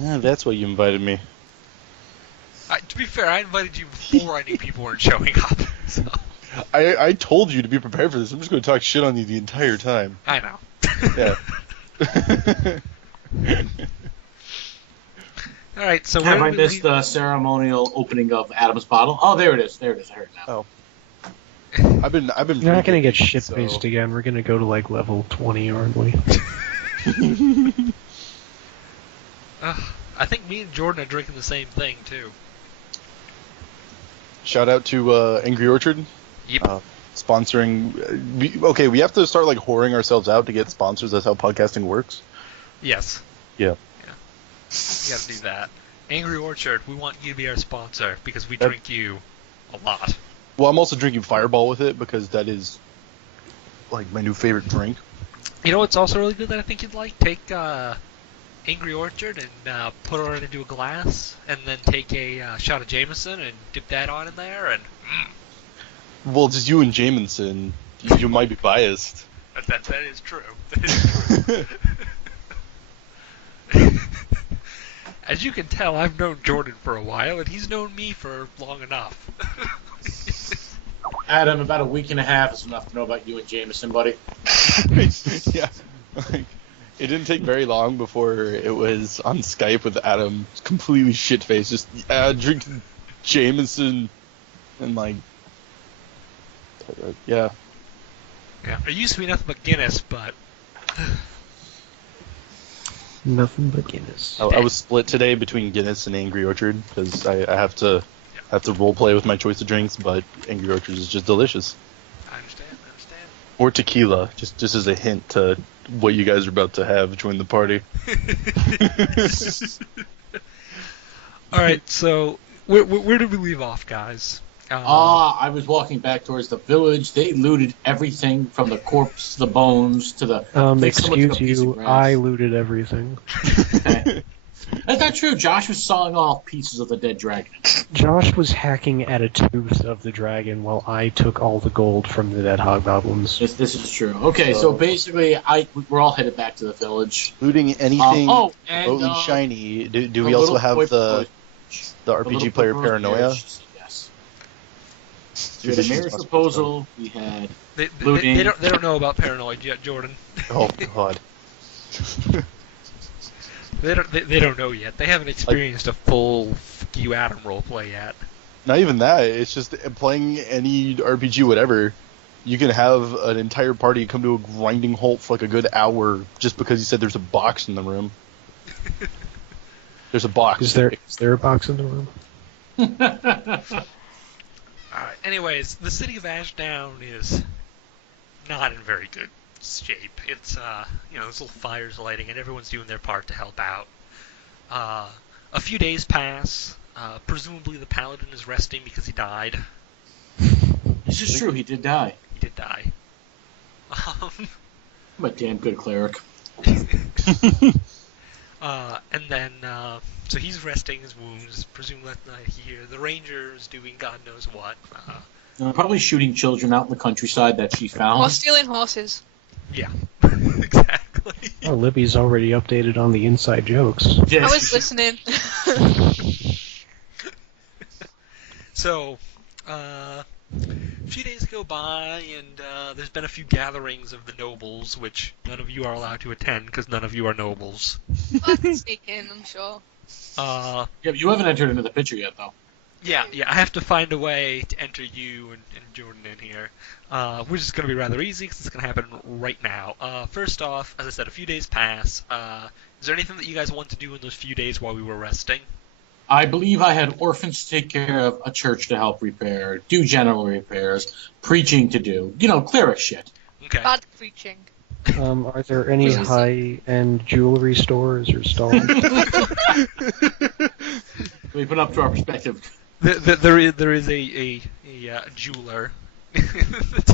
Yeah, that's why you invited me. To be fair, I invited you before I knew people weren't showing up. So. I told you to be prepared for this. I'm just going to talk shit on you the entire time. I know. Yeah. All right, so have I missed the ceremonial opening of Adam's bottle? Oh, there it is. There it is. I heard it now. Oh. I've been. You're not gonna get shit-faced again. We're gonna go to like level 20, aren't we? I think me and Jordan are drinking the same thing too. Shout out to Angry Orchard. Yep. Sponsoring. We have to start like whoring ourselves out to get sponsors. That's how podcasting works. Yes. Yeah. You gotta do that. Angry Orchard, we want you to be our sponsor because we drink you a lot. Well, I'm also drinking Fireball with it because that is like my new favorite drink. You know what's also really good that I think you'd like? Take Angry Orchard and put it into a glass, and then take a shot of Jameson and dip that on in there, and Well, just you and Jameson, you might be biased. That is true. That is true. As you can tell, I've known Jordan for a while, and he's known me for long enough. Adam, about a week and a half is enough to know about you and Jameson, buddy. Yeah. It didn't take very long before it was on Skype with Adam, completely shit-faced, just drinking Jameson, and like, yeah. Yeah, it used to be nothing but Guinness, but Nothing but Guinness. I was split today between Guinness and Angry Orchard because I have to role play with my choice of drinks, but Angry Orchard is just delicious. I understand. Or tequila, just as a hint to what you guys are about to have. Join the party. All right, so where did we leave off, guys? I was walking back towards the village. They looted everything from the corpse, the bones, to the... Excuse you, I looted everything. That's not true. Josh was sawing off pieces of the dead dragon. Josh was hacking at a tooth of the dragon while I took all the gold from the dead hobgoblins. This is true. Okay, so basically, we're all headed back to the village. Looting anything and remotely shiny. Do we also have the RPG player paranoia? Yes. We had a mayor's proposal. We had they don't know about paranoid yet, Jordan. Oh God. They don't know yet. They haven't experienced a full you Adam roleplay yet. Not even that. It's just playing any RPG, whatever. You can have an entire party come to a grinding halt for like a good hour just because you said there's a box in the room. There's a box. Is there a box in the room? Alright, anyways, the city of Ashdown is not in very good shape. It's, there's little fires lighting and everyone's doing their part to help out. A few days pass. Presumably the paladin is resting because he died. This is true, he did die. He did die. I'm a damn good cleric. And then, so he's resting his wounds, presumably that's not here. The ranger's doing God knows what. Probably shooting children out in the countryside that she found. Or stealing horses. Yeah, exactly. Oh, Libby's already updated on the inside jokes. Yes. I was listening. So, a few days go by, and there's been a few gatherings of the nobles, which none of you are allowed to attend because none of you are nobles. Well, that's taken, I'm sure. Yeah, but you haven't entered into the picture yet, though. Yeah, I have to find a way to enter you and Jordan in here, which is going to be rather easy because it's going to happen right now. First off, as I said, a few days pass. Is there anything that you guys want to do in those few days while we were resting? I believe I had orphans to take care of, a church to help repair, do general repairs, preaching to do. Cleric shit. Okay. Bad preaching. Are there any high-end jewelry stores or stalls? We put up to our perspective. There is a jeweler.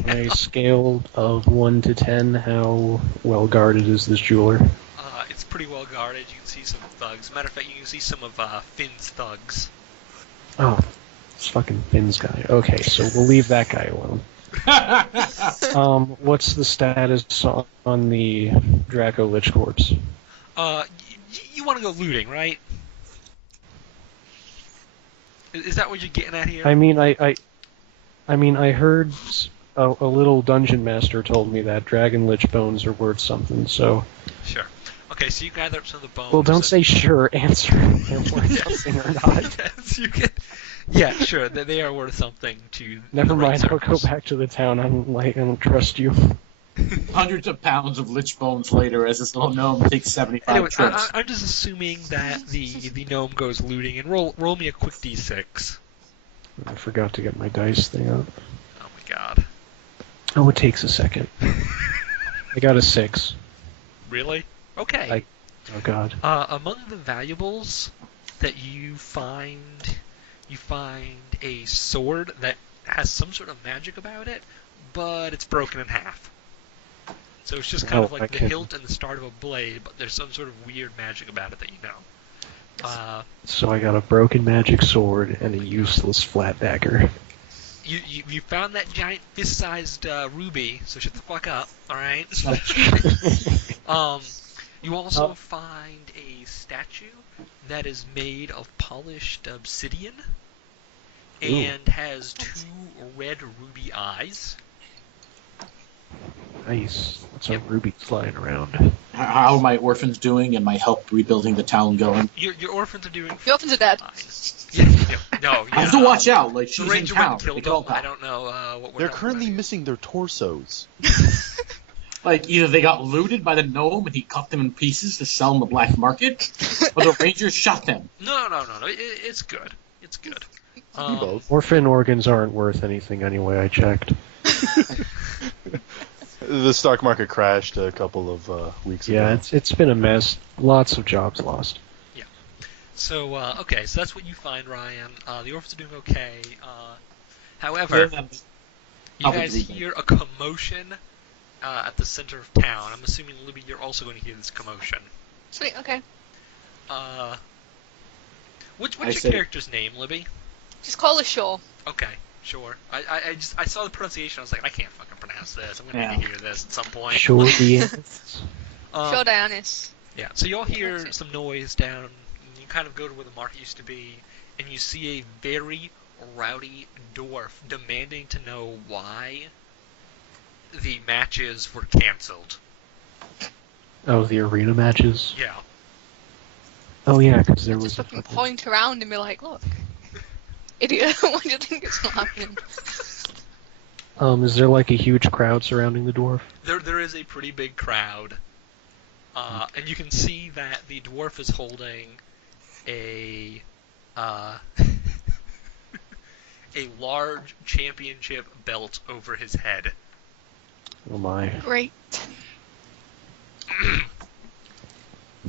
On a scale of 1 to 10, how well guarded is this jeweler? It's pretty well guarded. You can see some thugs. Matter of fact, you can see some of Finn's thugs. Oh, it's fucking Finn's guy. Okay, so we'll leave that guy alone. What's the status on the Draco Lich corpse? you want to go looting, right? Is that what you're getting at here? I mean, I heard a little dungeon master told me that dragon lich bones are worth something. So. Sure. Okay, so you gather up some of the bones. Well, don't and- say sure. Answer. They're worth something or not. Yes, you can. Yeah, sure. They are worth something to. Never the right mind. I'll go circles. back to the town. I don't trust you. Hundreds of pounds of lich bones later, as this little gnome takes 75 Anyway, trips. I'm just assuming that the gnome goes looting, and roll me a quick d6. I forgot to get my dice thing up. Oh my god. Oh, it takes a second. I got a 6. Really? Okay. Oh god. Among the valuables that you find a sword that has some sort of magic about it, but it's broken in half. So it's just kind of like the hilt and the start of a blade, but there's some sort of weird magic about it that you know. So I got a broken magic sword and a useless flat dagger. You found that giant fist-sized ruby, so shut the fuck up, alright? You also find a statue that is made of polished obsidian and has 2 red ruby eyes. Nice. Lots of rubies flying around. How are my orphans doing and my help rebuilding the town going? Your orphans are doing The orphans are dead. fine. No, I have to watch out, like The she's in ranger went town. and killed They could all them. I die. don't know what we're They're talking currently about missing their torsos. Like, either they got looted by the gnome and he cut them in pieces to sell on the black market, or the rangers shot them. here. No. It's good. It's good. Both. Orphan organs aren't worth anything anyway, I checked. The stock market crashed a couple of weeks ago. Yeah, it's been a mess. Lots of jobs lost. So, okay, so that's what you find, Ryan. The orphans are doing okay. However, you guys hear a commotion at the center of town. I'm assuming, Libby, you're also going to hear this commotion. Sweet, okay. What's your character's name, Libby? Just call us Shor. Okay, sure. I saw the pronunciation. I was like, I can't fucking pronounce this. I'm going to need to hear this at some point. Shor'diyan'is. Shor'diyan'is. Yeah, so you all hear some noise down. You kind of go to where the market used to be, and you see a very rowdy dwarf demanding to know why the matches were canceled. Oh, the arena matches? Yeah. Oh yeah, because there Just was a fucking fucking... point around and be like, look. Idiot, why do you think it's not happening? Is there like a huge crowd surrounding the dwarf? There is a pretty big crowd, and you can see that the dwarf is holding a a large championship belt over his head. Oh my. Great.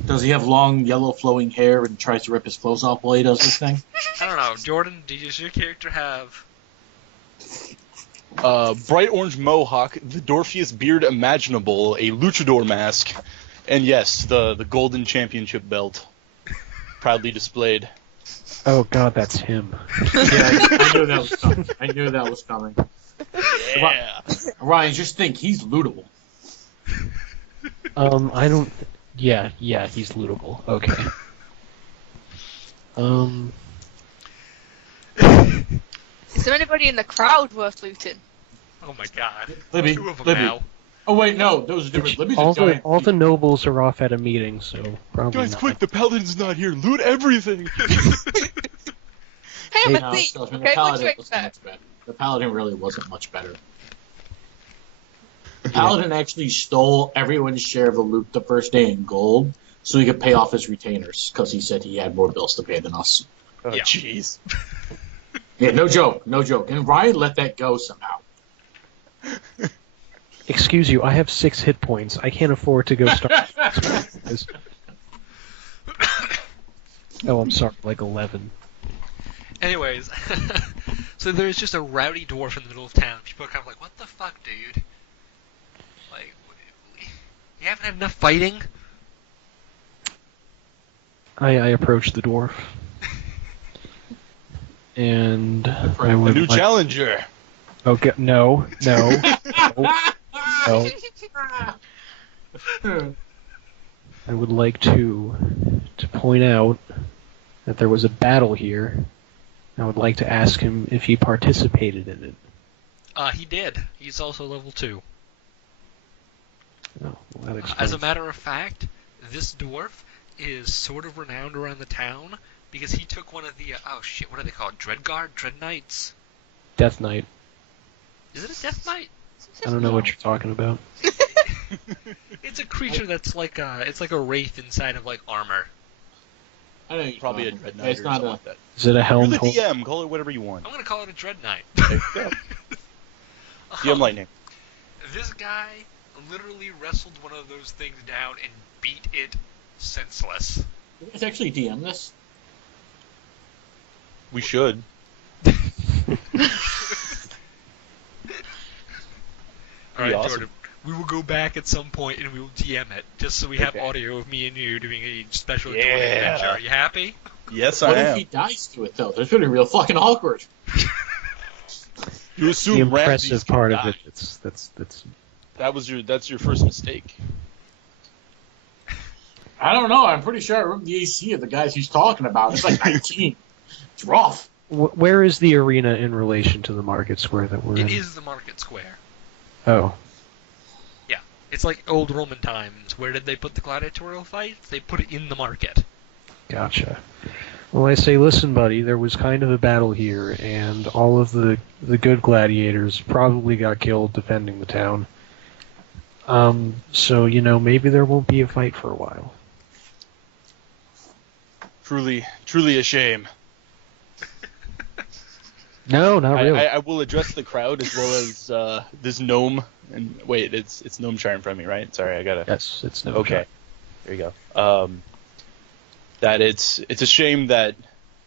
Does he have long, yellow, flowing hair and tries to rip his clothes off while he does this thing? I don't know, Jordan. Does your character have? Bright orange mohawk, the dwarfiest beard imaginable, a luchador mask, and yes, the golden championship belt, proudly displayed. Oh god, that's him. Yeah, I knew that was coming. I knew that was coming. Yeah. Ryan, just think, he's lootable. I don't... Yeah, he's lootable. Okay. Is there anybody in the crowd worth looting? Oh my god, Libby, 2 of them Libby. now. Oh wait, no, those are different. Libby's all a giant. the nobles are off at a meeting, so probably Guys, not. quick, the paladin's not here. Loot everything. Hey, I'm No, a thief, trust me, okay? the What do you paladin wasn't expect? much better. The paladin really wasn't much better. The paladin actually stole everyone's share of the loot the first day in gold, so he could pay off his retainers, because he said he had more bills to pay than us. Oh, Yeah. jeez. Yeah, no joke. And Ryan let that go somehow. Excuse you, I have 6 hit points. I can't afford to go start. Oh, I'm sorry, like 11. Anyways, so there's just a rowdy dwarf in the middle of town. People are kind of like, what the fuck, dude? Like, you haven't had enough fighting? I approached the dwarf. And I A would new like... challenger. Okay, no. No. I would like to to point out that there was a battle here. I would like to ask him if he participated in it. He did. He's also level 2. Oh, well, that explains. As a matter of fact, this dwarf is sort of renowned around the town because he took one of the what are they called? Dreadguard? Dread Knights? Death Knight. Is it a Death Knight? I don't know what you're talking about. It's a creature that's like a wraith inside of like armor. I know Probably a dread knight It's or not something a. like that. Is it a Helm? You're the DM. Call it whatever you want. I'm gonna call it a Dread Knight. Yeah. DM Lightning. This guy literally wrestled one of those things down and beat it senseless. It's actually DM this. We should. Alright, awesome. Jordan. We will go back at some point and we will DM it, just so we have Okay. audio of me and you doing a special Yeah. Jordan adventure. Are you happy? Yes, What I if am. he dies to it though? There's gonna be real fucking awkward. You The assume Ramses impressive can part die. of it. That's. That's your first mistake. I don't know. I'm pretty sure I remember the AC of the guys he's talking about. It's like 19. It's rough. Where is the arena in relation to the market square that we're in? It is the market square. Oh, It's like old Roman times. Where did they put the gladiatorial fights? They put it in the market. gotcha. Well, I say, listen, buddy, there was kind of a battle here, and all of the good gladiators probably got killed defending the town. So, maybe there won't be a fight for a while. Truly a shame. No, not really. I will address the crowd as well as this gnome. And wait, it's Gnomeshire in front of me, right? Sorry, I gotta. Yes, it's no Okay, there you go. That it's a shame that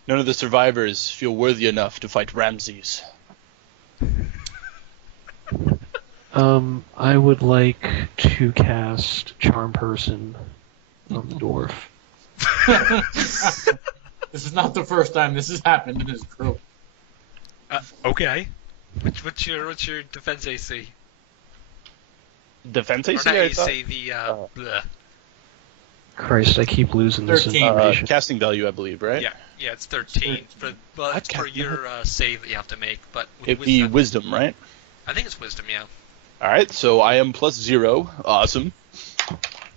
none of the survivors feel worthy enough to fight Ramses. I would like to cast Charm Person on the dwarf. This is not the first time this has happened in his group. Okay. What's your defense AC? Defense Or AC, not I thought? AC, the Christ, I keep losing this 13. information. Casting value, I believe, right? yeah, it's 13. But it's for can't- your save that you have to make. But with It'd be wisdom, right? I think it's wisdom, yeah. All right, so I am +0. Awesome.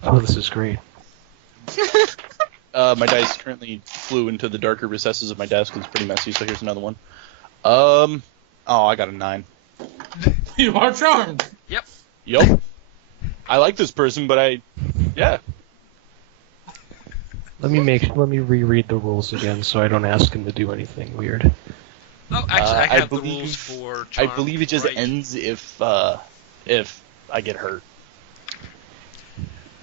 Oh, this is great. My dice currently flew into the darker recesses of my desk. It's pretty messy, so here's another one. Oh, I got a 9. You are charmed. Yup. I like this person, but yeah. Let me reread the rules again so I don't ask him to do anything weird. Oh, actually, I I have the believe- rules for I charm. believe it just right. ends if I get hurt.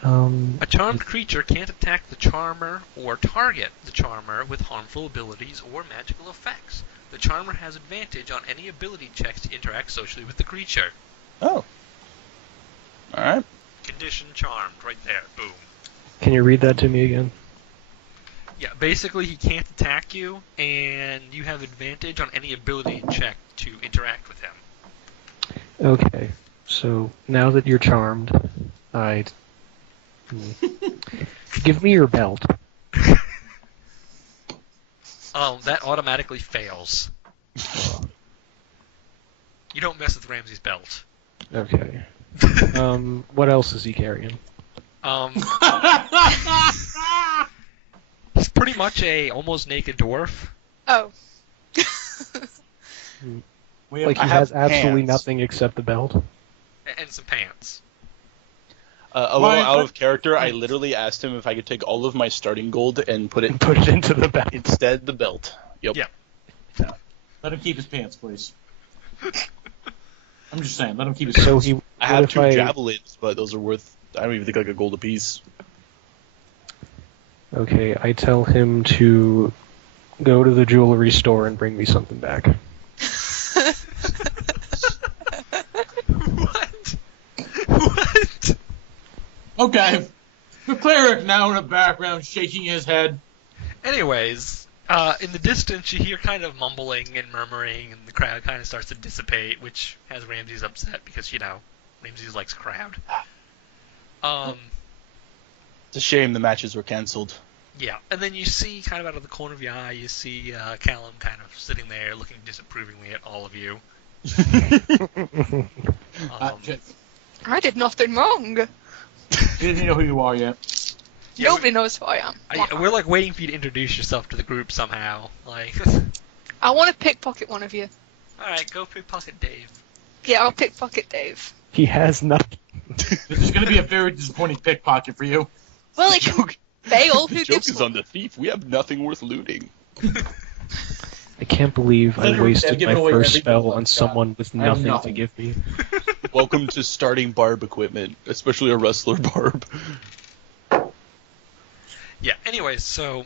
A charmed creature can't attack the charmer or target the charmer with harmful abilities or magical effects. The charmer has advantage on any ability checks to interact socially with the creature. Oh. All right. Condition charmed, right there. Boom. Can you read that to me again? Yeah, basically he can't attack you, and you have advantage on any ability check to interact with him. Okay, so now that you're charmed, give me your belt. That automatically fails. You don't mess with Ramsey's belt. Okay. What else is he carrying? He's pretty much a almost naked dwarf. Oh. We have, Like he I has have absolutely pants. nothing except the belt? And some pants. A little Why- out of character, I literally asked him if I could take all of my starting gold and put it And put it into the belt. instead the belt. Yep. Yeah. let him keep his pants, please. I'm just saying, let him keep his So pants. he. I what have if 2 javelins, but those are worth, I don't even think like a gold apiece. Okay, I tell him to go to the jewelry store and bring me something back. What? What? Okay. The cleric now in the background shaking his head. Anyways, in the distance you hear kind of mumbling and murmuring, and the crowd kind of starts to dissipate, which has Ramses upset because, Ramses likes crowd. It's a shame the matches were cancelled. Yeah, and then you see, kind of out of the corner of your eye, you see Callum kind of sitting there looking disapprovingly at all of you. I did nothing wrong. You didn't know who you are yet. Yeah, Nobody knows who I am. we're like waiting for you to introduce yourself to the group somehow. Like, I want to pickpocket one of you. alright, go pickpocket Dave. Yeah, I'll pickpocket Dave. He has nothing. This is going to be a very disappointing pickpocket for you. Well, it can fail. The Who joke gives is on the thief. We have nothing worth looting. I can't believe I They've wasted given my away first everything spell I've on got. someone with I have nothing to nothing. give me. Welcome to starting barb equipment, especially a rustler barb. Yeah, anyways, so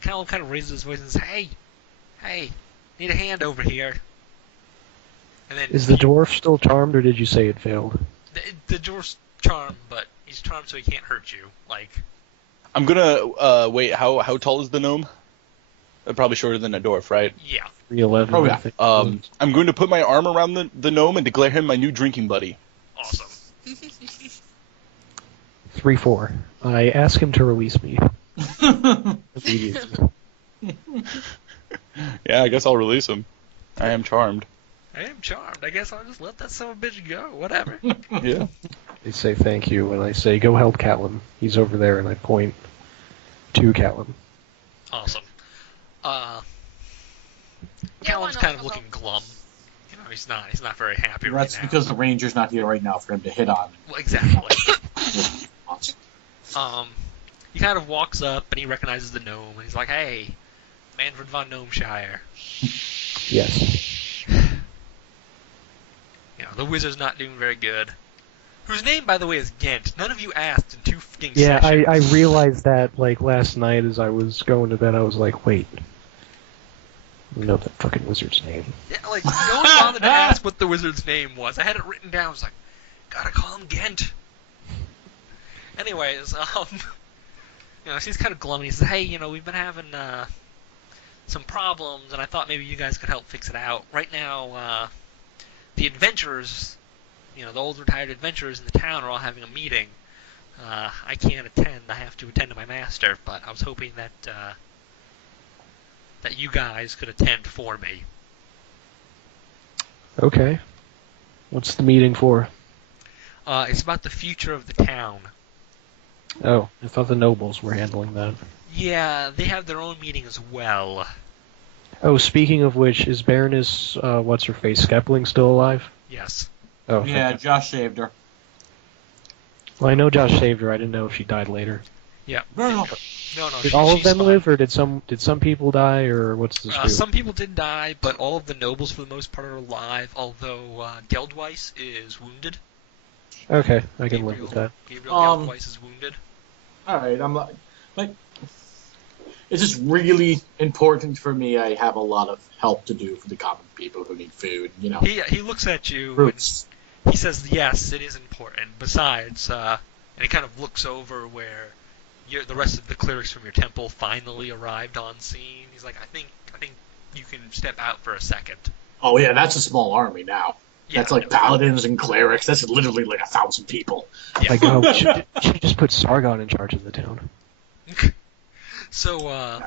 Callum kind of raises his voice and says, Hey, need a hand over here. And then Is the dwarf still charmed, or did you say it failed? the dwarf's charmed, but he's charmed so he can't hurt you. Like, I'm gonna wait. How tall is the gnome? Probably shorter than a dwarf, right? yeah. 311, Oh, yeah. I think. I'm going to put my arm around the gnome and declare him my new drinking buddy. Awesome. 3-4. I ask him to release me. Immediately. Yeah, I guess I'll release him. I am charmed. I am charmed. I guess I'll just let that son of a bitch go. Whatever. Yeah. They say thank you, and I say, go help Callum. He's over there, and I point to Callum. Awesome. Yeah, Callum's why not? kind of I'll looking help. glum. You know, he's not very happy right That's now. because the ranger's not here right now for him to hit on. Well, exactly. Awesome. He kind of walks up and he recognizes the gnome and he's like, "Hey, Manfred von Gnomeshire. Yes. You know, the wizard's not doing very good. Whose name, by the way, is Ghent. None of you asked in 2 fucking Yeah, sessions. I realized that, like, last night as I was going to bed, I was like, wait. I know that fucking wizard's name. Yeah, like, no one bothered to ask what the wizard's name was. I had it written down. I was like, gotta call him Ghent. Anyways, you know, she's kind of glum and he says, "Hey, you know, we've been having some problems, and I thought maybe you guys could help fix it out. Right now, the adventurers, you know, the old retired adventurers in the town are all having a meeting. I can't attend. I have to attend to my master, but I was hoping that that you guys could attend for me." Okay. What's the meeting for? It's about the future of the town. Oh, I thought the nobles were handling that. Yeah, they have their own meeting as well. Oh, speaking of which, is Baroness, what's-her-face, Skepling still alive? Yes. Oh, Yeah, okay. Josh saved her. Well, I know Josh saved her. I didn't know if she died later. Yeah. No. No, Did all of she's them fine. live, or did some people die, or what's the scoop? Some people did die, but all of the nobles, for the most part, are alive. Although Geldweiss is wounded. Okay, I can live with that. Gabriel Geldweiss is wounded. Alright, I'm like, it's just really important for me. I have a lot of help to do for the common people who need food, you know. He looks at you Fruits. and he says, "Yes, it is important. Besides," and he kind of looks over where the rest of the clerics from your temple finally arrived on scene. He's like, I think you can step out for a second." Oh yeah, that's a small army now. Yeah, That's like paladins and clerics. That's literally like 1,000 people. yeah. Like, oh, we should just put Sargon in charge of the town. So,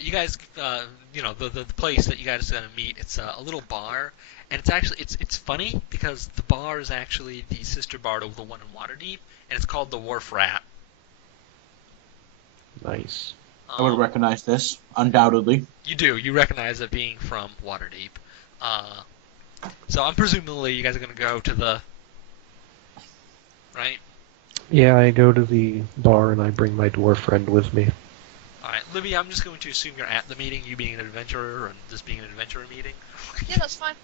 you guys, you know, the place that you guys are gonna meet, it's a little bar, and it's actually it's funny because the bar is actually the sister bar to the one in Waterdeep, and it's called the Wharf Rat. Nice. I would recognize this, undoubtedly. You recognize it being from Waterdeep. So I'm presumably you guys are gonna go to the right. Yeah, I go to the bar and I bring my dwarf friend with me. All right, Libby, I'm just going to assume you're at the meeting, you being an adventurer, and this being an adventurer meeting. Yeah, that's fine.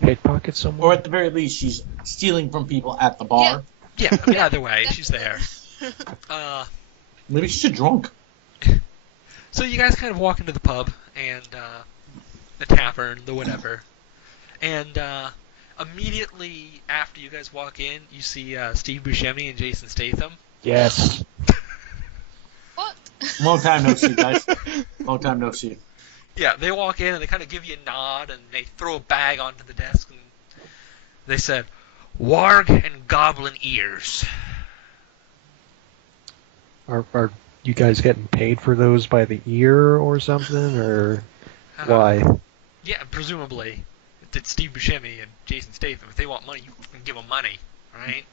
Pickpocket someone? Or at the very least, she's stealing from people at the bar. Yeah, I mean, either way, she's there. Maybe she's a drunk. So you guys kind of walk into the pub, and the tavern, the whatever, and immediately after you guys walk in, you see Steve Buscemi and Jason Statham. Yes. What? Long time no see, guys. Long time no see. Yeah, they walk in and they kind of give you a nod, and they throw a bag onto the desk, and they said, "Warg and goblin ears." Are you guys getting paid for those by the ear or something, or why? Yeah, presumably. It's Steve Buscemi and Jason Statham. If they want money, you can give them money, right?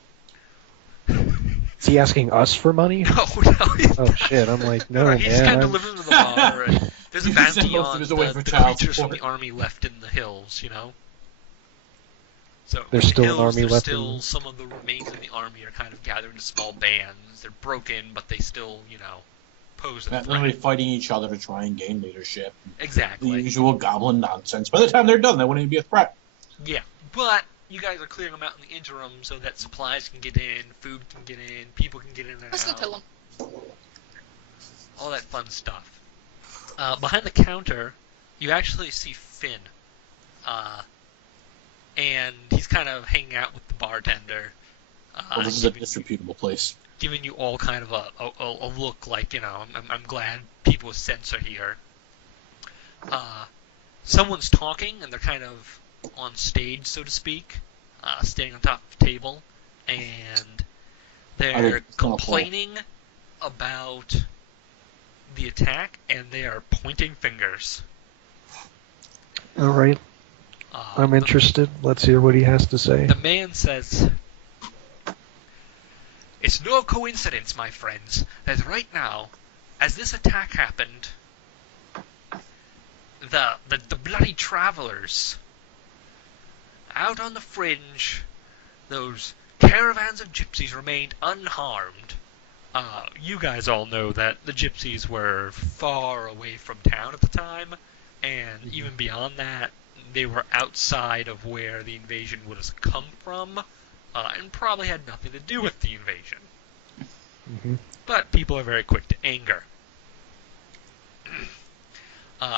Is he asking us for money? No. Oh shit! I'm like, no, He just man. kind of delivers them to the bar. And there's a He sent bounty most of on his away the for child creatures from support. the army left in the hills, you know? So There's in still the an hills, army there's left still in- some of the remains of the army are kind of gathered into small bands. They're broken, but they still, you know, pose a Not threat. really fighting each other to try and gain leadership. The Exactly. usual goblin nonsense. By the time they're done, they won't even be a threat. Yeah, but you guys are clearing them out in the interim so that supplies can get in, food can get in, people can get in and Let's go out. kill him. All that fun stuff. Behind the counter, you actually see Finn. And he's kind of hanging out with the bartender. Well, this is a disreputable place. Giving you all kind of a look like, you know, I'm glad people with sense are here. Someone's talking, and they're kind of on stage, so to speak, standing on top of the table, and they're complaining about the attack, and they are pointing fingers. All right, I'm interested. Let's hear what he has to say. The man says, "It's no coincidence, my friends, that right now, as this attack happened, the bloody travelers out on the fringe, those caravans of gypsies remained unharmed. You guys all know that the gypsies were far away from town at the time, and even beyond that, they were outside of where the invasion would have come from, and probably had nothing to do with the invasion. Mm-hmm. But people are very quick to anger."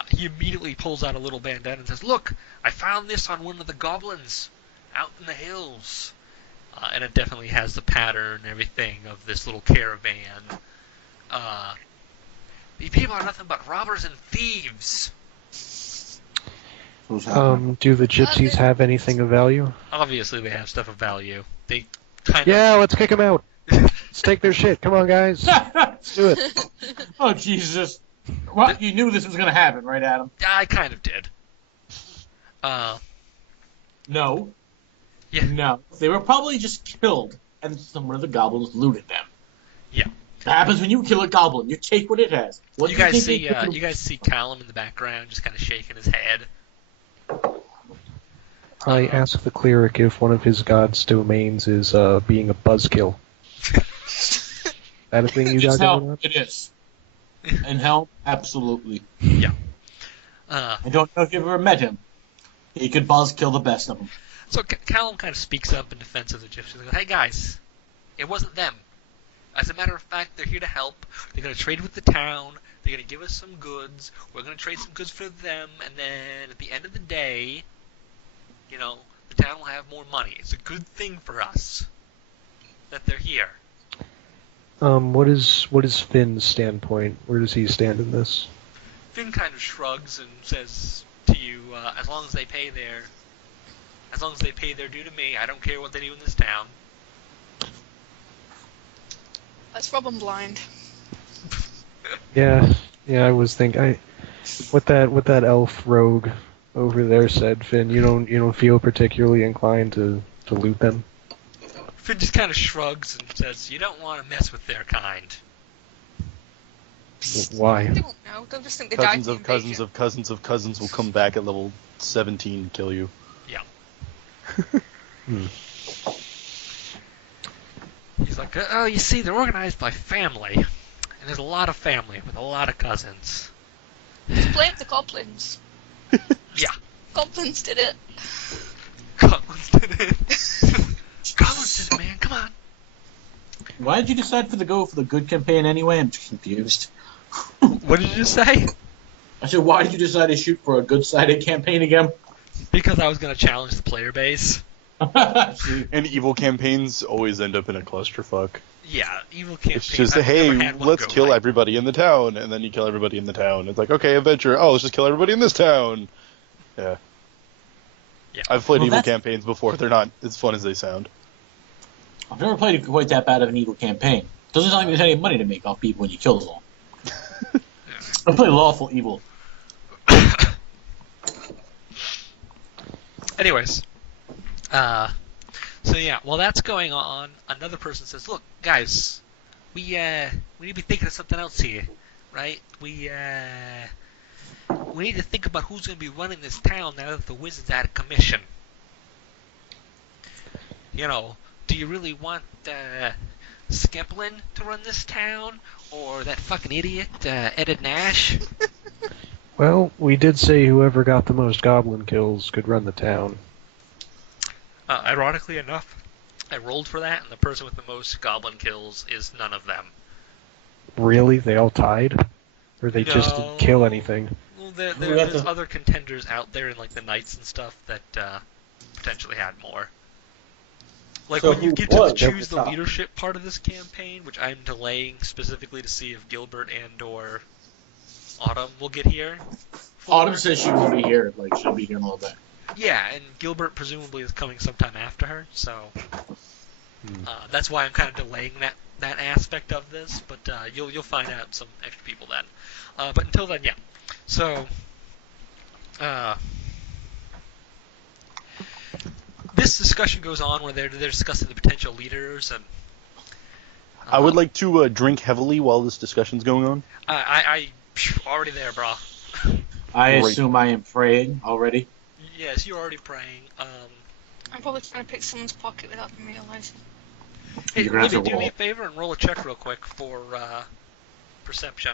He immediately pulls out a little bandana and says, "Look, I found this on one of the goblins out in the hills." And it definitely has the pattern and everything of this little caravan. These people are nothing but robbers and thieves. Do the gypsies have anything of value? Obviously, they have stuff of value. They kind Yeah, let's kick them out. Let's take their shit. Come on, guys. Let's do it. Oh, Jesus. Well, you knew this was going to happen, right, Adam? I kind of did. No. Yeah. No. They were probably just killed, and some of the goblins looted them. Yeah. What happens when you kill a goblin? You take what it has. What You do guys think see, they did? you guys see Callum in the background, just kind of shaking his head. I asked the cleric if one of his god's domains is being a buzzkill. That a thing you got going on? It is. And Helm, absolutely. Yeah. I don't know if you've ever met him. He could buzzkill the best of them. So Callum kind of speaks up in defense of the gypsies. He goes, "Hey guys, it wasn't them. As a matter of fact, they're here to help. They're going to trade with the town. They're going to give us some goods. We're going to trade some goods for them. And then at the end of the day, you know, the town will have more money. It's a good thing for us that they're here." What is Finn's standpoint? Where does he stand in this? Finn kind of shrugs and says to you, as long as they pay their due to me, I don't care what they do in this town. Let's rob 'em blind. Yeah, I was thinking. What that elf rogue over there said, Finn. You don't feel particularly inclined to loot them. Finn just kind of shrugs and says, "You don't want to mess with their kind." Why? They won't know. They'll just think they died Cousins in of the cousins invasion. of cousins of cousins will come back at level 17 and kill you. Yeah. Hmm. He's like, "Oh, you see, they're organized by family. And there's a lot of family with a lot of cousins." Just blame the goblins. Yeah. Goblins did it. Goblins did it. Goblins did it, man. Come on. Why did you decide to go for the good campaign anyway? I'm just confused. What did you say? I said, why did you decide to shoot for a good-sided campaign again? Because I was going to challenge the player base. And evil campaigns always end up in a clusterfuck. Yeah, evil campaign. It's just, I've hey, never had one let's go kill right. everybody in the town, and then you kill everybody in the town. It's like, okay, adventure. Oh, let's just kill everybody in this town. Yeah. Yeah. I've played Well, evil that's- campaigns before. They're not as fun as they sound. I've never played quite that bad of an evil campaign. Doesn't sound like there's any money to make off people when you kill them all. I play lawful evil. Anyways, so yeah, while that's going on, another person says, "Look, guys, we need to be thinking of something else here, right? We need to think about who's going to be running this town now that the wizard's out of commission. You know, do you really want Skeplin to run this town, or that fucking idiot Edit Nash?" Well, we did say whoever got the most goblin kills could run the town. Ironically enough, I rolled for that, and the person with the most goblin kills is none of them. Really? They all tied? Or they just didn't kill anything? Well, there's other contenders out there in like the knights and stuff that potentially had more. Like So when you who get to was choose the top? leadership part of this campaign, which I'm delaying specifically to see if Gilbert and or Autumn will get here. Autumn says she will be here. Like, she'll be here in a little bit. Yeah, and Gilbert presumably is coming sometime after her, so that's why I'm kind of delaying that aspect of this. But you'll find out some extra people then. But until then, yeah. So this discussion goes on where they're discussing the potential leaders, and I would like to drink heavily while this discussion's going on. I already there, brah. I Great. assume I am praying already. Yes, you're already praying. I'm probably trying to pick someone's pocket without them realising. Hey, You're gonna have Libby, to do me roll. a favor and roll a check real quick for perception.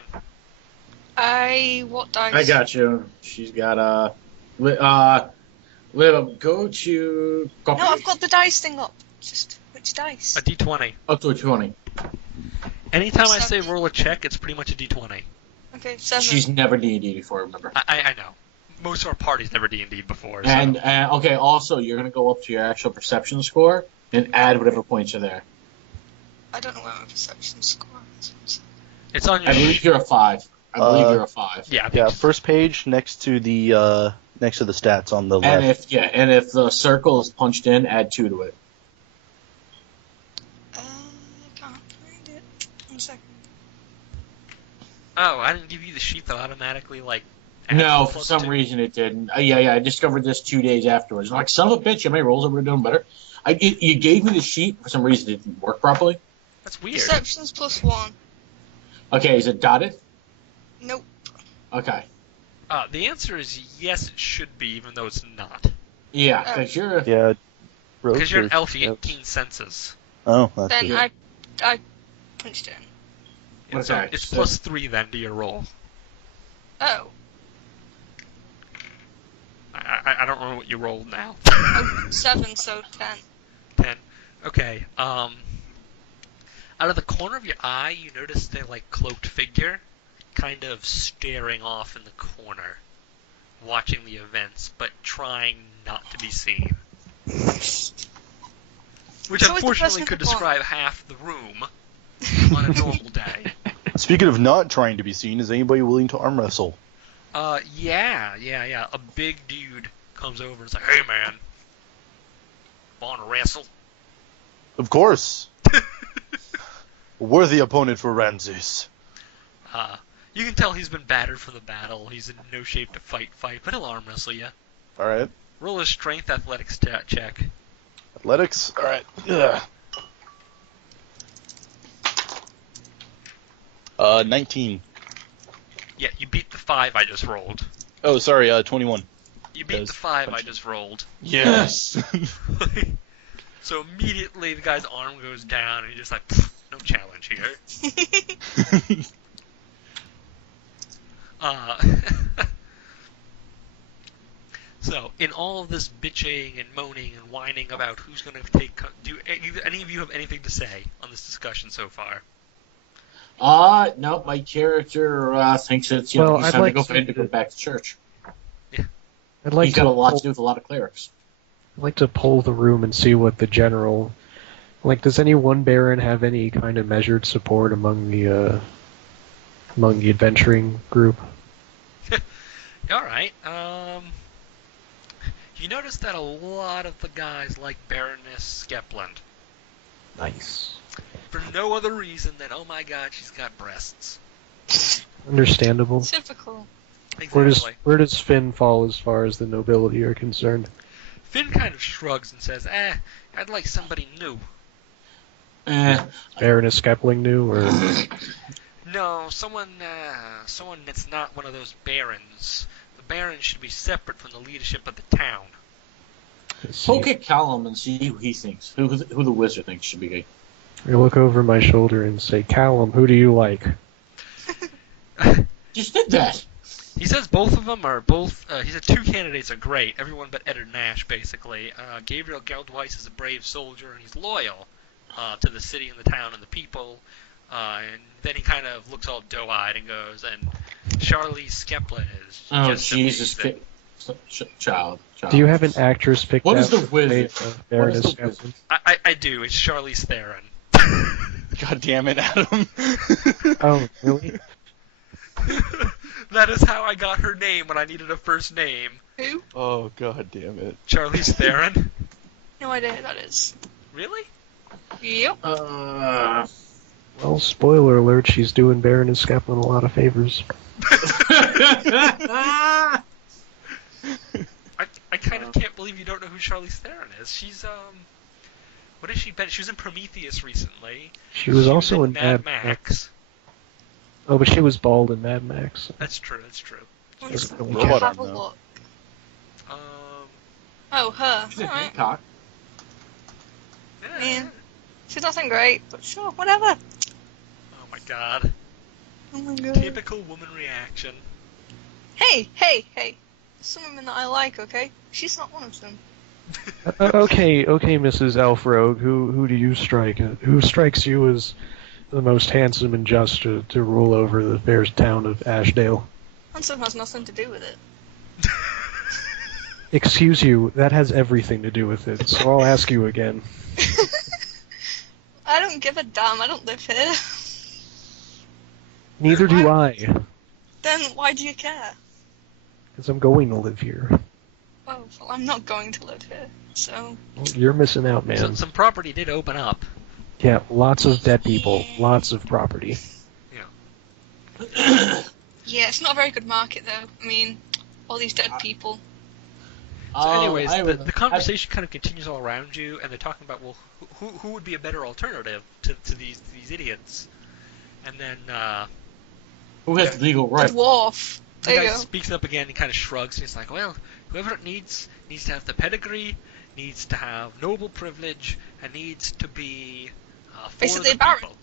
What dice? I got you. She's got Liv, go to. No, I've got the dice thing up. Just which dice? A d20. Up to a 20. Anytime I say 7. roll a check, it's pretty much a d20. Okay, 7. She's never D&D before, remember. I know. Most of our parties never D&D before. So. And okay, also you're gonna go up to your actual perception score and add whatever points are there. I don't know where my perception score is. It's on your I believe you're a 5. I believe you're a 5. Yeah, I think Yeah, it's- first page next to the stats on the And left. if the circle is punched in, add 2 to it. I can't find it. 1 second. Oh, I didn't give you the sheet that automatically, like... adds No, the for +2. some reason it didn't. Yeah, I discovered this 2 days afterwards. I'm like, son of a bitch, how many rolls are we doing better? You gave me the sheet, for some reason it didn't work properly. That's weird. Perception's +1. Okay, is it dotted? Nope. Okay. The answer is yes, it should be, even though it's not. Yeah, because you're... Yeah. Because you're an Roach elf, you or- get 18 senses. Oh, that's Then good. I punched it in. And so Okay, it's so- +3 then to your roll. Oh. I don't remember what you rolled now. 7, so 10. 10. Okay. Out of the corner of your eye, you notice the cloaked figure, kind of staring off in the corner, watching the events, but trying not to be seen. Which So is the unfortunately person could in the corner. describe half the room on a normal day. Speaking of not trying to be seen, is anybody willing to arm wrestle? Yeah. A big dude comes over and is like, "Hey, man, want to wrestle?" Of course. A worthy opponent for Ramses. You can tell he's been battered from the battle. He's in no shape to fight, but he'll arm wrestle you. All right. Roll a strength athletics check. Athletics. All right. Ugh. 19. Yeah, you beat the 5 I just rolled. Oh, sorry. 21. You beat Does the 5 I punch just rolled. Yes. So immediately the guy's arm goes down, and he's just like, "Pfft, no challenge here." So, in all of this bitching and moaning and whining about who's going to do any of you have anything to say on this discussion so far? No, my character thinks it's, Well, he's I'd time like to go for him to to- go back to church. I'd like He's got a lot to pull- do with a lot of clerics. I'd like to poll the room and see what the general... does any one Baron have any kind of measured support among the adventuring group? Alright, you notice that a lot of the guys like Baroness Skepland. Nice. for no other reason than, oh my god, she's got breasts. Understandable. Typical. Exactly. Where does Finn fall as far as the nobility are concerned? Finn kind of shrugs and says, I'd like somebody new. Baroness Skepling new, or No, someone that's not one of those barons. The barons should be separate from the leadership of the town. Poke at Callum and see who he thinks, who the wizard thinks should be. I look over my shoulder and say, Callum, who do you like? Just did that. He says both of them are both. He said two candidates are great. Everyone but Eddard Nash, basically. Gabriel Geldweiss is a brave soldier and he's loyal to the city and the town and the people. And then he kind of looks all doe-eyed and goes, and Charlize Skepling is just Jesus, amazing. child. Do you have an actress picked What out is the to wizard? play, What is Baroness the wizard? Skepling? I do. It's Charlize Theron. God damn it, Adam. Oh, really? That is how I got her name when I needed a first name. Who? Oh, god damn it. Charlize Theron. No idea who that is. Really? Yep. Well, spoiler alert, she's doing Baroness Skepling a lot of favors. I kind of can't believe you don't know who Charlize Theron is. She's, what has she been? She was in Prometheus recently. She was also in Mad Max. Oh, but she was bald in Mad Max. That's true. Let's Don't Robot have a arm, though. look. Um, Oh, her. She's a Alright. Hancock. yeah. Man. She's nothing great, but sure, whatever. Oh my god. Oh my god. Typical woman reaction. Hey! There's some women that I like, okay? She's not one of them. Okay, Mrs. Elfrogue, who do you strike? Who strikes you as the most handsome and just to rule over the fair town of Ashdale? Handsome has nothing to do with it. Excuse you, that has everything to do with it, so I'll ask you again. I don't give a damn, I don't live here. Neither do I, Then why do you care? because I'm going to live here. Oh, well, I'm not going to live here, so... Well, you're missing out, man. So, some property did open up. Yeah, lots of dead people, lots of property. Yeah, it's not a very good market, though. I mean, all these dead people. So anyways, I the conversation kind of continues all around you, and they're talking about, well, who would be a better alternative to these idiots? And then who has legal The right? dwarf. the There guy you go. speaks up again and kind of shrugs, and he's like, well, whoever it needs to have the pedigree, needs to have noble privilege, and needs to be for Basically the a baron. people.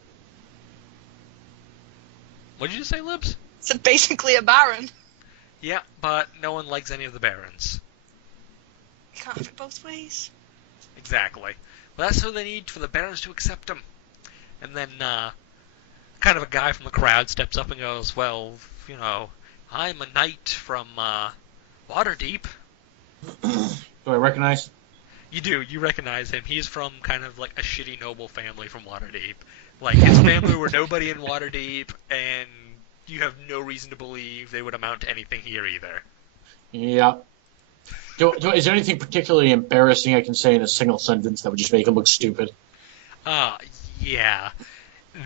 What did you say, Libs? So basically a baron. Yeah, but no one likes any of the barons. You can't have it both ways. Exactly. Well, that's who they need for the barons to accept them. And then, kind of a guy from the crowd steps up and goes, well, you know, I'm a knight from, Waterdeep. Do I recognize? You do, you recognize him. He's from kind of like a shitty noble family from Waterdeep. Like, his family were nobody in Waterdeep, and you have no reason to believe they would amount to anything here either. Yeah. Is there anything particularly embarrassing I can say in a single sentence that would just make him look stupid? Yeah.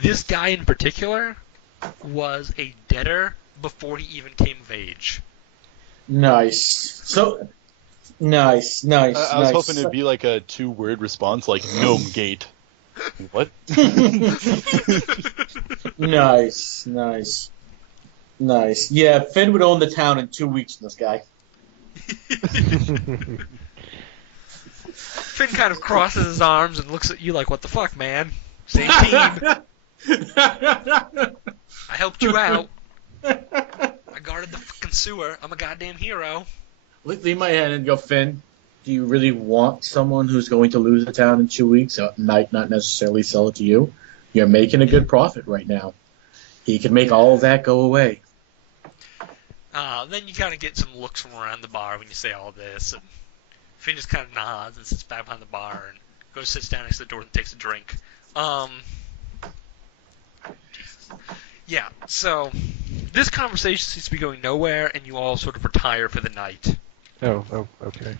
This guy in particular was a debtor before he even came of age. Nice. So, nice. I was hoping it'd be like a 2-word response, like Gnome Gate. What? Nice. Yeah, Finn would own the town in 2 weeks from this guy. Finn kind of crosses his arms and looks at you like, what the fuck, man? Same team. I helped you out. I guarded the fucking sewer. I'm a goddamn hero. Leave my hand and go, Finn, do you really want someone who's going to lose the town in 2 weeks? Might not necessarily sell it to you. You're making a good profit right now. He could make all of that go away. Then you kind of get some looks from around the bar when you say all this, and Finn just kind of nods and sits back behind the bar and goes sits down next to the door and takes a drink. Yeah, so this conversation seems to be going nowhere, and you all sort of retire for the night. Oh, okay.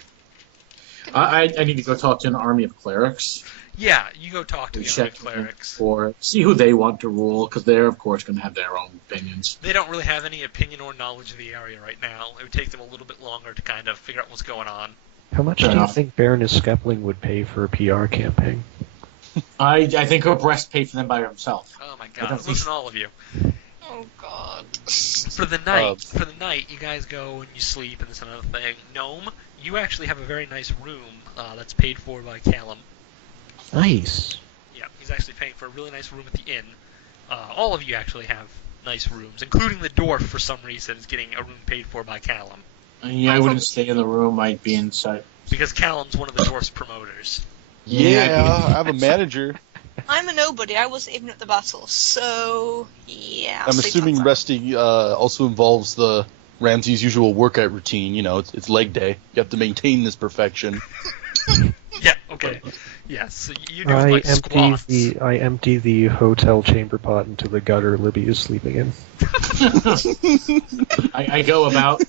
I need to go talk to an army of clerics. Yeah, you go talk to We the other check clerics. or see who they want to rule, because they're of course going to have their own opinions. They don't really have any opinion or knowledge of the area right now. It would take them a little bit longer to kind of figure out what's going on. How much Fair do you enough. think Baroness Skepling would pay for a PR campaign? I think her breast paid for them by herself. Oh my I god, don't think- listen, all of you. Oh god. For the night, you guys go and you sleep and this and another thing. Gnome, you actually have a very nice room that's paid for by Callum. Nice. Yeah, he's actually paying for a really nice room at the inn. All of you actually have nice rooms, including the dwarf for some reason is getting a room paid for by Callum. Yeah, I wouldn't stay in the room. I'd be inside. Because Callum's one of the dwarf's promoters. Yeah, I have a manager. I'm a nobody. I wasn't even at the battle, so yeah. I'll I'm sleep assuming outside. resting also involves the Ramsey's usual workout routine. You know, it's leg day. You have to maintain this perfection. Yeah, okay. Yes, so you do like squats. I empty the hotel chamber pot into the gutter Libby is sleeping in. I go about,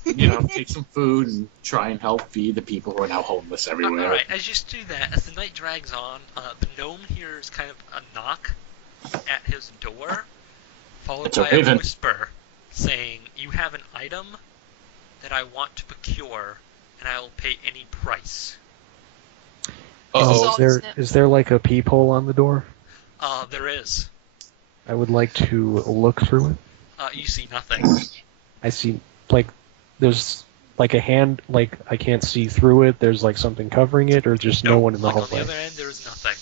take some food and try and help feed the people who are now homeless everywhere. Alright, as you do that, as the night drags on, the gnome hears kind of a knock at his door, followed It's a by a raven. whisper saying, "You have an item that I want to procure, and I will pay any price." Uh-oh. Is there like a peephole on the door? There is. I would like to look through it. You see nothing. I see, there's like a hand, I can't see through it. There's like something covering it, or just no one in the On the hallway. other end, there is nothing.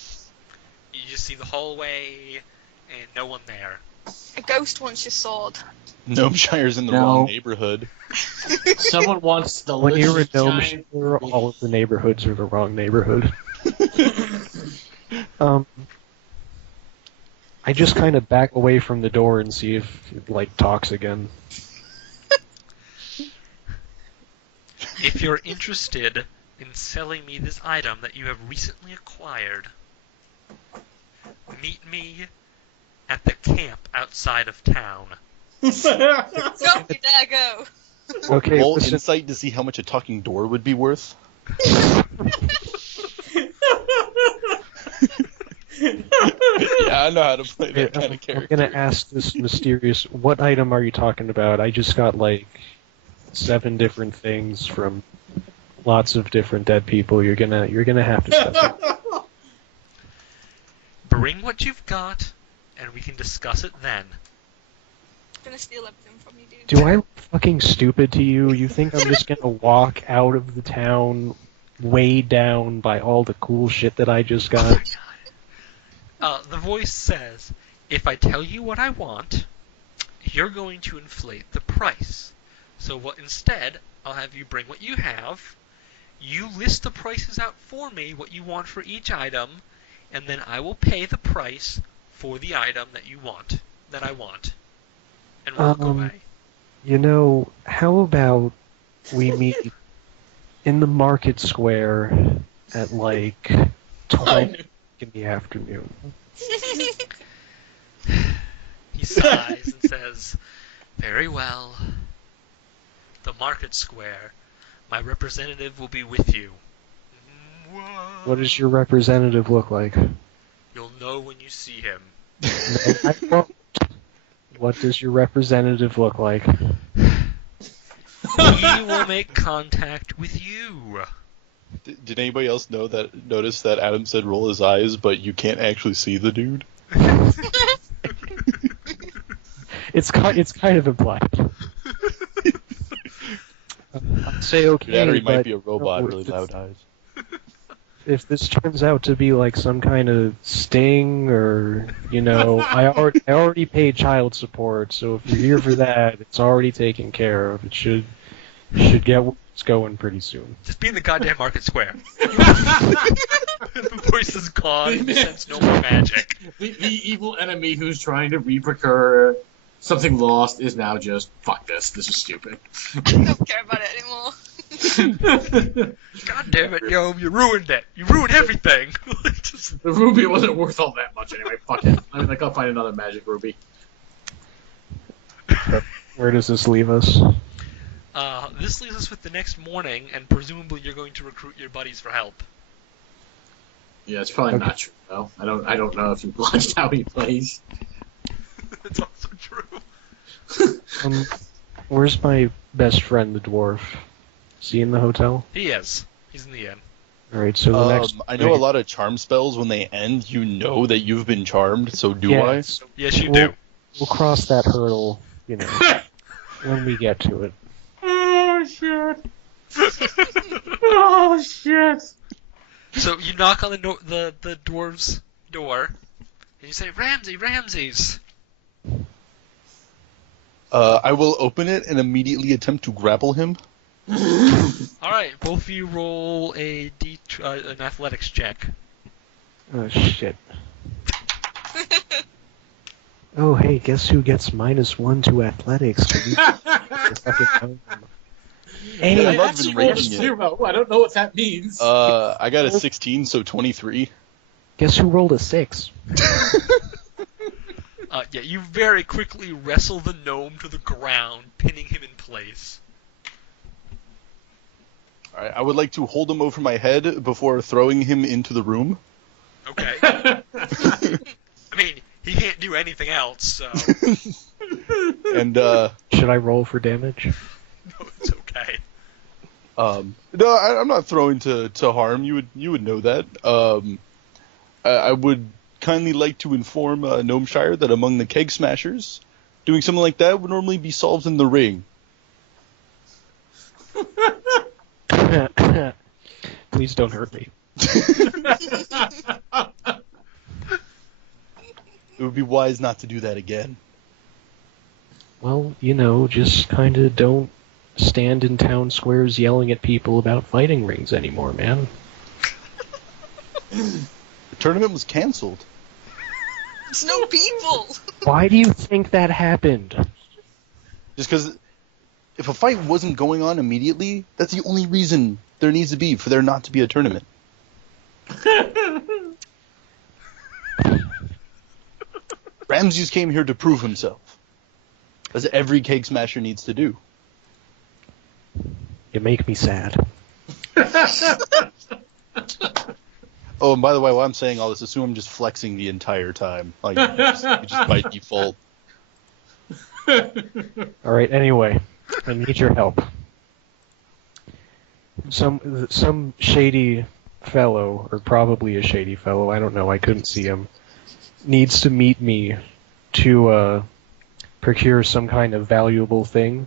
You just see the hallway, and no one there. A ghost wants your sword. Gnomeshire's in the No. wrong neighborhood. Someone wants the When you're a delicious gnome, giant- sure, all of the neighborhoods are the wrong neighborhood. I just kind of back away from the door and see if it, talks again. If you're interested in selling me this item that you have recently acquired, meet me at the camp outside of town. Don't you dare go. Okay, Roll listen, insight to see how much a talking door would be worth. Yeah, I know how to play that kind of I'm character. gonna ask this mysterious, what item are you talking about? I just got 7 different things from lots of different dead people. You're gonna have to step up. Bring what you've got, and we can discuss it then. I'm gonna steal everything from you, dude. Do I look fucking stupid to you? You think I'm just gonna walk out of the town weighed down by all the cool shit that I just got? The voice says, if I tell you what I want, you're going to inflate the price. So instead, I'll have you bring what you have, you list the prices out for me, what you want for each item, and then I will pay the price for the item that I want, and walk away. How about we meet in the market square at 12 in the afternoon? He sighs and says, very well. The market square. My representative will be with you. What does your representative look like? You'll know when you see him. No, I won't. What does your representative look like? He will make contact with you. Did anybody else notice that Adam said roll his eyes, but you can't actually see the dude? It's kind of implied. I'd say okay, That or he might but, be a robot, no, really loud eyes. If this turns out to be some kind of sting, or I already paid child support, so if you're here for that, it's already taken care of. It should get what's going pretty soon. Just be in the goddamn market square. The voice is gone. You sense no more magic. The evil enemy who's trying to re-procure something lost is now just, fuck this is stupid. I don't care about it anymore. God damn it, yo, you ruined it. You ruined everything. The ruby wasn't worth all that much anyway, fuck it. I'll find another magic ruby. Where does this leave us? This leaves us with the next morning, and presumably you're going to recruit your buddies for help. Yeah, it's probably not true though. I don't know if you watched how he plays. That's also true. Where's my best friend, the dwarf? Is he in the hotel? He is. He's in the inn. Alright, so the next... I know a lot of charm spells, when they end, you know that you've been charmed, so do I? Yes, Yes, you do. we'll cross that hurdle, when we get to it. Oh shit! Oh shit! So you knock on the dwarf's door, and you say, Ramses! I will open it and immediately attempt to grapple him. Alright, both of you roll an athletics check. Oh, shit. Oh, hey, guess who gets -1 to athletics? Hey, I I love actually been rolled a raging it. 0. I don't know what that means. I got a 16, so 23. guess who rolled a 6? Yeah, you very quickly wrestle the gnome to the ground, pinning him in place. Alright, I would like to hold him over my head before throwing him into the room. Okay. I mean, he can't do anything else, so... And, Should I roll for damage? No, it's okay. no, I'm not throwing to harm. You would know that. I would kindly like to inform Gnomeshire that among the Kegsmashers, doing something like that would normally be solved in the ring. Please don't hurt me. It would be wise not to do that again. Well, just kind of don't stand in town squares yelling at people about fighting rings anymore, man. The tournament was canceled. There's no people. Why do you think that happened? Just because if a fight wasn't going on immediately, that's the only reason there needs to be for there not to be a tournament. Ramses came here to prove himself, as every Kegsmasher needs to do. You make me sad. Oh, and by the way, while I'm saying all this, assume I'm just flexing the entire time. Like, just by default. Alright, anyway, I need your help. Some shady fellow, or probably a shady fellow, I don't know, I couldn't see him, needs to meet me to procure some kind of valuable thing.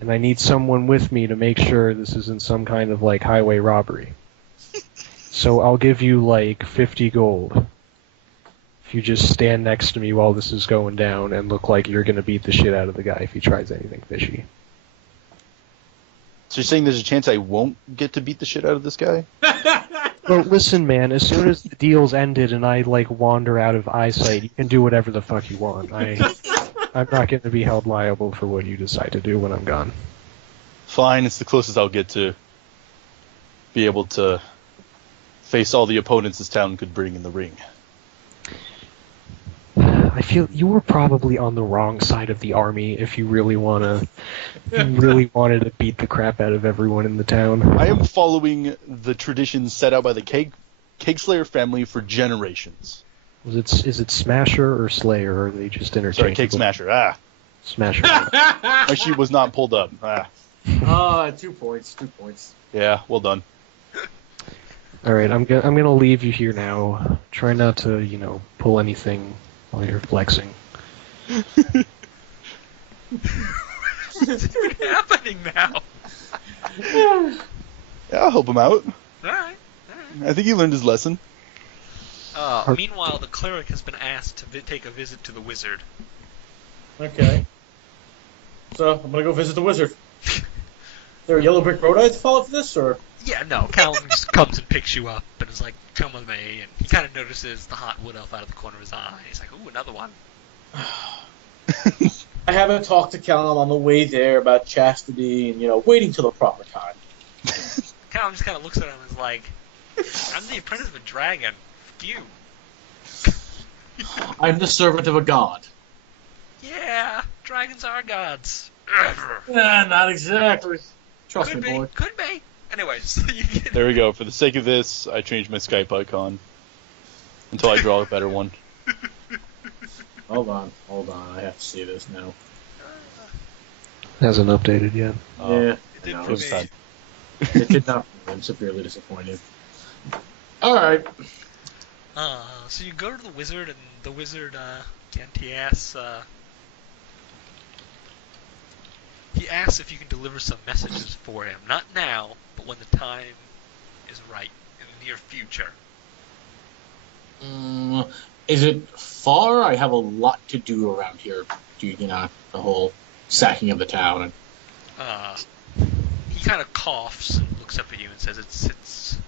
And I need someone with me to make sure this isn't some kind of, highway robbery. So I'll give you, 50 gold. If you just stand next to me while this is going down and look like you're gonna beat the shit out of the guy if he tries anything fishy. So you're saying there's a chance I won't get to beat the shit out of this guy? Well, listen, man, as soon as the deal's ended and I, wander out of eyesight, you can do whatever the fuck you want. I'm not going to be held liable for what you decide to do when I'm gone. Fine, it's the closest I'll get to be able to face all the opponents this town could bring in the ring. I feel you were probably on the wrong side of the army if you really wanted to beat the crap out of everyone in the town. I am following the traditions set out by the Kegslayer family for generations. Is it Smasher or Slayer, or are they just interchangeable? Sorry, Kegsmasher. Smasher. My sheet was not pulled up. 2 points. 2 points. Yeah, well done. Alright, I'm gonna leave you here now. Try not to, pull anything while you're flexing. What's happening now? Yeah, I'll help him out. Alright. I think he learned his lesson. Meanwhile, the cleric has been asked to take a visit to the wizard. Okay. So, I'm gonna go visit the wizard. Is there a yellow brick road I have to follow for this, or? Yeah, no, Callum just comes and picks you up and is like, come with me, and he kind of notices the hot wood elf out of the corner of his eye. He's like, ooh, another one. I haven't talked to Callum on the way there about chastity and, waiting till the proper time. Callum just kind of looks at him and is like, I'm the apprentice of a dragon. F you. I'm the servant of a god. Yeah, dragons are gods. Not exactly. Trust Could me, be, boy. could be. Anyways, you get... There we go. For the sake of this, I changed my Skype icon until I draw a better one. Hold on. I have to see this now. Hasn't updated yet. Yeah, It did I for know. First me. time. It did not. I'm severely disappointed. All right. So you go to the wizard, and the wizard, he asks if you can deliver some messages for him. Not now, but when the time is right, in the near future. Is it far? I have a lot to do around here due to the whole sacking of the town. And He kind of coughs and looks up at you and says, it's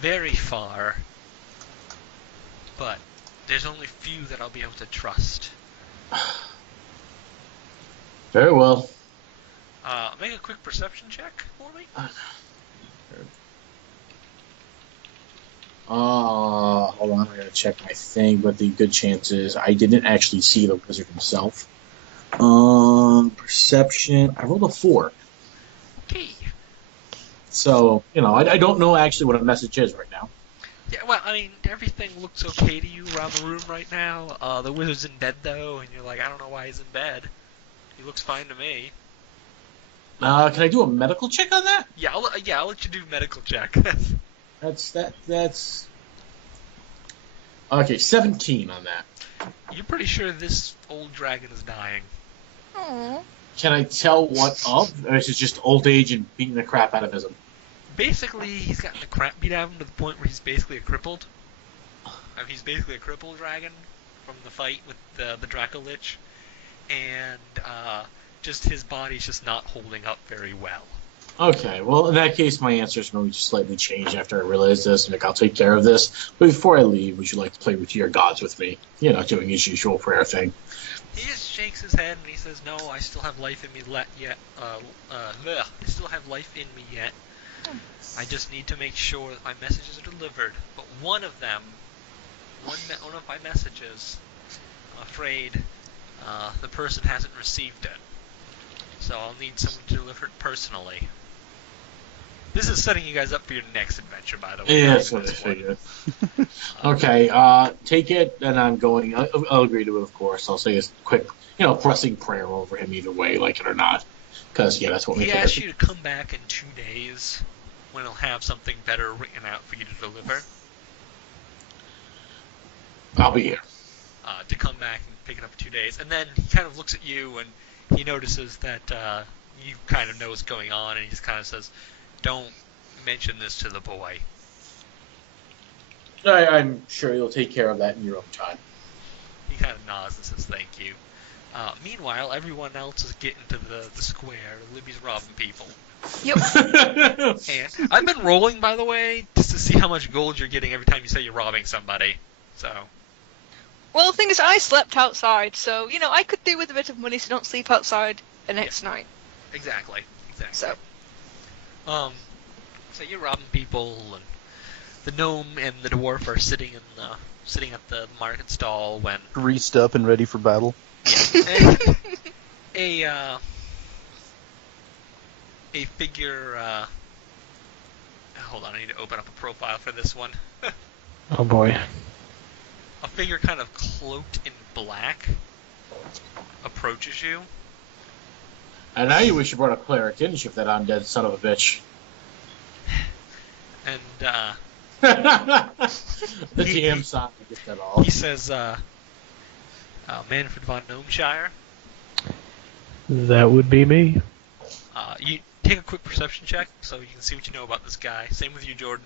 very far, but there's only few that I'll be able to trust. Very well. Make a quick perception check for me. Hold on, I gotta check my thing, but the good chance is I didn't actually see the wizard himself. Perception, I rolled a 4. Okay. So, I don't know actually what a message is right now. Yeah, well, I mean, everything looks okay to you around the room right now. The wizard's in bed, though, and you're like, I don't know why he's in bed. He looks fine to me. Can I do a medical check on that? Yeah, I'll let you do medical check. That's... Okay, 17 on that. You're pretty sure this old dragon is dying. Aww. Can I tell what of? Or is it just old age and beating the crap out of him? Basically, he's gotten the crap beat out of him to the point where he's basically a crippled. He's basically a crippled dragon from the fight with the Dracolich. And just his body's just not holding up very well. Okay, well, in that case, my answer is going to slightly change after I realize this, and I'll take care of this. But before I leave, would you like to play with your gods with me? Doing his usual prayer thing. He just shakes his head and he says, "No, I still have life in me yet. I still have life in me yet. I just need to make sure that my messages are delivered. But one of them, one of my messages, I'm afraid the person hasn't received it. So I'll need someone to deliver it personally." This is setting you guys up for your next adventure, by the way. Yeah, that's what I figured. Okay, take it, and I'm going. I'll agree to it, of course. I'll say a quick, pressing prayer over him either way, like it or not. Because, that's what we He do. asks you to come back in 2 days when he'll have something better written out for you to deliver. I'll be here. To come back and pick it up in 2 days. And then he kind of looks at you and he notices that you kind of know what's going on, and he just kind of says, "Don't mention this to the boy." I'm sure you'll take care of that in your own time. He kind of nods and says thank you. Meanwhile, everyone else is getting to the square. Libby's robbing people. Yep. And I've been rolling, by the way, just to see how much gold you're getting every time you say you're robbing somebody. So, Well, the thing is, I slept outside, so, I could do with a bit of money, so don't sleep outside the next night. exactly. So, So you're robbing people, and the gnome and the dwarf are sitting at the market stall when Greased up and ready for battle. a figure. Hold on, I need to open up a profile for this one. Oh boy. A figure kind of cloaked in black approaches you. And now you wish you brought a cleric, didn't you, for that undead son of a bitch? And The GM side, I get that all. he says, Manfred von Gnomeshire, That would be me. you take a quick perception check so you can see what you know about this guy. Same with you, Jordan.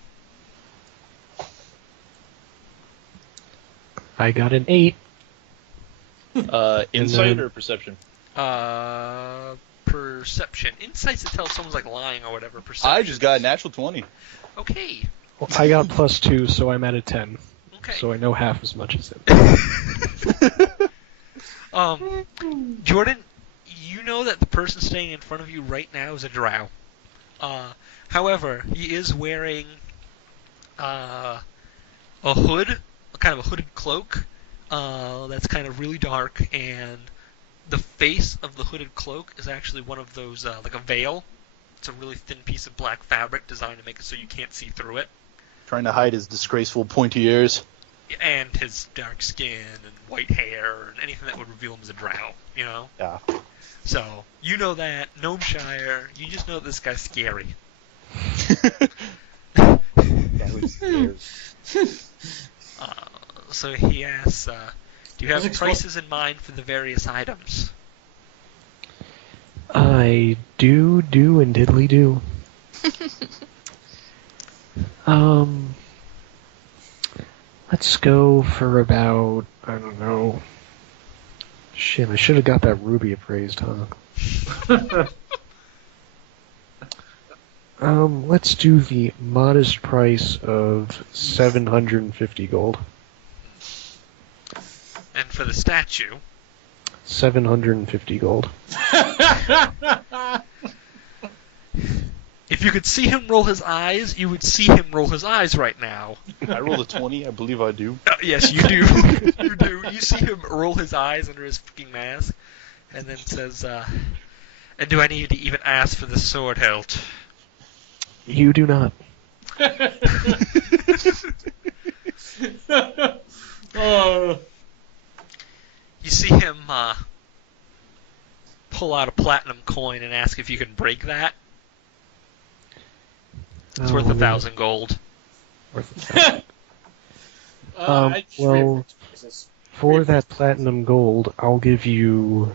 I got an 8. Insight or perception? Perception. Insights to tell if someone's like lying or whatever. Perception. I just got a natural 20. Okay. Well, I got +2, so I'm at a 10. Okay. So I know half as much as him. Jordan, you know that the person standing in front of you right now is a drow. However, he is wearing a hood, kind of a hooded cloak that's kind of really dark, and the face of the hooded cloak is actually one of those, like a veil It's a really thin piece of black fabric designed to make it so you can't see through it. Trying to hide his disgraceful pointy ears. And his dark skin and white hair and anything that would reveal him as a drow, you know? Yeah. So, you know that, Gnomeshire, you just know that this guy's scary. That was scary. So he asks, do you have Let's prices in mind for the various items? I do and diddly do. Let's go for about, I don't know. Shit, I should have got that ruby appraised, huh? Let's do the modest price of 750 gold. And for the statue, 750 gold. if you could see him roll his eyes, you would see him roll his eyes right now. I rolled a 20, I believe I do. Yes, you do. You do. You see him roll his eyes under his freaking mask, and then says, and do I need to even ask for the sword hilt? You do not. Oh. You see him pull out a platinum coin and ask if you can break that. It's worth 1,000 gold. Worth 1,000. I just Well, for that platinum gold, I'll give you.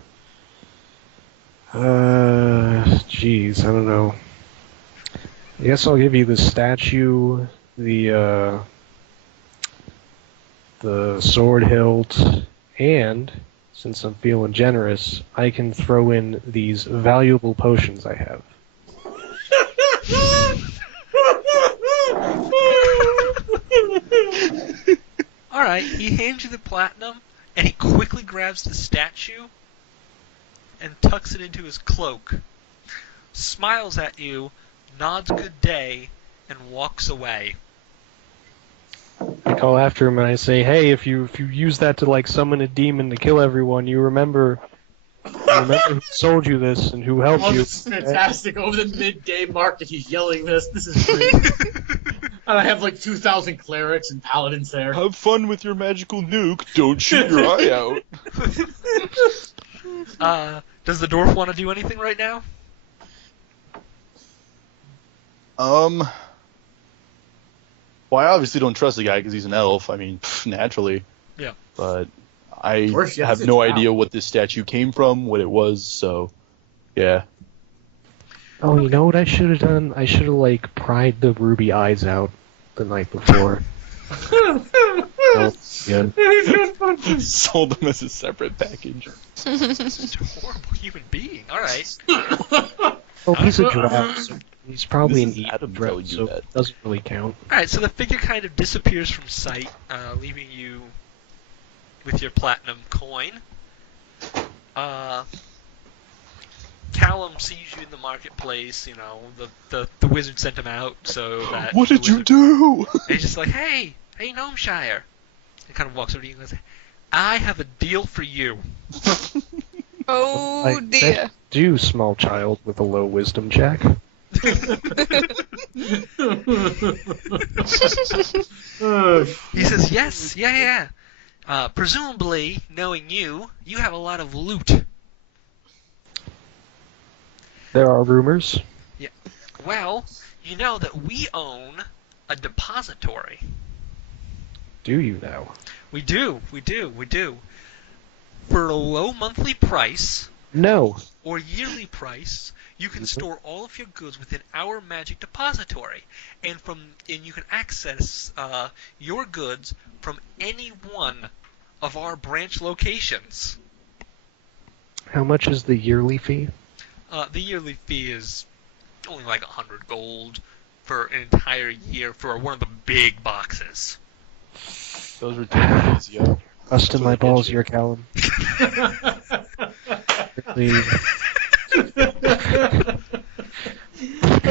Geez, I don't know. I guess I'll give you the statue, the sword hilt, and since I'm feeling generous, I can throw in these valuable potions I have. Alright, he hands you the platinum, and he quickly grabs the statue and tucks it into his cloak, smiles at you, nods good day, and walks away. I call after him and I say, "Hey, if you use that to like summon a demon to kill everyone, you remember who sold you this and who helped Oh, you." this is fantastic. Over the midday market, he's yelling this. This is great. And I have like 2,000 clerics and paladins there. Have fun with your magical nuke. Don't shoot your eye out. Does the dwarf want to do anything right now? Well, I obviously don't trust the guy because he's an elf. I mean, naturally. Yeah. But I Dwarf, yes, have it's no out. idea what this statue came from, what it was, so, yeah. Oh, you know what I should have done? I should have like pried the ruby eyes out the night before. Oh, good. Sold them as a separate package. Such a horrible human being. Alright. Oh, he's a drow, so he's probably This an is Adam evil drow, telling you so that. it doesn't really count. Alright, so the figure kind of disappears from sight, leaving you with your platinum coin. Callum sees you in the marketplace, you know, the wizard sent him out so that... What the did you wizard- do? And he's just like, hey, Gnomeshire. He kind of walks over to you and goes, I have a deal for you. Oh I dear. bet you, small child with a low wisdom check. He says, yes, yeah. Presumably, knowing you, you have a lot of loot. There are rumors. Well, you know that we own a depository. Do you now? We do. For a low monthly price, No. or yearly price, you can store all of your goods within our magic depository, and you can access your goods from any one of our branch locations. How much is the yearly fee? The yearly fee is only like 100 gold for an entire year for one of the big boxes. Those were ridiculous, yo. Busting my balls here, Callum. Really.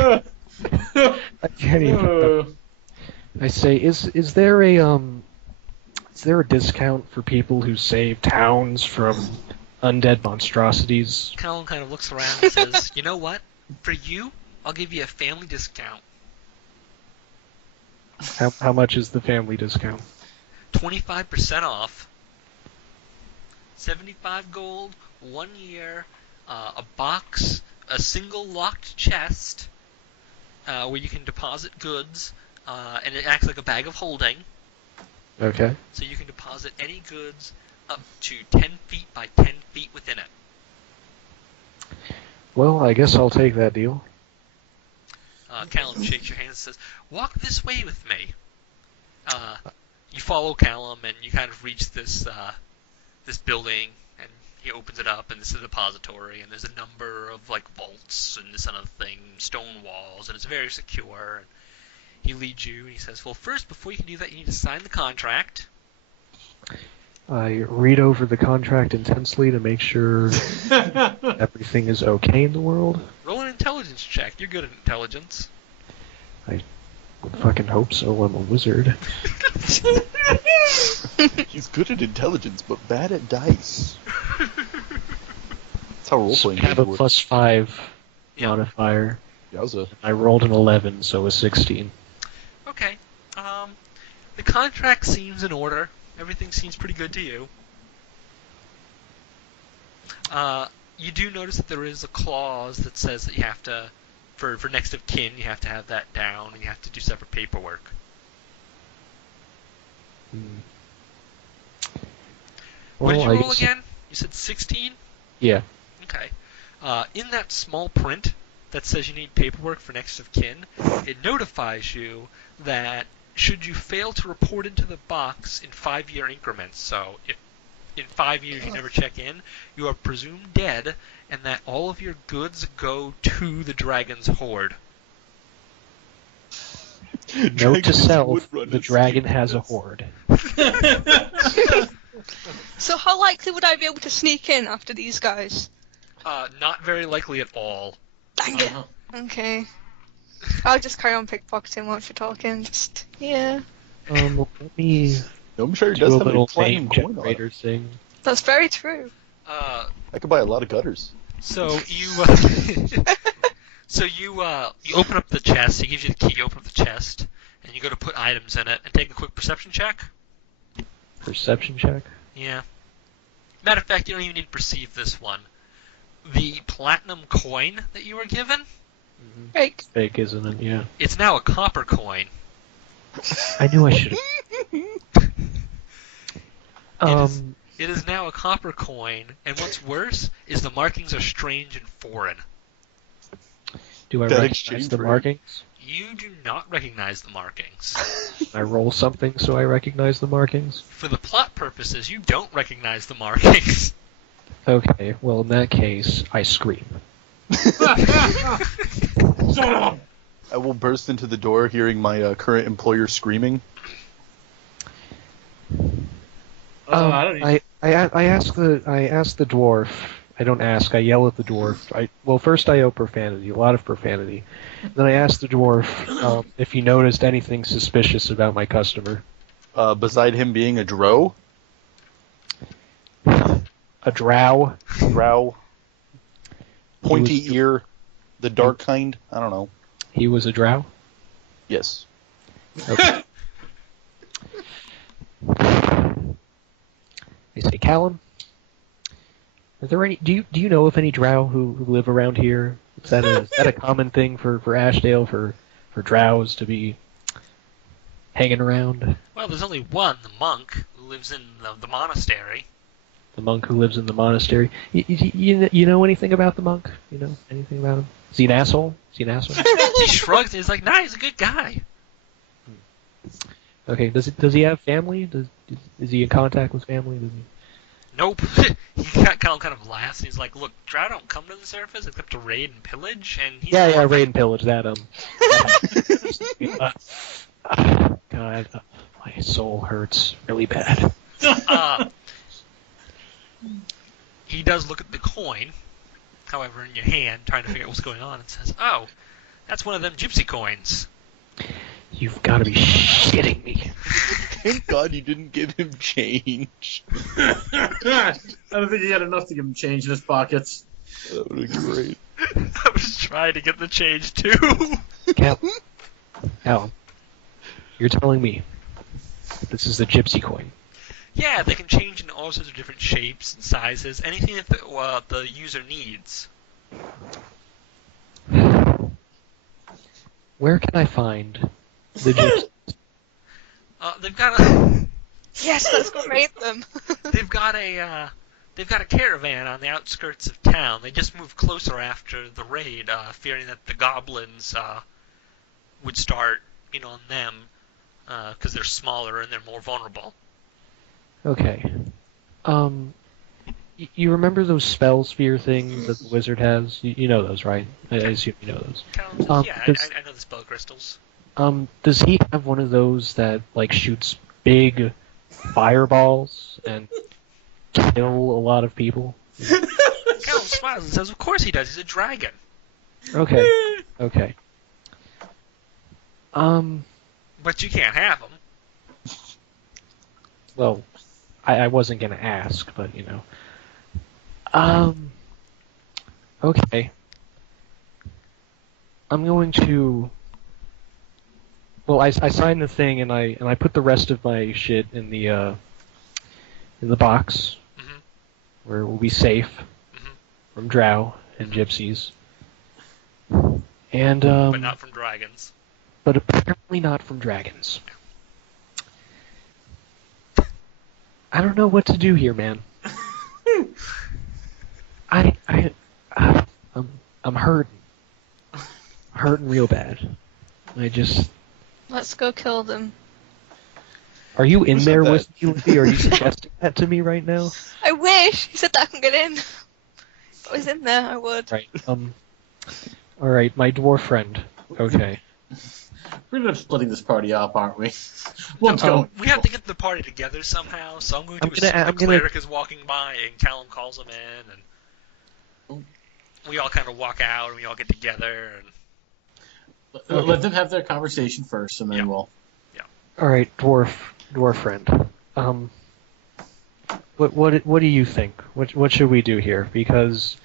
I can't even. I say, is there a discount for people who save towns from undead monstrosities? Callum kind of looks around and says, you know what? For you, I'll give you a family discount. How much is the family discount? 25% off. 75 gold, 1 year, a box, a single locked chest where you can deposit goods, and it acts like a bag of holding. Okay. So you can deposit any goods up to 10 feet by 10 feet within it. Well, I guess I'll take that deal. Callum shakes your hand and says, "Walk this way with me." You follow Callum, and you kind of reach this this building, and he opens it up, and this is a depository, and there's a number of like vaults and this other thing, stone walls, and it's very secure. And he leads you, and he says, "Well, first, before you can do that, you need to sign the contract." I read over the contract intensely to make sure everything is okay in the world. Roll an intelligence check. You're good at intelligence. I would fucking hope so. I'm a wizard. He's good at intelligence, but bad at dice. That's how role-playing I have a games work. +5 Yeah. modifier. Yowza. I rolled an 11, so a 16. Okay. The contract seems in order. Everything seems pretty good to you. You do notice that there is a clause that says that you have to, for next of kin, you have to have that down, and you have to do separate paperwork. What did Well, you I roll guess- again? You said 16? Yeah. Okay. In that small print that says you need paperwork for next of kin, it notifies you that should you fail to report into the box in 5-year increments, so if in 5 years you never check in, you are presumed dead, and that all of your goods go to the dragon's hoard. Note to Dragons self, would run the a dragon scheme has a this. horde. So how likely would I be able to sneak in after these guys? Not very likely at all. Dang it. Okay. I'll just carry on pickpocketing while you're talking. Just, yeah. Let me Gnomeshire do does a have a little platinum name coin on it. generator thing. That's very true. I could buy a lot of gutters. So you, you open up the chest. He gives you the key. You open up the chest, and you go to put items in it, and take a quick perception check. Perception check? Yeah. Matter of fact, you don't even need to perceive this one. The platinum coin that you were given, Fake. Fake, isn't it? Yeah. it's now a copper coin. I knew I should have. It is now a copper coin, and what's worse is the markings are strange and foreign. Do I That recognize exchange the rate. markings? You do not recognize the markings. I roll something so I recognize the markings? For the plot purposes, you don't recognize the markings. Okay, well in that case, I scream. Shut up! I will burst into the door hearing my current employer screaming. I don't even... I ask the dwarf. I don't ask. I yell at the dwarf. First I owe profanity, a lot of profanity. Then I ask the dwarf if he noticed anything suspicious about my customer. Beside him being a drow, A drow. pointy ear, the dark kind. I don't know. He was a drow. Yes. Okay. I say, Callum, are there any? Do you know of any drow who live around here? Is that a common thing for Ashdale for drows to be hanging around? Well, there's only one, the monk, who lives in the monastery. The monk who lives in the monastery. You know anything about the monk? You know anything about him? Is he an asshole? He shrugs and he's like, "Nah, he's a good guy." Okay. Does he have family? Is he in contact with family? Does he... Nope. He kind of laughs and he's like, "Look, drow don't come to the surface except to raid and pillage." And he's Yeah, raid and pillage that. God, my soul hurts really bad. He does look at the coin, however, in your hand, trying to figure out what's going on, and says, "Oh, that's one of them gypsy coins." You've got to be shitting me. Thank God you didn't give him change. I don't think he had enough to give him change in his pockets. That would be great. I was trying to get the change too. Helm, you're telling me this is the gypsy coin? Yeah, they can change in all sorts of different shapes and sizes, anything that the user needs. Where can I find the gypsy? They've got a Yes, let's go raid them. they've got a caravan on the outskirts of town. They just moved closer after the raid, fearing that the goblins would start on them because they're smaller and they're more vulnerable. Okay. You remember those spell sphere things that the wizard has? You know those, right? I assume you know those. Yeah, I know the spell crystals. Does he have one of those that shoots big fireballs and kill a lot of people? Cal smiles and says, "Of course he does. He's a dragon." Okay. But you can't have him. Well, I wasn't gonna ask, but Okay. I'm going to. Well, I signed the thing and I put the rest of my shit in the box, where it will be safe from drow and gypsies. And But not from dragons. But apparently not from dragons. I don't know what to do here, man. I'm hurting. Hurting real bad. Let's go kill them. Are you in there with me, Libby? Are you suggesting that to me right now? I wish! He said that I can get in. If I was in there, I would. Right. Alright, my dwarf friend. Okay. We're gonna be splitting this party up, aren't we? What's going? We have to get the party together somehow, so I'm going to assume the cleric is walking by and Callum calls him in, and we all kind of walk out and we all get together. And Let them have their conversation first, and then we'll. Yeah. All right, dwarf friend. What do you think? What should we do here? Because,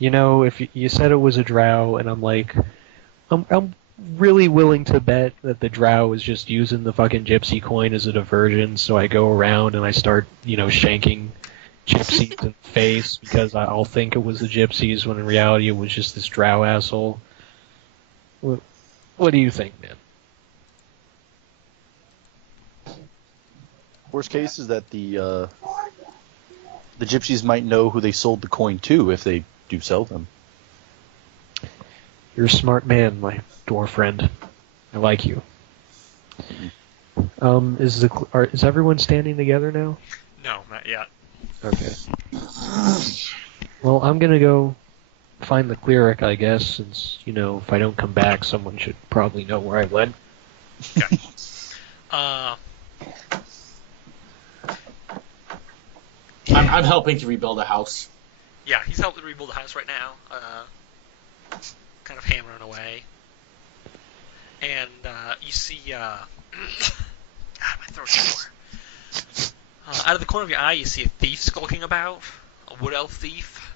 if you said it was a drow, and I'm really willing to bet that the drow is just using the fucking gypsy coin as a diversion. So I go around and I start, shanking gypsies in the face because I'll think it was the gypsies when in reality it was just this drow asshole. What do you think, man? Worst case is that the gypsies might know who they sold the coin to if they do sell them. You're a smart man, my dwarf friend. I like you. Is everyone standing together now? no, not yet. Okay. Well, I'm gonna go find the cleric, I guess, since, if I don't come back, someone should probably know where I went. Okay. I'm helping to rebuild a house. Yeah, he's helping rebuild the house right now. Kind of hammering away. And you see, God, my throat's sore. Out of the corner of your eye, you see a thief skulking about, a wood elf thief,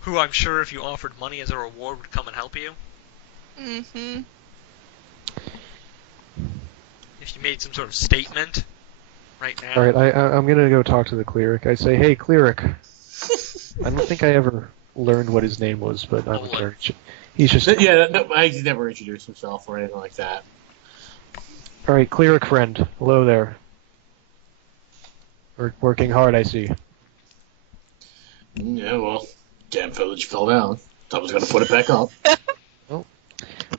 who I'm sure if you offered money as a reward would come and help you. Mm-hmm. If you made some sort of statement right now. Alright, I'm gonna go talk to the cleric. I say, hey, cleric. I don't think I ever learned what his name was, but I'm Olin. He's just... Yeah, no, he's never introduced himself or anything like that. Alright, cleric friend. Hello there. Working hard, I see. Yeah, well, damn village fell down. Someone's gonna put it back up. Well,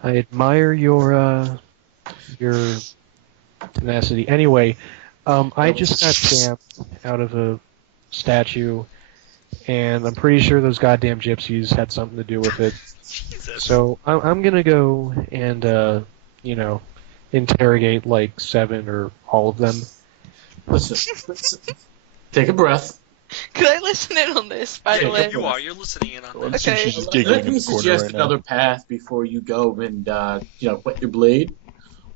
I admire your tenacity. Anyway, I just got jammed out of a statue, and I'm pretty sure those goddamn gypsies had something to do with it. Jesus. So I'm gonna go and interrogate like 7 or all of them. Listen. Take a breath. Could I listen in on this, by the way? You are. You're listening in on this. Okay. She's just giggling Let in me the corner suggest right now. another path before you go and wet your blade.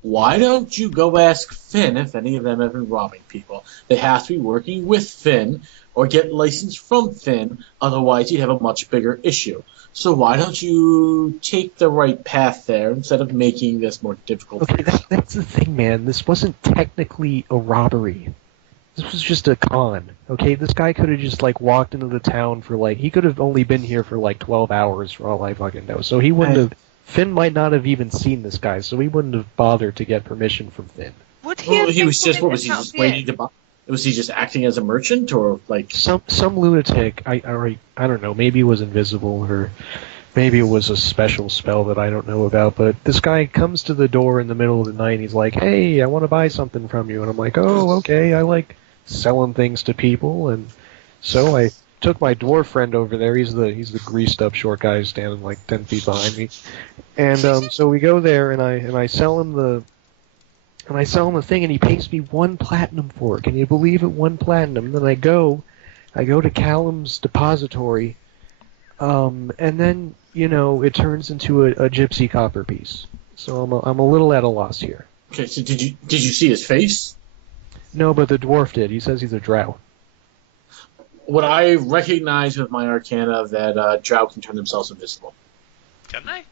Why don't you go ask Finn if any of them have been robbing people? They have to be working with Finn or get licensed from Finn, otherwise you'd have a much bigger issue. So why don't you take the right path there instead of making this more difficult for Okay, that's the thing, man. This wasn't technically a robbery. This was just a con. Okay, this guy could have just like walked into the town for like he could have only been here for like 12 hours for all I fucking know. So he wouldn't have. Finn might not have even seen this guy, so he wouldn't have bothered to get permission from Finn. Would he? He was just what was he just waiting to buy? Was he just acting as a merchant or like Some lunatic. I don't know. Maybe it was invisible or maybe it was a special spell that I don't know about. But this guy comes to the door in the middle of the night. And he's like, "Hey, I want to buy something from you." And I'm like, "Oh, okay. I like selling things to people." And so I took my dwarf friend over there. He's the greased up short guy standing like 10 feet behind me. And so we go there and I sell him the thing, and he pays me 1 platinum for it. Can you believe it? 1 platinum. Then I go to Callum's depository, and then it turns into a gypsy copper piece. So I'm a little at a loss here. Okay, so did you see his face? No, but the dwarf did. He says he's a drow. Would I recognize with my arcana that drow can turn themselves invisible? Can they?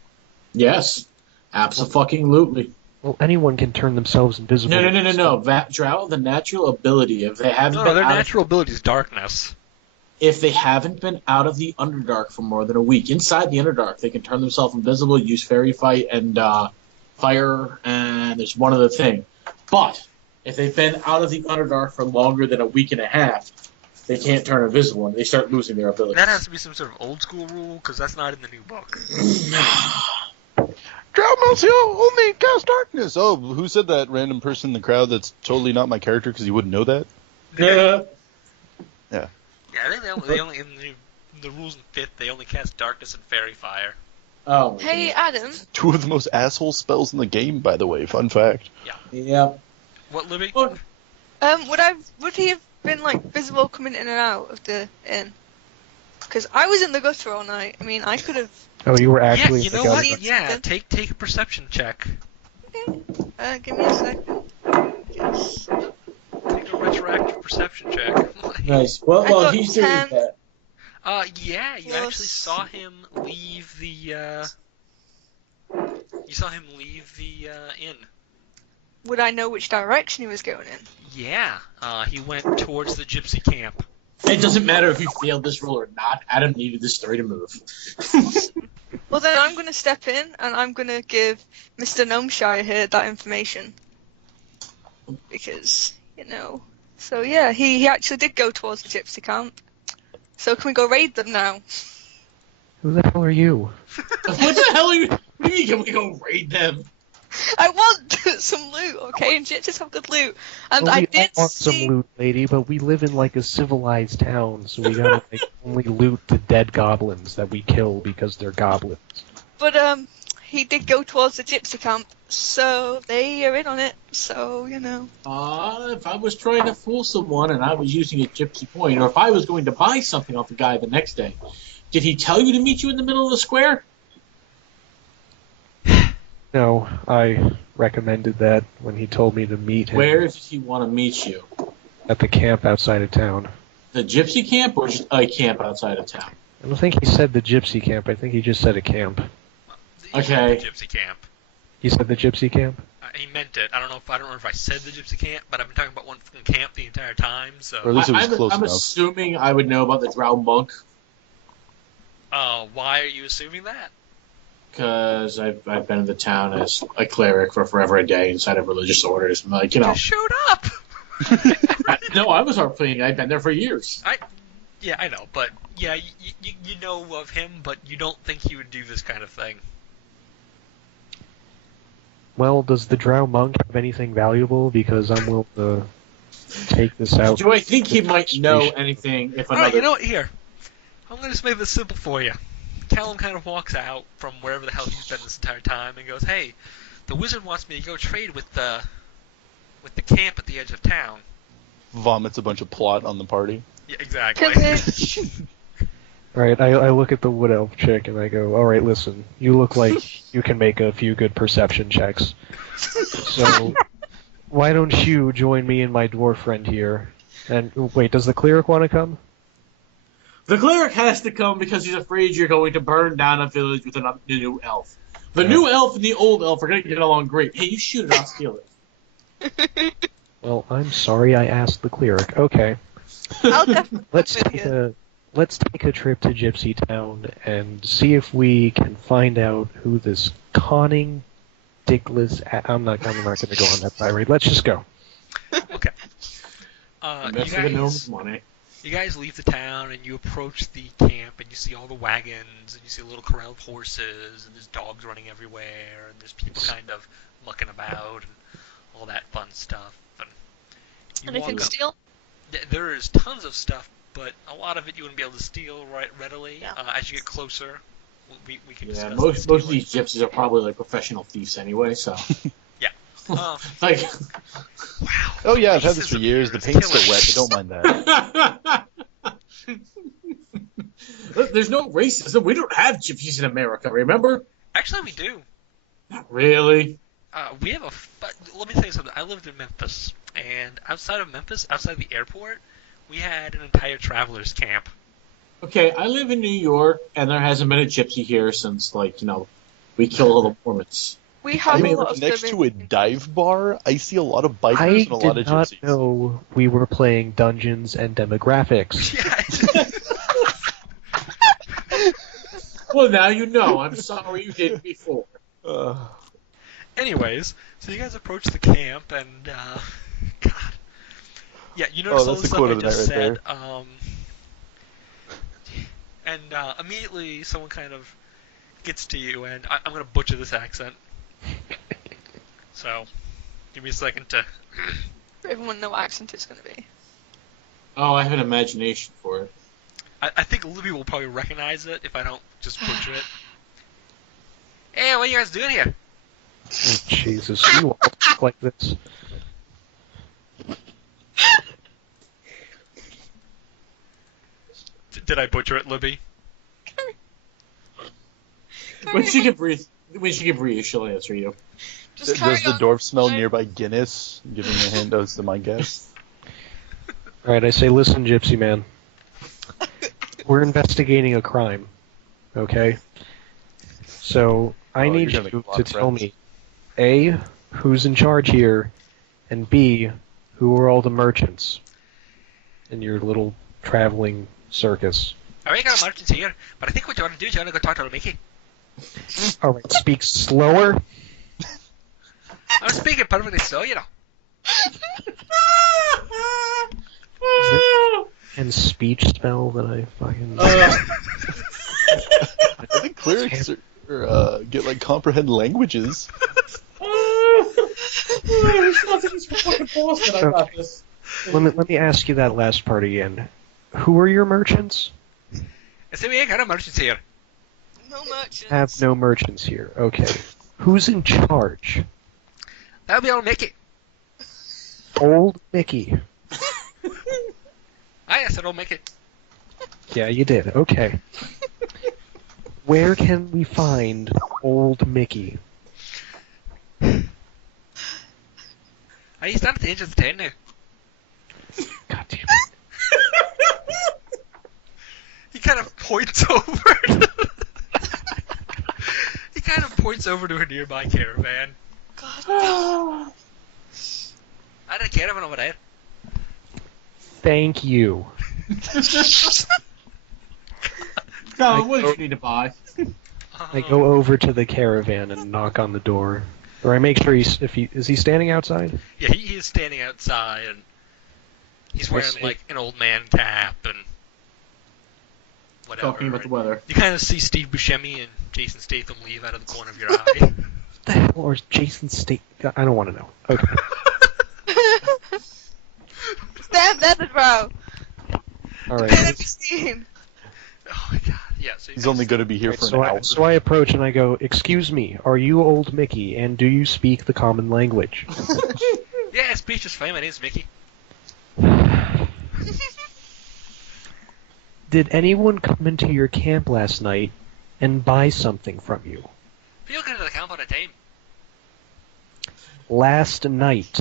Yes, absolutely. Well, anyone can turn themselves invisible. No. That drow, the natural ability, if they haven't No, been their out natural ability is darkness. if they haven't been out of the Underdark for more than a week, inside the Underdark, they can turn themselves invisible, use fairy fight and fire, and there's one other thing. But if they've been out of the Underdark for longer than a week and a half, they can't turn invisible, and they start losing their abilities. That has to be some sort of old school rule, because that's not in the new book. Drow Monsieur only cast darkness. Oh, who said that? Random person in the crowd that's totally not my character because you wouldn't know that? Yeah. Yeah. Yeah, I think they only in the rules in 5th, they only cast darkness and fairy fire. Oh. Hey, Adam. 2 of the most asshole spells in the game, by the way. Fun fact. Yeah. What, Libby? Would he have been like visible coming in and out of the inn? Because I was in the gutter all night. I mean, I could have. Oh, you were actually. Yeah, you know the what? guy. Yeah, take a perception check. Okay. Give me a second. Yes. Take a retroactive perception check. Nice. I Well, got he's doing 10. that. Yeah, you actually saw him leave the. You saw him leave the inn. Would I know which direction he was going in? Yeah, he went towards the gypsy camp. It doesn't matter if you failed this roll or not. Adam needed this story to move. Well, then I'm going to step in and I'm going to give Mr. Gnomeshire here that information. Because, So, yeah, he actually did go towards the gypsy camp. So can we go raid them now? Who the hell are you? What the hell are you? What do you mean, can we go raid them? I want some loot, okay? And gypsies have good loot. And Well, I we did all want see... some loot, lady, but we live in like a civilized town, so we gotta only loot the dead goblins that we kill because they're goblins. But, he did go towards the gypsy camp. So they are in on it. So, If I was trying to fool someone and I was using a gypsy coin, or if I was going to buy something off the guy the next day, did he tell you to meet you in the middle of the square? No, I recommended that when he told me to meet him Where did he want to meet you? at the camp outside of town. The gypsy camp or just a camp outside of town? I don't think he said the gypsy camp. I think he just said a camp. Okay. The gypsy camp. He said the gypsy camp? He meant it. I don't know if I said the gypsy camp, but I've been talking about one fucking camp the entire time. So. Or at least it was I'm close enough. assuming I would know about the Drow monk. Why are you assuming that? Because I've been in the town as a cleric for forever a day inside of religious orders. I'm like, You showed up! No, I was playing. I've been there for years. Yeah, I know, but yeah, you know of him, but you don't think he would do this kind of thing. Well, does the drow monk have anything valuable? Because I'm willing to take this out. Do I think he might know anything if Alright, another... you know what? Here. I'm going to just make this simple for you. Callum kind of walks out from wherever the hell he's been this entire time and goes, "Hey, the wizard wants me to go trade with the camp at the edge of town." Vomits a bunch of plot on the party. Yeah, exactly. Pillage. Right, I look at the wood elf chick and I go, alright, listen, you look like you can make a few good perception checks. So, why don't you join me and my dwarf friend here? And, wait, does the cleric want to come? The cleric has to come because he's afraid you're going to burn down a village with a new elf. The new elf and the old elf are going to get along great. Hey, you shoot it, I'll steal it. Well, I'm sorry I asked the cleric. Okay. I'll definitely Let's take a trip to Gypsy Town and see if we can find out who this conning, dickless... I'm not going to go on that tirade. Let's just go. Okay. That's for the gnome's money. You guys leave the town and you approach the camp and you see all the wagons and you see a little corral of horses and there's dogs running everywhere and there's people kind of mucking about and all that fun stuff. And you Anything to walk up. steal? There is tons of stuff, but a lot of it you wouldn't be able to steal readily. Yeah. As you get closer, we can Yeah, discuss most of these gypsies are probably like professional thieves anyway, so. Yeah. Like. Wow. Oh yeah, I've had this for Racism years. here The is paint's killing still wet, but don't mind that. There's no racism. We don't have gypsies in America, remember? Actually, we do. Not really. We have let me tell you something. I lived in Memphis, and outside of Memphis, outside of the airport, we had an entire travelers camp. Okay, I live in New York, and there hasn't been a gypsy here since, like, we killed all the Mormons. We I have a mean, lot of next to a serving- dive bar, I see a lot of bikers I and a lot of did not gypsies. know we were playing Dungeons and Demographics. Yeah. Well, now you know. I'm sorry you didn't before. Anyways, so you guys approach the camp, and God, yeah, you notice all that's the the stuff quote I of the just night said. right And immediately someone kind of gets to you, and I'm gonna butcher this accent. So, give me a second to. Everyone know what accent it's going to be. Oh, I have an imagination for it. I think Libby will probably recognize it if I don't just butcher it. Hey, what are you guys doing here? Oh, Jesus, you all talk like this. Did I butcher it, Libby? When she can breathe, she'll answer you. Just carry Does the on. dwarf smell nearby Guinness? Giving a hint as to my guess. Alright, I say, listen, Gypsy Man. We're investigating a crime, okay? So, I need you're gonna you make a lot to of tell friends. me, A, who's in charge here, and B, who are all the merchants in your little traveling circus. I already got a merchant here, but I think what you want to do is you want to go talk to Mickey. Alright, speak slower. I'm speaking perfectly slow, you know. And speech spell that I fucking... I think clerics get like comprehend languages. Let me ask you that last part again. Who are your merchants? I said we ain't got a merchant here. No merchants. Have no merchants here. Okay. Who's in charge? That'll be old Mickey. Old Mickey. I said old Mickey. Yeah, you did. Okay. Where can we find Old Mickey? He's down at the edge of the town now. God damn it. He kind of points over. He kind of points over to a nearby caravan. God. I don't care over there. Thank you. No, what did you need to buy? I go over to the caravan and knock on the door. Or I make sure is he standing outside? Yeah, he is standing outside, and he's wearing see. like an old man cap and whatever. Talking about the weather. You kind of see Steve Buscemi and Jason Statham leave out of the corner of your eye. What the hell? Or is Jason State? I don't want to know. Okay. Stand there, the drow. Alright. Enemy seen. Oh my god, yeah. So He's only going to be here for an hour. So I approach and I go, "Excuse me, are you Old Mickey, and do you speak the common language?" Yeah, speech is fine. My name's Mickey. Did anyone come into your camp last night and buy something from you? People come to the camp all the time. Last night.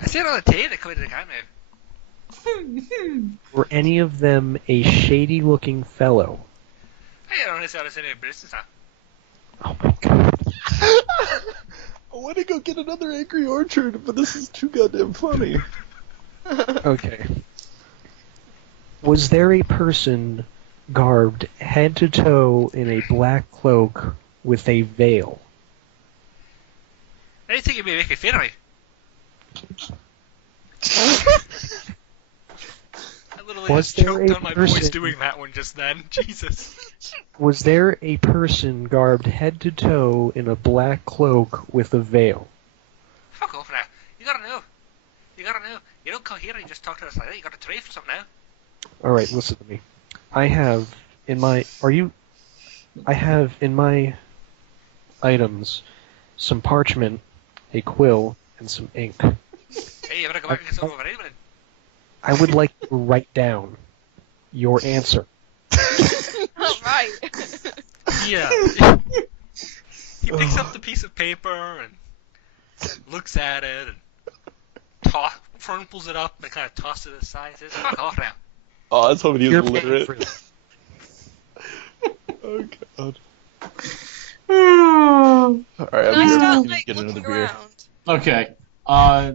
I see it all the time. They come into the camp now. Were any of them a shady-looking fellow? I don't necessarily say any business. Oh my god. I want to go get another Angry Orchard, but this is too goddamn funny. Okay. Was there a person garbed head to toe in a black cloak with a veil? I think you may make it fair. I literally Was just there choked a on my voice person- doing that one just then. Jesus. Was there a person garbed head to toe in a black cloak with a veil? Fuck off now. You gotta know. You gotta know. You don't come here and you just talk to us like that. You gotta trade for something now. Alright, listen to me. I have in my items some parchment, a quill, and some ink. Hey, you better go back and get some over anyway. I would like to write down your answer. Right. Yeah. He picks up the piece of paper and looks at it and crumples it up and kind of tosses it aside and says, fuck off now. Oh, I was hoping he was You're paying illiterate. for this. Oh god. Oh. Alright, Can I'll I be start, right back. like, Get another looking beer. around? Okay.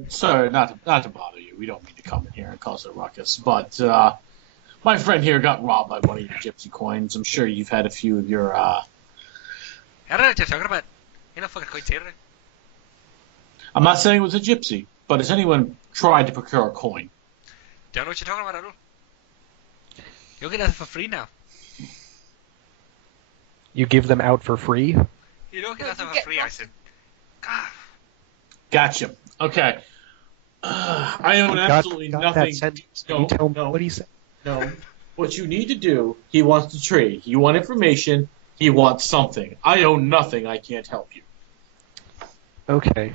Sir, not to bother you. We don't mean to come in here and cause a ruckus, but my friend here got robbed by one of your gypsy coins. I'm sure you've had a few of your I don't know what you're talking about. You're not fucking quite here. I'm not saying it was a gypsy, but has anyone tried to procure a coin? Don't know what you're talking about at all. You'll get that for free now. You give them out for free? You don't get that You for get free, I nothing. said. God. Gotcha. Okay. I own absolutely Got nothing. that sentence. Can No, you tell me no. what he said? No. What you need to do, he wants to trade. You want information, he wants something. I own nothing, I can't help you. Okay.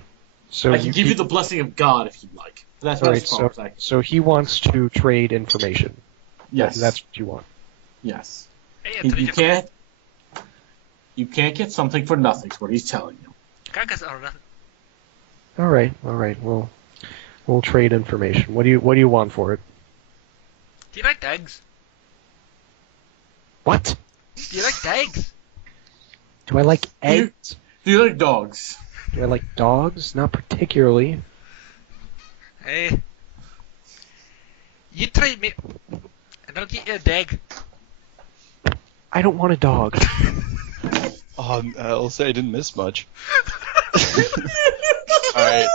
So I can give you the blessing of God if you'd like. That's Alright, as far as I can. so he wants to trade information. Yes. That's what you want. Yes. Hey, You, Anthony, you can't get something for nothing, is what he's telling you. can't get that or nothing. Alright, we'll trade information. What do you want for it? Do you like dags? What? Do you like dags? Do I like Do you- eggs? Do you like dogs? Do I like dogs? Not particularly. Hey. You trade me, and I'll get you a dag. I don't want a dog. I'll say I didn't miss much. Alright,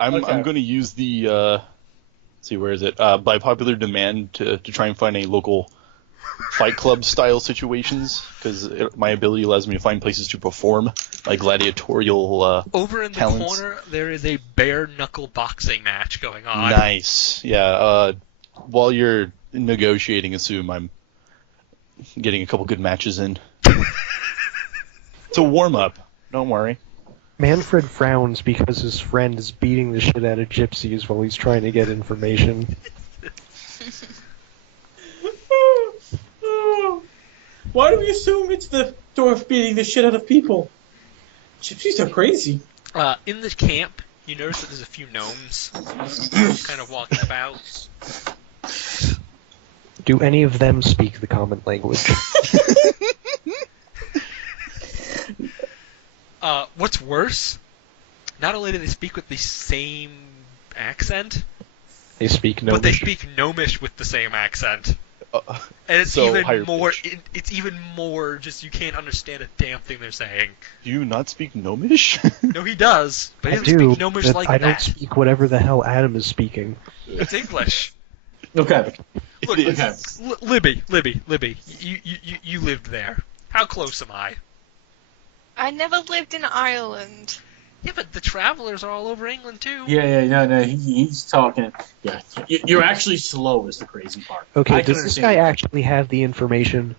I'm Okay. going to use the, let's see, where is it? By popular demand to try and find a local Fight Club style situations, because my ability allows me to find places to perform my gladiatorial, Over in the talents. corner, there is a bare knuckle boxing match going on. Nice. Yeah, while you're negotiating, assume I'm getting a couple good matches in. It's a warm-up. Don't worry. Manfred frowns because his friend is beating the shit out of gypsies while he's trying to get information. Why do we assume it's the dwarf beating the shit out of people? Gypsies are crazy. In the camp, you notice that there's a few gnomes kind of walking about. Do any of them speak the common language? What's worse, not only do they speak with the same accent, They speak but they Gnomish. speak Gnomish with the same accent. Uh, And it's So, higher even more. pitch. It's even more. Just you can't understand a damn thing they're saying. do you not speak Gnomish? No, he does, but he I doesn't do, speak Gnomish but like I don't that. speak whatever the hell Adam is speaking. It's English. Okay. Look, It is. Okay. Libby, you lived there. How close am I? I never lived in Ireland. Yeah, but the travelers are all over England too. Yeah, no, he's talking. Yeah, you're actually slow is the crazy part. Okay, I can does this understand. guy actually have the information?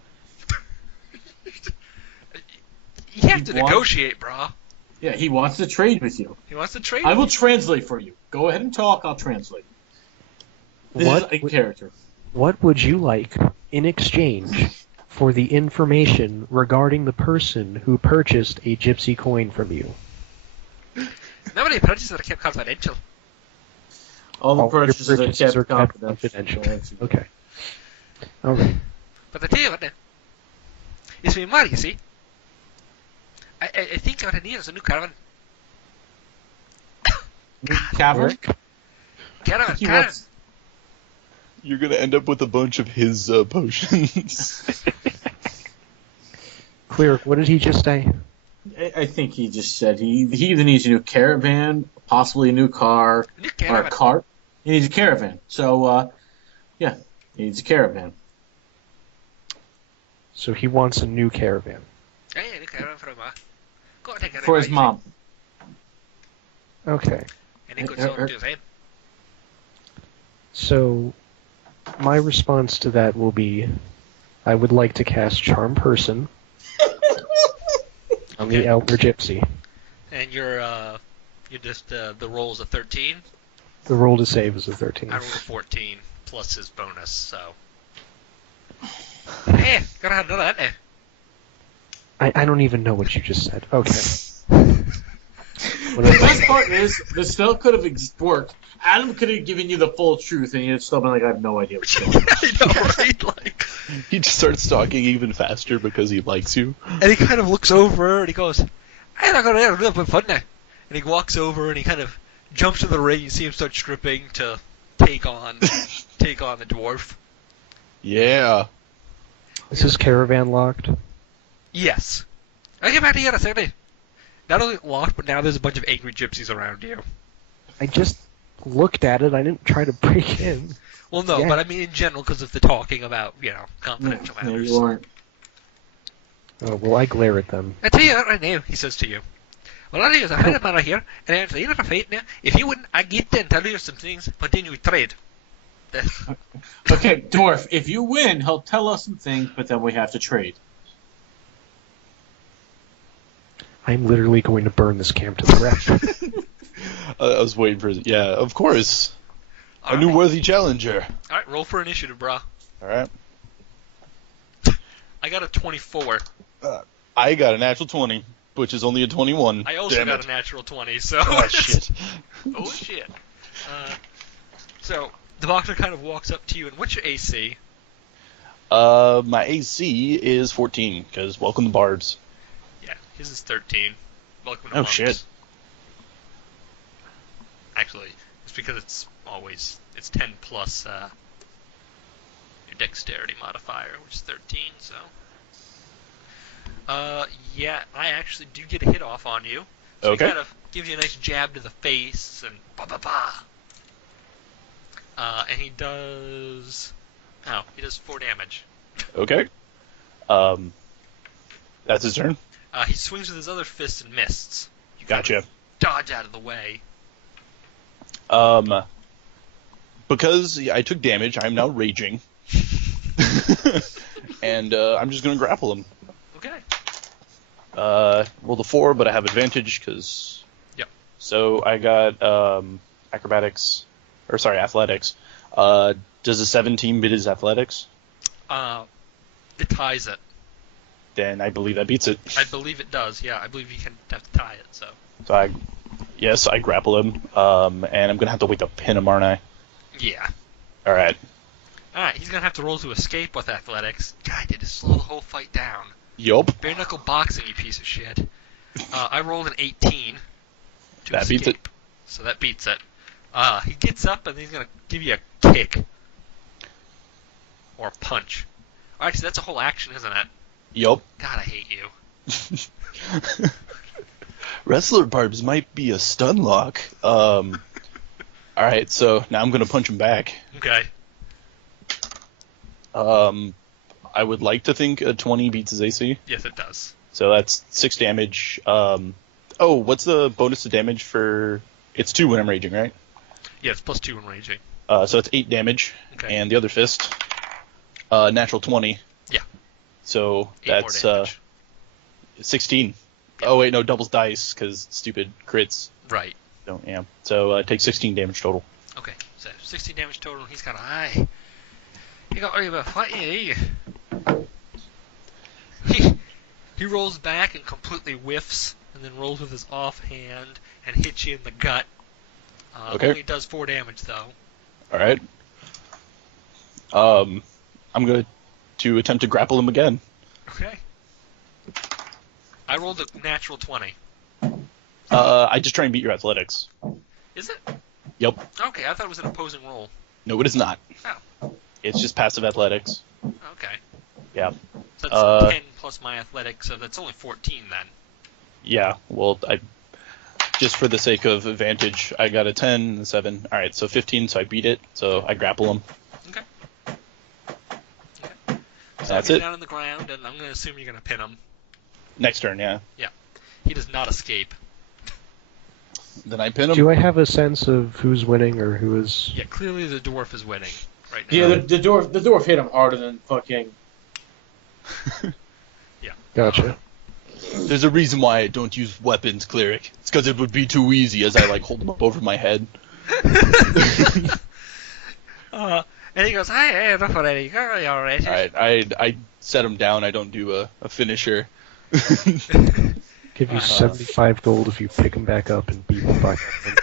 You have to He wants- negotiate, brah. Yeah, he wants to trade with you. He wants to trade. I with will you. translate for you. Go ahead and talk, I'll translate. This What? is a character. What would you like in exchange for the information regarding the person who purchased a gypsy coin from you? Nobody purchases are kept confidential. All the All your purchases are kept confidential. confidential. Okay. All right. But I tell you what now. It's me money, you see. I think what I need is a new caravan. Cavern? Caravan. You're gonna end up with a bunch of his potions. Cleric, what did he just say? I think he just said he either needs a new caravan, possibly a new car, New or caravan. a cart. He needs a caravan. So, yeah, he needs a caravan. So he wants a new caravan. Yeah, new caravan for him. Go and take a For his mom. Okay. Any good sort to him. So my response to that will be, I would like to cast Charm Person on the Elder Gypsy. And you're just the roll is a 13. The roll to save is a 13. I rolled a 14 plus his bonus, so. Hey, gotta have another, hadn't I don't even know what you just said. Okay. The best part is, this still could have worked. Adam could have given you the full truth, and you'd still been like, I have no idea what's going on. I know, right? Like, He just starts talking even faster because he likes you. and he kind of looks over and he goes, "I'm not gonna have a little bit of fun now." And he walks over and he kind of jumps to the ring. You see him start stripping to take on the dwarf. Yeah. Is his caravan locked? Yes. I get back to you in a second. Not only locked, but now there's a bunch of angry gypsies around you. I just looked at it. I didn't try to break in. Well, no, Yeah. but I mean in general because of the talking about, confidential No, matters. you aren't. Oh, well, I glare at them. I tell you that right now, he says to you. Well, I think there's a friend of mine here, and I'm saying a fight now. If you wouldn't, I get there and tell you some things, but then you trade. Okay, Dwarf, if you win, he'll tell us some things, but then we have to trade. I'm literally going to burn this camp to the ground. I was waiting for it. Yeah, of course. A new Alright. worthy challenger. Alright, roll for initiative, brah. Alright. I got a 24. I got a natural 20, which is only a 21. I also Damn got it. a natural 20, so... Oh, shit. Oh, shit. So, the boxer kind of walks up to you, and what's your AC? My AC is 14, because welcome to bards. Yeah, his is 13. Welcome to Oh, monks. shit. Actually, it's because it's 10 plus your dexterity modifier, which is 13, so... yeah, I actually do get a hit off on you. So Okay. he kind of gives you a nice jab to the face, and ba-ba-ba! And he does... Oh, he does 4 damage. Okay. That's his turn? He swings with his other fist and misses. You kind Gotcha. of dodge out of the way. Because I took damage, I'm now raging. And I'm just going to grapple him. Okay. Rolled a 4, but I have advantage because. Yep. So I got athletics. Does a 17 beat his athletics? It ties it. Then I believe that beats it. I believe it does, yeah. I believe you can have to tie it, so. So I grapple him, and I'm gonna have to wait to pin him, aren't I? Yeah. All right. Alright, he's gonna have to roll to escape with athletics. God, did to slow the whole fight down. Yup. Bare knuckle boxing, you piece of shit. I rolled an 18 to That escape. beats it. So that beats it. He gets up and he's gonna give you a kick. Or a punch. Alright, so that's a whole action, isn't it? Yup. God, I hate you. Wrestler barbs might be a stun lock. All right, so now I'm gonna punch him back. Okay. I would like to think a 20 beats his AC. Yes, it does. So that's 6 damage. What's the bonus to damage for? It's 2 when I'm raging, right? Yeah, it's +2 when raging. So it's 8 damage. Okay. And the other fist, natural 20. Yeah. So 8 more that's damage. 16. Yeah. Oh wait, no, doubles dice because stupid crits. Right. So yeah. So take 16 damage total. Okay, so 60 damage total, and he's got an eye. You got over fighting. He rolls back and completely whiffs, and then rolls with his offhand and hits you in the gut. Okay. Only does 4 damage though. All right. I'm going to attempt to grapple him again. Okay. I rolled a natural 20. I just try and beat your athletics. Is it? Yep. Okay, I thought it was an opposing roll. No, it is not. Oh. It's just passive athletics. Okay. Yeah. So that's 10 plus my athletics, so that's only 14 then. Yeah. Well, just for the sake of advantage, I got a 10 and a 7. All right, so 15, so I beat it. So I grapple him. Okay. So That's he's it. down on the ground, and I'm going to assume you're going to pin him. Next turn, yeah. He does not escape. Then I pin him. Do I have a sense of who's winning or who is? Yeah, clearly the dwarf is winning right now. Yeah, the dwarf hit him harder than fucking. Yeah. Gotcha. There's a reason why I don't use weapons, Cleric. It's because it would be too easy as I hold him up over my head. And he goes, hey, enough already. You got all right. All right, I set him down. I don't do a finisher. Give you 75 gold if you pick him back up and beat him back up.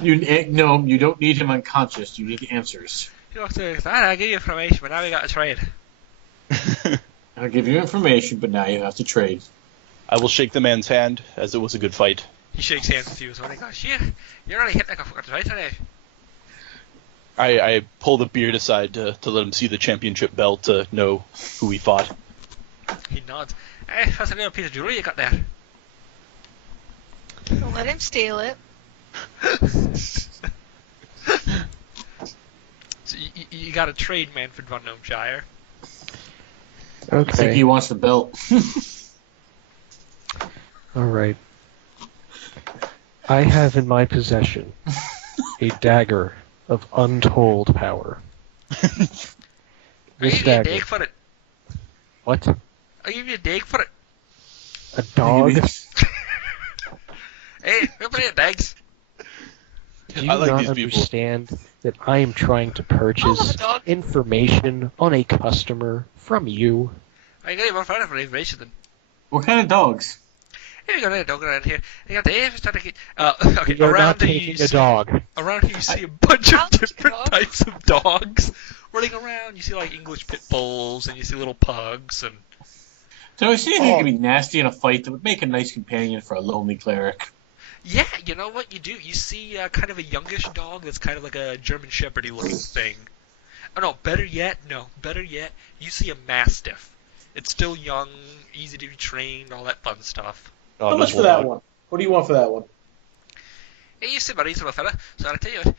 Gnome, you don't need him unconscious. You need answers. He goes, I'll give you information, but now we got to trade. I'll give you information, but now you have to trade. I will shake the man's hand, as it was a good fight. He shakes hands with you, so he goes, yeah, you're really hit like a fucking right today. I pull the beard aside to let him see the championship belt to know who we fought. He nods. Hey, that's a little piece of jewelry you got there. Don't let him steal it. So you got to trade Manfred von Gnomeshire. I think Okay. he wants the belt. All right. I have in my possession a dagger of untold power. I'll This give you a dagger. dig for it. What? I'll give you a dig for it. A dog? Hey, nobody at digs. Do you I like not these people. understand that I am trying to purchase dog. information on a customer from you? I got you more fun for information then. What kind of dogs? Here we got a dog around here. You got the aim to get. Okay, You're around not here you taking a see- dog. Around here you see a bunch of I'll take a different dog. types of dogs running around. You see like English pit bulls, and you see little pugs, and So I see anything that could be nasty in a fight that would make a nice companion for a lonely cleric. yeah, you know what you do? You see kind of a youngish dog that's kind of like a German Shepherdy looking thing. Oh no, better yet, you see a Mastiff. It's still young, easy to be trained, all that fun stuff. Oh, How much this for that dog. one? What do you want for that one? Hey, you seem a reasonable fella, so I'll tell you what.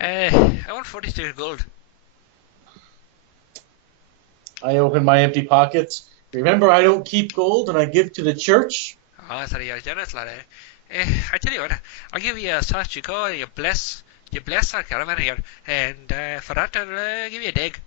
I want 42 gold. I open my empty pockets. Remember, I don't keep gold, and I give to the church. Oh, that's you're generous, lad. I tell you what, I'll give you a such you go, you bless our caravan here, and for that I'll give you a dig.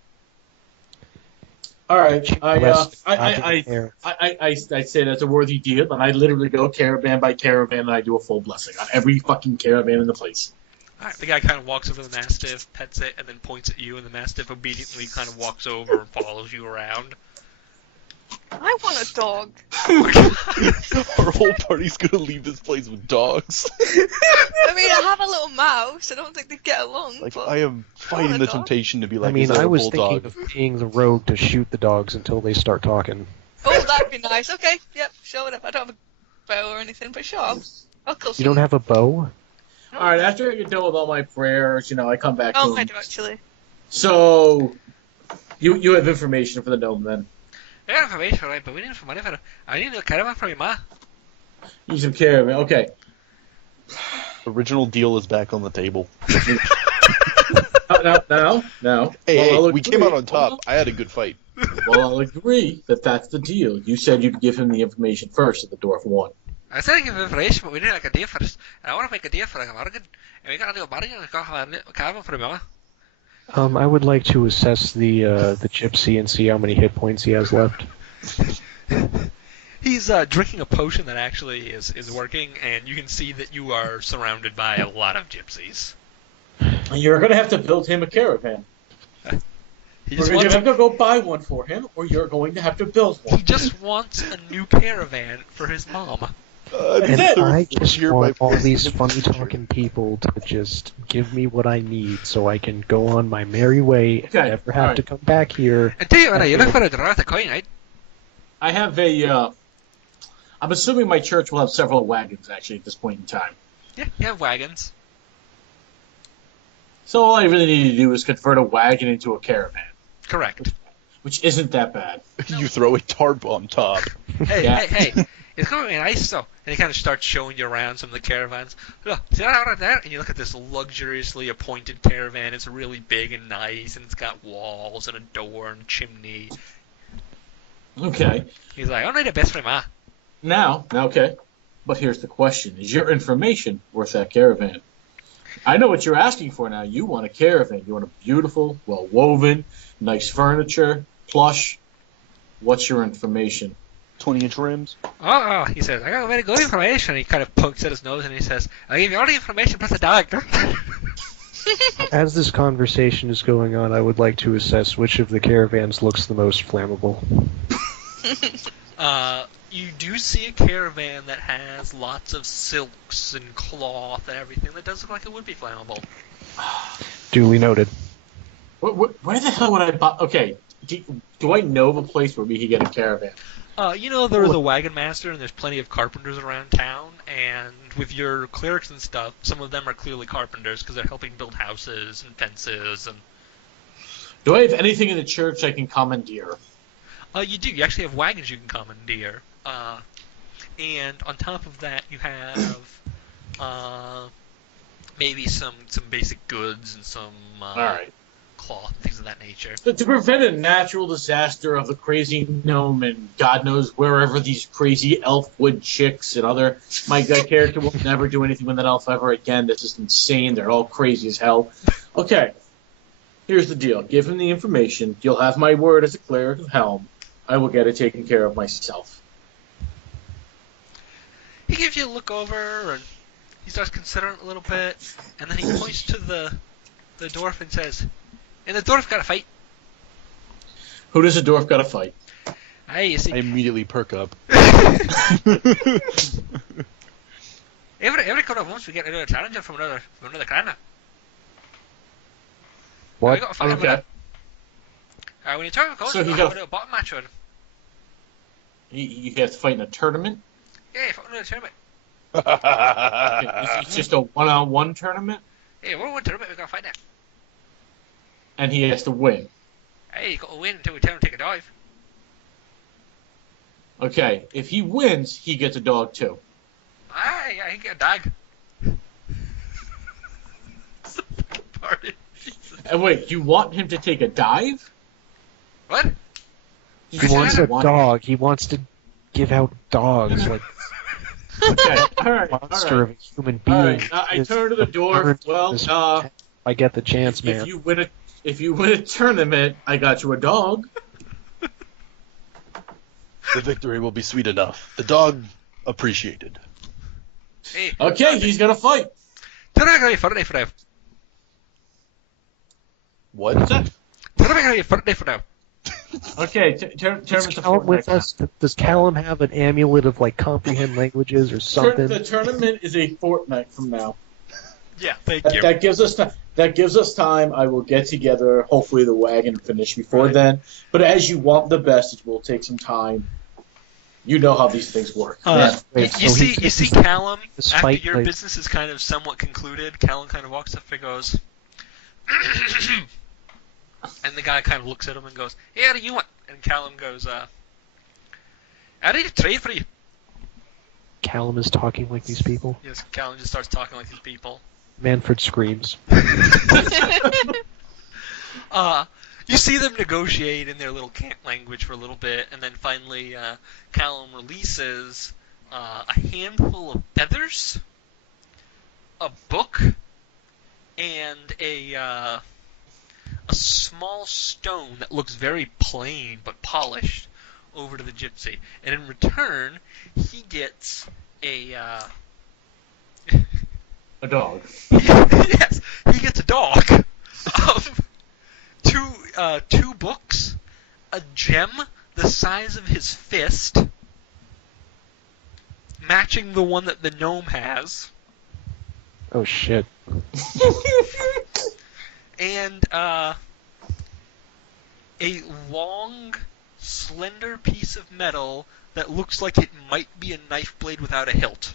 All right, Blessed I say that's a worthy deal, and I literally go caravan by caravan, and I do a full blessing on every fucking caravan in the place. Alright, the guy kind of walks over to the Mastiff, pets it, and then points at you, and the Mastiff obediently kind of walks over and follows you around. I want a dog. Our whole party's gonna leave this place with dogs. I mean, I have a little mouse. I don't think they'd get along. Like, but I am fighting the dog. temptation to be like, I mean, is that I a was bulldog? thinking of being the rogue to shoot the dogs until they start talking. Oh, that'd be nice. Okay, yep, sure, whatever. I don't have a bow or anything, but sure, I'll kill You don't have a bow? All right, after I get done with all my prayers, I come back Oh, I home. do actually. So, you have information for the gnome then? I got information, right, but we need some money for it. I need a caravan from your ma. Use some caravan. Okay. Original deal is back on the table. Now. Hey, Well, I'll we came out agree- on top. I had a good fight. Well, I'll agree that that's the deal. You said you'd give him the information first at the Dwarf won. I said I give information, but we need like a deal first. I want to make a deal for like a bargain. And we gotta do a bargain, we gotta have a caravan from your ma. I would like to assess the gypsy and see how many hit points he has left. He's drinking a potion that actually is working, and you can see that you are surrounded by a lot of gypsies. You're going to have to build him a caravan. He We're just going to wants have to go buy one for him, or you're going to have to build one. he just wants a new caravan for his mom. And it. I just want all these funny talking people to just give me what I need so I can go on my merry way and never have to come back here. I tell you what, you look for a Dwarf coin, right? I have a. I'm assuming my church will have several wagons actually at this point in time. Yeah, you have wagons. So all I really need to do is convert a wagon into a caravan, Correct. which isn't that bad. You throw a tarp on top. Hey, Yeah. hey, it's going to be nice though. And he kind of starts showing you around some of the caravans. Look, see that out there? And you look at this luxuriously appointed caravan. It's really big and nice, and it's got walls and a door and a chimney. Okay. He's like, I need a best for ma. Now, okay. But here's the question. Is your information worth that caravan? I know what you're asking for now. You want a caravan. You want a beautiful, well-woven, nice furniture, plush. What's your information? 20-inch rims. Oh, he says, I got very good information. He kind of pokes at his nose and he says, I give you all the information plus a dog. As this conversation is going on, I would like to assess which of the caravans looks the most flammable. You do see a caravan that has lots of silks and cloth and everything that does look like it would be flammable. Duly noted. Where the hell would I buy? Okay, do I know of a place where we could get a caravan? You know, there is a wagon master and there's plenty of carpenters around town, and with your clerics and stuff, some of them are clearly carpenters because they're helping build houses and fences and... Do I have anything in the church I can commandeer? You do. You actually have wagons you can commandeer. And on top of that, you have maybe some basic goods and some Alright. cloth, things of that nature. So to prevent a natural disaster of the crazy gnome and God knows wherever these crazy elfwood chicks and other... My guy character will never do anything with an elf ever again. That's just insane. They're all crazy as hell. Okay. Here's the deal. Give him the information. You'll have my word as a cleric of Helm. I will get it taken care of myself. He gives you a look over, and he starts considering it a little bit, and then he points to the dwarf and says, and the dwarf got a fight. Who does a dwarf got to fight? Hey, you see, I immediately perk up. every couple of months we get another challenger from another clan. What? We got to fight him with Okay. that. When you turn goes, So you he got got- to do a bottom match with him. You have to fight in a tournament? Yeah, you fight in a tournament. It's just a one-on-one tournament? Hey, we're one tournament, we got to fight that. And he has to win. Hey, you got to win until we tell him to take a dive. Okay, if he wins, he gets a dog too. Aye, yeah, he get a dog. Pardon. And wait, you want him to take a dive? What? He wants a dog. He wants to give out dogs like Okay, alright, monster alright. of a human being. Alright, I turn to the dwarf. Well, I get the chance, man. if you win a tournament, I got you a dog. The victory will be sweet enough. The dog appreciated. Hey, Okay, he's gonna fight. tournament gonna be Friday for now. What? What's that? Tournament gonna be Friday for now. Okay, Is tournament's a Callum fortnight. with us? Does Callum have an amulet of like comprehend languages or something? The tournament is a fortnight from now. Yeah, thank you. That gives us time. That gives us time. I will get together. Hopefully, the wagon finish before then. But as you want the best, it will take some time. You know how these things work. Wait, You so see Callum, this after fight, your like- business is kind of somewhat concluded, Callum kind of walks up and goes, and the guy kind of looks at him and goes, hey, how do you want? And Callum goes, I need a trade for you. Callum is talking like these people. Yes, Callum just starts talking like these people. Manfred screams. You see them negotiate in their little camp language for a little bit, and then finally Callum releases a handful of feathers, a book, and a small stone that looks very plain but polished over to the gypsy. And in return, he gets a A dog. yes, he gets a dog. two books, a gem the size of his fist, matching the one that the gnome has, Oh shit. and a long, slender piece of metal that looks like it might be a knife blade without a hilt.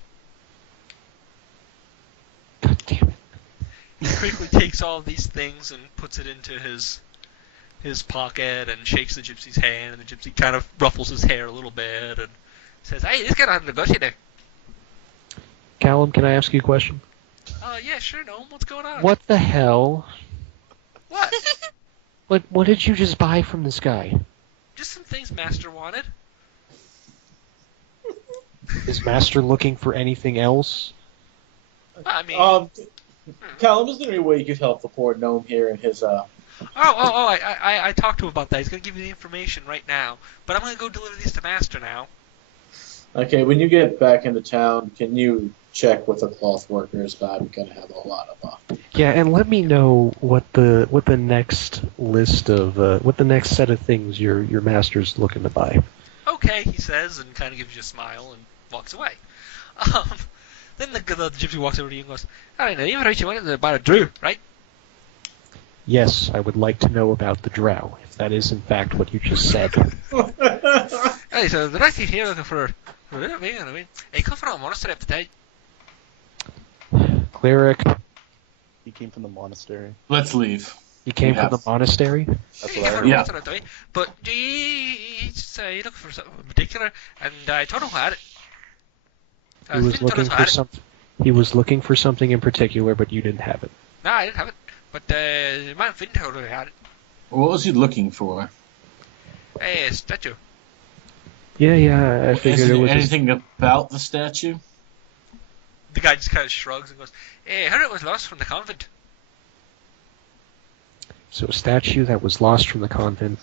God damn it. He quickly takes all of these things and puts it into his pocket and shakes the gypsy's hand, and the gypsy kind of ruffles his hair a little bit and says, "Hey, this guy doesn't negotiate there." Callum, can I ask you a question? Yeah, sure, Gnome. What's going on? What the hell? What? What did you just buy from this guy? Just some things Master wanted. Is Master looking for anything else? I mean... Callum, is there any way you could help the poor gnome here in his, I talked to him about that. He's going to give you the information right now. But I'm going to go deliver these to Master now. Okay, when you get back into town, can you check with the cloth workers? I'm going to have a lot of Yeah, and let me know what the next list of what the next set of things your master's looking to buy. Okay, he says, and kind of gives you a smile and walks away. Then the gypsy walks over to you and goes, "Alright, now you heard you wanted to buy a Drew, right?" Yes, I would like to know about the drow, if that is in fact what you just said. Hey, so the right thing here looking for a little bit, I mean, he come from a monastery up to date. Cleric, He came from the monastery. Let's leave. you came Yeah. from the monastery? That's He what I came heard. from a Yeah. monastery up to date, but he's looking for something in particular, and I told him who had it. He was looking for something. He was looking for something in particular, but you didn't have it. No, I didn't have it, but Manfred told me I had it. What was he looking for? Hey, a statue. Yeah, I figured Is it there was. anything about the statue? The guy just kind of shrugs and goes, "Hey, I heard it was lost from the convent." So a statue that was lost from the convent,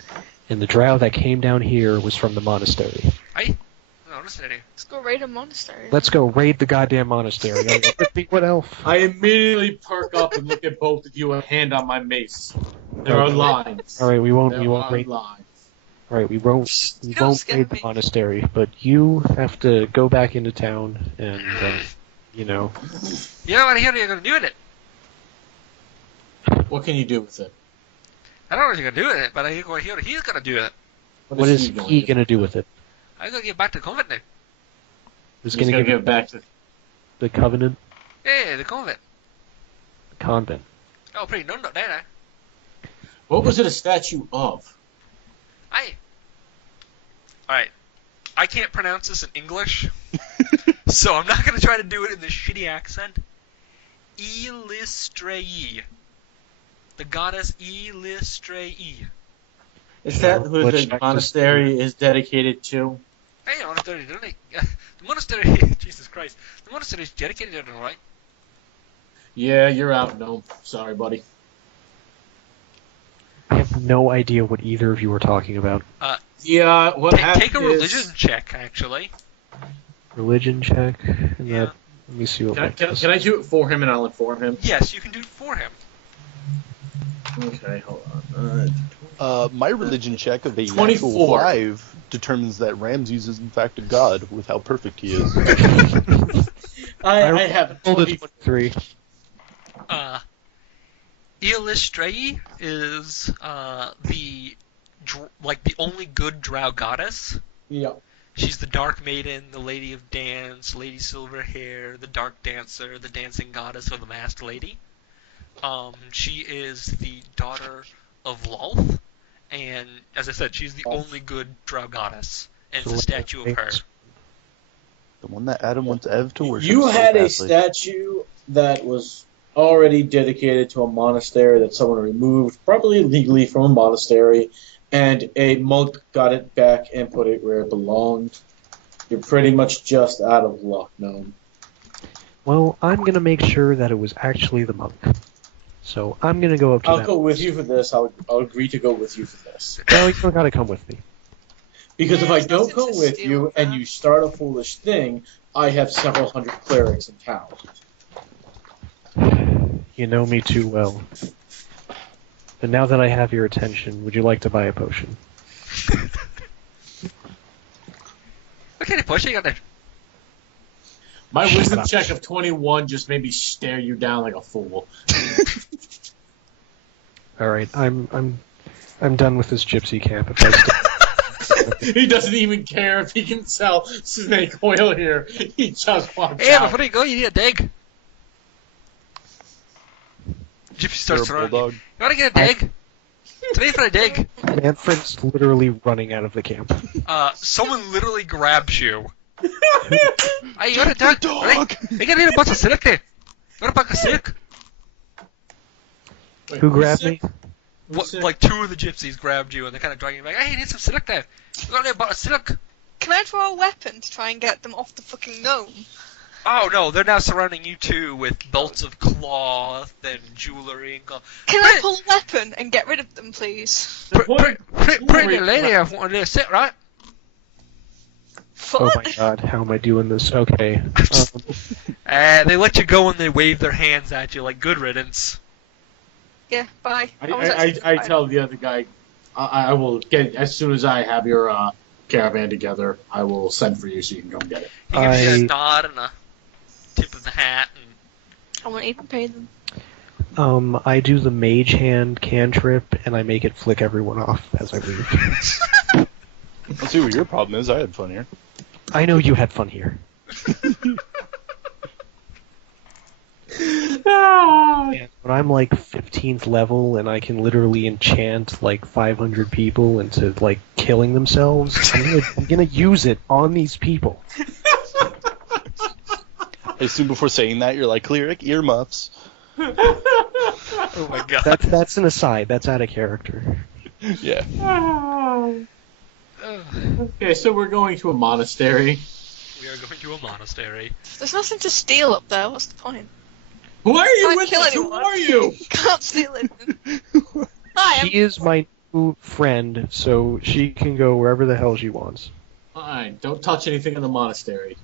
and the drow that came down here was from the monastery. Aye? No, listen to you. Let's go raid a monastery. Let's go raid the goddamn monastery. What elf? I immediately perk up and look at both of you and hand on my mace. There are lines. All right, we won't There are raid. lines. All right, we won't Don't scare raid the me. monastery, but you have to go back into town and you know. You know what you're going to do with it? What can you do with it? I don't know what you're going to do with it, but I hear what he's going to do with it. What is he gonna do with it? I'm going to get back to the convent now. He's He's gonna gonna give give it back to. the covenant, Hey, the convent. the convent. Oh, pretty none up there now. What was it a statue of? Aye. Alright. I can't pronounce this in English, so I'm not going to try to do it in this shitty accent. Illustrae. The goddess Illustrae. Is that Yeah, who let's the check monastery is dedicated to? Hey, the monastery, don't they? The monastery, Jesus Christ. The monastery is dedicated to it, alright? Yeah, you're out. No, sorry, buddy. I have no idea what either of you are talking about. Yeah, what happened Take a religion check, actually. Religion check. And Yeah. let me see what. Can I do it for him and I'll inform him? Yes, you can do it for him. Okay, hold on. My religion check of a 24. natural 5 determines that Ramses is in fact a god with how perfect he is. I have rolled a 20. 23. Illustrae is the only good drow goddess. Yeah. She's the Dark Maiden, the Lady of Dance, Lady Silverhair, the Dark Dancer, the Dancing Goddess, or the Masked Lady. She is the daughter of Lolth, and as I said, she's the only good drow goddess, and it's a statue of her. The one that Adam wants Ev to worship. You so had a badly. statue that was already dedicated to a monastery that someone removed, probably illegally from a monastery, and a monk got it back and put it where it belonged. You're pretty much just out of luck, Gnome. Well, I'm gonna make sure that it was actually the monk. So I'm gonna go up to I'll that. go with you for this. I'll agree to go with you for this. No, you don't gotta come with me. Because if Yeah, I there's don't nothing go to with steal you with and that. you start a foolish thing, I have several hundred clerics in town. You know me too well. But now that I have your attention, would you like to buy a potion? What kind of potion you got there? My Shut wisdom up. check of 21 just made me stare you down like a fool. All right, I'm done with this gypsy camp. If I still... He doesn't even care if he can sell snake oil here. He just wants Hey, out. before you go, you need a dig. Gypsy starts You're a running. bulldog. You wanna get a dig? Today for a dig. Manfred's literally running out of the camp. Someone literally grabs you. Hey, you got a dig? Dog! Hey, you need a bunch of silk there. You got a bunch of silk? Wait, Who who's grabbed sick? me? What, sick? like two of the gypsies grabbed you and they're kind of dragging you back. Hey, you need some silk there. You got a bunch of silk? Can I draw a weapon to try and get them off the fucking gnome? Oh no, they're now surrounding you two with belts of cloth and jewelry and gold. Can I pull a weapon and get rid of them, please? The point- Pretty lady, I wanted to sit, right? Oh What? my god, how am I doing this? Okay. They let you go and they wave their hands at you like good riddance. Yeah, bye. was actually I fine. tell the other guy, I will get, as soon as I have your caravan together, I will send for you so you can come get it. He gives you I- a nod and a tip of the hat. And I won't even pay them. I do the mage hand cantrip, and I make it flick everyone off as I leave. Let's see what your problem is. I had fun here. I know you had fun here. And when I'm like 15th level and I can literally enchant like 500 people into like killing themselves, I'm gonna use it on these people. I assume before saying that, you're like, Cleric, earmuffs. oh my god. That's an aside. That's out of character. Yeah. Okay, so we're going to a monastery. We are going to a monastery. There's nothing to steal up there. What's the point? Who are you Can't with kill us? Who anyone. are you? Can't steal it. Hi, I'm She is my new friend, so she can go wherever the hell she wants. Fine, don't touch anything in the monastery.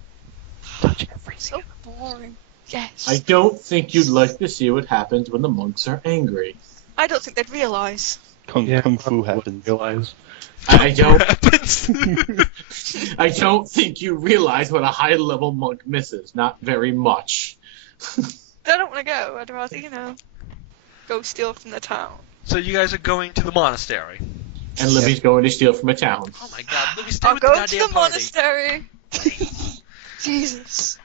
Touch everything. so boring. Yes. I don't think you'd like to see what happens when the monks are angry. I don't think they'd realise. Kung Fu happens. Realize. I don't. Happens. I don't think you realize what a high-level monk misses. Not very much. I don't want to go. I'd rather, go steal from the town. So you guys are going to the monastery. And Libby's going to steal from a town. Oh my god, Libby, stay I'll with the go to goddamn the party. monastery. Jesus.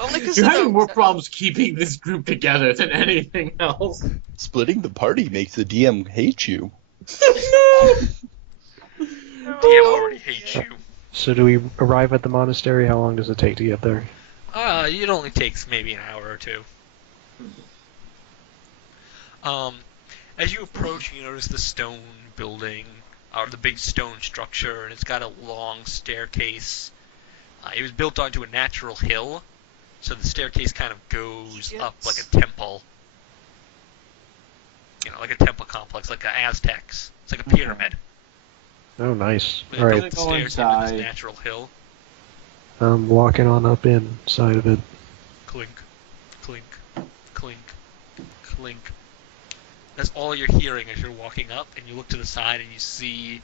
Only because You're having more problems keeping this group together than anything else. Splitting the party makes the DM hate you. DM already hates you. So do we arrive at the monastery? How long does it take to get there? It only takes maybe an hour or two. As you approach, you notice the stone building, or the big stone structure, and it's got a long staircase. It was built onto a natural hill, so the staircase kind of goes up like a temple. Like a temple complex, like the Aztecs. It's like a pyramid. Oh, nice. They All right, built the Go stairs into inside. this natural hill. I'm walking on up inside of it. Clink, clink, clink, clink. That's all you're hearing as you're walking up, and you look to the side and you see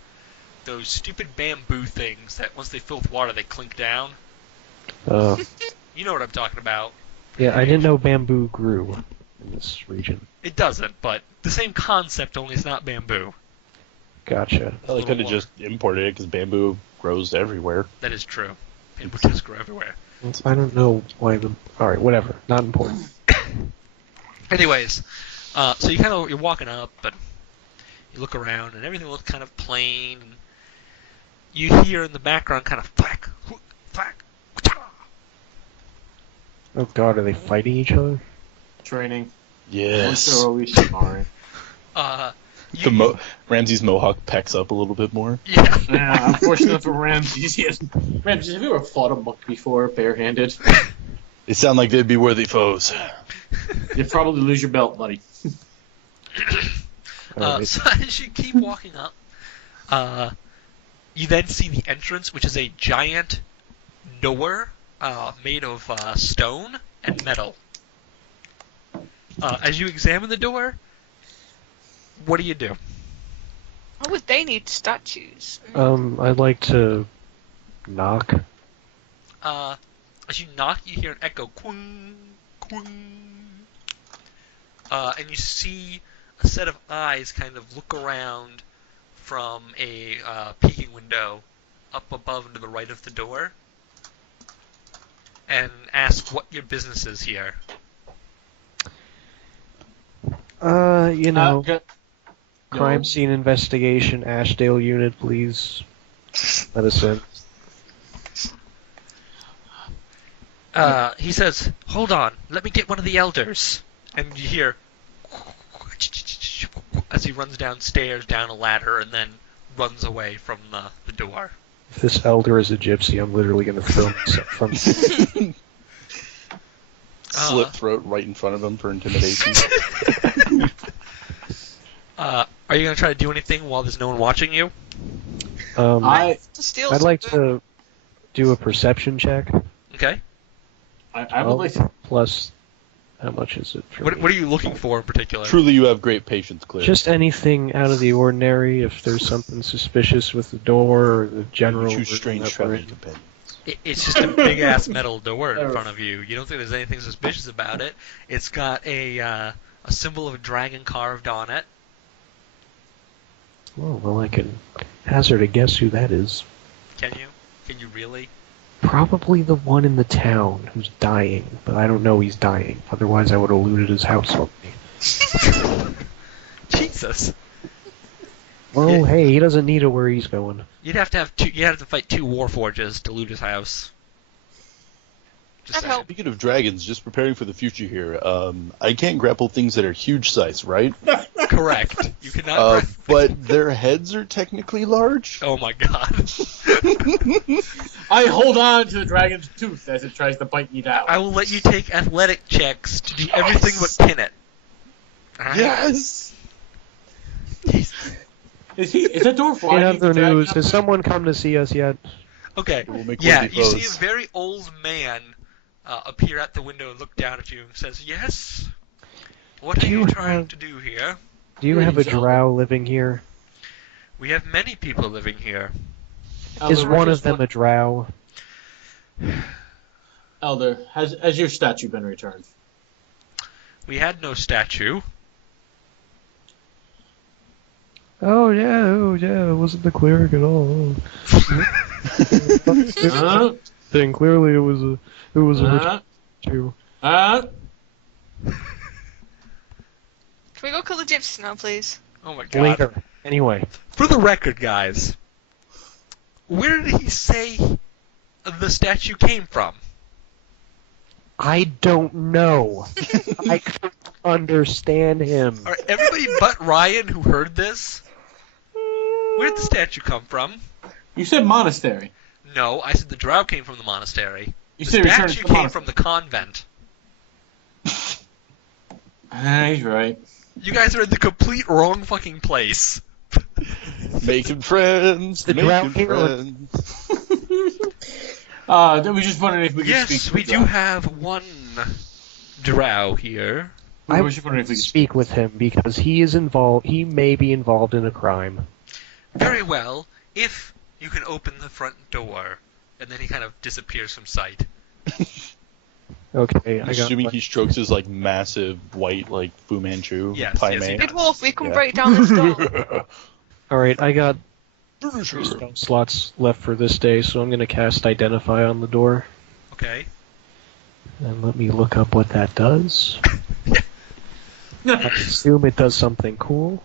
those stupid bamboo things that once they fill with water, they clink down. You know what I'm talking about. Yeah, I didn't know bamboo grew in this region. It doesn't, but the same concept, only it's not bamboo. Gotcha. Well, they could have just imported it because bamboo grows everywhere. That is true. Bamboo does grow everywhere. I don't know why the... Alright, whatever. Not important. Anyways, so you're walking up, but you look around, and everything looks kind of plain. And you hear in the background kind of thwack, thwack, wha-cha. Oh god, are they fighting each other? Training. Yes. Once they're always sparring. Ramsey's mohawk pecks up a little bit more. Yeah. Yeah, unfortunately for Ramses, yes. Ramses, have you ever fought a monk before, barehanded? They sound like they'd be worthy foes. You'd probably lose your belt, buddy. Alright. So as you keep walking up, you then see the entrance, which is a giant door made of stone and metal. As you examine the door, What do you do? Why would they need statues? I'd like to knock. As you knock, you hear an echo, quing, quing. And you see a set of eyes kind of look around from a peeking window up above and to the right of the door, and ask what your business is here. Crime scene investigation, Ashdale unit, please. Let us in. He says, "Hold on, let me get one of the elders." And you hear as he runs downstairs, down a ladder, and then runs away from the door. If this elder is a gypsy, I'm literally going to throw myself from... Slit throat right in front of him for intimidation. Are you going to try to do anything while there's no one watching you? To steal I'd like something. to do a perception check. Okay. I would like to... Plus, how much is it for What me? are you looking for in particular? Truly, you have great patience, Cleric. Just anything out of the ordinary, if there's something suspicious with the door or the general... You choose strange room that we're traveling in. companions. It's just a big-ass metal door in front of you. You don't think there's anything suspicious about it. It's got a symbol of a dragon carved on it. Oh, well, I can hazard a guess who that is. Can you? Can you really? Probably the one in the town who's dying, but I don't know he's dying. Otherwise, I would have looted his house on me. Jesus. Well, Yeah. hey, he doesn't need it where he's going. You'd have to fight 2 warforges to loot his house. Just That'd saying. help. Speaking of dragons, just preparing for the future here, I can't grapple things that are huge size, right? Correct. You cannot. But their heads are technically large? Oh my god. I hold on to the dragon's tooth as it tries to bite me down. I will let you take athletic checks to do everything but pin it. Alright? Yes! Is that dwarf In flying? other news, has someone come to see us yet? Okay. We'll make Yeah, worthy you see foes. a very old man appear at the window and look down at you and says, "Yes? What Do are you you trying have- to do here?" Do you have a Greetings, drow living here? We have many people living here. Is one of them a drow? Elder, has your statue been returned? We had no statue. Oh yeah, it wasn't the cleric at all. Then clearly it was a statue. Can we go kill the gypsies now, please? Oh my god. Later. Anyway, For the record, guys, where did he say the statue came from? I don't know. I couldn't understand him. Alright, everybody but Ryan who heard this, where did the statue come from? You said monastery. No, I said the drow came from the monastery. You The said returned statue to the came monastery. from the convent. He's right. You guys are in the complete wrong fucking place. Making friends, The making drought here. friends. We were just wondering if we could speak Yes, to we the do drow. have one drow here. We I were just wondering if we could speak with him because he is involved. He may be involved in a crime. Very well, if you can open the front door. And then he kind of disappears from sight. Okay, I got. Assuming he strokes his like massive white like Fu Manchu Yes, Pai yes, he Mei. does. Good wolf, we can Yeah. break down this door. All right, I got Finisher. spell slots left for this day, so I'm gonna cast Identify on the door. Okay. And let me look up what that does. I assume it does something cool.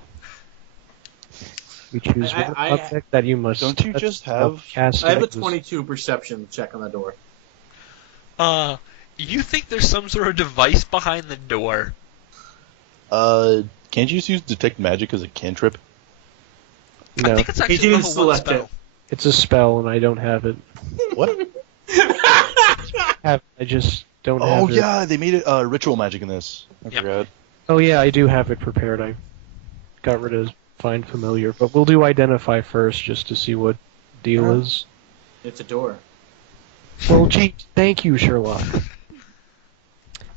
We choose one I- object that you must. Don't you touch just without have- casting I have a this- 22 perception check on the door. You think there's some sort of device behind the door? Can't you just use detect magic as a cantrip? I No, think it's actually He didn't level 1 select spell. it. it's a spell, and I don't have it. What? I just don't Oh have it. yeah, they made it ritual magic in this. I Yep. forgot. Oh yeah, I do have it prepared. I got rid of Find Familiar, but we'll do Identify first, just to see what deal is. It's a door. Well, gee, thank you, Sherlock.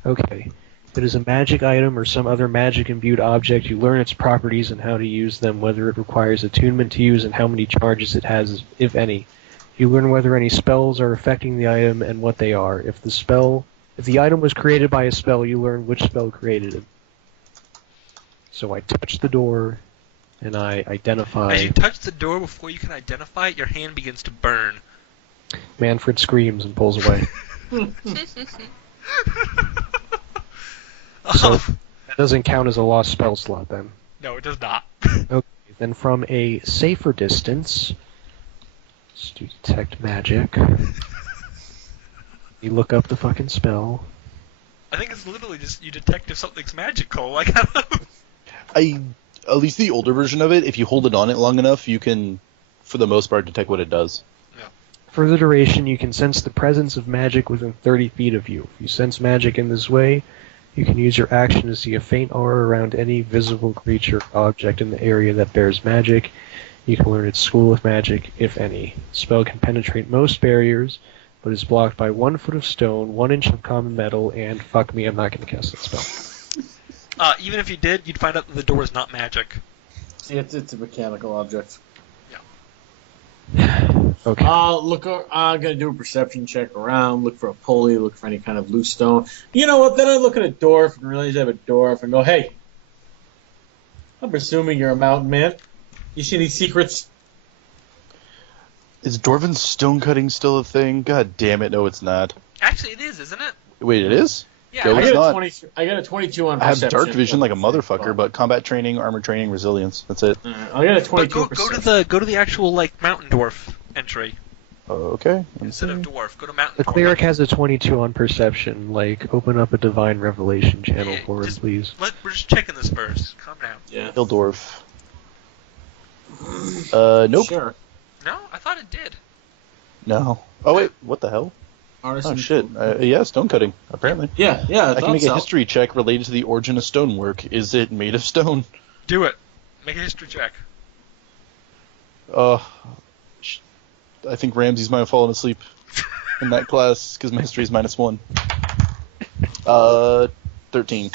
Okay, If it is a magic item or some other magic-imbued object, you learn its properties and how to use them, whether it requires attunement to use and how many charges it has, if any. You learn whether any spells are affecting the item and what they are. If the item was created by a spell, you learn which spell created it. So I touch the door, and I identify... As you touch the door before you can identify it, your hand begins to burn. Manfred screams and pulls away. So that doesn't count as a lost spell slot, then? No, it does not. Okay, then from a safer distance... Let's do detect magic. You look up the fucking spell. I think it's literally just you detect if something's magical. Like, I don't know. At least the older version of it, if you hold it on it long enough, you can, for the most part, detect what it does. For the duration, you can sense the presence of magic within 30 feet of you. If you sense magic in this way, you can use your action to see a faint aura around any visible creature or object in the area that bears magic. You can learn its school of magic, if any. The spell can penetrate most barriers, but is blocked by 1 foot of stone, 1 inch of common metal, and fuck me, I'm not going to cast that spell. Even if you did, you'd find out that the door is not magic. See, it's a mechanical object. Okay. I'm gonna do a perception check around, look for a pulley, look for any kind of loose stone. You know what? Then I look at a dwarf and realize I have a dwarf and go, "Hey, I'm presuming you're a mountain man. You see any secrets?" Is dwarven stonecutting still a thing? God damn it, no it's not. Actually, it is, isn't it? Wait, it is? Yeah. Go I it's got, not. I got a 22 on I have perception. dark vision like a motherfucker, but combat training, armor training, resilience. That's it. I got a But 22. go to the actual like mountain dwarf entry Okay. instead of dwarf. Go to mountain. The dwarf. cleric has a 22 on perception. Like, open up a divine revelation channel Yeah, for him, just- please. We're just checking this first. Calm down. Yeah. Hill dwarf. Nope. Sure. No, I thought it did. No. Oh wait, what the hell? Artisan Oh shit. Yeah, stone apparently. Yeah. I can make a history check related to the origin of stonework. Is it made of stone? Do it. Make a history check. I think Ramses might have fallen asleep in that class because my history is -1. 13.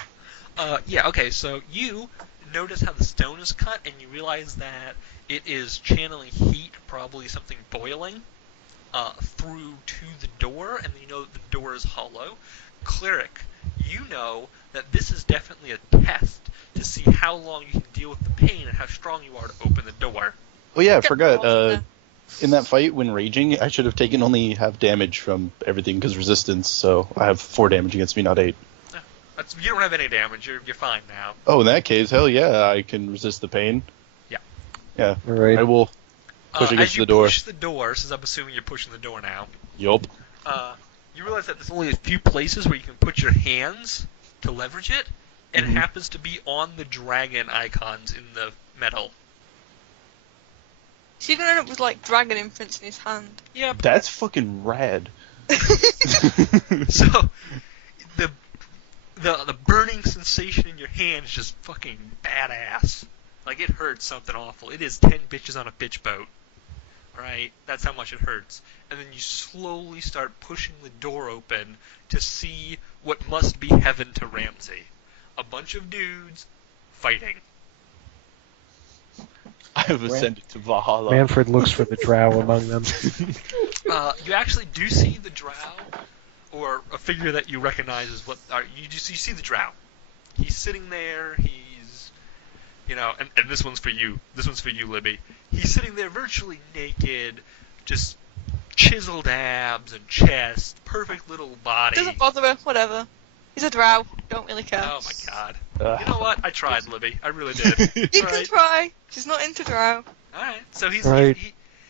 Yeah, okay, so you notice how the stone is cut, and you realize that it is channeling heat, probably something boiling, through to the door, and you know that the door is hollow. Cleric, you know that this is definitely a test to see how long you can deal with the pain and how strong you are to open the door. Oh yeah, I forgot. In that fight, when raging, I should have taken only half damage from everything because resistance, so I have 4 damage against me, not 8. You don't have any damage. You're fine now. Oh, in that case, hell yeah, I can resist the pain. Yeah. Yeah. All right. I will push against the door. As you push the door, since I'm assuming you're pushing the door now, Yup. you realize that there's only a few places where you can put your hands to leverage it, and it happens to be on the dragon icons in the metal. He's even ended up with like dragon imprints in his hand. Yep. That's fucking rad. So, the burning sensation in your hand is just fucking badass. Like, it hurts something awful. It is 10 bitches on a bitch boat. Alright? That's how much it hurts. And then you slowly start pushing the door open to see what must be heaven to Ramsey. A bunch of dudes fighting. I have ascended to Valhalla. Manfred looks for the drow among them. You actually do see the drow, or a figure that you recognize as you see the drow. He's sitting there, he's, and this one's for you. This one's for you, Libby. He's sitting there virtually naked, just chiseled abs and chest, perfect little body. Doesn't bother him, whatever. He's a drow, don't really care. Oh my god. You know what? I tried, Libby. I really did. You can try. She's not into drow. Alright, so he's... Right.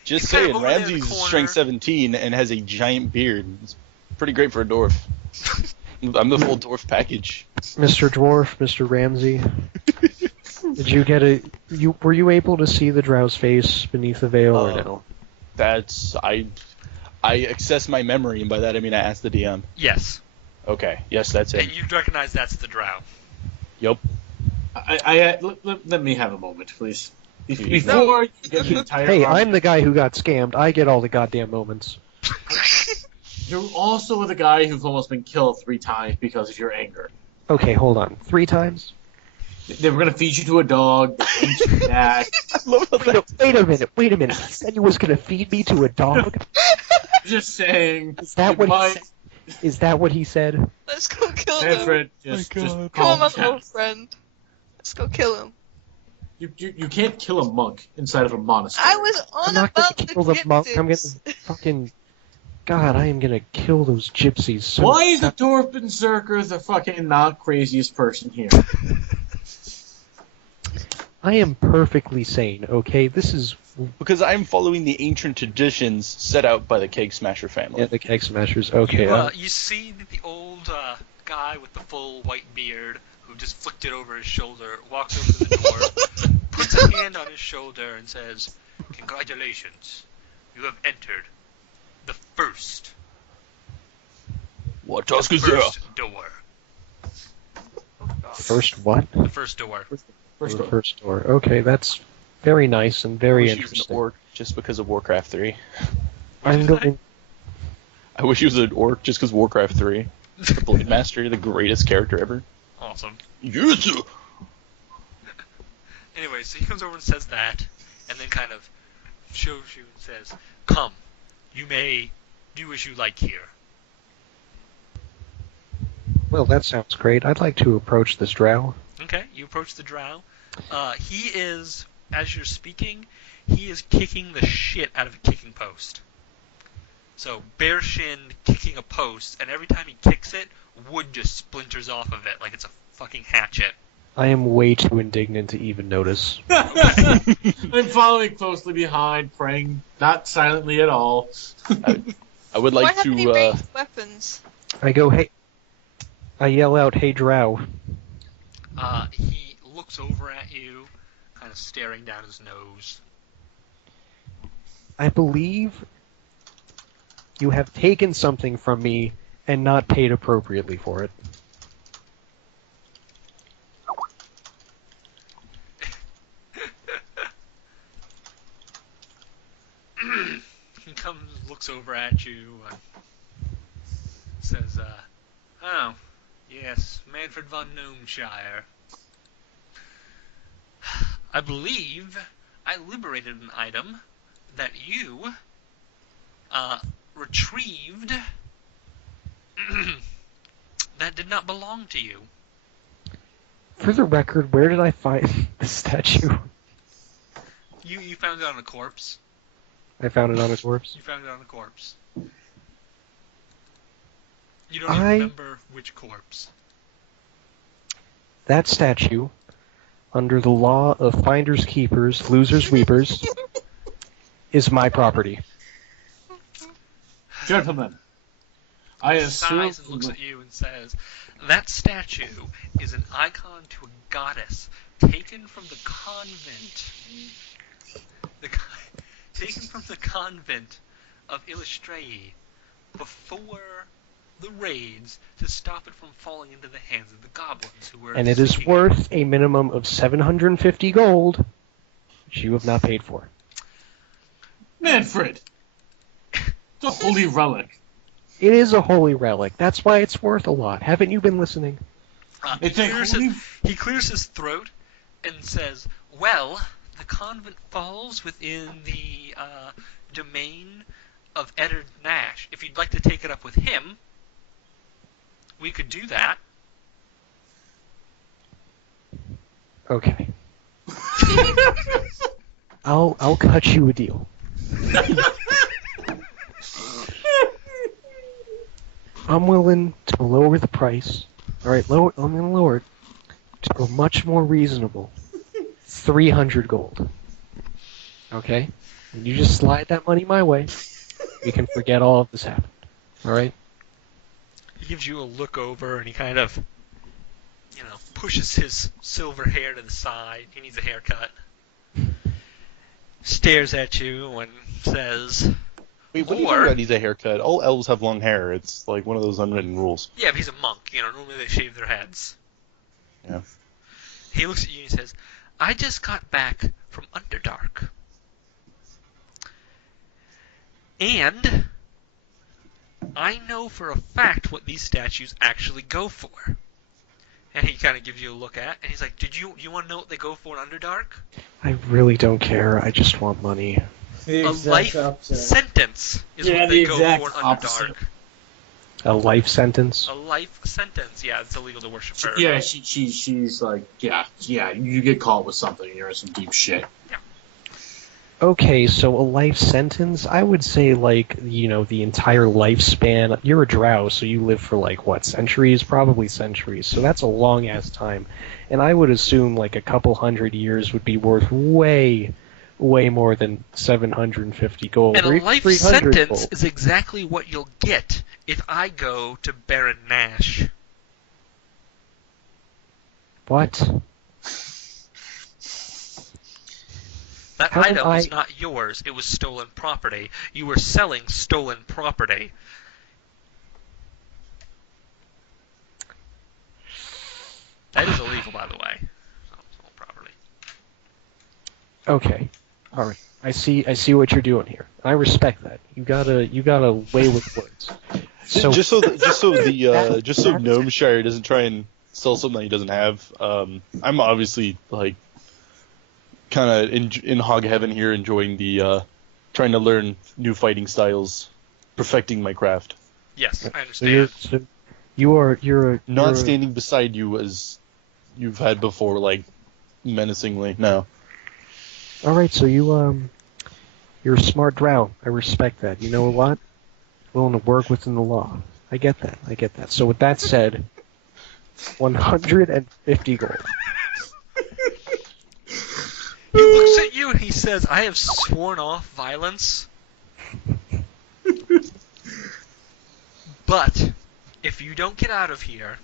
Just he's kind of saying, over there in the Ramsey's corner. strength 17 and has a giant beard. It's pretty great for a dwarf. I'm the full dwarf package. Mr. Dwarf, Mr. Ramsey, did you get were you able to see the drow's face beneath the veil or no? That's... I access my memory, and by that I mean I asked the DM. Yes. Okay, yes, that's it. And you recognize that's the drow. Yup. Let me have a moment, please. Before you get the entire Hey, army, I'm the guy who got scammed. I get all the goddamn moments. you're also the guy who's almost been killed 3 times because of your anger. Okay, hold on. 3 times? They were gonna feed you to a dog. They ate you back. I love how that. Wait a minute. He said he was going to feed me to a dog? Just saying. Is that you what might- he said? Is that what he said? Let's go kill him. Manfred, My just God. Come on, my calm down. little friend. Let's go kill him. You can't kill a monk inside of a monastery. I was on I'm not going about to the kill the monk. I'm going to gypsies. fucking... God, I am going to kill those gypsies. So Why is the Dwarf Berserker the fucking not craziest person here? I am perfectly sane, okay? This is... Because I'm following the ancient traditions set out by the Kegsmasher family. Yeah, the Kegsmashers. Okay, You see the old guy with the full white beard who just flicked it over his shoulder, walks over to the door, puts a hand on his shoulder, and says, "Congratulations, you have entered the first What task is there? door." First what? The first door. First The door. first door. Okay, that's very nice and I very wish he was an interesting. orc just because of Warcraft 3. I'm going... I wish he was an orc just because Warcraft 3. The Blade Master, the greatest character ever. Awesome. Yes! Anyway, so he comes over and says that, and then kind of shows you and says, "Come, you may do as you like here." Well, that sounds great. I'd like to approach this drow. Okay, you approach the drow. He is, as you're speaking, he is kicking the shit out of a kicking post. So, bare-shinned, kicking a post, and every time he kicks it, wood just splinters off of it like it's a fucking hatchet. I am way too indignant to even notice. I'm following closely behind, praying not silently at all. I would Why like have any to, ranged weapons? I go, hey... I yell out, hey drow. He looks over at you, kind of staring down his nose. I believe you have taken something from me and not paid appropriately for it. He looks over at you, and says, "Oh, yes, Manfred von Gnomeshire. I believe I liberated an item that you, retrieved that did not belong to you." For the record, where did I find the statue? You found it on a corpse. I found it on a corpse. You found it on a corpse. You don't even remember which corpse. That statue, under the law of finders keepers, losers weepers, is my property. Gentlemen, I He assume... sighs and looks at you and says, "That statue is an icon to a goddess taken from the convent. Taken from the convent of Illustrae before the raids to stop it from falling into the hands of the goblins who were And it is seeking worth a minimum of 750 gold, which you have not paid for. Manfred! It's a holy relic. It is a holy relic. That's why it's worth a lot. Haven't you been listening? It's a holy... He clears his throat and says, "Well, the convent falls within the domain of Eddard Nash. If you'd like to take it up with him, we could do that." Okay. I'll cut you a deal. I'm willing to lower the price. All right, I'm going to lower it to a much more reasonable 300 gold. Okay? When you just slide that money my way, we can forget all of this happened. All right? He gives you a look over and he kind of, pushes his silver hair to the side. He needs a haircut. Stares at you and says, Wait, what do you Or- think about needs a haircut? All elves have long hair. It's like one of those unwritten rules. "Yeah, but he's a monk. Normally they shave their heads." Yeah. He looks at you and he says, "I just got back from Underdark. And I know for a fact what these statues actually go for. And he kind of gives you a look at, and he's like, you want to know what they go for in Underdark? I really don't care. I just want money. The A exact life opposite. sentence is Yeah, what the they go exact for in opposite. Underdark. A life sentence? A life sentence, yeah, it's illegal to worship her. Yeah, she's like, yeah, you get caught with something, you're in some deep shit. Okay, so a life sentence? I would say, like, the entire lifespan. You're a drow, so you live for, like, what, centuries? Probably centuries. So that's a long-ass time. And I would assume, like, a couple hundred years would be worth way more than 750 gold. And or a even life 300 sentence gold. is exactly what you'll get if I go to Baron Nash. What? That How did item was I- not yours, it was stolen property. You were selling stolen property. That is illegal, by the way. Stolen property. Okay. Alright. I see what you're doing here. I respect that. You gotta weigh with words. So just so Gnomeshire doesn't try and sell something that he doesn't have. I'm obviously like kind of in hog heaven here, enjoying the trying to learn new fighting styles, perfecting my craft. Yes, I So understand. you're Not standing beside you as you've had before, like menacingly. No. all right. So you're a smart drow. I respect that. You know a lot. Willing to work within the law. I get that. So with that said, 150 gold. He looks at you and he says, I have sworn off violence. But, if you don't get out of here,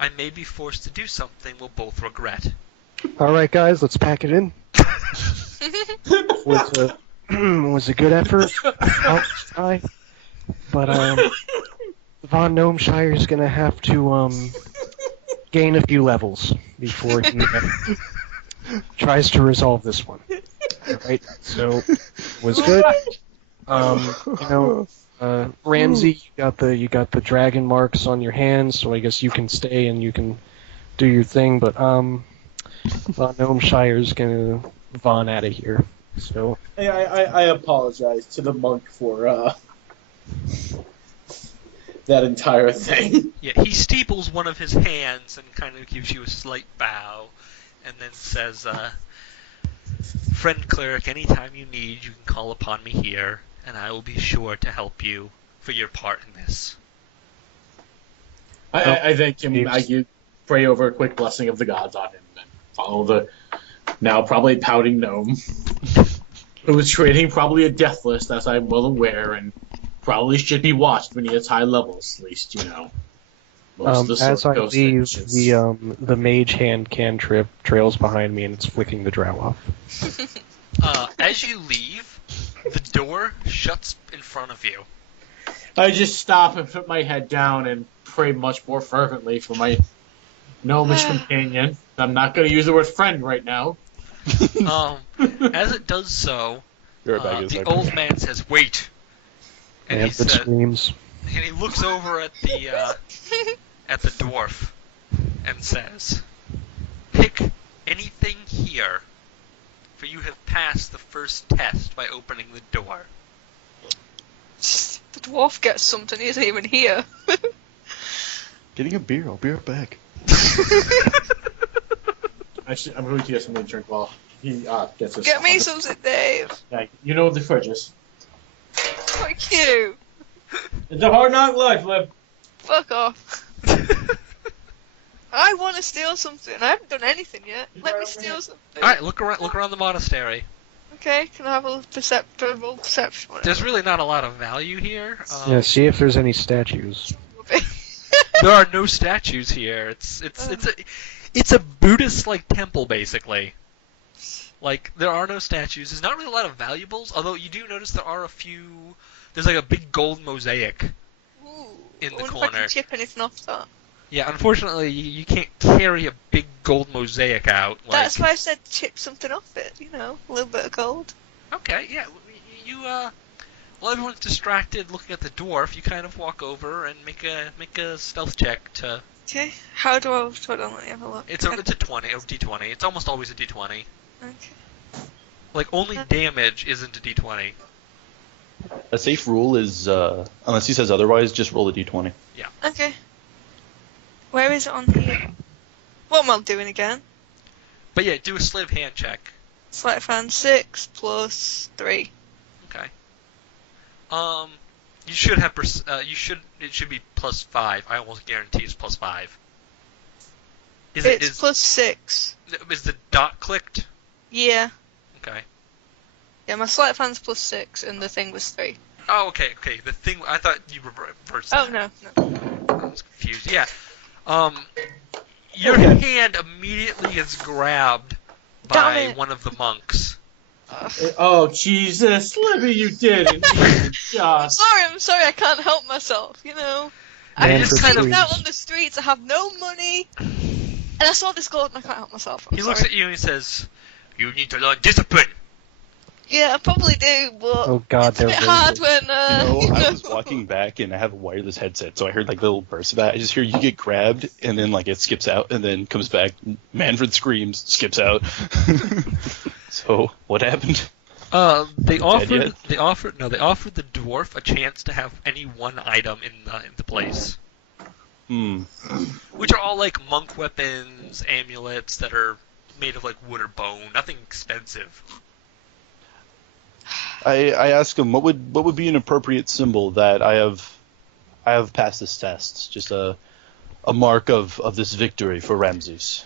I may be forced to do something we'll both regret. All right, guys, let's pack it in. Was a good effort. I'll try. But Von Gnomeshire's gonna have to gain a few levels before he tries to resolve this one. All right, so was good. Ramsey, you got the dragon marks on your hands, so I guess you can stay and you can do your thing. But Von Gnomeshire's gonna Von out of here. So Hey, I apologize to the monk for that entire thing. Yeah, he steeples one of his hands and kind of gives you a slight bow, and then says, Friend Cleric, anytime you need, you can call upon me here, and I will be sure to help you for your part in this. I thank him. Pray over a quick blessing of the gods on him, and follow the now probably pouting gnome, who is trading probably a death list, as I'm well aware, and probably should be watched when he hits high levels, at least, Most of the as sword I ghost leave, finishes. the mage hand cantrip trails behind me and it's flicking the drow off. As you leave, the door shuts in front of you. I just stop and put my head down and pray much more fervently for my gnomish companion. I'm not going to use the word friend right now. As it does so, You're a bag of the sniper. old man says, "Wait," and he Manfred says, screams. and he looks over at the dwarf and says, "Pick anything here, for you have passed the first test by opening the door." The dwarf gets something, he isn't even here. Getting a beer. I'll be right back. I'm going to get something to drink while he gets his Get me stuff. something, Dave. Yeah, you know the fridge is. Fuck you. It's a hard knock life, Lib. Fuck off. I want to steal something. I haven't done anything yet. Let me steal something. All right, look around the monastery. Okay, can I have a perception? There's really not a lot of value here. Yeah, see if there's any statues. There are no statues here. It's a Buddhist like temple basically. Like there are no statues. There's not really a lot of valuables. Although you do notice there are a few. There's like a big gold mosaic. Ooh, In the I wonder if I corner. can chip anything off that. Yeah, unfortunately you can't carry a big gold mosaic out. Like, That's why I said chip something off it. A little bit of gold. Okay, yeah. While everyone's distracted looking at the dwarf, you kind of walk over and make a stealth check to Okay. How do I... Hold on, let me have a look. It's a D20. It's almost always a D20. Okay. Like, only damage isn't a D20. A safe rule is, unless he says otherwise, just roll a d20. Yeah. Okay. Where is it on here? What am I doing again? But yeah, do a sleight of hand check. Sleight of hand 6 plus 3. Okay. You should have it should be plus 5. I almost guarantee it's plus 5. It's plus 6. Is the dot clicked? Yeah. Okay. Yeah, my sleight of hand's plus 6 and the thing was 3. Oh, okay. The thing, I thought you reversed Oh, that. no. I was confused. Yeah. Your hand immediately is grabbed by one of the monks. Oh, Jesus. Libby, you did it. I'm sorry, I can't help myself, you know. I I'm just just kind of out on the streets, I have no money, and I saw this gold and I can't help myself. He looks at you and he says, "You need to learn discipline." Yeah, I probably do, but Oh God, it's a bit hard when, I was walking back and I have a wireless headset, so I heard like little bursts of that. I just hear you get grabbed and then like it skips out and then comes back. Manfred screams, skips out. So what happened? They offered the dwarf a chance to have any one item in the place. Which are all like monk weapons, amulets that are made of like wood or bone, nothing expensive. I ask him what would be an appropriate symbol that I have passed this test. Just a mark of this victory for Ramses.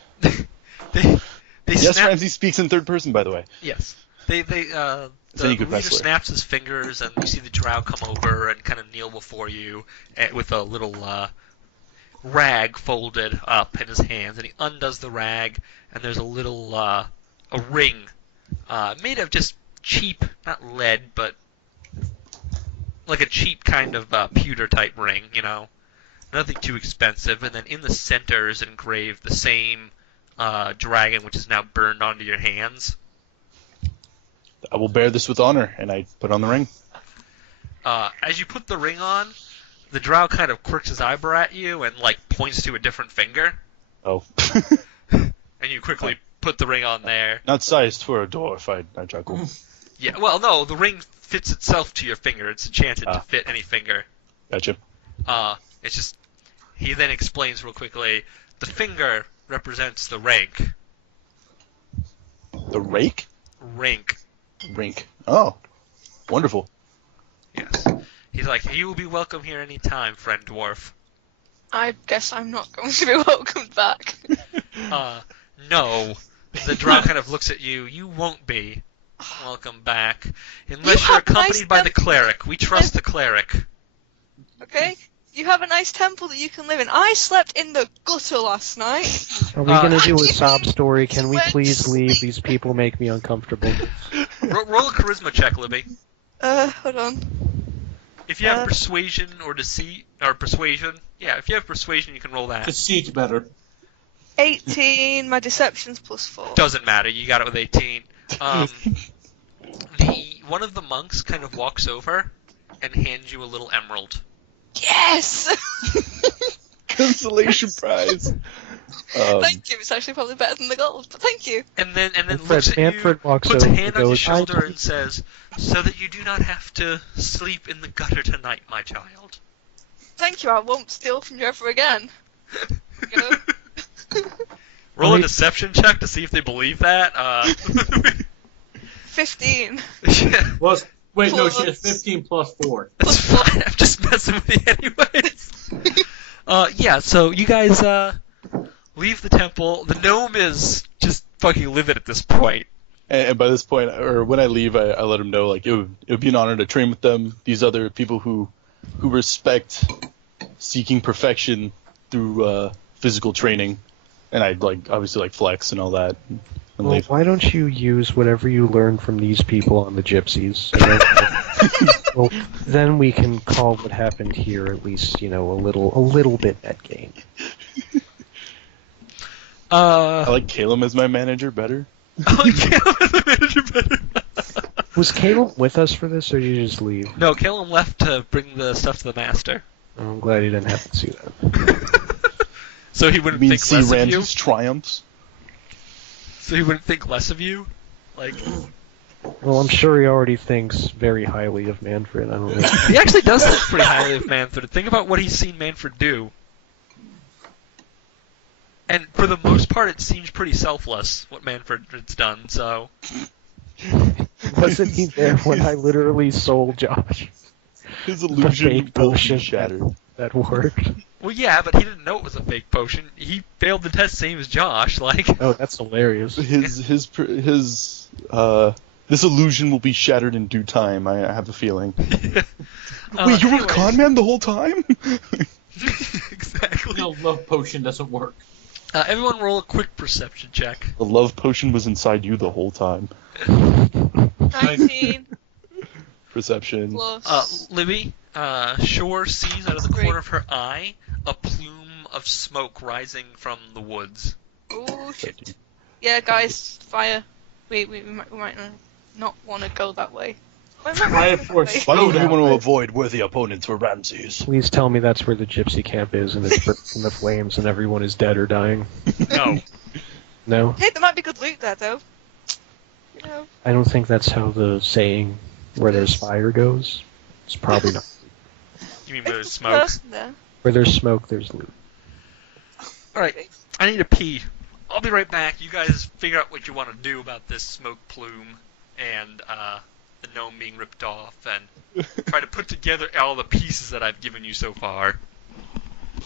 Ramses speaks in third person, by the way. Yes. The leader snaps his fingers, and you see the drow come over and kind of kneel before you with a little rag folded up in his hands, and he undoes the rag, and there's a little a ring made of just cheap, not lead, but like a cheap kind of pewter type ring, you know, nothing too expensive. And then in the center is engraved the same dragon, which is now burned onto your hands. I will bear this with honor, and I put on the ring. As you put the ring on, the drow kind of quirks his eyebrow at you and like points to a different finger. Oh. And you quickly put the ring on there. Not sized for a dwarf, I chuckle. Yeah, well, no, the ring fits itself to your finger. It's enchanted to fit any finger. Gotcha. It's just, he then explains real quickly, the finger represents the rank. The rake? Rank. Rink. Oh, wonderful. Yes. He's like, you will be welcome here any time, friend dwarf. I guess I'm not going to be welcomed back. No. The drow kind of looks at you. You won't be welcome back. Unless you're accompanied by the cleric. We trust the cleric. Okay? You have a nice temple that you can live in. I slept in the gutter last night. Are we going to do a sob story? Can we please leave? These people make me uncomfortable. Roll a charisma check, Libby. Hold on. If you have persuasion or deceit, or persuasion, yeah, if you have persuasion, you can roll that. Deceit better. 18, my deception's plus 4. Doesn't matter, you got it with 18. One of the monks kind of walks over and hands you a little emerald. Yes! Consolation prize. Thank you. It's actually probably better than the gold, but thank you. And then Manfred- looks at Manfred you, walks puts a over hand and on your goes, shoulder and says, "So that you do not have to sleep in the gutter tonight, my child." Thank you. I won't steal from you ever again. You know? Roll a deception check to see if they believe that. 15. Yeah, Plus, wait, no, Plus- she has 15 plus 4. that's fine. I'm just messing with you anyways. Yeah, so you guys leave the temple. The gnome is just fucking livid at this point. And by this point, or when I leave, I let them know like it would be an honor to train with them. These other people who respect seeking perfection through physical training, and I like obviously like flex and all that. And Well, leave. why don't you use whatever you learn from these people on the gypsies? And well, then we can call what happened here at least, a little bit net gain. I like Caleb as my manager better. I like Caleb as the manager better. Was Caleb with us for this, or did you just leave? No, Caleb left to bring the stuff to the master. Oh, I'm glad he didn't have to see that. So he You wouldn't mean think see less of you? Ramses' triumphs? So he wouldn't think less of you? Like, Well, I'm sure he already thinks very highly of Manfred. I don't know. he actually does think pretty highly of Manfred. Think about what he's seen Manfred do. And for the most part, it seems pretty selfless, what Manfred's done, so... Wasn't he there when I literally sold Josh? His The illusion fake will be potion shattered. that worked. Well, yeah, but he didn't know it was a fake potion. He failed the test same as Josh, like... Oh, that's hilarious. This illusion will be shattered in due time. I have a feeling. Wait, you were a anyways. con man the whole time? Exactly. No, love potion doesn't work. Everyone roll a quick perception check. The love potion was inside you the whole time. 19 Perception. plus. Libby, Shor sees out of the Great. corner of her eye a plume of smoke rising from the woods. Oh shit. Yeah, guys, fire. We might not want to go that way. Why am I Fire going that force. way? Why would we that want to way. avoid worthy opponents for Ramses? Please tell me that's where the gypsy camp is and it bursts in the flames and everyone is dead or dying. No. No? Hey, there might be good loot there, though. You know. I don't think that's how the saying, where there's fire goes. It's probably not. You mean where there's There's a smoke? person there. Where there's smoke, there's loot. Alright, I need to pee. I'll be right back. You guys figure out what you want to do about this smoke plume and the gnome being ripped off and try to put together all the pieces that I've given you so far.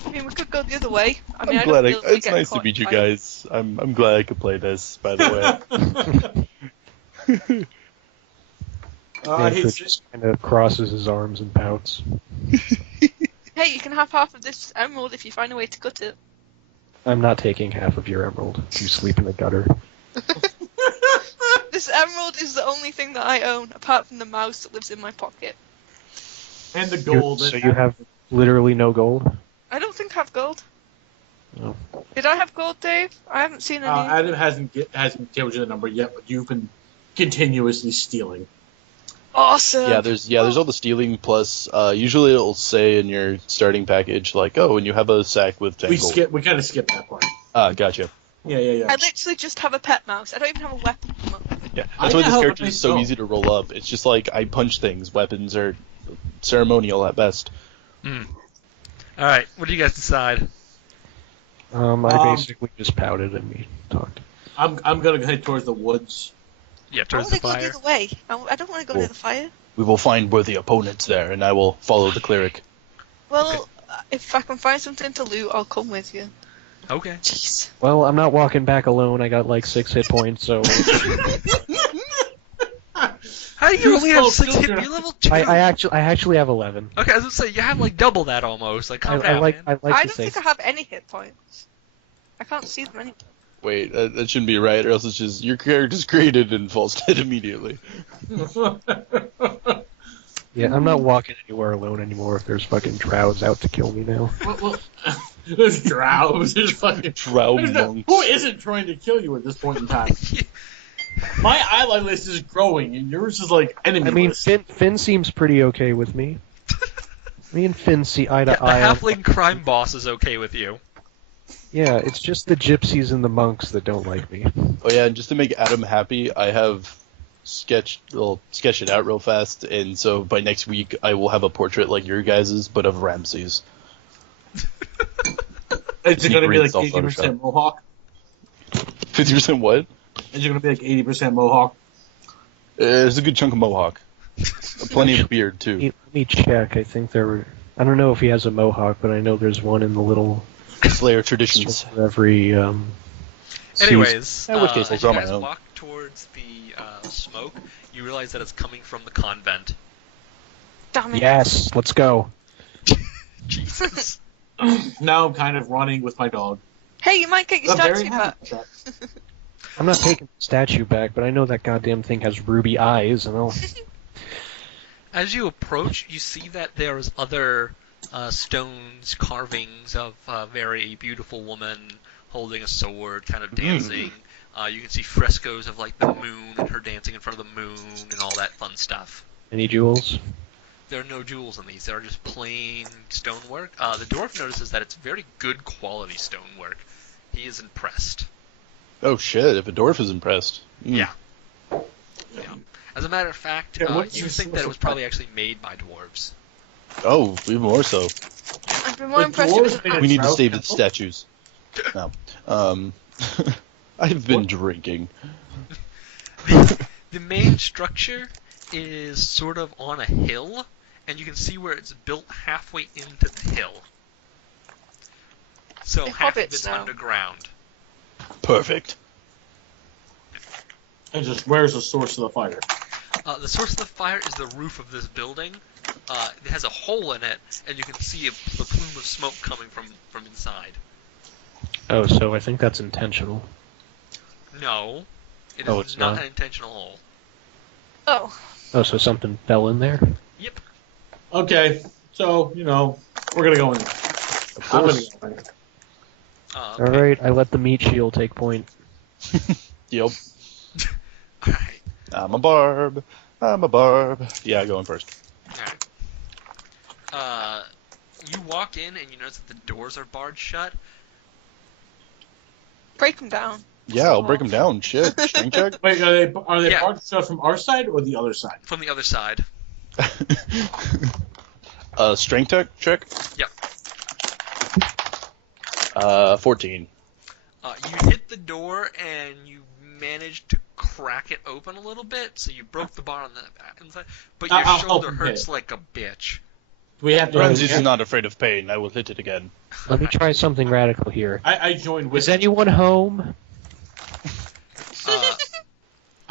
I mean, we could go the other way. I mean, I'm I glad don't feel we it's get nice to caught meet you by- guys. I'm glad I could play this, by the way. Manfred He's just kind of crosses his arms and pouts. Hey, you can have half of this emerald if you find a way to cut it. I'm not taking half of your emerald. You sleep in the gutter. This emerald is the only thing that I own, apart from the mouse that lives in my pocket. and the gold. So you have literally no gold? I don't think I have gold. No. Did I have gold, Dave? I haven't seen any. Adam hasn't told you the number yet, but you've been continuously stealing. Awesome. There's all the stealing plus. Usually it'll say in your starting package like, oh, and you have a sack with 10 gold. We kind of skipped that part. Gotcha. Yeah. I literally just have a pet mouse. I don't even have a weapon. Yeah, I that's why this know, character but is so no. easy to roll up. It's just like I punch things. Weapons are ceremonial at best. Alright, what do you guys decide? I basically just pouted and we talked. I'm gonna head towards the woods. Yeah, I towards want the to go the fire. other way. I don't want to go near the fire. We will find worthy opponents there, and I will follow the cleric. Well, if I can find something to loot, I'll come with you. Okay. Jeez. Well, I'm not walking back alone. I got like 6 hit points, so How do you You only have slow 6 hit? children. You're level 2. I actually have 11. Okay, I was gonna say, you have like double that almost. Like, calm I down, like man. I like I to don't say think I have any hit points. I can't see them anywhere. Wait, that shouldn't be right, or else it's just your character's created and falls dead immediately. yeah, I'm not walking anywhere alone anymore. If there's fucking drows out to kill me now. well, there's drows. There's fucking Drow there's monks. who isn't trying to kill you at this point in time? My ally list is growing, and yours is like enemy I mean, list. Finn seems pretty okay with me. Me and Finn see eye Yeah, to the eye. on- halfling crime boss is okay with you. Yeah, it's just the gypsies and the monks that don't like me. Oh yeah, and just to make Adam happy, I have sketched it out real fast, and so by next week I will have a portrait like your guys's, but of Ramses. Is it going to be like Self 80% Photoshop. Mohawk? 50% what? Is it going to be like 80% Mohawk? There's a good chunk of mohawk. Plenty of beard too. Let me check. I think there were. I don't know if he has a mohawk, but I know there's one in the little. Slayer traditions. For every. Anyways, In which case, I'll as draw you my guys own. walk towards the smoke, you realize that it's coming from the convent. Damn it. Yes, let's go. Jesus. Now I'm kind of running with my dog. Hey, you might get your I'm very statue happy back. with that. I'm not taking the statue back, but I know that goddamn thing has ruby eyes, and I'll. As you approach, you see that there's other stones, carvings of a very beautiful woman holding a sword, kind of dancing. You can see frescoes of like the moon and her dancing in front of the moon and all that fun stuff. Any jewels? There are no jewels in these. They are just plain stonework. The dwarf notices that it's very good quality stonework. He is impressed. Oh shit! If a dwarf is impressed. Yeah. As a matter of fact, Yeah, what's you the think source that it of was probably actually made by dwarves. Oh, even more so. I've been more The impressed it was dwarves made an We need to Trout save the temple? statues. No. I've been What? drinking. The main structure is sort of on a hill, and you can see where it's built halfway into the hill. So They're half of hobbits it's now. underground. Perfect. And just where's the source of the fire? The source of the fire is the roof of this building. It has a hole in it, and you can see the plume of smoke coming from inside. Oh, so I think that's intentional. No, it Oh, is it's not not? an intentional hole. Oh. Oh, so something fell in there? Yep. Okay, so we're gonna go in. Of I'm gonna course. go in. Okay. Alright, I let the meat shield take point. Yep. Alright. I'm a barb. I'm a barb. Yeah, going first. Alright. You walk in and you notice that the doors are barred shut. Break them down. Yeah, I'll break them down. Shit. Strength check? Wait, are they Yeah. barred shut from our side or the other side? From the other side. Strength check? Yep. 14. You hit the door and you managed to crack it open a little bit, so you broke the bar on the inside, but your I'll help shoulder him hurts hit. like a bitch. Do we have to? Ramses is not afraid of pain. I will hit it again. Let me try something radical here. I joined with Is anyone home?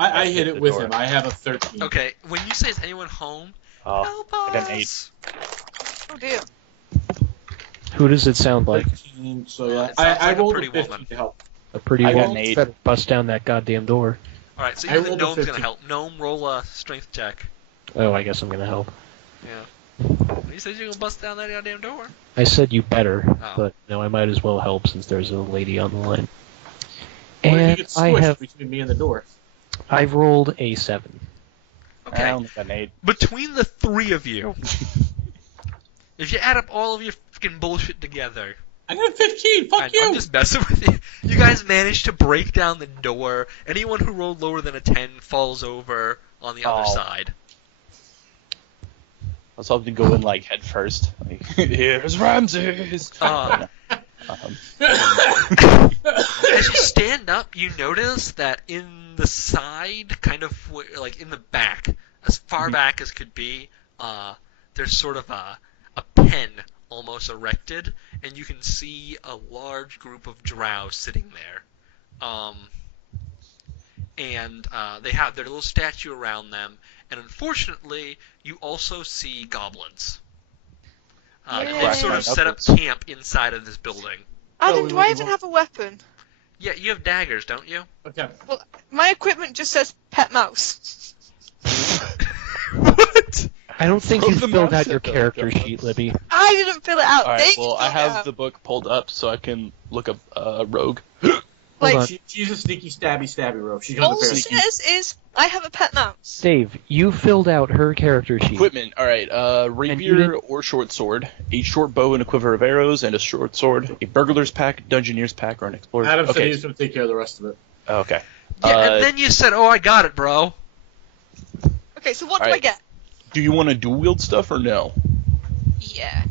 I hit it The with door. him. I have a 13. Okay, when you say is anyone home, Oh, help I got an 8. us! Oh dear. Who does it sound like? 13, so yeah. It sounds I like a rolled a pretty 15 woman. to help. A pretty I got woman? an 8. Better bust down that goddamn door. Alright, so I you think rolled a Gnome's gonna 15. help. Gnome, roll a strength check. Oh, I guess I'm gonna help. Yeah. You said you're gonna bust down that goddamn door? I said you better, Oh. but no, I might as well help since there's a lady on the line. Or you And get I squished have between me and the door. I've rolled a 7. Okay. I only got an 8. Between the three of you, if you add up all of your fucking bullshit together, I got a 15. Fuck you. I'm just messing with you. You guys managed to break down the door. Anyone who rolled lower than a 10 falls over on the other Oh. side. I was hoping to go in like head first. Like, here's Ramses. Uh, Oh, As you stand up, you notice that in the side, kind of like in the back, as far back as could be, there's sort of a pen almost erected, and you can see a large group of drow sitting there. And they have their little statue around them, and unfortunately, you also see goblins. They've sort of set up camp inside of this building. Adam, we do I will- even have a weapon? Yeah, you have daggers, don't you? okay. Well, my equipment just says pet mouse. What? I don't think From you the filled out mouse your set, though, character John. sheet, Libby. I didn't fill it out. Alright, They well, I filled it have out. the book pulled up so I can look up Rogue. Like, on. She's a sneaky, stabby rope. She's gonna all prepare. it says is I have a pet mouse. Dave, you filled out her character sheet. Equipment, alright, you rapier didn't- or short sword, a short bow and a quiver of arrows, and a short sword, a burglar's pack, dungeoneer's pack, or an explorer's Adam said okay. he's gonna take care of the rest of it. Okay. Yeah, and then you said, "Oh, I got it, bro." Okay, so what do I Alright. get? Do you want to dual wield stuff or no? Yeah.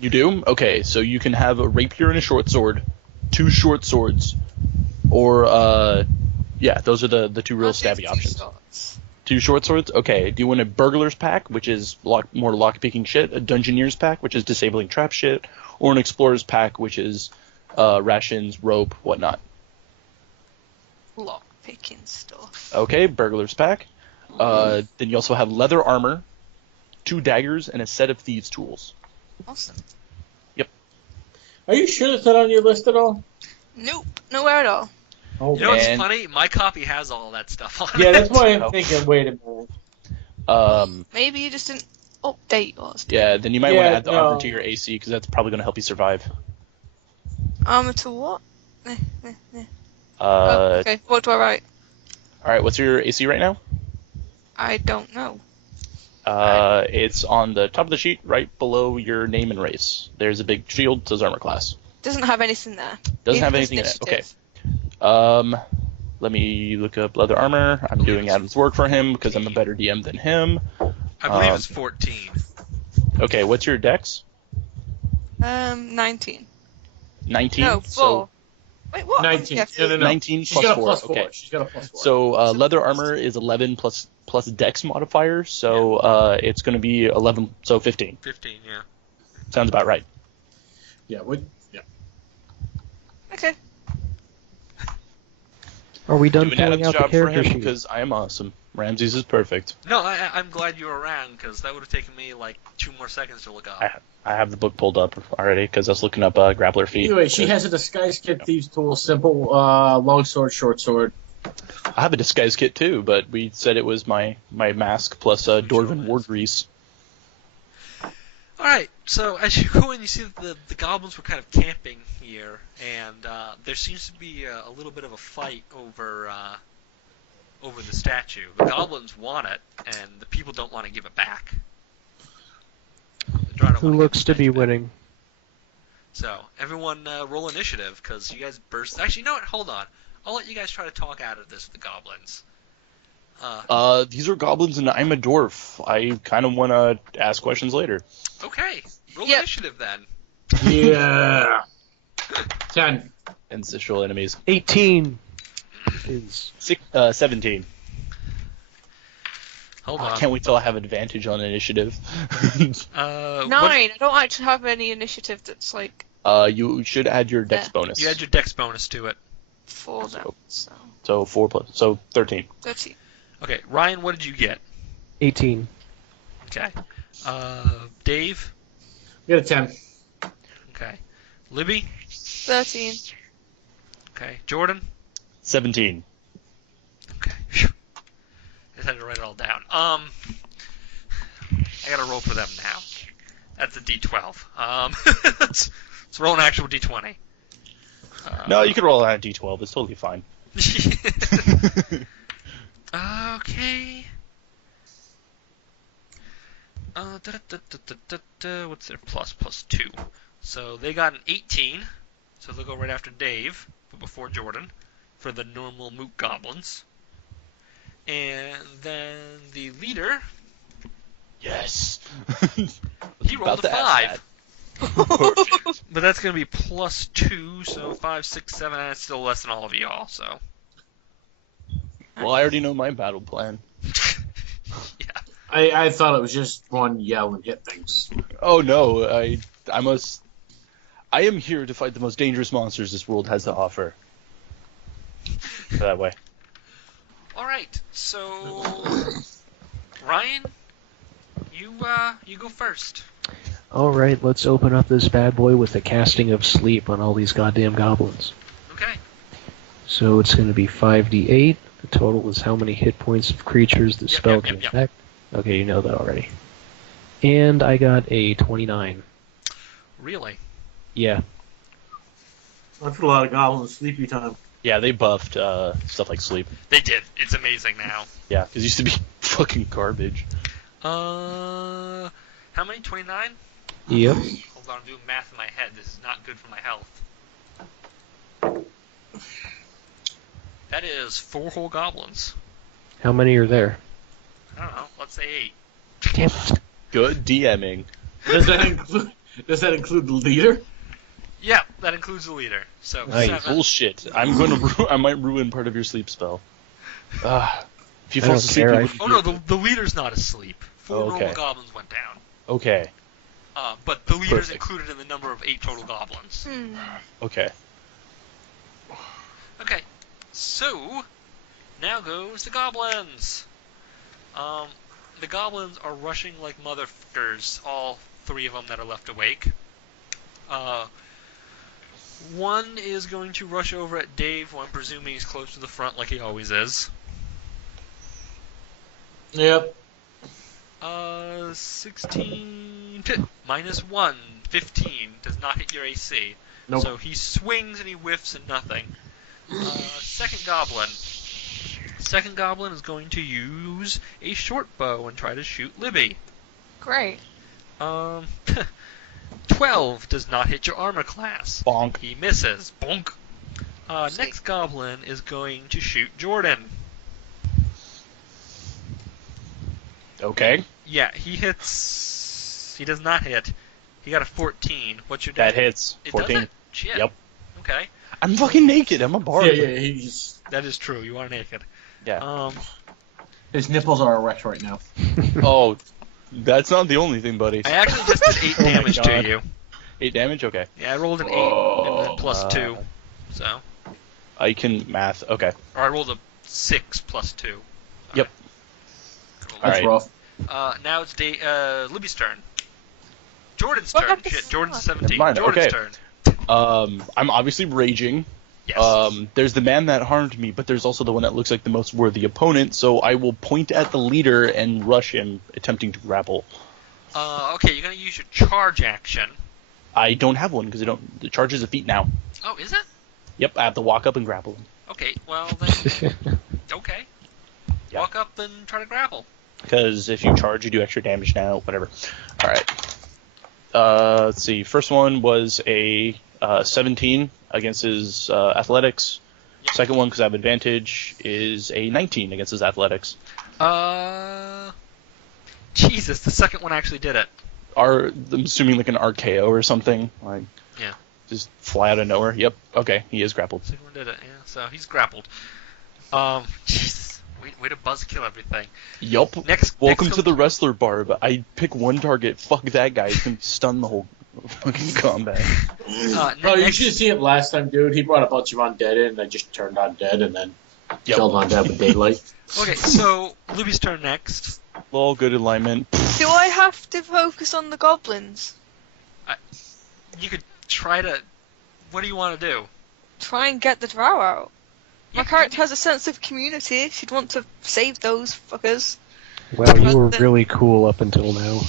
You do? Okay, so you can have a rapier and a short sword, 2 short swords, or, yeah, those are the 2 real I'll take stabby 2 options. swords. 2 short swords? Okay. Do you want a burglar's pack, which is more lock-picking shit, a dungeoneer's pack, which is disabling trap shit, or an explorer's pack, which is rations, rope, whatnot? Lock picking stuff. Okay, burglar's pack. Then you also have leather armor, 2 daggers, and a set of thieves' tools. Awesome. Are you sure that's not on your list at all? Nope, nowhere at all. Oh, You know what's And- funny? My copy has all that stuff on yeah, it. that's why I'm Oh. thinking. Wait a minute. Maybe you just didn't update yours. Yeah, then you might want to Yeah, add the no. armor to your AC, because that's probably going to help you survive. Armor to what? Oh, okay, what do I write? Alright, what's your AC right now? I don't know. It's on the top of the sheet, right below your name and race. There's a big shield, says armor class. Doesn't have anything there. Doesn't Neither have does anything in it. Okay. initiative. Let me look up leather armor. I'm doing Adam's work for him because I'm a better DM than him. I believe it's 14. Okay, what's your dex? 19. 19? No, 4. So Wait, what? 19. Yeah, No. 19 She's plus got a 4. plus 4. Okay. She's got a plus 4. So leather armor is 11 plus dex modifier, so it's going to be 11, so 15. 15, yeah. Sounds about right. Yeah. Okay. Are we done Doing filling Adam's out the job for character him sheet? because I am awesome. Ramses is perfect. No, I'm glad you were around, because that would have taken me like 2 more seconds to look up. I have the book pulled up already because I was looking up grappler feet. Anyway, she has a disguise kit, thieves tool, simple, long sword, short sword. I have a disguise kit too, but we said it was my mask plus Dwarven war grease. Alright, so as you go in, you see that the goblins were kind of camping here, and there seems to be a little bit of a fight over the statue. The goblins want it, and the people don't want to give it back. Who looks to be winning? So, everyone roll initiative, because you guys burst... Actually, you know what? Hold on. I'll let you guys try to talk out of this with the goblins. These are goblins and I'm a dwarf. I kind of want to ask questions later. Okay. Roll Yep. initiative, then. Yeah. 10. Ancestral enemies. 18 is 17. Hold I on. can't wait till I have advantage on initiative. 9. I don't actually have any initiative that's like You should add your dex Yeah. bonus. You add your dex bonus to it. 4 now. So So 4 plus, so 13. 13. Okay, Ryan, what did you get? 18. Okay. Dave? You got a 10. Okay. Libby? 13. Okay. Jordan? 17. Okay. Phew. I just had to write it all down. I gotta roll for them now. That's a D12. Let's roll an actual D20. No, you could roll out a d12. It's totally fine. Okay. What's their plus 2? So they got an 18. So they'll go right after Dave, but before Jordan, for the normal moot goblins. And then the leader, Yes. he rolled a About to ask 5. Perfect. But that's going to be plus 2, so 5, 6, 7, and it's still less than all of y'all, so. Well, I already know my battle plan. Yeah. I thought it was just run, yell, and hit things. Oh no, I am here to fight the most dangerous monsters this world has to offer. That way. Alright, so. Ryan, you go first. Alright, let's open up this bad boy with a casting of sleep on all these goddamn goblins. Okay. So it's going to be 5d8. The total is how many hit points of creatures the spell can yep. affect. Okay, you know that already. And I got a 29. Really? Yeah. That's a lot of goblins sleepy time. Yeah, they buffed stuff like sleep. They did. It's amazing now. Yeah, because it used to be fucking garbage. How many? 29? Yep. Hold on, I'm doing math in my head. This is not good for my health. That is 4 whole goblins. How many are there? I don't know. Let's say 8. Damn it. Good DMing. Does that include the leader? Yeah, that includes the leader. So Nice. 7. Bullshit. I might ruin part of your sleep spell. If you I fall don't asleep, care, you I- wouldn't Oh be no, able- the leader's not asleep. 4 Okay. normal goblins went down. Okay. But the leader's Perfect. included in the number of 8 total goblins. Okay. Okay, so now goes the goblins. The goblins are rushing like motherfuckers, all 3 of them that are left awake. One is going to rush over at Dave, who I'm presuming he's close to the front like he always is. Yep. 16... minus 1, 15, does not hit your AC. Nope. So he swings and he whiffs and nothing. Second goblin Second goblin is going to use a short bow and try to shoot Libby. Great. 12 does not hit your armor class. Bonk. He misses. Bonk. Next goblin is going to shoot Jordan. Okay. Yeah, he hits. He does not hit. He got a 14. What's your That damage? hits. It 14. doesn't? Shit. Yep. Okay. I'm fucking naked. I'm a bard. Yeah, he's That is true. You are naked. Yeah. his nipples are erect right now. Oh, that's not the only thing, buddy. I actually just did 8 Oh my damage to God. you. 8 damage? Okay. Yeah, I rolled an 8 and then plus 2. So. I can math. Okay. Or I rolled a 6 plus 2. Yep. Cool. That's Alright. rough. Now it's Libby's turn. Jordan's What turn. happened? Shit, Jordan's 17. Mine, Jordan's okay. turn. I'm obviously raging. Yes. There's the man that harmed me, but there's also the one that looks like the most worthy opponent, so I will point at the leader and rush him, attempting to grapple. Okay, you're gonna use your charge action. I don't have one, because the charge is a feat now. Oh, is it? Yep, I have to walk up and grapple him. Okay, well then. Okay. Yeah. Walk up and try to grapple. Because if you charge, you do extra damage now, whatever. Alright. Let's see, first one was a 17 against his athletics. Yep. Second one, because I have advantage, is a 19 against his athletics. Jesus, the second one actually did it. I'm assuming like an RKO or something. Like, Yeah. just fly out of nowhere. Yep, okay, he is grappled. Second one did it, yeah. So he's grappled. Jesus. Way to buzzkill everything. Yup. Welcome to the wrestler barb. I pick one target, fuck that guy, he's gonna stun the whole fucking combat. Oh, you should have seen it last time, dude. He brought a bunch of undead in, and I just turned undead and then killed undead with daylight. Okay, so Libby's turn next. All good alignment. Do I have to focus on the goblins? You could try to. What do you want to do? Try and get the drow out. My Yeah, character has a sense of community. She'd want to save those fuckers. Wow, you were really cool up until now.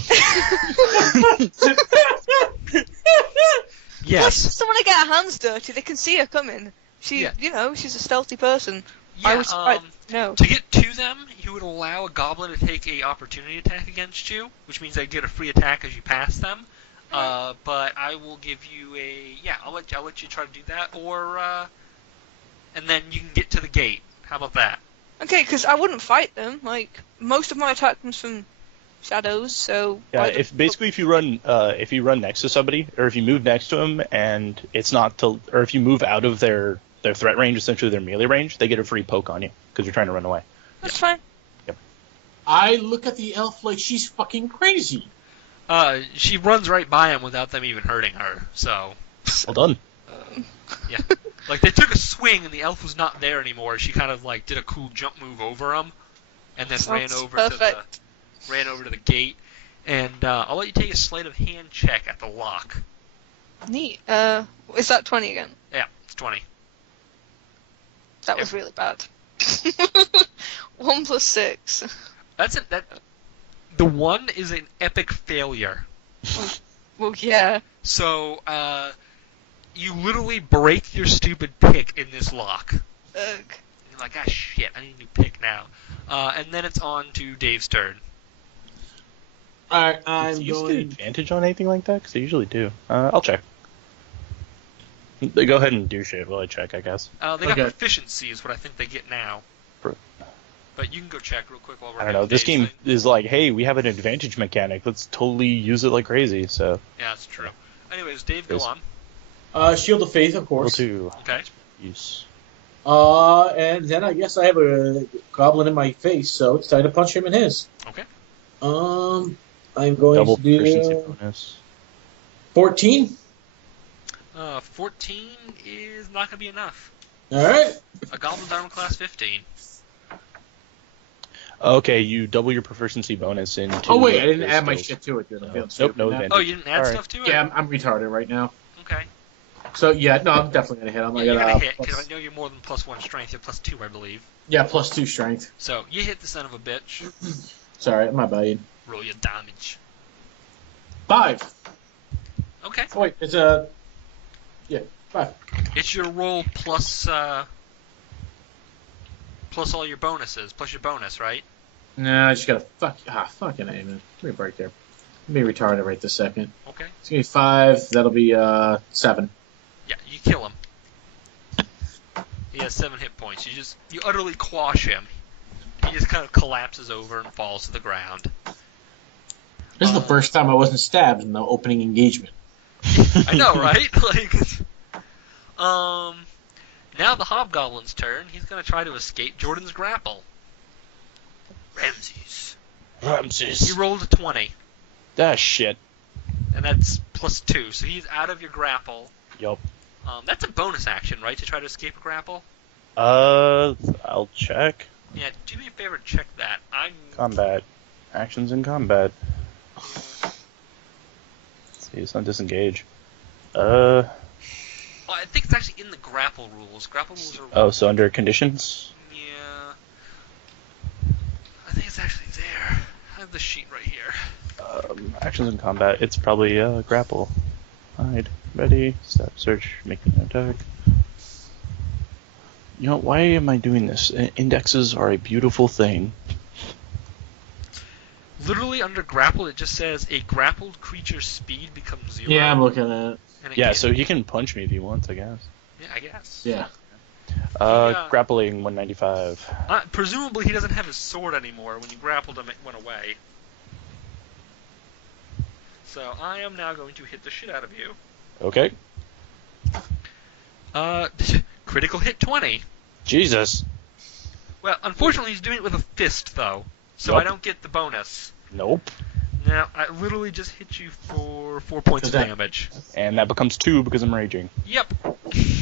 Yes. Just don't want to get her hands dirty. They can see her coming. She's a stealthy person. Yeah, I was quite no. To get to them, you would allow a goblin to take a opportunity attack against you, which means they get a free attack as you pass them. But I will give you I'll let you try to do that, or and then you can get to the gate. How about that? Okay, because I wouldn't fight them. Like most of my attack comes from shadows, so Yeah, if you run next to somebody, or if you move next to them, and it's not or if you move out of their threat range, essentially their melee range, they get a free poke on you because you're trying to run away. that's fine. I look at the elf like she's fucking crazy. She runs right by him without them even hurting her. So Well done. yeah, like they took a swing and the elf was not there anymore. She kind of like did a cool jump move over him, and then ran Sounds over perfect. to the gate. And I'll let you take a sleight of hand check at the lock. Neat. Is that 20 again? Yeah, it's 20. That was really bad. 1 plus 6. That's it. The 1 is an epic failure. Well, yeah. So, you literally break your stupid pick in this lock. Ugh. You're like, ah, shit, I need a new pick now. And then it's on to Dave's turn. Alright, Do I'm you get going. advantage on anything like that? Because they usually do. I'll check. Go ahead and do shit while I check, I guess. They got Okay. proficiency is what I think they get now. But you can go check real quick while we're I don't know. This game is like, hey, we have an advantage mechanic. Let's totally use it like crazy. So. Yeah, that's true. Anyways, Dave, go on. Shield of Faith, of Level course. 2. Okay. Use. And then I guess I have a goblin in my face, so it's time to punch him in his. Okay. I'm going Double to do proficiency bonus. 14. 14 is not going to be enough. Alright. A goblin's armor class 15. Okay, you double your proficiency bonus into. Oh wait, I didn't add my skills. shit to it, dude. I'm feeling Nope, stupid no now. advantage. Oh, you didn't add Alright. stuff to it? Yeah, I'm retarded right now. Okay. So yeah, no, I'm definitely gonna hit. I'm Yeah, like, you're going to hit, plus- because I know you're more than +1 strength. You're +2, I believe. yeah, plus 2 strength. So, you hit the son of a bitch. Sorry, my bad. Roll your damage. 5. Okay. Oh, wait, it's 5. It's your roll plus plus all your bonuses, plus your bonus, right? No, I just gotta fucking aim it. Give me a break there. Let me retard it right this second. Okay. It's gonna be 5. That'll be 7. Yeah, you kill him. He has 7 hit points. You utterly quash him. He just kind of collapses over and falls to the ground. This is the first time I wasn't stabbed in the opening engagement. I know, right? Now the Hobgoblin's turn. He's gonna try to escape Jordan's grapple. Ramses. He rolled a 20. That shit. And that's plus 2, so he's out of your grapple. Yup. That's a bonus action, right, to try to escape a grapple? I'll check. Yeah, do me a favor, check that. Combat. Actions in combat. See, it's not disengage. Well, I think it's actually in the grapple rules. Grapple rules are... Oh, so under conditions? Yeah. I think it's actually there. I have the sheet right here. Actions in combat. It's probably grapple. Hide. Ready. Step. Search. Making an attack. You know, why am I doing this? Indexes are a beautiful thing. Literally under grapple, it just says a grappled creature's speed becomes 0. Yeah, I'm looking at it. Yeah, so he can punch me if he wants, I guess. Yeah, I guess. Yeah. Grappling 195. Presumably he doesn't have his sword anymore. When you grappled him, it went away. So I am now going to hit the shit out of you. Okay. Critical hit 20. Jesus. Well, unfortunately he's doing it with a fist, though. So Nope. I don't get the bonus. Nope. Now, I literally just hit you for 4 points of damage. And that becomes 2 because I'm raging. Yep.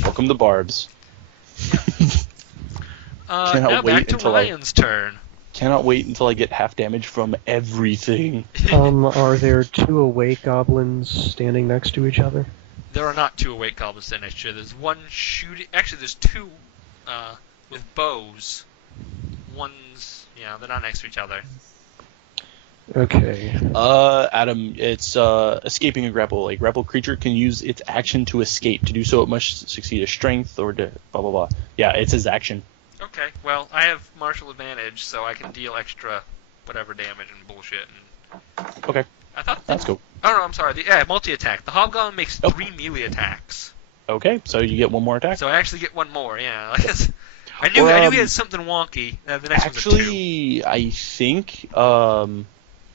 Welcome to Barbs. Now back to Ryan's turn. Cannot wait until I get half damage from everything. Are there 2 awake goblins standing next to each other? There are not 2 awake goblins standing next to you. There's one shooting... Actually, there's 2 with bows. One's... Yeah, they're not next to each other. Okay. Adam, it's escaping a grapple. A grapple creature can use its action to escape. To do so, it must succeed a strength or blah blah blah. Yeah, it's his action. Okay, well, I have martial advantage, so I can deal extra whatever damage and bullshit. And... Okay. I thought that's cool. Oh no, I'm sorry. Multi-attack. The Hobgoblin makes 3 melee attacks. Okay, so you get 1 more attack. So I actually get 1 more. Yeah. I knew he had something wonky. The next actually, one's a 2. I think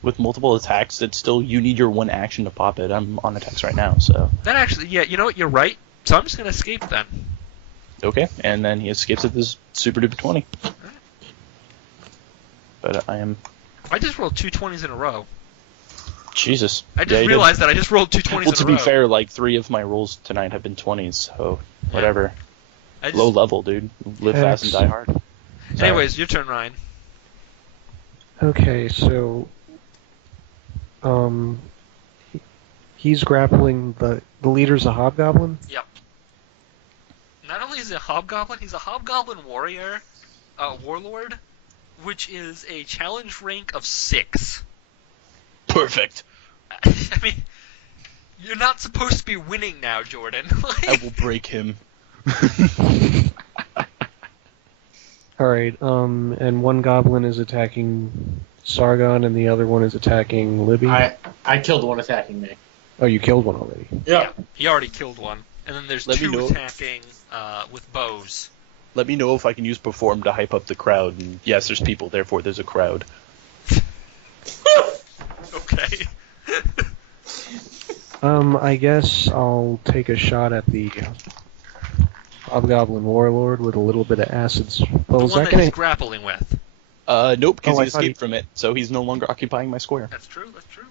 with multiple attacks, it's still you need your 1 action to pop it. I'm on attacks right now, so. That actually, yeah. You know what? You're right. So I'm just gonna escape then. Okay, and then he escapes at this super duper 20. Right. But I just rolled 2 20s in a row. Jesus. I just realized that I just rolled 2 20s in a row. Well, to be fair, like 3 of my rolls tonight have been 20s, so whatever. Low level, dude. Live fast and die hard. Sorry. Anyways, your turn, Ryan. Okay, so he's grappling the leader's a hobgoblin? Yep. Not only is he a hobgoblin, he's a hobgoblin warrior, warlord, which is a challenge rank of 6. Perfect. I mean, you're not supposed to be winning now, Jordan. I will break him. Alright, and one goblin is attacking Sargon and the other one is attacking Libby? I killed one attacking me. Oh, you killed one already? Yeah. He already killed one. And then there's 2 attacking with bows. Let me know if I can use Perform to hype up the crowd. And yes, there's people, therefore there's a crowd. Okay. I guess I'll take a shot at the Hobgoblin Warlord with a little bit of acid. Well, the one that he's grappling with. Nope, because he escaped from it, so he's no longer occupying my square. That's true, that's true.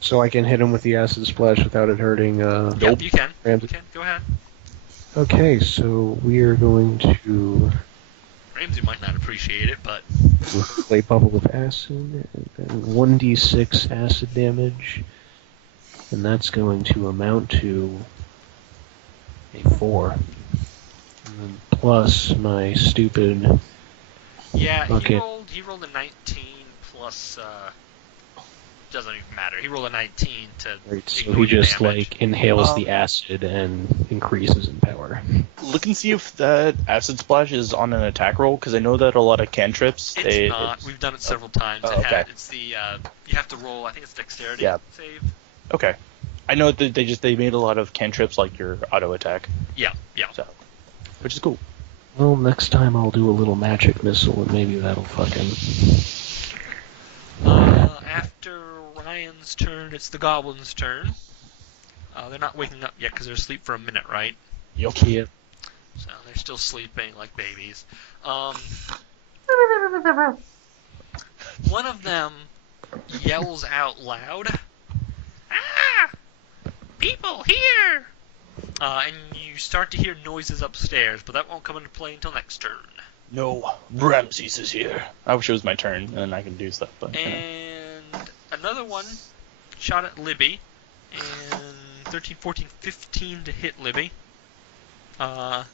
So I can hit him with the acid splash without it hurting, Nope. Yep, you can. Ramsey. You can. Go ahead. Okay, so we are going to... Ramsey might not appreciate it, but... Play Bubble of Acid, and then 1d6 acid damage, and that's going to amount to a 4. And then plus my stupid... Yeah, Okay. he rolled a 19 plus doesn't even matter. He rolled a 19 to Right, so ignore he your just damage. like inhales the acid and increases in power. Look and see if that acid splash is on an attack roll, because I know that a lot of cantrips. It's not. We've done it several times. Oh, okay. It's the you have to roll. I think it's dexterity save. Okay. I know that they made a lot of cantrips like your auto attack. Yeah. So, which is cool. Well, next time I'll do a little magic missile, and maybe that'll fucking... After Ryan's turn, it's the goblins' turn. They're not waking up yet because they're asleep for a minute, right? Yeah. So they're still sleeping like babies. One of them yells out loud, "Ah! People here!" And you start to hear noises upstairs, but that won't come into play until next turn. No, Ramses is here. I wish it was my turn, and then I can do stuff. But And another one shot at Libby, and 13, 14, 15 to hit Libby. Your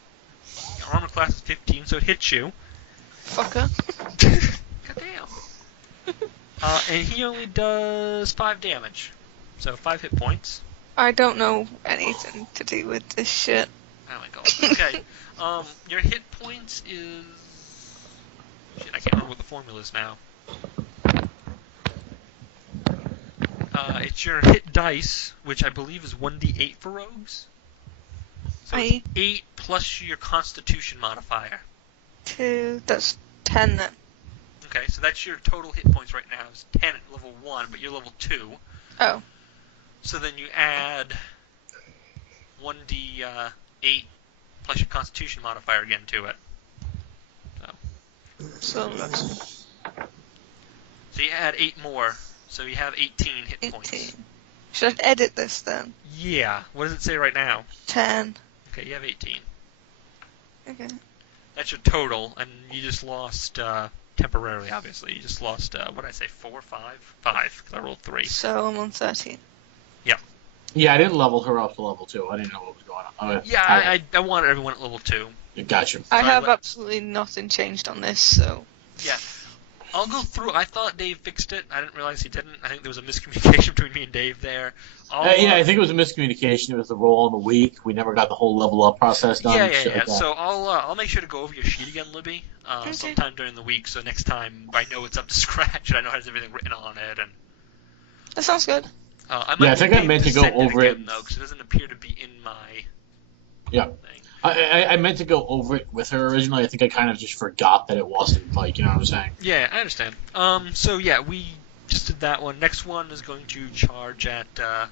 armor class is 15, so it hits you. Fucker. Goddamn. And he only does 5 damage, so 5 hit points. I don't know anything to do with this shit. Oh my god. Okay. Your hit points is... Shit, I can't remember what the formula is now. It's your hit dice, which I believe is 1d8 for rogues. So it's 8 plus your constitution modifier. 2, that's 10 then. Okay, so that's your total hit points right now. Is 10 at level 1, but you're level 2. Oh. So then you add 1d8 plus your constitution modifier again to it. So you add 8 more, so you have 18 hit 18. points. Should I edit this then? Yeah. What does it say right now? 10. Okay, you have 18. Okay. That's your total, and you just lost, temporarily, obviously. You just lost, what did I say, 4, 5? 5, because I rolled 3. So I'm on 13. Yeah, I didn't level her up to level 2. I didn't know what was going on. Yeah, I wanted everyone at level 2. Gotcha. I So have absolutely nothing changed on this, so... Yeah. I'll go through. I thought Dave fixed it. I didn't realize he didn't. I think there was a miscommunication between me and Dave there. Yeah, I think it was a miscommunication. It was the roll in the week. We never got the whole level up process done. Yeah. So I'll make sure to go over your sheet again, Libby, sometime during the week. So next time I know it's up to scratch and I know it has everything written on it. And That sounds good. I think I meant to go over it again, though, because it doesn't appear to be in my Yeah. thing. I meant to go over it with her originally. I think I kind of just forgot that it wasn't, like, you know what I'm saying? Yeah, I understand. So yeah, we just did that one. Next one is going to charge at the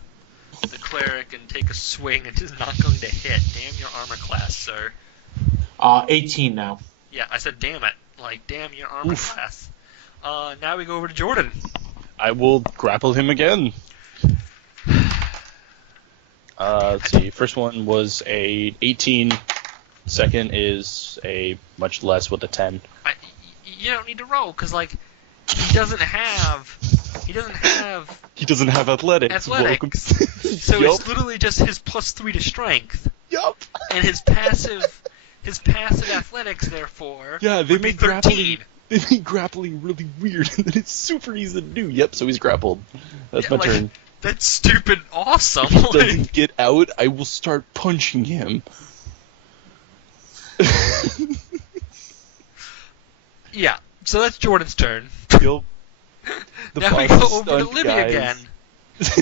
Cleric and take a swing. It is not going to hit. Damn your armor class, sir. 18 now. Yeah, I said damn it. Like, damn your armor class. Now we go over to Jordan. I will grapple him again. Let's see. First one was a 18. Second is a much less with a 10. You don't need to roll because like he doesn't have athletics. Welcome. So it's literally just his +3 to strength. Yup. And his passive athletics, therefore, Yeah, they would be made 13. They made grappling really weird, and then it's super easy to do. Yep, so he's grappled. That's my turn. That's stupid awesome. If he doesn't get out, I will start punching him. Yeah, so that's Jordan's turn. Yup. Now we go over to Libby again.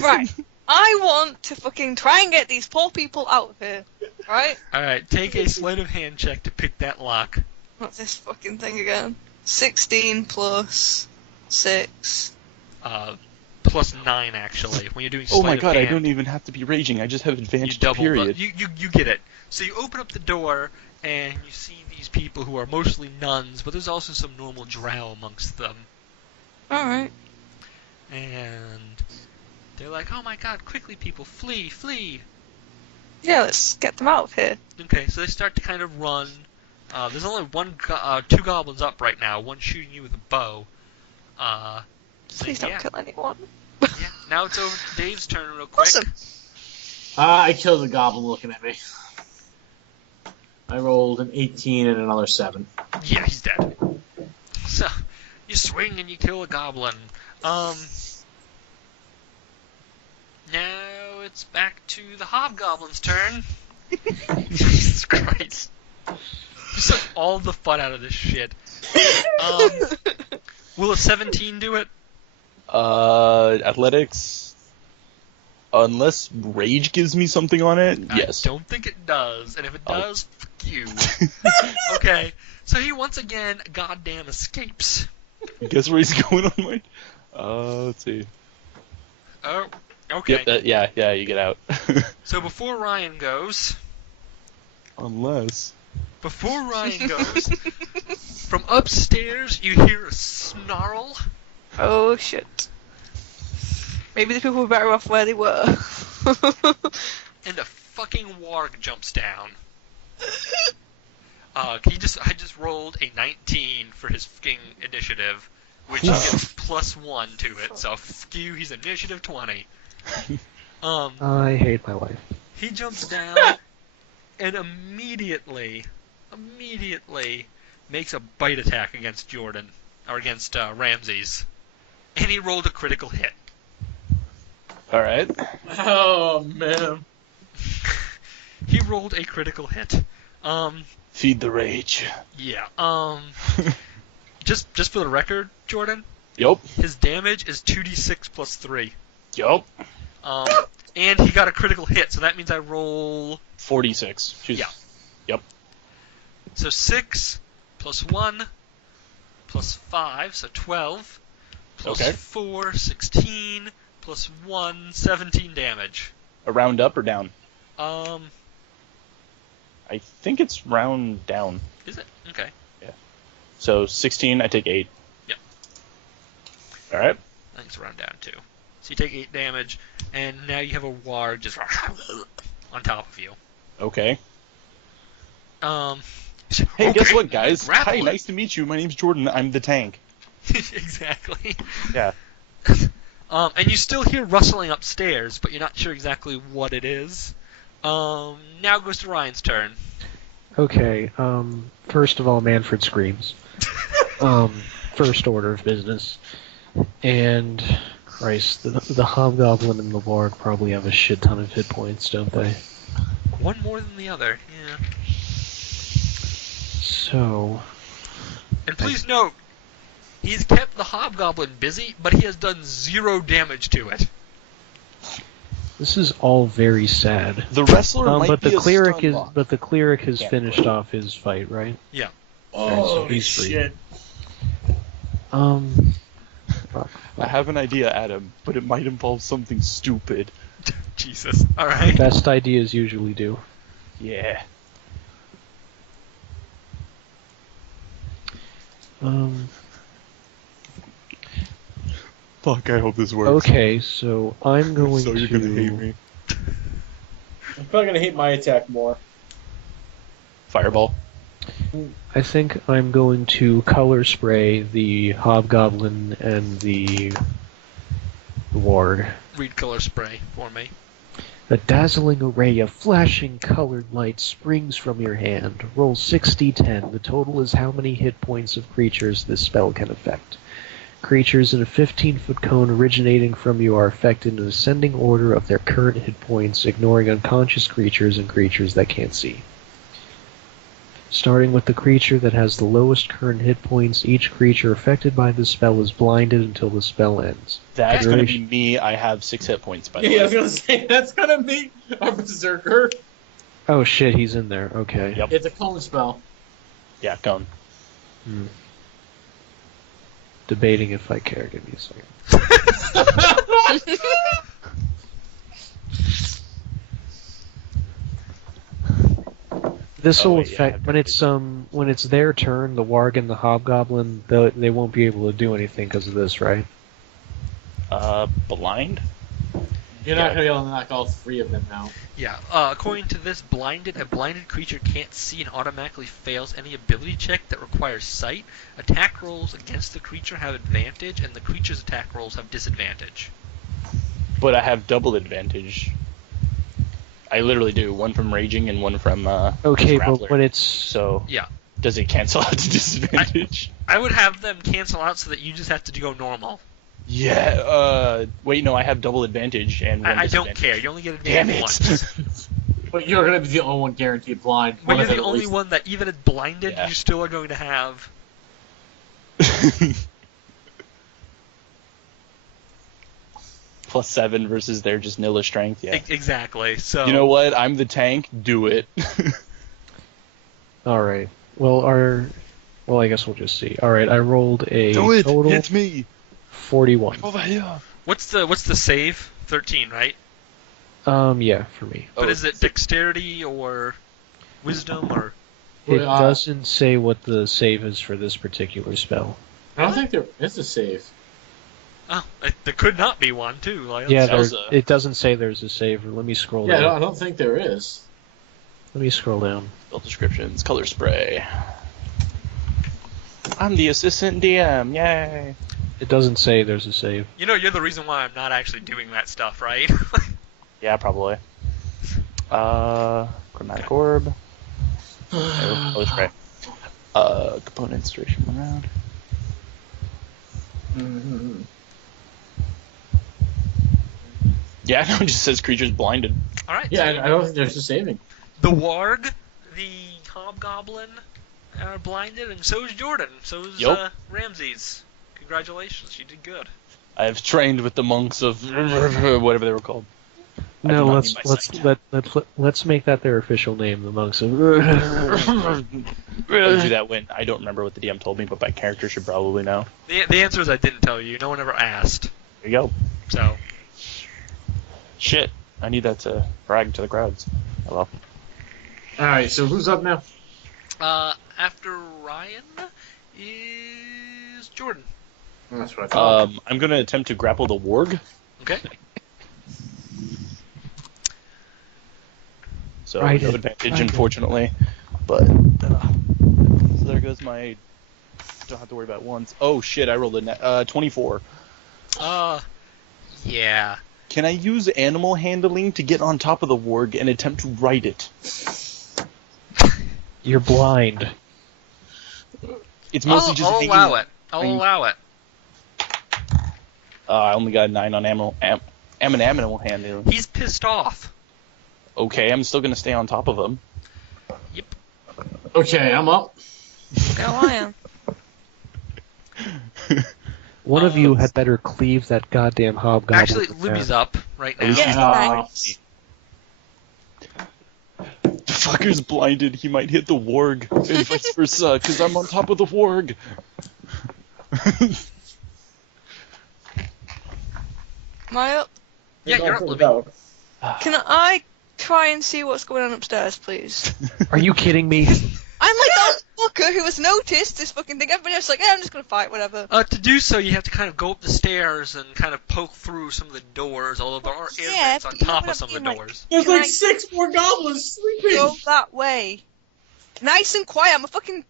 Right. I want to fucking try and get these poor people out of here. Right? Alright, take a sleight of hand check to pick that lock. What's this fucking thing again? 16 plus 6. +9 actually. When you're doing Oh sleight my of god, hand, I don't even have to be raging. I just have you advantage double period. you get it. So you open up the door and you see these people who are mostly nuns, but there's also some normal drow amongst them. Alright. And they're like, "Oh my god, quickly people, flee, flee." Yeah, let's get them out of here. Okay, so they start to kind of run. There's only two goblins up right now, one shooting you with a bow. Please don't kill anyone. Yeah, now it's over to Dave's turn real quick. Awesome. I killed a goblin looking at me. I rolled an 18 and another 7. Yeah, he's dead. So, you swing and you kill a goblin. It's back to the Hobgoblin's turn. Jesus Christ. You suck all the fun out of this shit. Will a 17 do it? Athletics. Unless rage gives me something on it, yes. I don't think it does, and if it does, fuck you. Okay, so he once again goddamn escapes. Guess where he's going on my... let's see. Oh, okay. Yep, yeah, you get out. So before Ryan goes... Unless... Before Ryan goes, from upstairs you hear a snarl. Oh shit. Maybe the people were better off where they were. And a fucking warg jumps down. I just rolled a 19 for his fucking initiative, which gives +1 to it, so fuck you, he's initiative 20. I hate my life. He jumps down and immediately makes a bite attack against Jordan, or against Ramses. And he rolled a critical hit. Alright. Oh, man. He rolled a critical hit. Feed the rage. Yeah. Just for the record, Jordan, Yup. his damage is 2d6 plus 3. Yup. And he got a critical hit, so that means I roll... 46. Yeah. Yep. So 6 plus 1 plus 5, so 12. Plus Okay. 4, 16. Plus 1, 17 damage. A round up or down? I I think it's round down. Is it? Okay. So 16, I take 8. Yep. Alright. I think it's around down too. So you take 8 damage, and now you have a warg just on top of you. Okay. Hey, Hey, guess what, guys? Grapple Hi, it. nice to meet you. My name's Jordan. I'm the tank. Exactly. Yeah. And you still hear rustling upstairs, but you're not sure exactly what it is. Now goes to Ryan's turn. Okay, first of all, Manfred screams. First order of business. And, Christ, the Hobgoblin and the Warg probably have a shit ton of hit points, don't they? One more than the other, yeah. So... And please note, he's kept the Hobgoblin busy, but he has done 0 damage to it. This is all very sad. The wrestler might but be the a cleric stun is lock. but the cleric has Yeah. finished off his fight, right? Yeah. Oh, he's free. shit. Fuck. I have an idea, Adam, but it might involve something stupid. Jesus. Alright. Best ideas usually do. Yeah. Fuck, I hope this works. Okay, so I'm going So to. you're gonna hate me. I'm probably gonna hate my attack more. Fireball. I think I'm going to color spray the Hobgoblin and the Warg. Read color spray for me. A dazzling array of flashing colored lights springs from your hand. Roll 6d10. The total is how many hit points of creatures this spell can affect. Creatures in a 15-foot cone originating from you are affected in ascending order of their current hit points, ignoring unconscious creatures and creatures that can't see. Starting with the creature that has the lowest current hit points, each creature affected by this spell is blinded until the spell ends. That's gonna Duration- be me. I have 6 hit points, by the Yeah, I was way. gonna say, that's gonna be a berserker. Oh shit, he's in there. Okay. Yep. It's a cone spell. Yeah, cone. Hmm. Debating if I care. Give me a second. This will wait, yeah, affect when it's their turn. The Warg and the Hobgoblin, they won't be able to do anything because of this, right? Blind? You're not gonna be able to knock all 3 of them out. Yeah. According to this, a blinded creature can't see and automatically fails any ability check that requires sight. Attack rolls against the creature have advantage, and the creature's attack rolls have disadvantage. But I have double advantage. I literally do. One from raging and one from, Okay, Grappler. but when it's So, Yeah. does it cancel out the disadvantage? I would have them cancel out so that you just have to go normal. Yeah. Wait, no, I have double advantage and one I don't disadvantage. care. You only get Damn advantage it! once. But you're gonna be the only one guaranteed blind. But you're One of the at only least- one that, even if blinded, Yeah. you still are going to have. +7 versus their just nilla strength. Yeah. Exactly. So You know what? I'm the tank. Do it. All right. Well, I guess we'll just see. All right, I rolled a Do it. total It's me. 41. Over here. What's the save? 13, right? Yeah, for me. But Oh, is it dexterity or wisdom or? It Well, doesn't say what the save is for this particular spell. I don't think there is a save. Oh, there could not be one too. Like, Yeah, sounds, it doesn't say there's a save. Let me scroll Yeah, down. I don't think there is. Let me scroll down. Spell descriptions. Color spray. I'm the assistant DM. Yay. It doesn't say there's a save. You know, you're the reason why I'm not actually doing that stuff, right? Yeah, probably. Chromatic orb. Color spray. Components duration 1 round. Mm-hmm. Yeah, no, it just says creatures blinded. All right. Yeah, so I don't think there's a saving. the warg, the hobgoblin, are blinded, and so is Jordan. So is Yup. Ramses. Congratulations, you did good. I have trained with the monks of whatever they were called. I do No, not let's need my sight. let's make that their official name, the monks of. I do that when I don't remember what the DM told me, but my character should probably know. The answer is I didn't tell you. No one ever asked. There you go. So Shit. I need that to brag to the crowds. Hello. Alright, so who's up now? after Ryan is Jordan. That's what I thought. I'm gonna attempt to grapple the warg. Okay. So Right. no advantage, Right. unfortunately. But so there goes my. Don't have to worry about it once. Oh shit! I rolled a 24. Yeah. Can I use animal handling to get on top of the warg and attempt to ride it? You're blind. It's mostly just I'll hanging allow on- it. I'll Are you- allow it. I only got a 9 on animal handling. He's pissed off. Okay, I'm still gonna stay on top of him. Yep. Okay, I'm up. No, I am. One of you had better cleave that goddamn hobgoblin. Actually, Libby's up right now. Yeah. Uh, The fucker's blinded. He might hit the warg, and vice versa, because I'm on top of the warg. Am I up? Yeah, you're up, Libby. Can I try and see what's going on upstairs, please? Are you kidding me? I'm like that fucker who has noticed this fucking thing. Everybody else is like, yeah, I'm just gonna fight, whatever. To do so, you have to kind of go up the stairs and kind of poke through some of the doors, although there are air Yeah, vents on but you know top what of some I of mean, the like- doors. There's Can like I- 6 more goblins sleeping! Go that way. Nice and quiet. I'm a fucking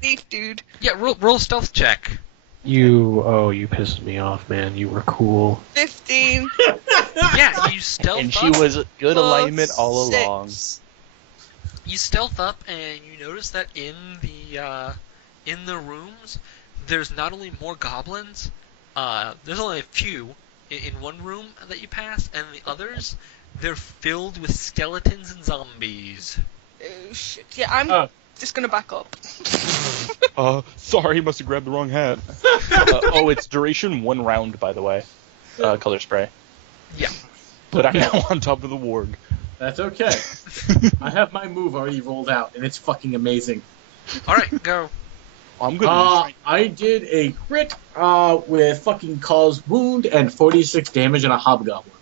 thief, dude. Yeah, roll a stealth check. You pissed me off, man. You were cool. 15. Yeah, you stealth And up. she was good plus alignment all 6. along. You stealth up, and you notice that in the rooms, there's not only more goblins. There's only a few in one room that you pass, and the others, they're filled with skeletons and zombies. Oh shit. Yeah, I'm Oh. just gonna back up. Sorry, he must have grabbed the wrong hat. It's duration 1 round, by the way. Color spray. Yeah. But I'm now on top of the warg. That's okay. I have my move already rolled out, and it's fucking amazing. All right, go. I'm gonna. I did a crit with fucking cause wound and 46 damage on a hobgoblin.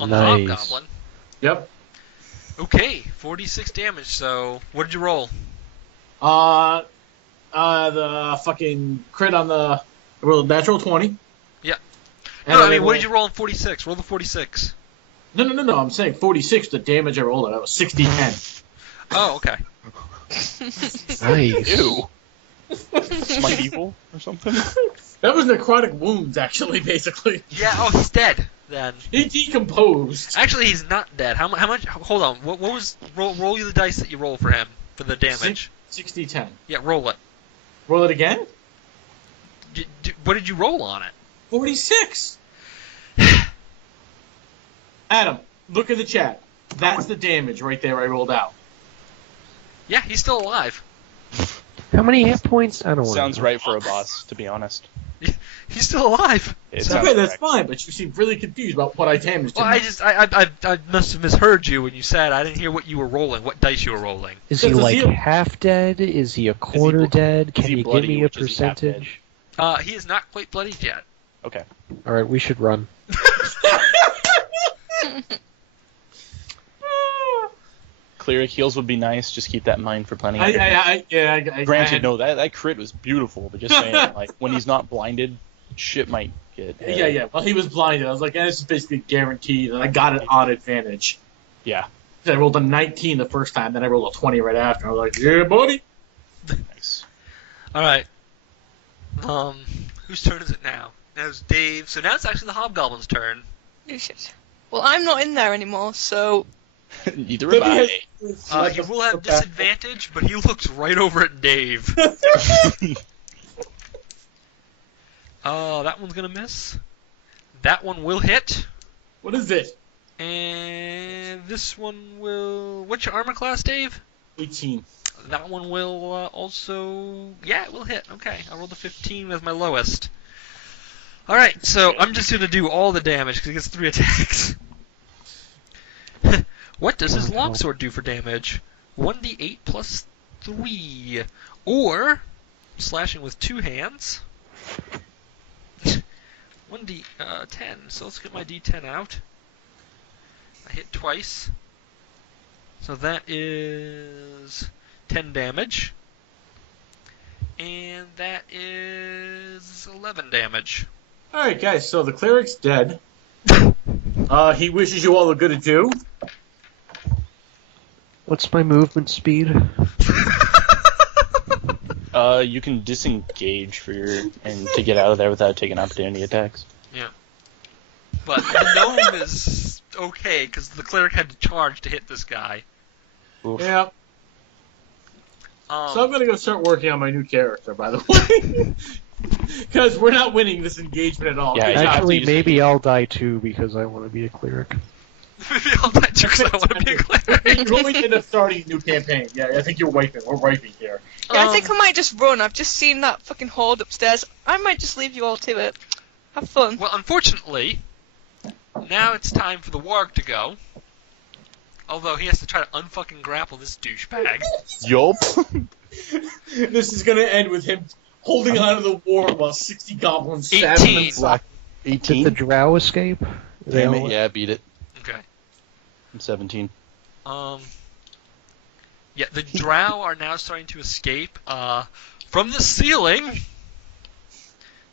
On Nice. the hobgoblin. Yep. Okay, 46 damage. So, what did you roll? The fucking crit on the natural 20. Yeah. And No, I then mean, what did you roll on 46? Roll the 46. No. I'm saying 46. The damage I rolled. I was 60-10. Oh, okay. Nice. Ew. Smite evil or something? That was necrotic wounds, actually, basically. Yeah. Oh, he's dead then. He decomposed. Actually, he's not dead. How much? Hold on. What was? Roll you the dice that you roll for him for the damage. 60-10. Yeah, roll it. Roll it again? What did you roll on it? 46. Adam, look at the chat. That's the damage right there I rolled out. Yeah, he's still alive. How many hit points? I don't want. Sounds right for a boss, to be honest. He's still alive. It Okay, sounds that's correct. fine, but you seem really confused about what I damaged Well, him. I must have misheard you when you said I didn't hear what you were rolling, what dice you were rolling. Is he Does like he- half dead? Is he a quarter dead? is Can he you give bloody, me a which is he half dead? percentage? He is not quite bloodied yet. Okay. All right, we should run. Cleric heals would be nice. Just keep that in mind for planning. I Granted, no, that crit was beautiful, but just saying, like, when he's not blinded, shit might get... Yeah. Well, he was blinded. I was like, this is basically guaranteed, and I got it on advantage. Yeah. I rolled a 19 the first time, then I rolled a 20 right after. I was like, yeah, buddy. Nice. All right. Whose turn is it now? Now it's Dave. So now it's actually the Hobgoblin's turn. Oh, shit. Well, I'm not in there anymore, so Neither am I. You will have disadvantage, but he looks right over at Dave. That one's gonna miss. That one will hit. What is it? And this one will... What's your armor class, Dave? 18. That one will also... Yeah, it will hit. Okay, I rolled a 15 as my lowest. Alright, so I'm just going to do all the damage because he gets 3 attacks. What does his longsword do for damage? 1d8 plus 3. Or, slashing with 2 hands. 1d10. So let's get my d10 out. I hit twice. So that is 10 damage. And that is 11 damage. Alright, guys, so the cleric's dead. He wishes you all the good ado. What's my movement speed? You can disengage and to get out of there without taking opportunity attacks. Yeah. But the gnome is okay, because the cleric had to charge to hit this guy. Oof. Yeah. So I'm going to go start working on my new character, by the way. Because we're not winning this engagement at all. Yeah, Good job. Actually, use maybe I'll die too because I want to be a cleric. Maybe I'll die too, because I want to be a cleric. You're going to end up starting a new campaign. Yeah, I think you're wiping. We're wiping here. yeah, I think I might just run. I've just seen that fucking horde upstairs. I might just leave you all to it. Have fun. Well, unfortunately, now it's time for the warg to go. Although he has to try to unfucking grapple this douchebag. Yup. This is going to end with him holding on to the ward while 60 goblins stab 18. him inside. Did 18? the drow escape? They Damn all- it, yeah, beat it. Okay. I'm 17. Yeah, the drow are now starting to escape. From the ceiling,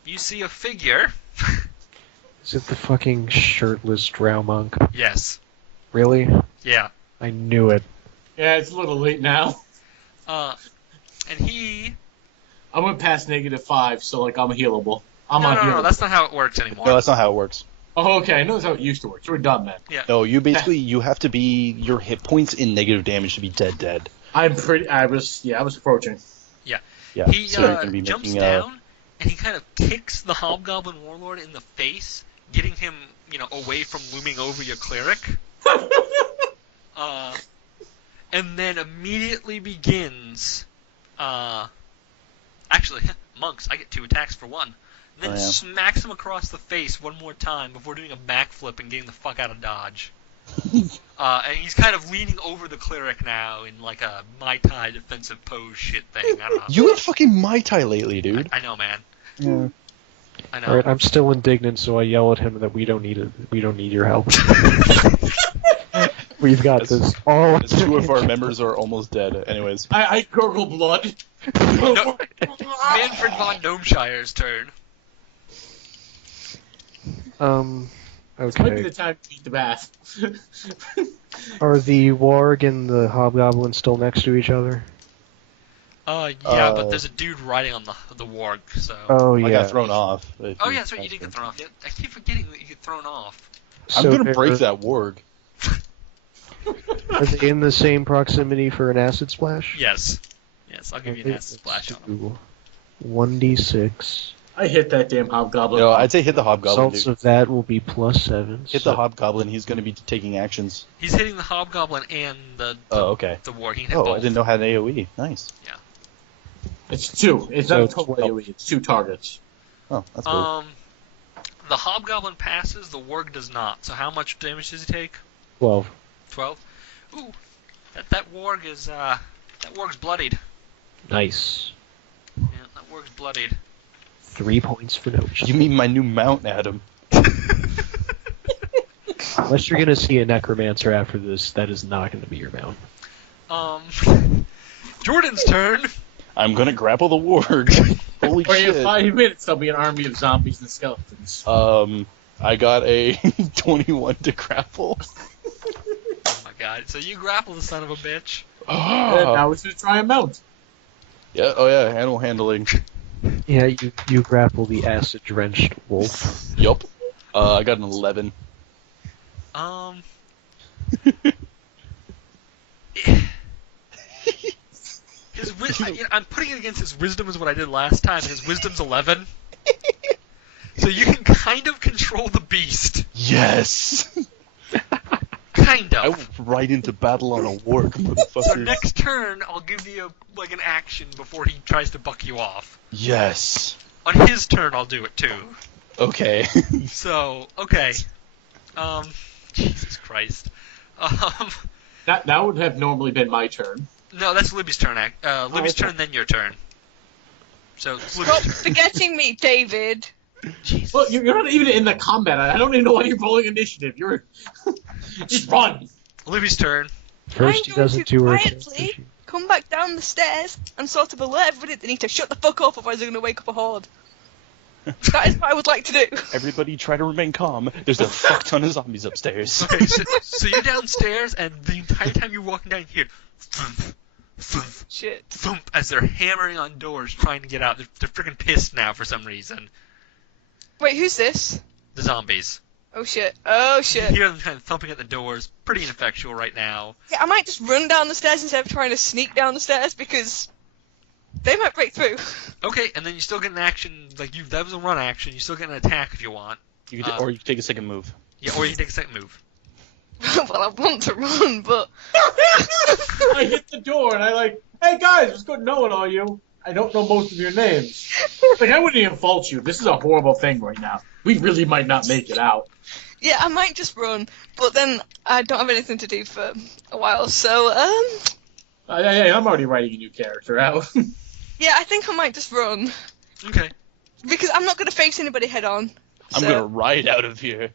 you see a figure. Is it the fucking shirtless drow monk? Yes. Really? Yeah. I knew it. Yeah, it's a little late now. And he... I went past -5, so like I'm healable. No, that's not how it works anymore. No, that's not how it works. Oh, okay, I know that's how it used to work. So we're done then. No, you have to be your hit points in negative damage to be dead. I was approaching. Yeah. Yeah. He so you're gonna be jumps making, down, and he kind of kicks the Hobgoblin Warlord in the face, getting him, away from looming over your cleric. And then immediately begins... Actually, monks, I get 2 attacks for 1. And then smacks him across the face one more time before doing a backflip and getting the fuck out of dodge. And he's kind of leaning over the cleric now in like a Mai Tai defensive pose shit thing. I don't know. You went fucking Mai Tai lately, dude. I know, man. Yeah. I know. All right, I'm still indignant, so I yell at him that we don't need your help. We've got this. All As 2 of our members are almost dead. Anyways. I gurgle blood. No, Manfred von Gnomeshire's turn. This might be the Okay. time to beat the bath. Are the warg and the hobgoblin still next to each other? But there's a dude riding on the warg, so... Oh I yeah. got thrown off. Oh, yeah, that's right, you did get thrown off. Yeah, I keep forgetting that you get thrown off. I'm So gonna break they're- that warg. Are they in the same proximity for an acid splash? Yes. Yes, I'll give you an acid splash on him. 1d6 I hit that damn hobgoblin. No, I'd say hit the hobgoblin. Results Dude. of that will be +7. Hit the hobgoblin. He's going to be taking actions. He's hitting the hobgoblin and the Okay. the war. He can hit Oh, both. I didn't know how to AOE. Nice. It's 2. It's So not a total 12. AoE. It's 2 targets. Oh, that's cool. The hobgoblin passes. The warg does not. So how much damage does he take? 12. 12. Ooh, that warg is that warg's bloodied. Nice. Yeah, that warg's bloodied. 3 points for no. You mean my new mount, Adam? Unless you're gonna see a necromancer after this, that is not gonna be your mount. Jordan's turn. I'm going to grapple the warg. Holy For shit. 5 minutes, there'll be an army of zombies and skeletons. I got a 21 to grapple. Oh my god! So you grapple the son of a bitch. And now we're going to try a mount. Yeah, oh yeah, animal handling. Yeah, you grapple the acid-drenched wolf. Yup. I got an 11. I'm putting it against his wisdom is what I did last time. His wisdom's 11. So you can kind of control the beast. Yes! Kind I of. went right into battle on a warg, motherfucker. So next turn, I'll give you an action before he tries to buck you off. Yes. On his turn, I'll do it too. Okay. So, okay. Jesus Christ. That would have normally been my turn. No, that's Libby's turn. Libby's okay. turn, then your turn. So, it's Stop Libby's turn. forgetting me, David. Jesus. Well, you're not even in the combat. I don't even know why you're rolling initiative. You're just run. Libby's turn. First, he I'm going doesn't to do her quietly come back down the stairs and sort of alert everybody they need to shut the fuck up, otherwise they're going to wake up a horde. That is what I would like to do. Everybody try to remain calm. There's a fuck ton of zombies upstairs. Okay, so you're downstairs, and the entire time you're walking down here, thump, thump, Shit. thump, as they're hammering on doors trying to get out. They're freaking pissed now for some reason. Wait, who's this? The zombies. Oh shit. Oh You shit. hear them kind of thumping at the doors. Pretty ineffectual right now. Yeah, I might just run down the stairs instead of trying to sneak down the stairs because they might break through. Okay, and then you still get an action, that was a run action, you still get an attack if you want. You can or you can take a second move. Yeah, or you can take a second move. Well, I want to run, but I hit the door and hey guys, what's good knowing all you? I don't know most of your names. I wouldn't even fault you. This is a horrible thing right now. We really might not make it out. yeah, I might just run. But then I don't have anything to do for a while, so Yeah, I'm already writing a new character out. yeah, I think I might just run Okay. because I'm not going to face anybody head on. I'm so- gonna ride out of here.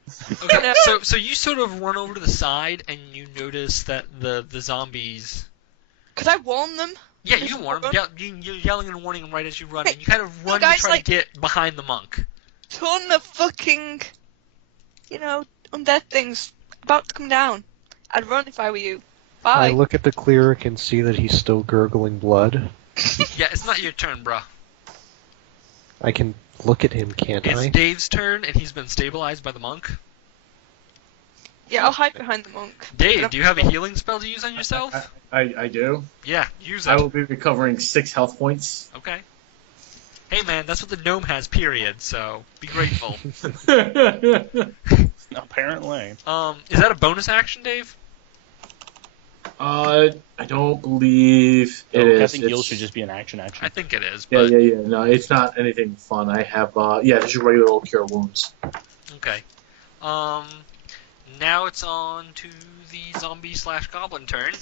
Okay, so you sort of run over to the side, and you notice that the zombies... Could I warn them? Yeah, you can warn them. You're yelling and warning them right as you run, Hey, and you kind of run guys, to try to get behind the monk. Turn the fucking, undead things about to come down. I'd run if I were you. I Bye. look at the cleric and see that he's still gurgling blood. Yeah, it's not your turn, bruh. I can look at him, can't It's I? Dave's turn, and he's been stabilized by the monk. Yeah, I'll hide behind the monk. Dave, do you have a healing spell to use on yourself? I do. Yeah, use it. I will be recovering 6 health points. Okay. Hey man, that's what the gnome has, period, so be grateful. Apparently. Is that a bonus action, Dave? I don't believe it is. Casting heal It's- should just be an action. I think it is, Yeah, but... yeah, yeah. No, it's not anything fun. I have, just your regular old cure wounds. Okay. Now it's on to the zombie/goblin turn.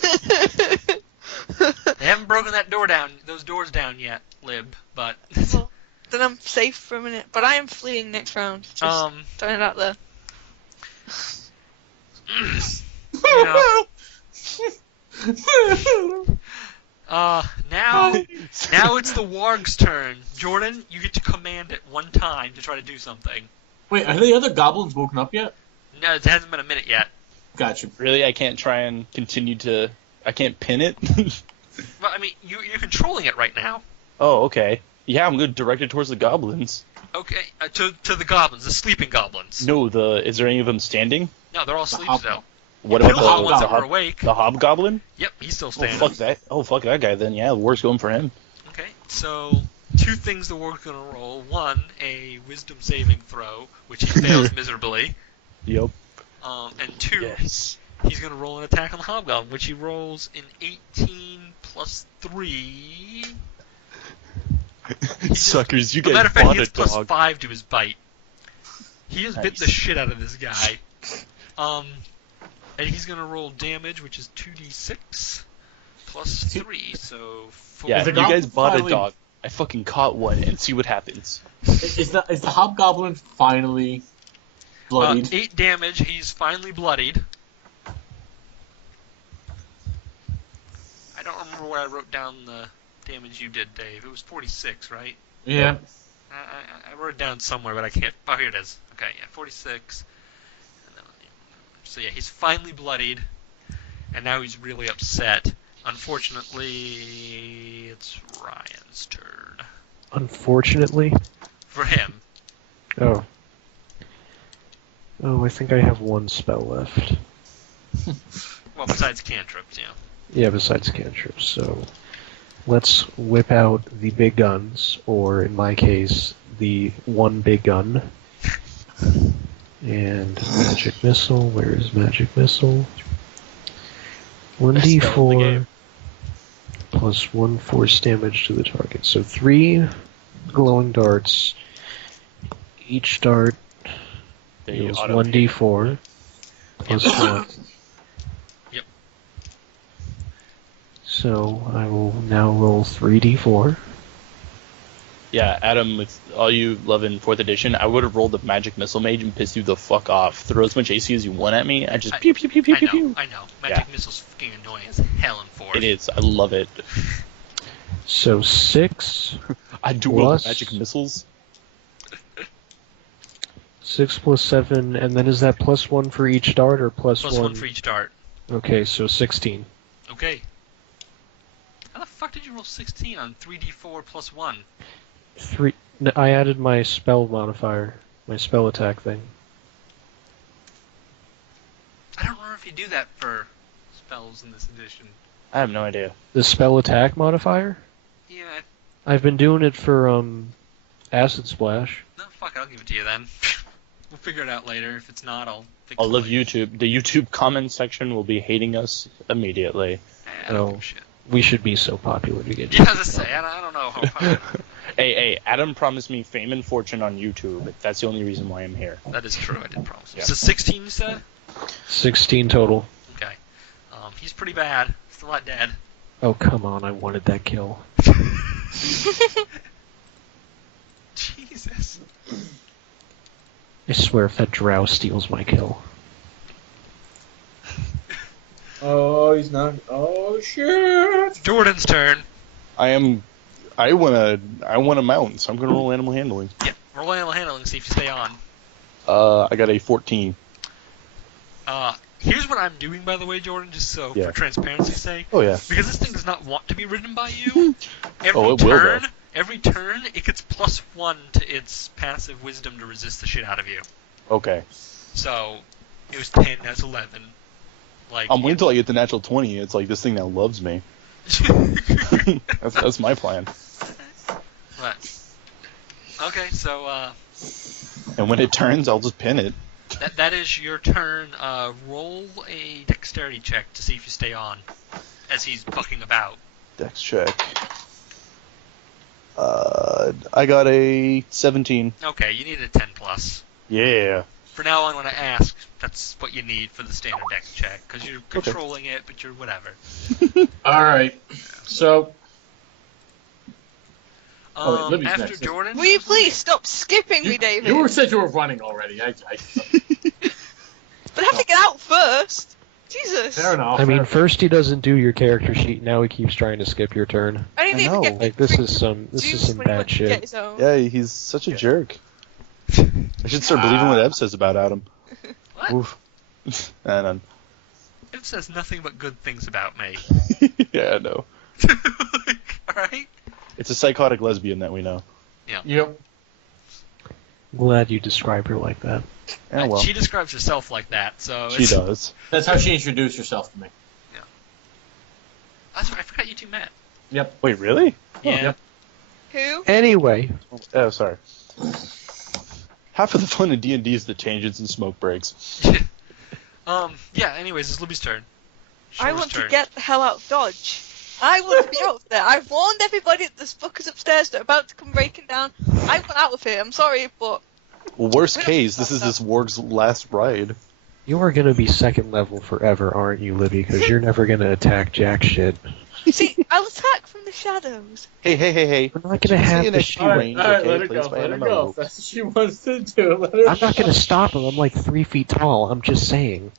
They haven't broken those doors down yet, Lib, but... Well, then I'm safe for a minute. But I am fleeing next round. Just throwing it out there. Now it's the warg's turn. Jordan, you get to command it one time to try to do something. Wait, are the other goblins woken up yet? No, it hasn't been a minute yet. Gotcha. Really, I can't try and continue to. I can't pin it. Well, I mean, you're controlling it right now. Oh, okay. Yeah, I'm going to direct it towards the goblins. Okay, to the goblins, the sleeping goblins. No, is there any of them standing? No, they're all asleep hob- still. What Kill about the ones that were the awake. hobgoblin? Yep, he's still Oh standing. fuck that! Oh fuck that guy then. Yeah, the war's going for him. Okay, so two things the warg's going to roll. One, a wisdom saving throw, which he fails miserably. Yep. And two, Yes. he's going to roll an attack on the hobgoblin, which he rolls an 18 plus 3. Suckers, you As a matter guys of fact, he bought a gets plus dog. 5 to his bite. He just bit Nice. the shit out of this guy. And he's going to roll damage, which is 2d6 plus 3, so 4. Yeah, The you guys goblin bought finally- a dog. I fucking caught one and see what happens. Is the hobgoblin finally bloodied? 8 damage, he's finally bloodied. I don't remember where I wrote down the damage you did, Dave. It was 46, right? Yeah. I wrote it down somewhere, but I can't. Oh, here it is. Okay, yeah, 46. So yeah, he's finally bloodied, and now he's really upset. Unfortunately, it's Ryan's turn. Unfortunately. For him. Oh. Oh, I think I have one spell left. Well, besides cantrips, yeah. Yeah, besides cantrips. So let's whip out the big guns, or in my case, the one big gun. And magic missile. Where is magic missile? 1d4 plus 1 force damage to the target. So 3 glowing darts. Each dart deals 1d4 plus 1. Yep. So I will now roll 3d4. Yeah, Adam, with all you love in 4th edition, I would have rolled the magic missile mage and pissed you the fuck off. Throw as much AC as you want at me, I just pew pew pew pew pew pew. I know. Magic missile's fucking annoying as hell in 4. It is. I love it. So 6. I do love Plus- magic missiles. 6 plus 7, and then is that plus 1 for each dart, or plus Plus 1 for each dart. Okay, so 16. Okay. How the fuck did you roll 16 on 3d4 plus 1? I added my spell modifier, my spell attack thing. I don't remember if you do that for spells in this edition. I have no idea. The spell attack modifier? Yeah, I've been doing it for Acid Splash. no, fuck it, I'll give it to you then. We'll figure it out later. If it's not, I'll fix I it love later. YouTube. The YouTube comment section will be hating us immediately. I don't Oh. give a shit. We should be so popular to get. Yeah, I was just saying, I don't know how popular. Hey, Adam promised me fame and fortune on YouTube. That's the only reason why I'm here. That is true, I did promise. Yeah. So 16 you said? 16 total. Okay. He's pretty bad. Still not dead. Oh come on! I wanted that kill. Jesus. I swear, if that drow steals my kill. Oh, he's not. Oh shit! Jordan's turn. I want to mount, so I'm gonna roll animal handling. Yeah, roll animal handling, see if you stay on. I got a 14. Here's what I'm doing, by the way, Jordan, just so Yeah. for transparency's sake. Oh yeah. Because this thing does not want to be ridden by you. Every Oh, it will, turn, though. every turn, it gets plus 1 to its passive wisdom to resist the shit out of you. Okay. So, it was 10, now it's 11. Like, I'm waiting till I get the natural 20. It's like this thing now loves me. That's my plan. But, okay, so, And when it turns, I'll just pin it. that is your turn. Roll a dexterity check to see if you stay on as he's bucking about. Dex check. I got a 17. Okay, you need a 10 plus. Yeah. For now on, when I ask, that's what you need for the standard dex check, because you're controlling it, but you're whatever. All right. So wait, Libby's After next. Jordan, Will you please stop skipping me, David? you said you were running already. But I have to get out first. Jesus. Fair enough. I mean, fair first he doesn't do your character sheet. Now he keeps trying to skip your turn. I didn't I even know. get Like this is some when he bad went to get shit. his own. Yeah, he's such a jerk. I should start believing what Ev says about Adam. what? Oof. And It says nothing but good things about me. yeah, I know. Alright? It's a psychotic lesbian that we know. Yep. Glad you describe her like that. Yeah, well, She describes herself like that, so she does. That's how she introduced herself to me. That's right, I forgot you two met. Yep. Wait, really? Yeah. Yep. Who? Anyway, Oh, sorry. Half of the fun in D&D is the tangents and smoke breaks. Yeah, anyways, it's Libby's turn. I Shor's want turn. to get the hell out of Dodge. I want to be out there. I've warned everybody that there's fuckers upstairs that are about to come breaking down. I want out of here. I'm sorry, but Well, worst case, this is this warg's last ride. you are going to be second level forever, aren't you, Libby? Because you're never going to attack jack shit. see, I'll attack from the shadows. Hey. We're not going to have Saying the that sh- she range, okay, let her please, go. by Let her animal. go. If that's what she wants to do. Let her I'm not going to stop him. I'm like 3 feet tall. I'm just saying.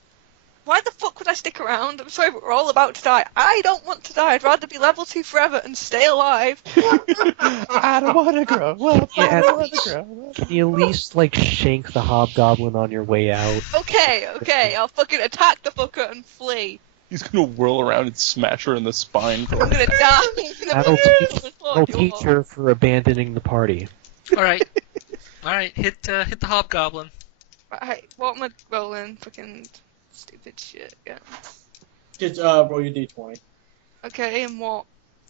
Why the fuck would I stick around? I'm sorry, but we're all about to die. I don't want to die. I'd rather be level 2 forever and stay alive. I don't want to grow up. Yeah, I don't want to grow up. Can you at least, like, shank the hobgoblin on your way out? Okay, I'll fucking attack the fucker and flee. He's gonna whirl around and smash her in the spine. I'm gonna die. That'll teach her for abandoning the party. Alright. Alright, hit the hobgoblin. Right, what am I rolling? Fucking stupid shit, yeah. Just roll your d20. Okay, and what?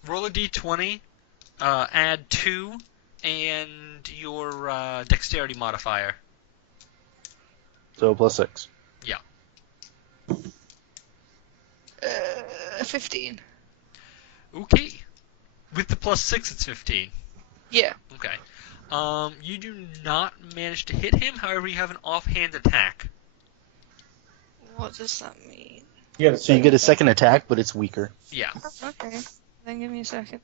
Roll a d20, add 2, and your dexterity modifier. So +6. 15. Okay. With the +6, it's 15. Yeah. Okay. You do not manage to hit him, however, you have an offhand attack. What does that mean? So you get a second attack, but it's weaker. Yeah. Okay, then give me a second.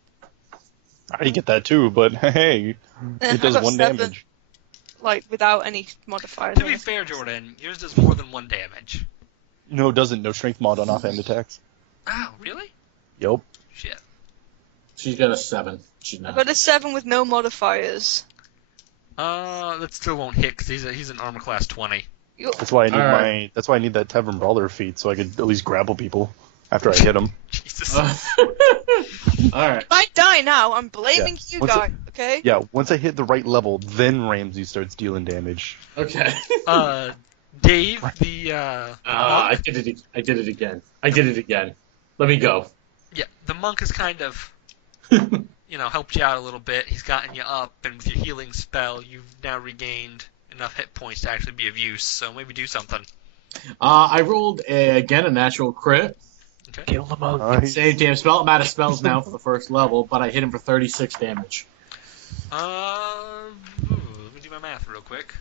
I already get that too, but hey, it does 1 damage. Like, without any modifiers. To be fair, Jordan, yours does more than 1 damage. No, it doesn't. No strength mod on offhand attacks. Oh, really? Yup. Shit. She's got a 7. She's I've not. got a 7 with no modifiers. That still won't hit, because he's an armor class 20. That's why I need Alright. That's why I need that Tavern Brawler feat, so I could at least grapple people after I hit them. Jesus. Alright. If I die now, I'm blaming you What's guys, okay? Yeah, once I hit the right level, then Ramsey starts dealing damage. Okay. Dave, the, I monk, did it again. I did it again. Let me go. yeah, the monk has kind of, helped you out a little bit. He's gotten you up, and with your healing spell, you've now regained enough hit points to actually be of use, so maybe do something. I rolled again a natural crit. Okay. Kill the monk. Nice. Same damn spell. I'm out of spells now for the first level, but I hit him for 36 damage. Let me do my math real quick.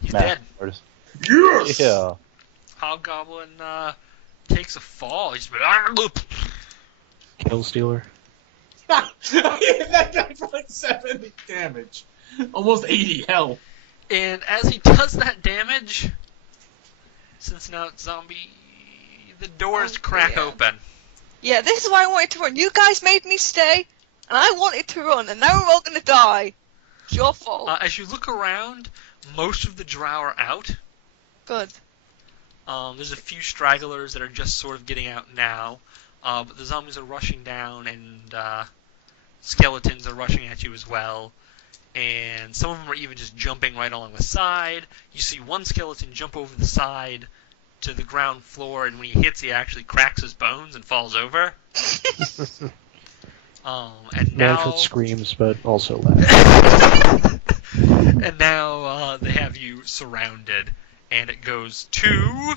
He's Math dead. artist. Yes! Yeah. Hobgoblin, takes a fall. He's Kill stealer. I hit that guy for like 70 damage. Almost 80, hell. And as he does that damage, since now it's zombie, the doors crack yeah. open. Yeah, this is why I wanted to run. You guys made me stay, and I wanted to run, and now we're all gonna die. It's your fault. As you look around, most of the drow are out. Good. There's a few stragglers that are just sort of getting out now, but the zombies are rushing down, and skeletons are rushing at you as well. And some of them are even just jumping right along the side. You see one skeleton jump over the side to the ground floor, and when he hits, he actually cracks his bones and falls over. And now Manfred screams, but also laughs. and now they have you surrounded, and it goes to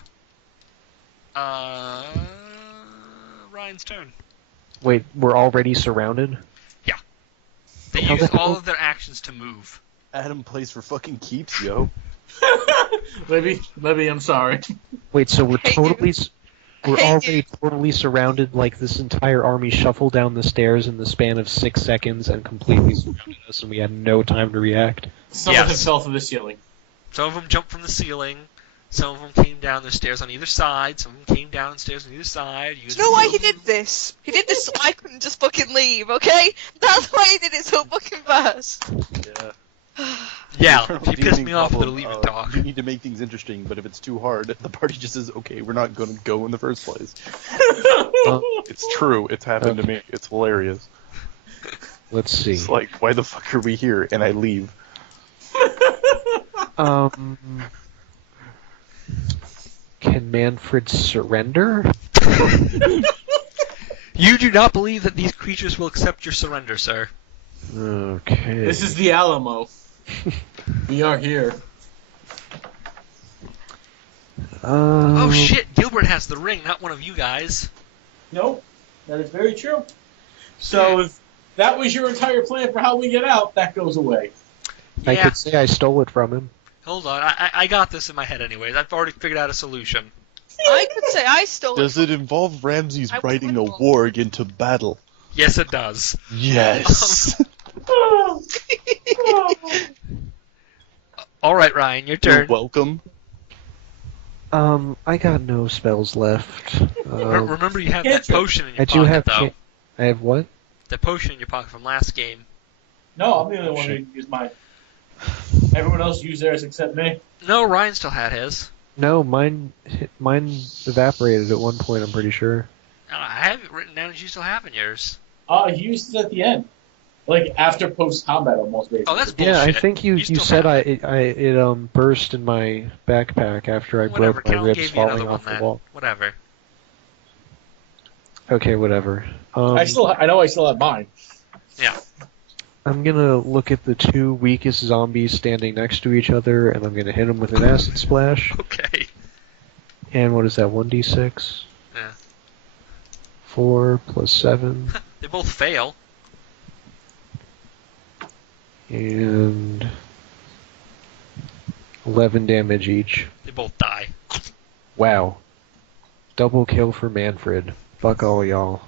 Ryan's turn. Wait, we're already surrounded? They How use the all hell- of their actions to move. Adam plays for fucking keeps, yo. Libby, I'm sorry. Wait, so we're Hey, we're Hey, already totally surrounded, like this entire army shuffled down the stairs in the span of 6 seconds and completely surrounded us, and we had no time to react. Some of them Yes. fell from the ceiling. Some of them jumped from the ceiling. Some of them came down the stairs on either side. Some of them came down the stairs on either side. Do you know why he did this? He did this so I couldn't just fucking leave, okay? That's why he did it so fucking fast. Yeah. Yeah, Eternal he pissed dealing me off with the problem leave it of, talk. You need to make things interesting, but if it's too hard, the party just says, okay, we're not going to go in the first place. It's true. It's happened to me. It's hilarious. Let's see. It's like, why the fuck are we here? And I leave. Can Manfred surrender? You do not believe that these creatures will accept your surrender, sir. Okay. This is the Alamo. We are here. Oh shit, Gilbert has the ring, not one of you guys. Nope, that is very true. So if that was your entire plan for how we get out, that goes away. I Yeah. could say I stole it from him. Hold on, I got this in my head anyways. I've already figured out a solution. I could say I stole Does it. it involve Ramses I was riding a wondering. warg into battle? Yes, it does. Yes. Alright, Ryan, your You're turn. welcome. I got no spells left. Remember you have that Cantrip. potion in your I do pocket, have. though. I have what? The potion in your pocket from last game. No, I'm the only one Shit. who used mine. Everyone else used theirs except me. No, Ryan still had his. No, mine evaporated at one point. I'm pretty sure. I have it written down as you still having yours. He used it at the end. Like, after post-combat almost, basically. Oh, that's bullshit. Yeah, I think you still said have it. it burst in my backpack after I Whatever, broke my Cal ribs gave you another falling one off the then. wall. Whatever. Okay, whatever. I know I still have mine. Yeah. I'm gonna look at the two weakest zombies standing next to each other, and I'm gonna hit them with an acid splash. Okay. And what is that? 1d6. Yeah. 4 plus 7, They both fail. and 11 damage each. They both die. Wow. Double kill for Manfred. Fuck all y'all.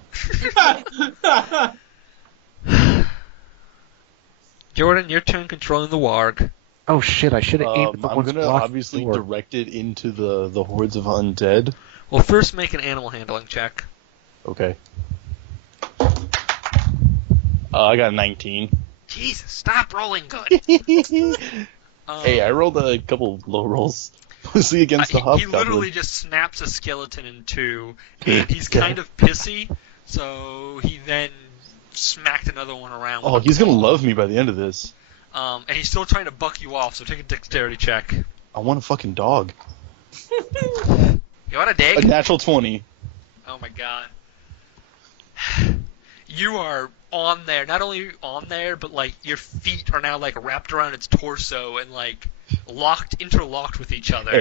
Jordan, your turn controlling the warg. Oh shit! I should have aimed at the I'm ones gonna blocking obviously the door. direct it into the hordes of undead. Well, first make an animal handling check. Okay. I got a 19. Jesus, stop rolling good. Hey, I rolled a couple low rolls, mostly against the he hobgoblin. literally just snaps a skeleton in two, and he's Yeah. kind of pissy, so he then smacked another one around. Oh, with a he's gonna claw. love me by the end of this. And he's still trying to buck you off, so take a dexterity check. I want a fucking dog. You want a A dig? natural 20. Oh my god. You are on there. Not only on there, but like your feet are now like wrapped around its torso and like interlocked with each other.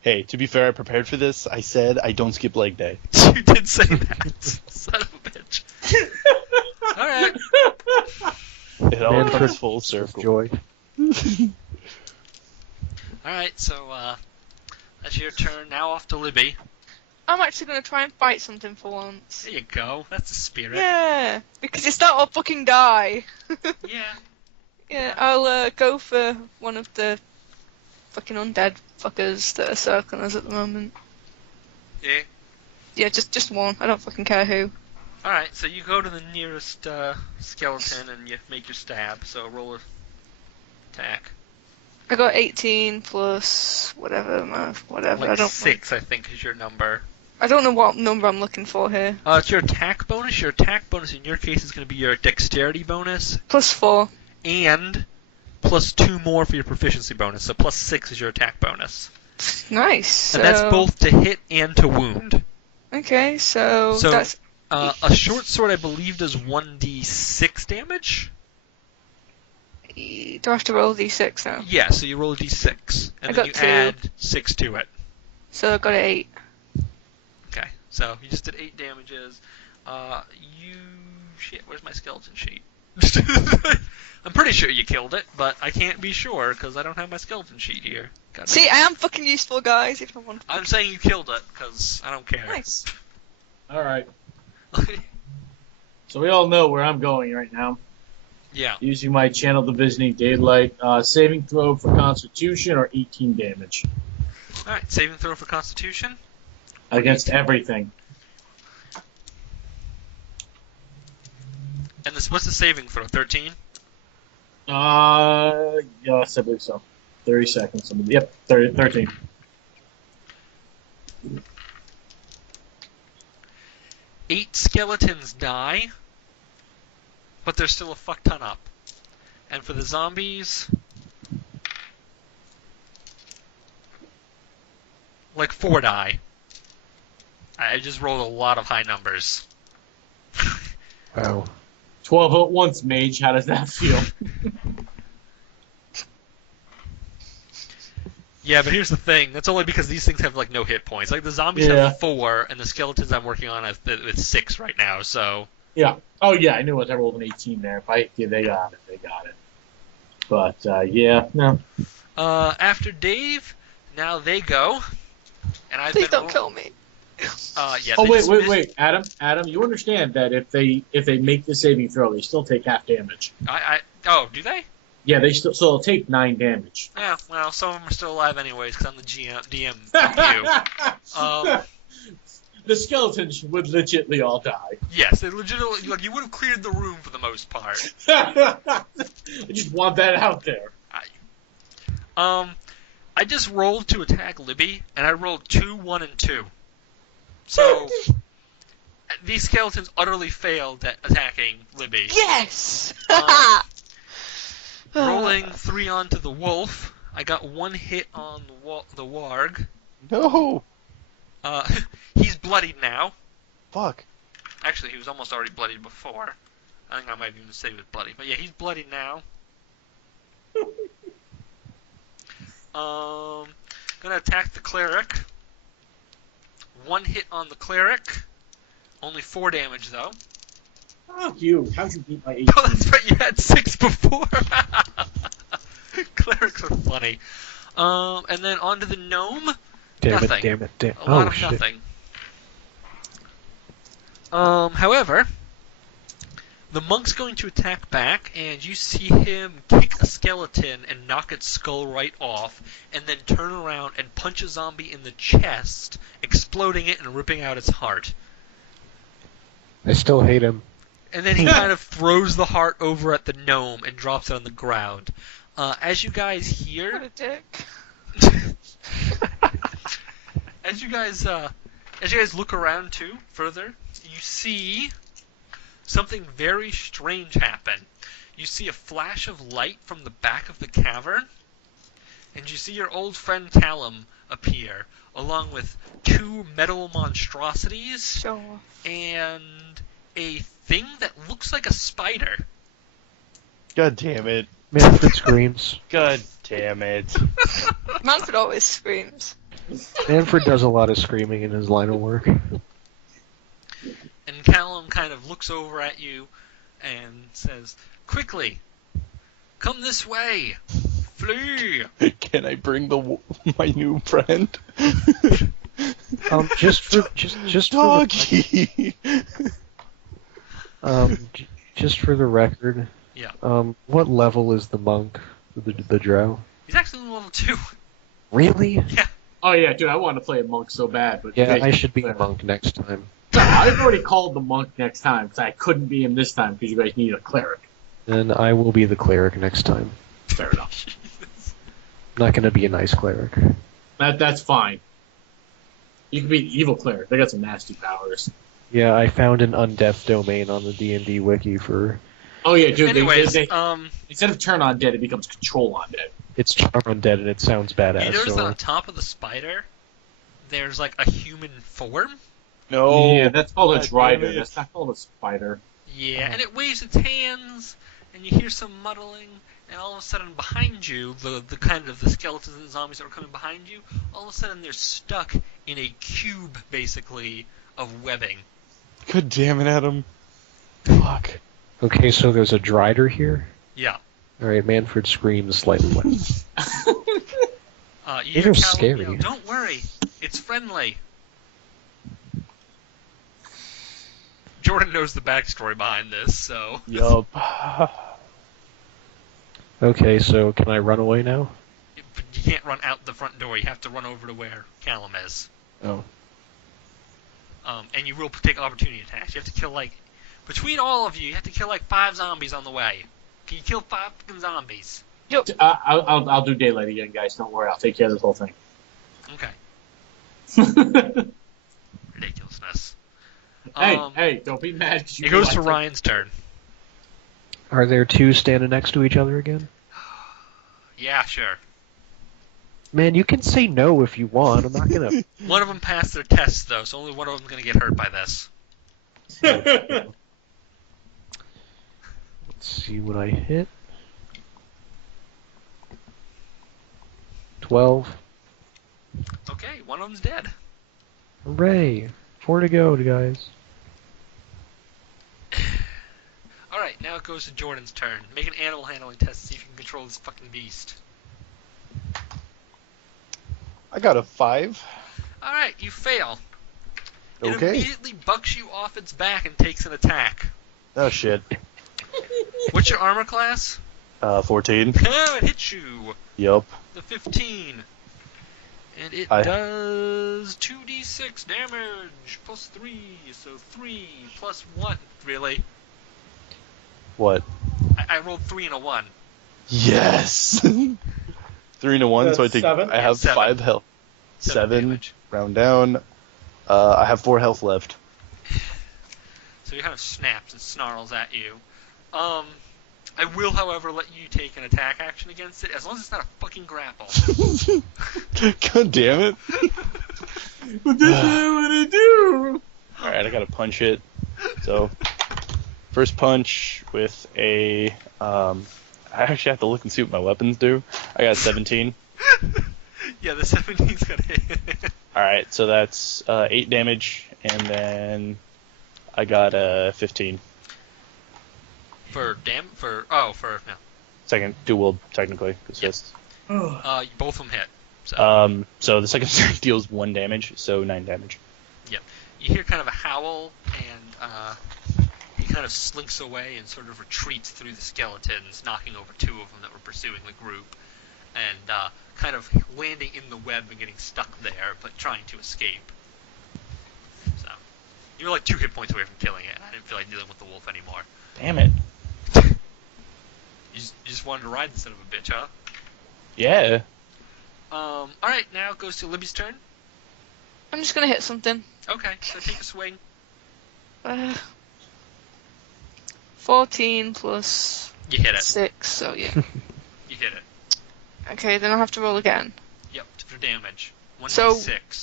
Hey, to be fair, I prepared for this. I said I don't skip leg day. You did say that. Son of a bitch. Alright. It all Manfred comes full with circle. joy. Alright, so that's your turn. Now off to Libby. I'm actually going to try and fight something for once. There you go. That's the spirit. Yeah, because it's that or fucking die. Yeah. Yeah, I'll go for one of the fucking undead fuckers that are circling us at the moment. Yeah. Yeah, just one. I don't fucking care who. Alright, so you go to the nearest skeleton and you make your stab, so roll a attack. I got 18 plus whatever. Whatever. Like I don't. 6, I think, is your number. I don't know what number I'm looking for here. It's your attack bonus. Your attack bonus in your case is going to be your dexterity bonus, Plus 4. and plus 2 more for your proficiency bonus, so plus 6 is your attack bonus. Nice. And that's both to hit and to wound. Okay, so So- that's A short sword, I believe, does 1d6 damage? do I have to roll d6 now? Yeah, so you roll a d6, I and then got you 2. add 6 to it. So I got an 8. Okay, so you just did 8 damages. Shit, where's my skeleton sheet? I'm pretty sure you killed it, but I can't be sure because I don't have my skeleton sheet here. God See, damn. I am fucking useful, guys. If I want. I'm saying you killed it because I don't care. Nice. Alright. So we all know where I'm going right now. Yeah. Using my Channel Divisioning Daylight. Saving throw for Constitution or 18 damage. Alright, saving throw for Constitution. Against everything. And what's the saving throw? 13? Yes, I believe so. 30 seconds. Yep, 13. Eight skeletons die, but there's still a fuck ton up. And for the zombies, like 4 die. I just rolled a lot of high numbers. Wow. 12 at once, mage. How does that feel? Yeah, but here's the thing. That's only because these things have like no hit points. Like the zombies Yeah. have 4, and the skeletons I'm working on have with 6 right now. So Yeah. Oh, yeah, I knew it. I rolled an 18 there. Yeah, they got it. They got it. But, yeah, no. after Dave, now they go. And I've Please been don't kill me. Yeah. Oh, they wait. Adam, you understand that if they make the saving throw, they still take half damage. Oh, do they? Yeah, so they'll take 9 damage. Yeah. Well, some of them are still alive anyways because I'm the DM. Fuck you. The skeletons would legitly all die. Yes, they legitimately. Like, you would have cleared the room for the most part. I just want that out there. I just rolled to attack Libby, and I rolled 2, 1, and 2. So these skeletons utterly failed at attacking Libby. Yes! Rolling 3 onto the wolf, I got 1 hit on the warg. No! He's bloodied now. Fuck. Actually, he was almost already bloodied before. I think I might even say he was bloody. But yeah, he's bloodied now. Gonna attack the cleric. 1 hit on the cleric. Only 4 damage though. Fuck you. How'd you beat my 18? Oh, that's right. You had 6 before. Clerics are funny. And then onto the gnome. Damn Nothing. it. A lot Oh, of shit. nothing. However, the monk's going to attack back, and you see him kick a skeleton and knock its skull right off, and then turn around and punch a zombie in the chest, exploding it and ripping out its heart. I still hate him. And then he kind of throws the heart over at the gnome and drops it on the ground. As you guys What hear, a dick. as you guys look around too further, you see something very strange happen. You see a flash of light from the back of the cavern, and you see your old friend Callum appear, along with 2 metal monstrosities Sure. and a thing that looks like a spider. God damn it. Manfred screams. God damn it. Manfred always screams. Manfred does a lot of screaming in his line of work. And Callum kind of looks over at you and says, "Quickly, come this way. Flee." Can I bring my new friend? Just for the, Doggy! just for the record. Yeah. What level is the monk, the drow? He's actually level 2. Really? Oh, yeah, dude, I want to play a monk so bad. But Yeah, I should be a monk next time. I've already called the monk next time, because I couldn't be him this time, because you guys need a cleric. Then I will be the cleric next time. Fair enough. I'm not gonna be a nice cleric. That's fine. You can be an evil cleric. They got some nasty powers. Yeah, I found an undeath domain on the D&D wiki for... Oh, yeah, dude, Anyways, they instead of turn on dead, it becomes control on dead. It's charm undead and it sounds badass. you notice so that on top of the spider, there's like a human form. No. Yeah, that's called a God drider. damn it. That's not called a spider. Yeah, and it waves its hands, and you hear some muddling, and all of a sudden behind you, the kind of the skeletons and the zombies that are coming behind you, all of a sudden they're stuck in a cube, basically, of webbing. God damn it, Adam. Fuck. Okay, so there's a drider here? Yeah. Alright, Manfred screams slightly loud. You These hear are Callum scary. yell, "Don't worry, it's friendly." Jordan knows the backstory behind this, so... Yup. Okay, so can I run away now? But you can't run out the front door. You have to run over to where Callum is. Oh. And you will take opportunity attacks. You have to kill, like... Between all of you, you have to kill, like, 5 zombies on the way. Can you kill 5 fucking zombies? I'll do daylight again, guys. Don't worry. I'll take care of this whole thing. Okay. Ridiculousness. Hey, don't be mad. It goes to Ryan's turn. Are there 2 standing next to each other again? Yeah, sure. Man, you can say no if you want. I'm not gonna... One of them passed their test, though, so only one of them's going to get hurt by this. Let's see what I hit. 12. Okay, one of them's dead. Hooray! 4 to go, guys. Alright, now it goes to Jordan's turn. Make an animal handling test to see if you can control this fucking beast. I got a 5. Alright, you fail. It Okay. immediately bucks you off its back and takes an attack. Oh shit. What's your armor class? 14. Oh, it hits you. Yup. The 15. And it I- does 2d6 damage plus 3. So 3 plus 1. Really? What? I rolled 3 and a 1. Yes. 3 and a 1, so I That's take. 7? I have 7. 5 health. 7. Damage. Round down. I have 4 health left. So he kind of snaps and snarls at you. I will, however, let you take an attack action against it, as long as it's not a fucking grapple. God damn it. What the hell would I do? Alright, I gotta punch it. So, first punch with a. I actually have to look and see what my weapons do. I got 17. Yeah, the 17's gonna hit. Alright, so that's 8 damage, and then I got 15. For no. Second dual, technically. It's Yep. just. Both of them hit. So So the second strike deals 1 damage, so 9 damage. you hear kind of a howl, and he kind of slinks away and sort of retreats through the skeletons, knocking over 2 of them that were pursuing the group, and kind of landing in the web and getting stuck there, but trying to escape. So you were like 2 hit points away from killing it, and I didn't feel like dealing with the wolf anymore. Damn it. You just wanted to ride the son of a bitch, huh? Yeah. Alright, now it goes to Libby's turn. I'm just gonna hit something. Okay, so take a swing. 14 plus You hit it. 6, so yeah. You hit it. Okay, then I'll have to roll again. Yep, for damage. 1d6 So-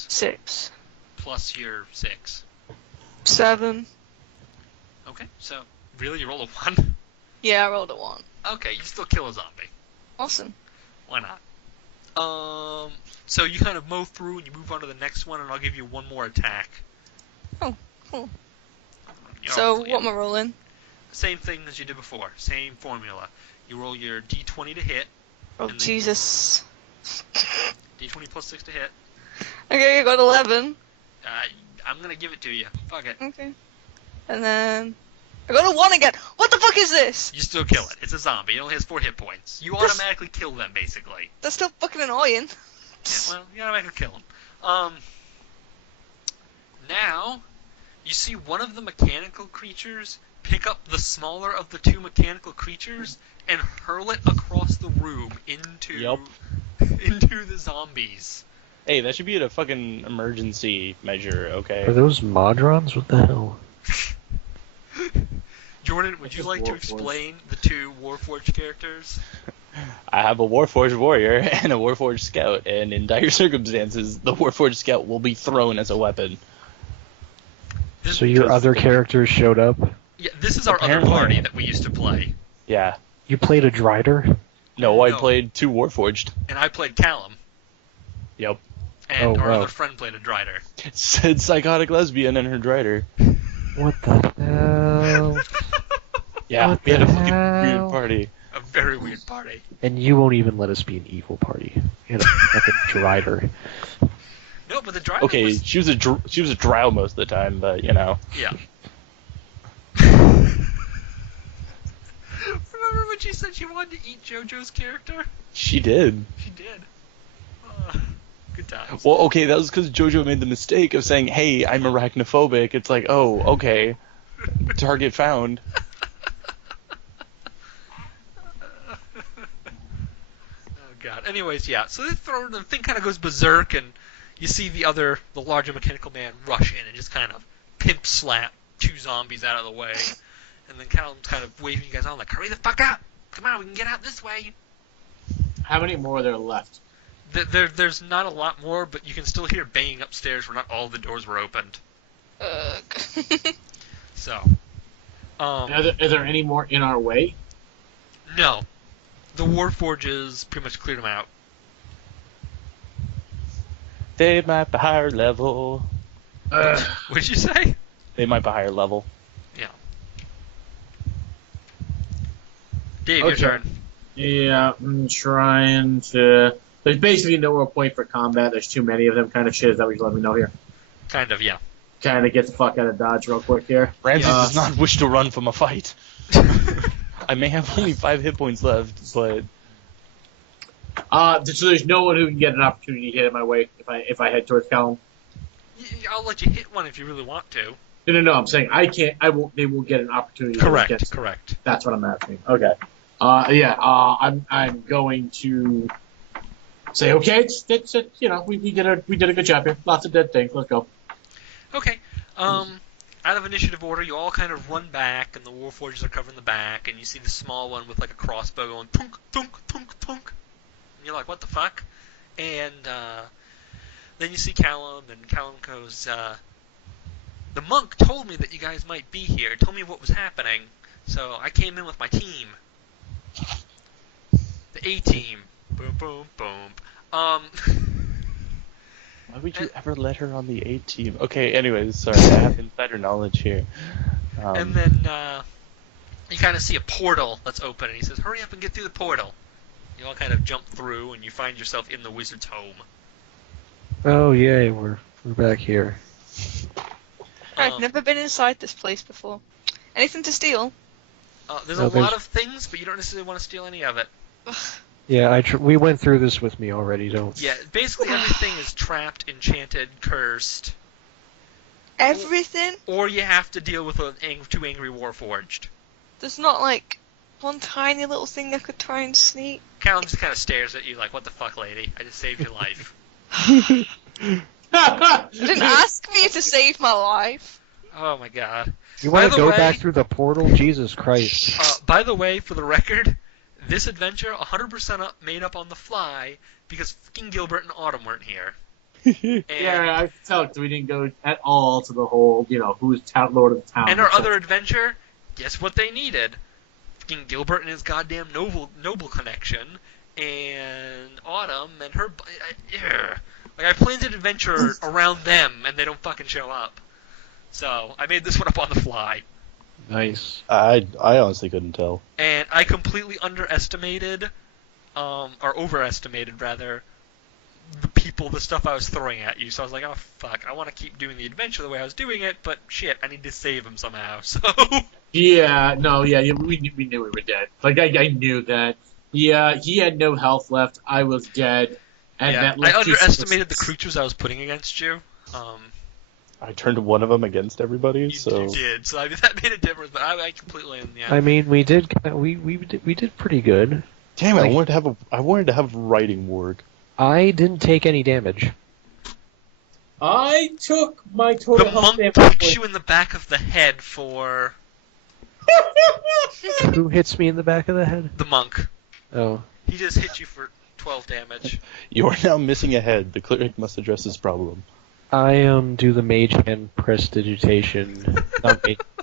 6. plus your 6. 7. Okay, so really you roll a 1? Yeah, I rolled a 1. Okay, you still kill a zombie. Awesome. Why not? So you kind of mow through and you move on to the next one, and I'll give you one more attack. Oh, cool. You So, know, what am I rolling? Same thing as you did before. Same formula. You roll your d20 to hit. Oh, And then- Jesus. D20 plus 6 to hit. Okay, I got 11. I'm gonna give it to you. Fuck it. Okay. And then... I got a 1 again! What the fuck is this? You still kill it. It's a zombie. It only has 4 hit points. You This- automatically kill them, basically. That's still fucking annoying. Yeah, well, you automatically kill them. Now, you see one of the mechanical creatures pick up the smaller of the 2 mechanical creatures and hurl it across the room into Yup. into the zombies. Hey, that should be a fucking emergency measure, okay? Are those Modrons? What the hell? Jordan, would It's you just like to Warforged. explain the 2 Warforged characters? I have a Warforged warrior and a Warforged scout, and in dire circumstances, the Warforged scout will be thrown as a weapon. So your other characters showed up? Yeah, this is our Apparently. other party that we used to play, Yeah. You played a Drider? No, I No. played 2 Warforged. and I played Callum, Yep. and Oh, our wow. other friend played a Drider. Said psychotic lesbian and her drider. What the hell? Yeah, What we had a the fucking weird hell? party. A very weird party. And you won't even let us be an evil party. You had a fucking Drider. No, but the Drider Okay, was... she was a drow most of the time, but you know. Yeah. Remember when she said she wanted to eat JoJo's character? She did. She did. Good times. Well, okay, that was because JoJo made the mistake of saying, "Hey, I'm arachnophobic." It's like, oh, okay, target found. Oh god. Anyways, yeah. So the thing kind of goes berserk, and you see the larger mechanical man rush in and just kind of pimp slap 2 zombies out of the way, and then Callum's kind of waving you guys on like, "Hurry the fuck up! Come on, we can get out this way." How many more are there left? There's not a lot more, but you can still hear banging upstairs where not all the doors were opened. Ugh. So, Are there any more in our way? No. The Warforges pretty much cleared them out. They might be higher level. What'd you say? They might be higher level. Yeah. Dave, Okay. your turn. Yeah, I'm trying to... There's basically no more point for combat. There's too many of them kind of shit. Is that what you let me know here? Kind of, yeah. Kind of get the fuck out of Dodge real quick here. Ramses does not wish to run from a fight. I may have only 5 hit points left, but... So there's no one who can get an opportunity to hit in my way if I head towards Helm. I'll let you hit one if you really want to. No. I'm saying I can't. I won't. They won't get an opportunity. Correct. That's what I'm asking. Okay. I'm going to say okay. It's you know we did a good job here. Lots of dead things. Let's go. Okay. Out of initiative order, you all kind of run back, and the Warforges are covering the back, and you see the small one with like a crossbow going tunk, tunk, tunk, tunk. And you're like, what the fuck? And then you see Callum, and Callum goes, the monk told me that you guys might be here, told me what was happening, so I came in with my team. The A-team. Boom, boom, boom. Why would you ever let her on the A team? Okay, anyways, sorry, I have insider knowledge here. And then you kind of see a portal that's open, and he says, hurry up and get through the portal. You all kind of jump through, and you find yourself in the wizard's home. Oh yay, we're back here. I've never been inside this place before. Anything to steal? There's a lot of things, but you don't necessarily want to steal any of it. Yeah, we went through this with me already, don't we? Yeah, basically everything is trapped, enchanted, cursed. Everything? Or you have to deal with two angry warforged. There's not, like, one tiny little thing I could try and sneak? Callum just kind of stares at you like, what the fuck, lady? I just saved your life. You didn't ask me to save my life. Oh my god. You want to go way, back through the portal? Jesus Christ. By the way, for the record, this adventure 100% made up on the fly because fucking Gilbert and Autumn weren't here. And, Yeah, I felt we didn't go at all to the whole, who's lord of the town. and our other adventure, guess what they needed? Fucking Gilbert and his goddamn noble connection, and Autumn and her... Like, I planned an adventure around them, and they don't fucking show up. So, I made this one up on the fly. Nice. I honestly couldn't tell. And I completely underestimated, or overestimated, rather, the stuff I was throwing at you. So I was like, oh, fuck, I want to keep doing the adventure the way I was doing it, but shit, I need to save him somehow, so... Yeah, we knew we were dead. Like, I knew that. Yeah, he had no health left, I was dead. And yeah, that I underestimated the creatures I was putting against you. I turned one of them against everybody, You so... did, so I mean, that made a difference, but I completely... Yeah. I mean, we did pretty good. Damn it, I wanted to have writing work. I didn't take any damage. I took my total The health monk damage. kicks you in the back of the head for... Who hits me in the back of the head? The monk. Oh. He just hit you for 12 damage. You are now missing a head. The cleric must address this problem. I do the mage hand prestidigitation.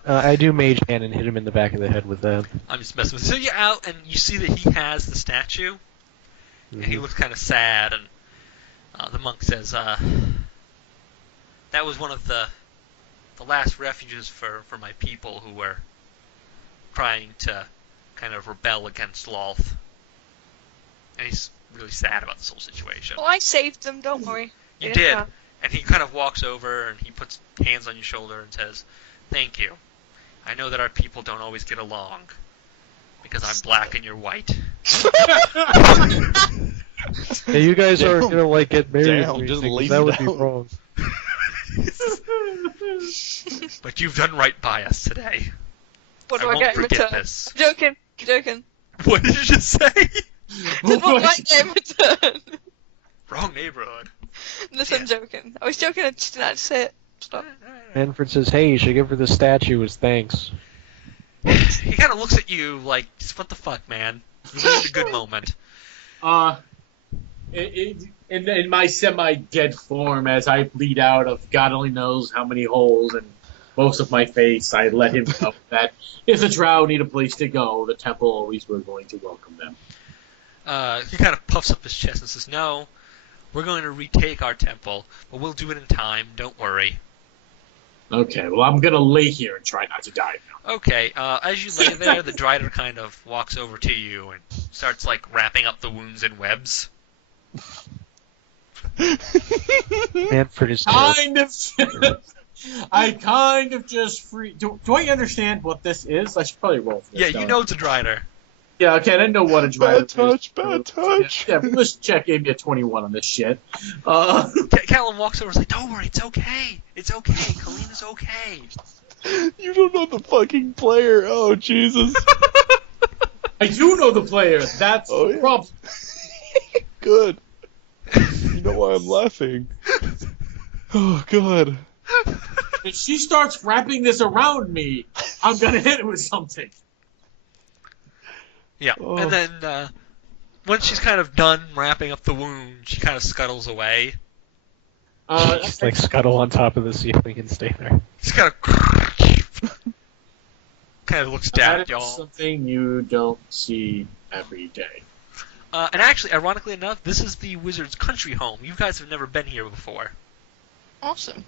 I do mage hand and hit him in the back of the head with that. I'm just messing with you. So you're out, and you see that he has the statue, and he looks kind of sad, and the monk says, that was one of the last refuges for my people who were trying to kind of rebel against Lolth. And he's really sad about this whole situation. Well, I saved them, don't worry. You Yeah. did. And he kind of walks over and he puts hands on your shoulder and says, thank you. I know that our people don't always get along because I'm black and you're white. Yeah, you guys are gonna get married. Damn, just because leave that it would be out. wrong. But you've done right by us today. What do I I won't get in forget return? this. Joking. What did you just say? What do I get in return? Wrong neighborhood. Listen, I'm joking. I was joking, I just didn't have to say it. Stop. Manfred says, "Hey, you should give her the statue as thanks." He kind of looks at you like, what the fuck, man? You had a good moment. In my semi-dead form, as I bleed out of God only knows how many holes, and most of my face, I let him know that if the drow need a place to go, the temple always were going to welcome them. He kind of puffs up his chest and says, "No, we're going to retake our temple, but we'll do it in time. Don't worry." Okay, well, I'm going to lay here and try not to die now. Okay, as you lay there, the Drider kind of walks over to you and starts, like, wrapping up the wounds in webs. Manfred is I kind of just free. Do I understand what this is? I should probably roll for this. Yeah, you know it's a Drider. Yeah, okay, I didn't know what a driver is. Bad touch. Yeah, this check gave me a 21 on this shit. Callum walks over and is like, "Don't worry, it's okay. It's okay. Colleen is okay." You don't know the fucking player. Oh, Jesus. I do know the player. That's the problem. Good. You know why I'm laughing. Oh, God. If she starts wrapping this around me, I'm gonna hit it with something. Yeah, and then once she's kind of done wrapping up the wound, she kind of scuttles away. just like scuttle on top of the ceiling and stay there. Just kind of looks down That at y'all. is something you don't see every day. And actually, ironically enough, this is the wizard's country home. You guys have never been here before. Awesome.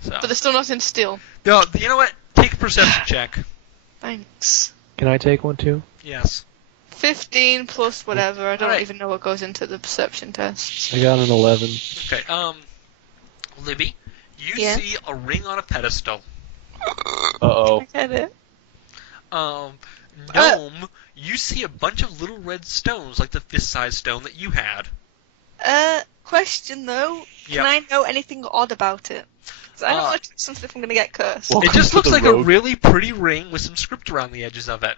So. But there's still nothing still. No, you know what? Take a perception check. Thanks. Can I take one too? Yes. 15 plus whatever. I don't Alright. even know what goes into the perception test. I got an 11. Okay, Libby, you Yeah? see a ring on a pedestal. Uh-oh. I get it. Gnome, you see a bunch of little red stones, like the fist-sized stone that you had. Question though. Yep. Can I know anything odd about it? 'Cause I don't want to do something if I'm gonna get cursed. Well, It just to looks the like a rogue. really pretty ring with some script around the edges of it.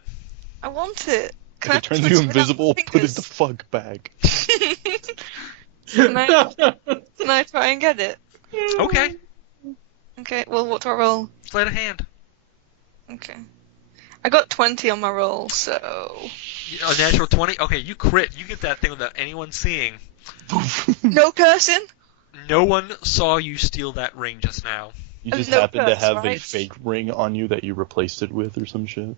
I want it. If it turns you invisible, put it the fuck back. Can I try and get it? Okay, Okay, well, what do I roll? sleight of hand. Okay. I got 20 on my roll, so... A natural 20? Okay, you crit. You get that thing without anyone seeing. No cursing? No one saw you steal that ring just now. You just No happen to curse, have a right? fake ring on you that you replaced it with or some shit.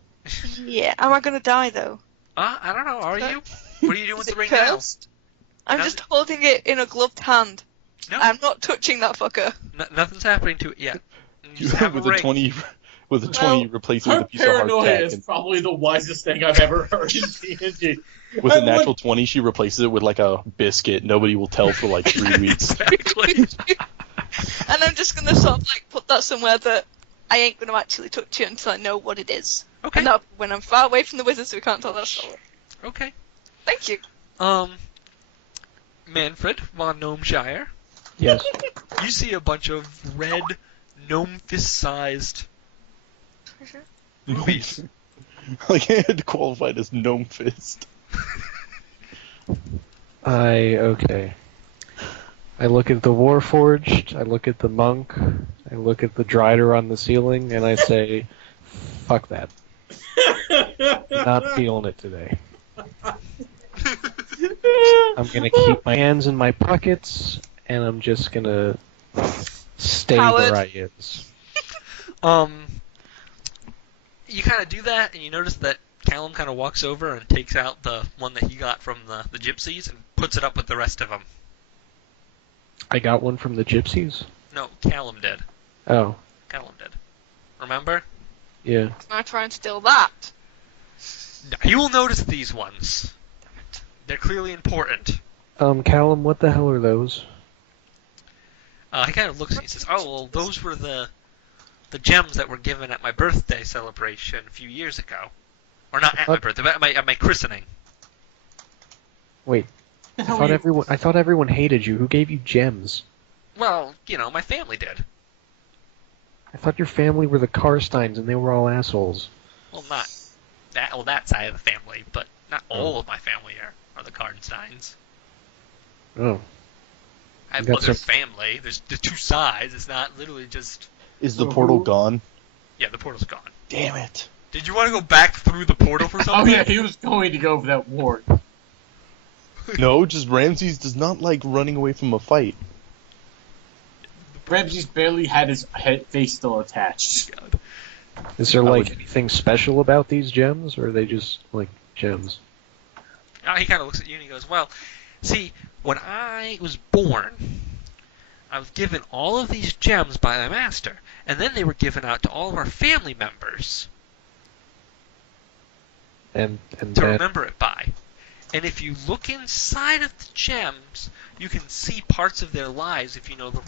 Yeah. Am I gonna die, though? I don't know, are Okay. you? What are you doing with Is the it ring now? cursed? I'm No. just holding it in a gloved hand. No, I'm not touching that fucker. nothing's happening to it yet. You You just have a with a ring. 20, with a 20, you replace it with Her a piece of paranoia hardtack. is And probably the wisest thing I've ever heard in D&D. with a natural 20, she replaces it with like a biscuit. Nobody will tell for like 3 weeks. Exactly. And I'm just gonna sort of like put that somewhere that I ain't gonna actually touch it until I know what it is. Okay. And that when I'm far away from the wizard so we can't tell that story. Okay. Thank you. Manfred von Gnomeshire, Yes. you see a bunch of red gnome fist-sized rubies. Like, I had to qualify it as gnome fist. Okay. I look at the Warforged, I look at the monk, I look at the Drider on the ceiling, and I say, fuck that. Not feeling it today. I'm gonna keep my hands in my pockets, and I'm just gonna stay Howard. where I is. You kind of do that, and you notice that Callum kind of walks over and takes out the one that he got from the gypsies and puts it up with the rest of them. I got one from the gypsies? No, Callum did. Oh, Callum did. Remember? yeah. Can I try and steal that? You will notice these ones. They're clearly important. Callum, what the hell are those? He kind of looks and he says, "Oh, well, those were the gems that were given at my birthday celebration a few years ago. Or not at my birthday, but at my christening." Wait, I thought everyone hated you. Who gave you gems? Well, my family did. I thought your family were the Karsteins and they were all assholes. Well, not that side of the family, but not all of my family are the Karnsteins. Oh. I have You got mother's some- family. There's the two sides. It's not literally just... Is the portal gone? Yeah, the portal's gone. Damn it. Did you want to go back through the portal for Oh something? yeah, he was going to go for that ward. No, just Ramses does not like running away from a fight. Ramses barely had his face still attached. God. Is there anything special about these gems, or are they just like gems? He kind of looks at you and he goes, well, see, when I was born, I was given all of these gems by the master, and then they were given out to all of our family members And to then, remember it by. And if you look inside of the gems, you can see parts of their lives if you know the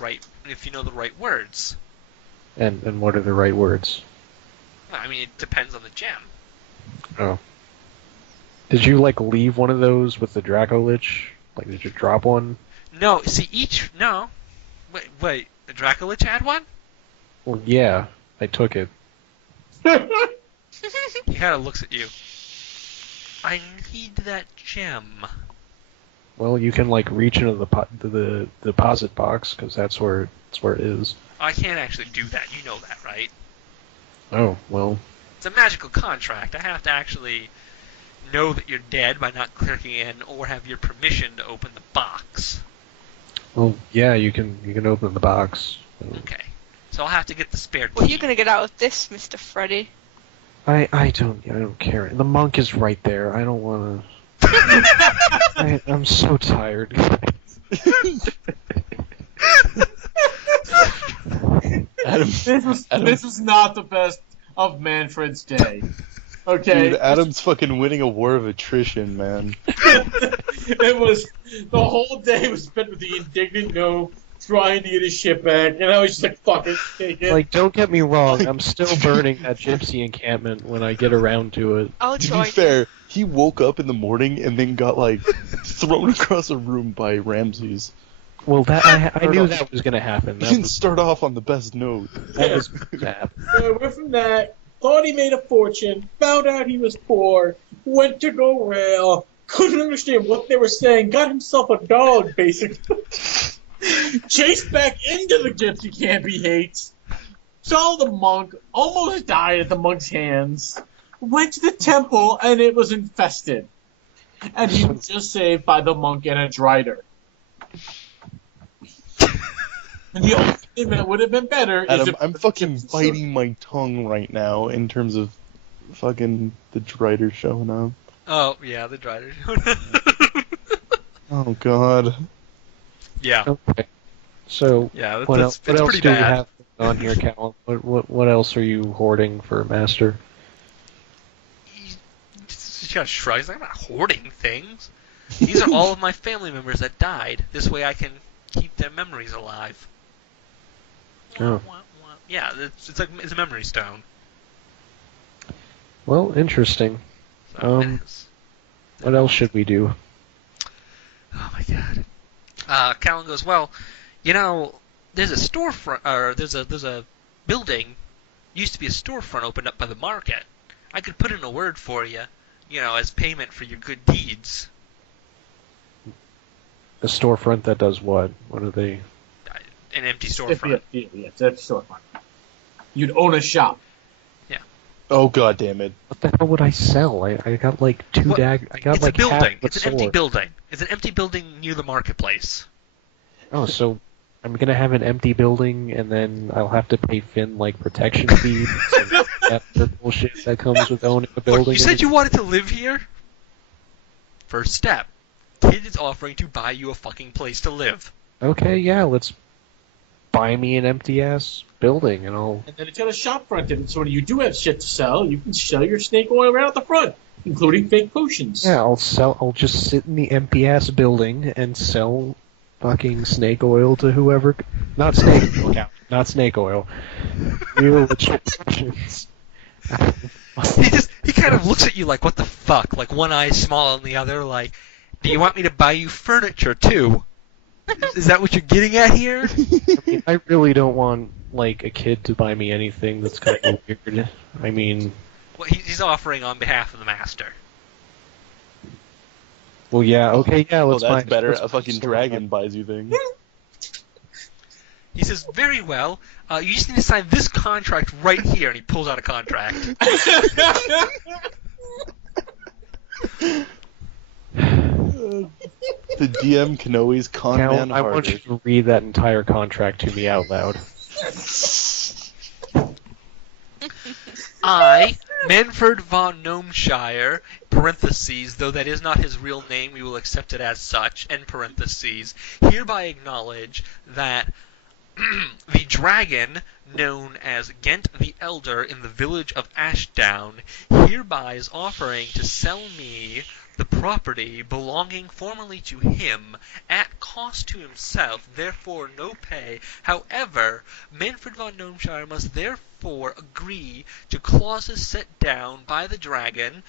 right words. and what are the right words? I mean, it depends on the gem. Oh. Did you leave one of those with the Draco Lich? Did you drop one? No, see, no. Wait, the Dracolich had one? Well, yeah, I took it. He kind of looks at you. I need that gem. Well, you can reach into the deposit box because that's where it is. I can't actually do that. You know that, right? Oh well. It's a magical contract. I have to actually know that you're dead by not clicking in, or have your permission to open the box. Well, yeah, you can open the box. Okay. So I'll have to get the spare key. What are you gonna get out of this, Mr. Freddy? I don't care. The monk is right there. I don't want to. I'm so tired. This was not the best of Manfred's day. Okay. Dude, Adam's fucking winning a war of attrition, man. It was the whole day was spent with the indignant gnome trying to get his shit back, and I was just fuck it, take it. Don't get me wrong. I'm still burning that gypsy encampment when I get around to it. I'll To join be fair, he woke up in the morning and then got thrown across a room by Ramses. Well, I knew that was going to happen. He didn't start off on the best note. That was bad. So I went from that, thought he made a fortune, found out he was poor, went to go rail, couldn't understand what they were saying, got himself a dog, basically. Chased back into the gypsy camp he hates, saw the monk, almost died at the monk's hands, went to the temple, and it was infested. And he was just saved by the monk and a drider. And the only thing that would have been better is Adam, if I'm fucking biting my tongue right now in terms of fucking the Drider showing up. Oh, yeah, the Drider. Oh, God. Yeah. Okay. So, Yeah, what else do pretty you bad. have on here, Callum? What else are you hoarding for Master? He just kind of shrugs. I'm not hoarding things. These are all of my family members that died. This way I can keep their memories alive. Oh. Yeah, it's a memory stone. Well, interesting. So it is. What else should we do? Oh my god. Callan goes, well, there's a storefront, or there's a building, used to be a storefront opened up by the market. I could put in a word for you, as payment for your good deeds. A storefront that does what? What are they? An empty storefront. Yeah, it's a storefront. You'd own a shop. Oh, God damn it. What the hell would I sell? I got two What? daggers. I got It's a building. half It's an empty building. It's an empty building near the marketplace. Oh, so I'm gonna have an empty building, and then I'll have to pay Finn protection fees and that other bullshit that comes with owning a building. Look, you said you wanted to live here? First step. Kid is offering to buy you a fucking place to live. Okay, yeah, let's buy me an empty ass building, and I'll. And then it's got a shop front in it, so when you do have shit to sell, you can sell your snake oil right out the front, including fake potions. Yeah, I'll just sit in the empty ass building and sell fucking snake oil to whoever. Not snake oil. Not snake oil. Real legit potions. He kind of looks at you like, what the fuck? Like one eye small and the other like, do you want me to buy you furniture too? Is that what you're getting at here? I really don't want a kid to buy me anything that's kind of weird. I mean, Well, he's offering on behalf of the master. well, yeah, okay, yeah, Oh, let's buy. that's better. let's A fucking buy- dragon buys you things. He says, very well, you just need to sign this contract right here, and he pulls out a contract. The DM can always con man Cal, I want harder. you to read that entire contract to me out loud. I, Manfred von Gnomeshire, parentheses, though that is not his real name, we will accept it as such, end parentheses, hereby acknowledge that the dragon, known as Ghent the Elder in the village of Ashdown, hereby is offering to sell me the property belonging formerly to him at cost to himself, therefore no pay. However, Manfred von Gnomeshire must therefore agree to clauses set down by the dragon,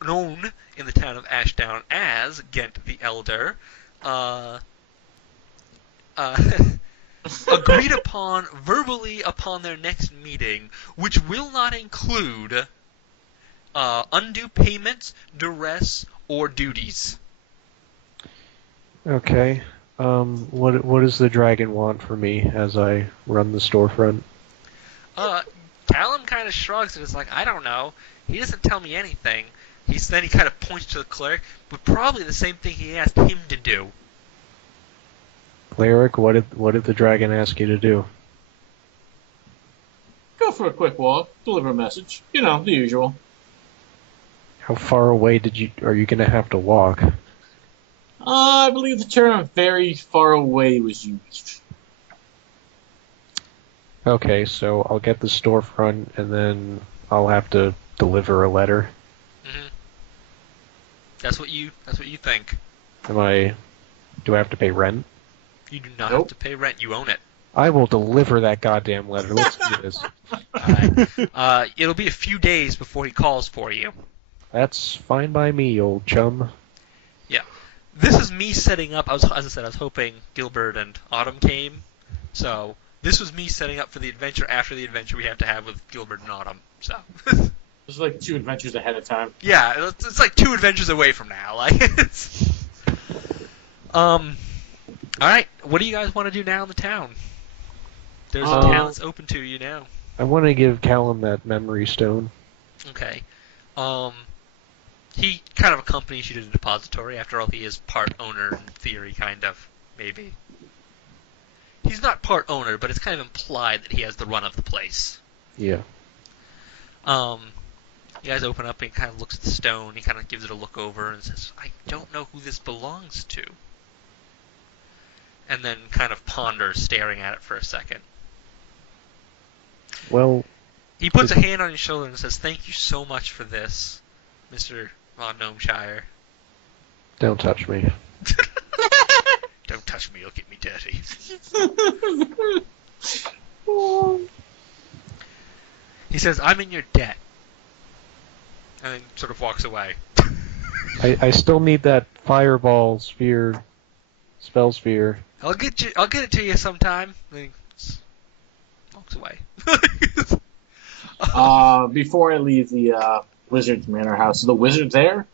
known in the town of Ashdown as Ghent the Elder, agreed upon verbally upon their next meeting, which will not include undue payments, duress, or duties. Okay. What does the dragon want from me as I run the storefront? Callum kind of shrugs and is like, I don't know. He doesn't tell me anything. Then he kind of points to the cleric, but probably the same thing he asked him to do. Cleric, what did the dragon ask you to do? Go for a quick walk, deliver a message. You know, the usual. How far away are you gonna have to walk? I believe the term very far away was used. Okay, so I'll get the storefront and then I'll have to deliver a letter. Mm-hmm. That's what you think. Do I have to pay rent? You do not Nope. have to pay rent. You own it. I will deliver that goddamn letter. Let's do this. Alright. It'll be a few days before he calls for you. That's fine by me, old chum. This is me setting up. As I said, I was hoping Gilbert and Autumn came. So, this was me setting up for the adventure after the adventure we have to have with Gilbert and Autumn. So. This is like 2 adventures ahead of time. Yeah, it's like 2 adventures away from now. Like, it's... Alright, what do you guys want to do now in the town? There's a town that's open to you now. I want to give Callum that memory stone. Okay. He kind of accompanies you to the depository. After all, he is part owner in theory, kind of. Maybe. He's not part owner, but it's kind of implied that he has the run of the place. Yeah. You guys open up and he kind of looks at the stone. He kind of gives it a look over and says, I don't know who this belongs to. And then kind of ponders, staring at it for a second. Well, He puts a hand on your shoulder and says, thank you so much for this, Mr. Von Gnomeshire. don't touch me. Don't touch me, you'll get me dirty. He says, I'm in your debt. And then sort of walks away. I still need that fireball sphere, spell sphere. I'll get it to you sometime. And he walks away. Before I leave the Wizard's Manor house, is the wizard there?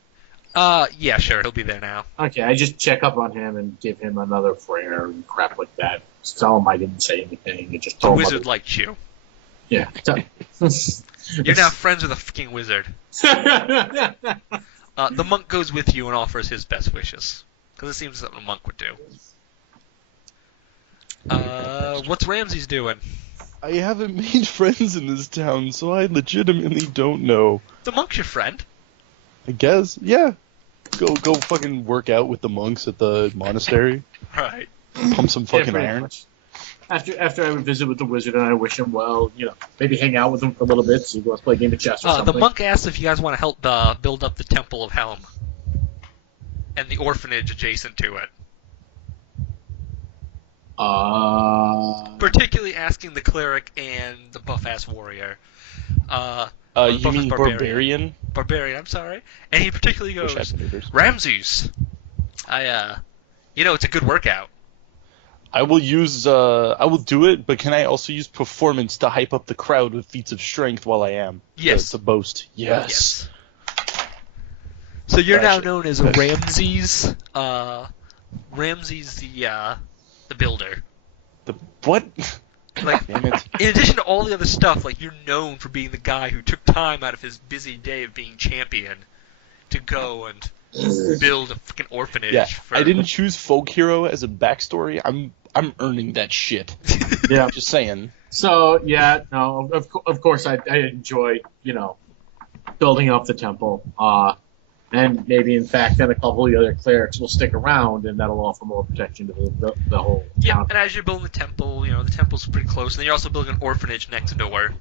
Yeah, sure, he'll be there now. Okay, I just check up on him and give him another prayer and crap like that. Just tell him I didn't say anything. And just The told him wizard likes you. Yeah. You're now friends with a fucking wizard. The monk goes with you and offers his best wishes. Because it seems something a monk would do. What's Ramses doing? I haven't made friends in this town, so I legitimately don't know. The monk's your friend. I guess, yeah. Go fucking work out with the monks at the monastery. Right. Pump some fucking pretty iron. much. After I would visit with the wizard and I wish him well, maybe hang out with him for a little bit, so you go play a game of chess or something. The monk asks if you guys want to help build up the Temple of Helm. And the orphanage adjacent to it. Particularly asking the cleric and the buff-ass warrior. You mean Barbarian? Barbarian, I'm sorry. And he particularly goes, Ramses, it's a good workout. I will do it, but can I also use performance to hype up the crowd with feats of strength while I am? Yes. To boast. Yes. So you're now known as Ramses, Ramses the builder. The what? Like, Damn it. in addition to all the other stuff, like, you're known for being the guy who took time out of his busy day of being champion to go and build a freaking orphanage. Yeah, for... I didn't choose folk hero as a backstory. I'm earning that shit. Yeah. Just saying. So yeah, no, of course I enjoy building up the temple. And maybe in fact then a couple of the other clerics will stick around, and that'll offer more protection to the whole Yeah, town. and as you're building the temple, the temple's pretty close, and then you're also building an orphanage next door.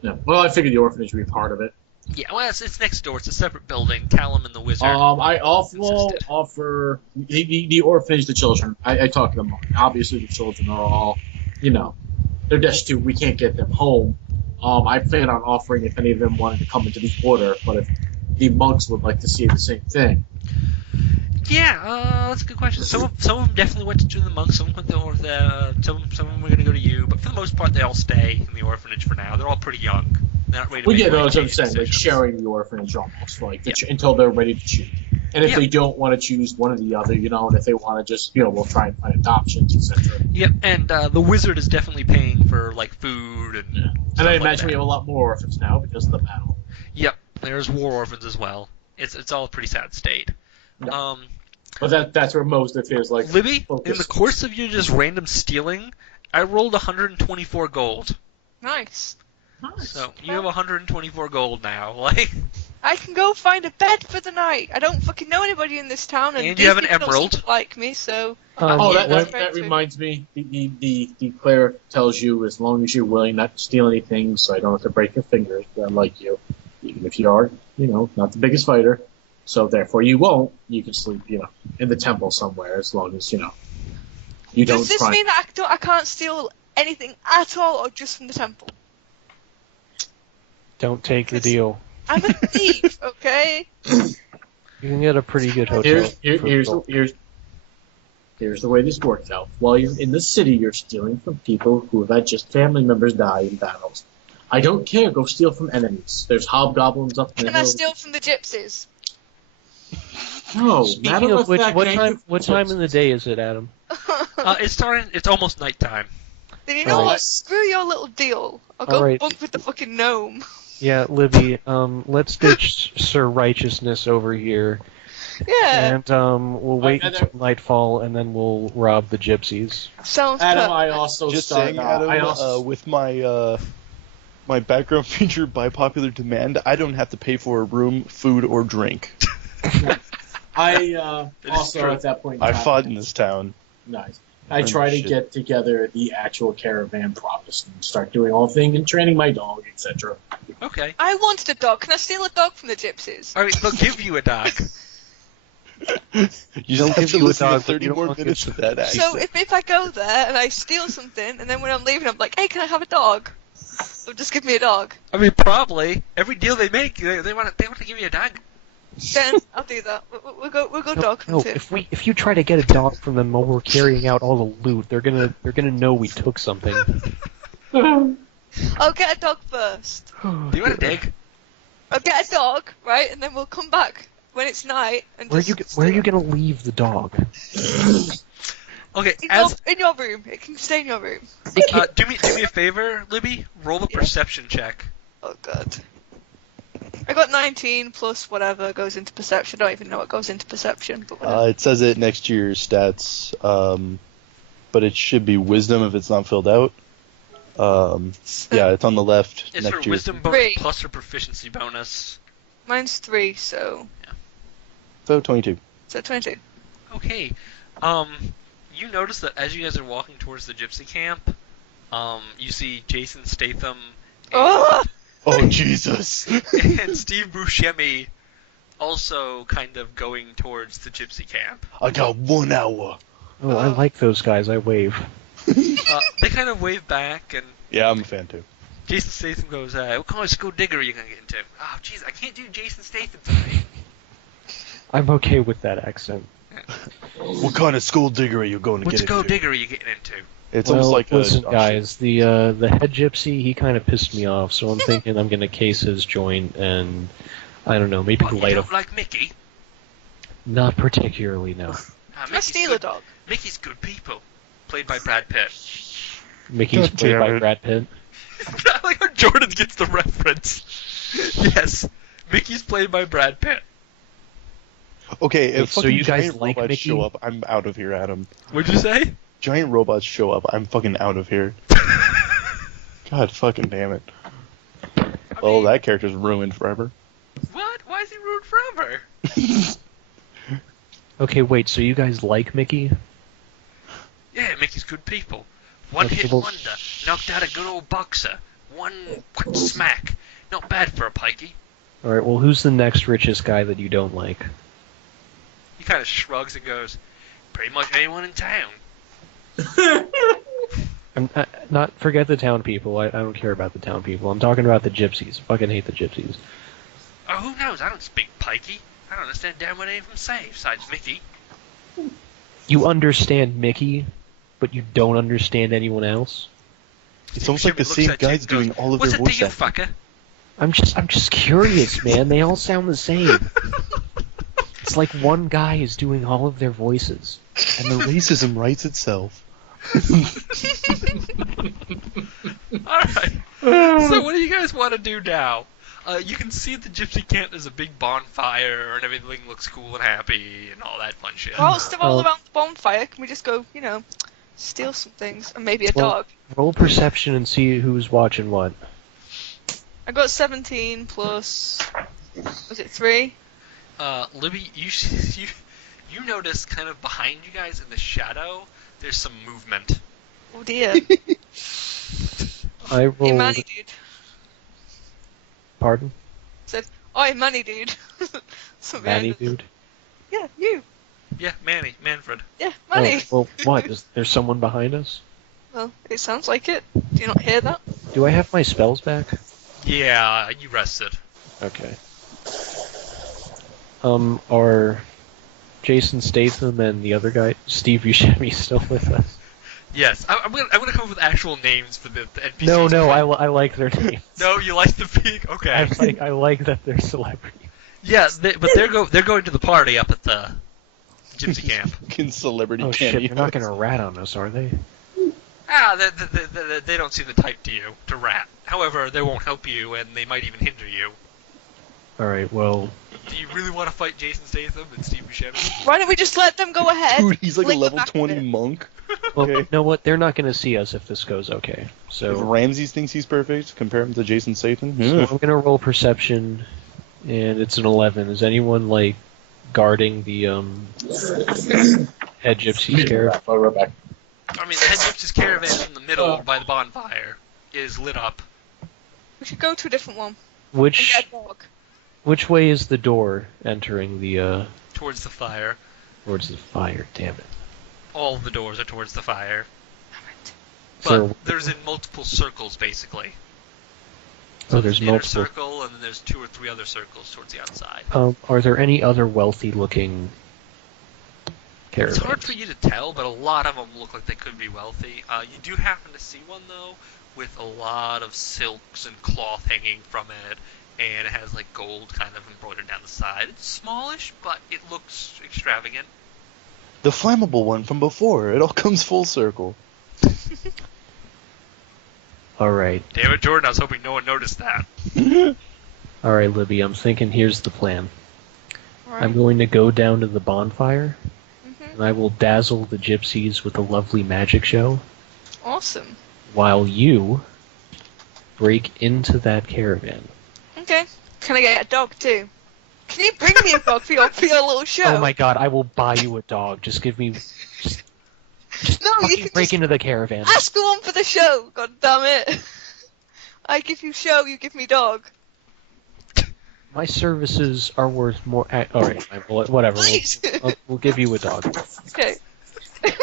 Yeah. Well, I figured the orphanage would be part of it. Yeah, well, it's next door. It's a separate building. Callum and the wizard. I also insisted. offer the orphanage to children. I talk to them. Obviously, the children are all, they're destitute. We can't get them home. I plan on offering if any of them wanted to come into the order, but if the monks would like to see the same thing. Yeah, that's a good question. Some of them definitely went to join the monks. Some went to some of them were going to go to you, but for the most part, they all stay in the orphanage for now. They're all pretty young. They're not ready to Well, make yeah, no, any that's what I'm major saying. Like decisions. sharing the orphanage almost, until they're ready to choose. And if they don't want to choose one or the other, and if they want to just, we'll try and find adoptions, etc. Yep, and the wizard is definitely paying for food and. Yeah. And I imagine we have a lot more orphans now because of the battle. Yep, there's war orphans as well. It's all a pretty sad state. Yeah. But that's where most of it is Libby, focused. in the course of your just random stealing, I rolled 124 gold. Nice. So you have 124 gold now. I can go find a bed for the night. I don't fucking know anybody in this town, and And these you have an people don't emerald. seem to like me, so. That reminds me. The cleric tells you as long as you're willing not to steal anything, so I don't have to break your fingers. I like you, even if you are, not the biggest fighter. So therefore, you won't. You can sleep, in the temple somewhere, as long as you don't. Does this mean that I can't steal anything at all, or just from the temple? Don't take the deal. I'm a thief, okay? You can get a pretty good hotel. Here's the way this works out. While you're in the city, you're stealing from people who have had just family members die in battles. I don't care. Go steal from enemies. There's hobgoblins up in the Can I hills. steal from the gypsies? No. Speaking of which, what time in the day is it, Adam? It's almost nighttime. Then you know Right. what? Screw your little deal. I'll go Alright. bunk with the fucking gnome. Yeah, Libby, let's ditch Sir Righteousness over here, Yeah. and we'll wait until nightfall, and then we'll rob the gypsies. Sounds Adam, perfect. I also Just start. saying, Adam, I also, with my my background feature by popular demand, I don't have to pay for a room, food, or drink. I is also true. at that point. In I time, fought in this town. Nice. I try to get together the actual caravan promise and start doing all things and training my dog, etc. Okay. I wanted a dog. Can I steal a dog from the gypsies? All right, they'll give you a dog. You They'll just have give to you a listen to dog, but 30 you don't more want minutes to- of that accent. So if I go there and I steal something, and then when I'm leaving, I'm like, hey, can I have a dog? They'll just give me a dog. I mean, probably every deal they make, they want to give you a dog. Then I'll do that. We'll go dog No, hunting. if you try to get a dog from them while we're carrying out all the loot, they're gonna know we took something. I'll get a dog first. Do you want a dig? I'll get a dog, right, and then we'll come back when it's night and Where just are you steal it. gonna leave the dog? Okay, in your room. It can stay in your room. do me a favor, Libby. Roll a perception check. Oh god. I got 19 plus whatever goes into perception. I don't even know what goes into perception, but whatever. It says it next to your stats, but it should be wisdom if it's not filled out. Yeah, it's on the left It's next for to your... wisdom bonus 3. plus or proficiency bonus. Mine's 3, so So 22. 22. Okay. You notice that as you guys are walking towards the gypsy camp, you see Jason Statham Oh! Oh, Jesus! and Steve Buscemi also kind of going towards the gypsy camp. I got 1 hour. Oh, I like those guys. I wave. They kind of wave back, and Yeah, I'm a fan too. Jason Statham goes, what kind of school digger are you going to get into? Oh, jeez, I can't do Jason Statham tonight. I'm okay with that accent. What kind of school digger are you going to What get school into? digger are you getting into? It's Well, almost like listen, a... guys, the head gypsy, he kind of pissed me off, so I'm thinking I'm gonna case his joint and I don't know, maybe What, you light don't a... like Mickey? Not particularly, no. Can I steal a dog? Mickey's good people. Played by Brad Pitt. Mickey's God played damn by it. Brad Pitt. I like how Jordan gets the reference. Yes, Mickey's played by Brad Pitt. Okay, if so fucking you guys giant like robots Mickey? show up, I'm out of here, Adam. What'd you say? Giant robots show up, I'm fucking out of here. God fucking damn it. Well, mean- that character's ruined forever. What? Why is he ruined forever? Okay, wait, so you guys like Mickey? Yeah, Mickey's good people. One hit Well- wonder. Knocked out a good old boxer. One quick smack. Not bad for a pikey. Alright, well, who's the next richest guy that you don't like? He kind of shrugs and goes, pretty much anyone in town. Not forget the town people. I don't care about the town people. I'm talking about the gypsies. I fucking hate the gypsies. Oh, who knows? I don't speak pikey. I don't understand damn what any of them say, besides Mickey. You understand Mickey, but you don't understand anyone else? It's almost like the Looks same at you guys and goes, doing all of what's their it to voice you, acting. fucker? I'm just curious, man. They all sound the same. It's like one guy is doing all of their voices. And the racism writes itself. Alright. So what do you guys want to do now? You can see at the gypsy camp there's a big bonfire and everything looks cool and happy and all that fun shit. Whilst they're all Oh. around the bonfire, can we just go, steal some things and maybe a Well- dog? Roll perception and see who's watching what. I got 17 plus. Was it 3? Libby, you notice kind of behind you guys in the shadow, there's some movement. Oh dear. I Hey, rolled. Manny dude. Pardon? Said, oi, Manny dude. Something Manny behind us. dude? Yeah, you. Yeah, Manfred. Yeah, Manny. Oh, well, what? Is there someone behind us? Well, it sounds like it. Do you not hear that? Do I have my spells back? Yeah, you rested. Okay. Are Jason Statham and the other guy, Steve Buscemi, still with us? Yes, I'm gonna come up with actual names for the NPCs. No, I like their names. No, you like the pig? Okay. I like that they're celebrities. Yeah, but they're going to the party up at the gypsy camp. Fucking celebrity Oh shit, cameos. they're not gonna rat on us, are they? They don't seem the type to rat. However, they won't help you, and they might even hinder you. Alright, well, Do you really want to fight Jason Statham and Steve Buscemi? Why don't we just let them go ahead? Dude, he's like a Link the level back of 20 it. monk. well, Okay. you know what? They're not gonna see us if this goes okay. If So, Ramses thinks he's perfect, compare him to Jason Statham. so I'm gonna roll perception, and it's an 11. Is anyone, like, guarding the, head gypsy's caravan? I'll be right back. I mean, the head gypsy's caravan in the middle by the bonfire is lit up. We should go to a different one. And get Which, a dog. which way is the door entering the, Towards the fire. towards the fire? Damn it. All the doors are towards the fire. But So, there's in multiple circles, basically. oh, there's Inner multiple. circle, and then there's 2 or 3 other circles towards the outside. Are there any other wealthy-looking caravans? It's hard for you to tell, but a lot of them look like they could be wealthy. You do happen to see one, though, with a lot of silks and cloth hanging from it, and it has, like, gold kind of embroidered down the side. It's smallish, but it looks extravagant. The flammable one from before. It all comes full circle. Alright. Damn it, Jordan, I was hoping no one noticed that. Alright, Libby, I'm thinking here's the plan. Alright. I'm going to go down to the bonfire, Mhm. and I will dazzle the gypsies with a lovely magic show, Awesome. while you break into that caravan. Okay. Can I get a dog too? Can you bring me a dog for your little show? Oh my god, I will buy you a dog. Just give me... No, you Fucking can break just into the caravan. ask for one for the show. God damn it. I give you show, you give me dog. My services are worth more... Alright, fine, whatever. Please. We'll give you a dog. Okay.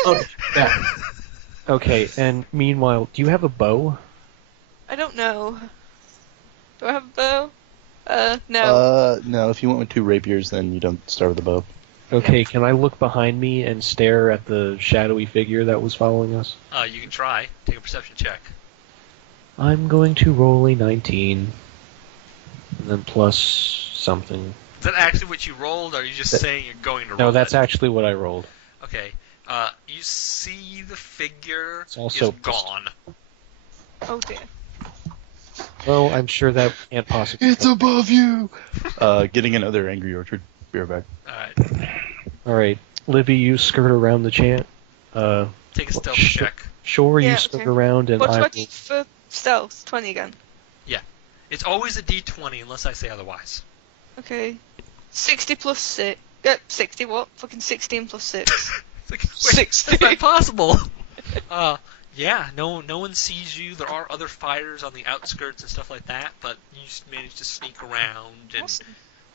Oh, yeah. Okay, and meanwhile, do you have a bow? I don't know. Do I have a bow? No. No, if you went with 2 rapiers, then you don't start with a bow. Okay, can I look behind me and stare at the shadowy figure that was following us? You can try. Take a perception check. I'm going to roll a 19. And then plus something. Is that actually what you rolled, or are you just saying you're going to roll No, that's it? actually what I rolled. Okay. You see the figure It's also is gone. Oh dear. Well, I'm sure that can't possibly... It's above you! Getting another Angry Orchard. Be right back. Alright. Alright, Libby, you skirt around the chant. Take a stealth Sh- check. Sure, Yeah, you skirt okay. around, and What do I I will... need for stealth? 20 again. It's always a d20 unless I say otherwise. Okay. 60 plus 6. 60 what? Fucking 16 plus 6. It's like, wait, 60. that's not possible! Yeah, no one sees you. There are other fighters on the outskirts and stuff like that, but you just manage to sneak around and Awesome.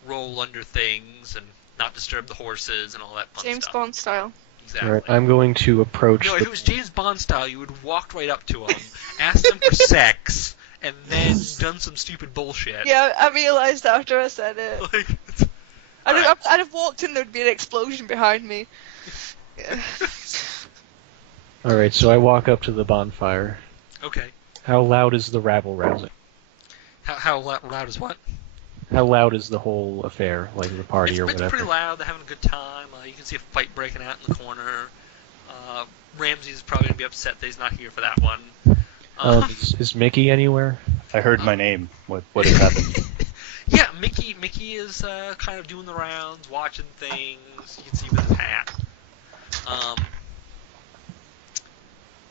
roll under things and not disturb the horses and all that fun James stuff. Bond style. Exactly. Alright, I'm going to approach No, the... if it was James Bond style, you would have walked right up to him, asked him for sex, and then done some stupid bullshit. Yeah, I realised after I said it. Like, I'd have walked in, there'd be an explosion behind me. Yeah. Alright, so I walk up to the bonfire. okay. How loud is the rabble-rousing? How loud is what? How loud is the whole affair, like the party or It's whatever? pretty loud. They're having a good time. You can see a fight breaking out in the corner. Ramses is probably going to be upset that he's not here for that one. Is Mickey anywhere? I heard my name. What has happened? Yeah, Mickey is kind of doing the rounds, watching things. You can see with his hat.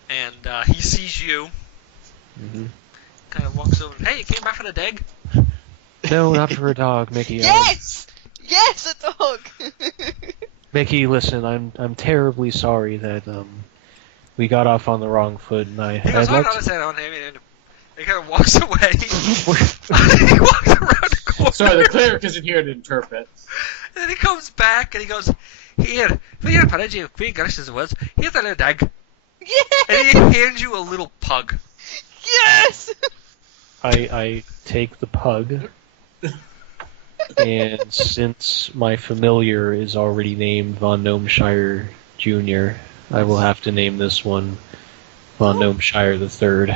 And he sees you, Mm-hmm. kind of walks over. Hey, you came back for the dig? No, not for a dog, Mickey. Yes! Yes, a dog! Mickey, listen, I'm terribly sorry that we got off on the wrong foot, and He goes, I'd like he kind of walks away. He walks around the corner. Sorry, the cleric isn't here to interpret. And then he comes back and he goes, here, for your apology of Queen Gersh's words, here's a little dog. Yes! And he hands you a little pug. Yes! I take the pug, and since my familiar is already named Von Gnomeshire Jr., I will have to name this one Von Gnomeshire the Third.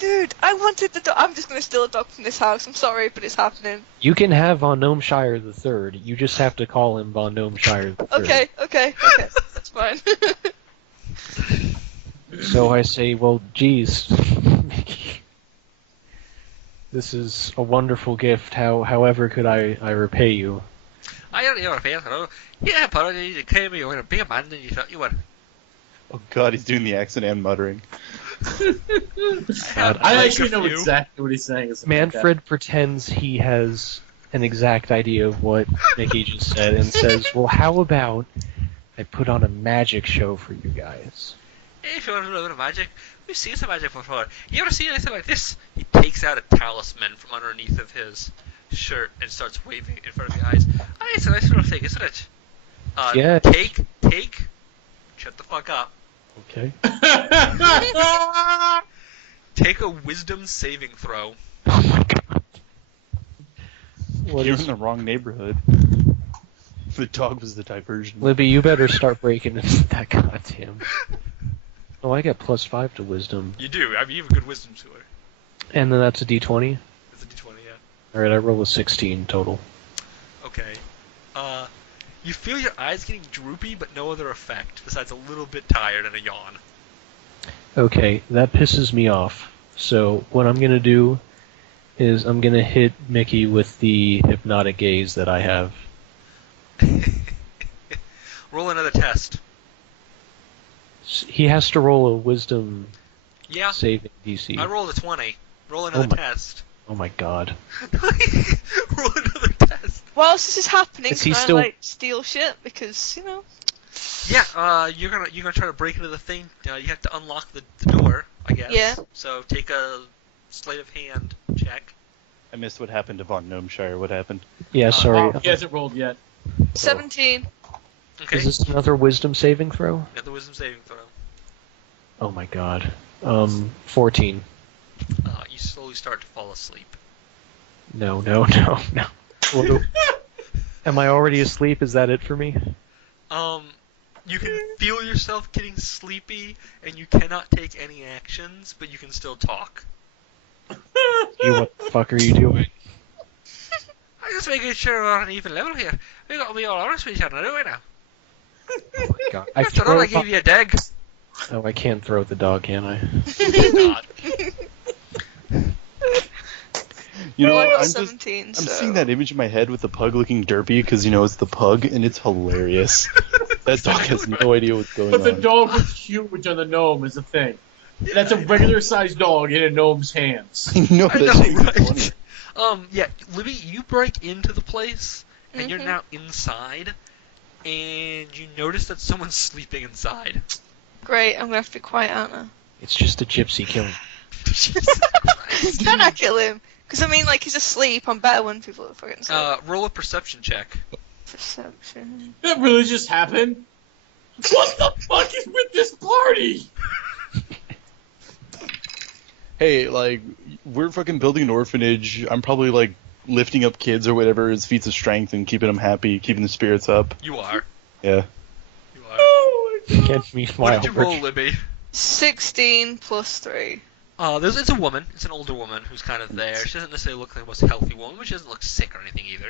Dude, I wanted the dog. I'm just gonna steal a dog from this house. I'm sorry, but it's happening. You can have Von Gnomeshire the Third. You just have to call him Von Gnomeshire the Third. Okay. That's fine. So I say, well, geez, Mickey, this is a wonderful gift. However could I repay you? I don't know if hello. Yeah, apology, you came, you were a bigger man than you thought you were. Oh god, he's doing the accent and muttering. I actually know exactly what he's saying. It's Manfred pretends he has an exact idea of what Mickey just said and says, well, how about I put on a magic show for you guys? If you want a little bit of magic, we've seen some magic before. You ever seen anything like this? He takes out a talisman from underneath of his shirt and starts waving it in front of your eyes. Oh, it's a nice little thing, isn't it? Yeah. Take. Shut the fuck up. Okay. Take a wisdom saving throw. Oh my god. What You're is... in the wrong neighborhood. The dog was the diversion. Libby, you better start breaking into that goddamn... Oh, I got +5 to wisdom. You do. I mean, you have a good wisdom score. And then that's a d20? It's a d20, yeah. Alright, I roll a 16 total. Okay. You feel your eyes getting droopy, but no other effect, besides a little bit tired and a yawn. Okay, that pisses me off. So, what I'm gonna do is I'm gonna hit Mickey with the hypnotic gaze that I have. Roll another test. He has to roll a wisdom Yeah, saving DC. I rolled a 20. Roll another my- test. Oh my god. Roll another test. Whilst this is happening, Is he can still- I steal shit? Because, Yeah, you're gonna try to break into the thing. You have to unlock the door, I guess. Yeah. So take a sleight of hand check. I missed what happened to Von Gnomeshire. What happened? Yeah, sorry. He hasn't rolled yet. 17. Okay. Is this another wisdom saving throw? Another wisdom saving throw. Oh my god. 14. You slowly start to fall asleep. No. Well, am I already asleep? Is that it for me? You can feel yourself getting sleepy, and you cannot take any actions, but you can still talk. What the fuck are you doing? I'm just making sure we're on an even level here. We gotta be all honest with each other, don't we now? Oh my god. I After all, I gave you a dig. Oh, I can't throw the dog, can I? God. You know, I got I'm 17, I'm so... seeing that image in my head with the pug looking derpy because it's the pug and it's hilarious. That dog has no idea what's going But the on. dog was huge on the gnome is the thing. That's a regular-sized dog in a gnome's hands. I know I that know, shit's right? funny. Yeah, Libby, you break into the place, and you're Mhm. now inside, and you notice that someone's sleeping inside. Great, I'm gonna have to be quiet, aren't I? It's just a gypsy killing. Jesus Christ. Can I kill him? Because I mean, like, he's asleep. I'm better when people are fucking asleep. Roll a perception check. Perception. That really just happened? What the fuck is with this party? Hey, like, we're fucking building an orphanage. I'm probably, like, lifting up kids or whatever as feats of strength and keeping them happy, keeping the spirits up. You are. Yeah. You are. Oh my god. Can't meet my What did you roll, Libby? 16 plus 3. It's a woman. It's an older woman who's kind of there. She doesn't necessarily look like the most healthy woman, but she doesn't look sick or anything either.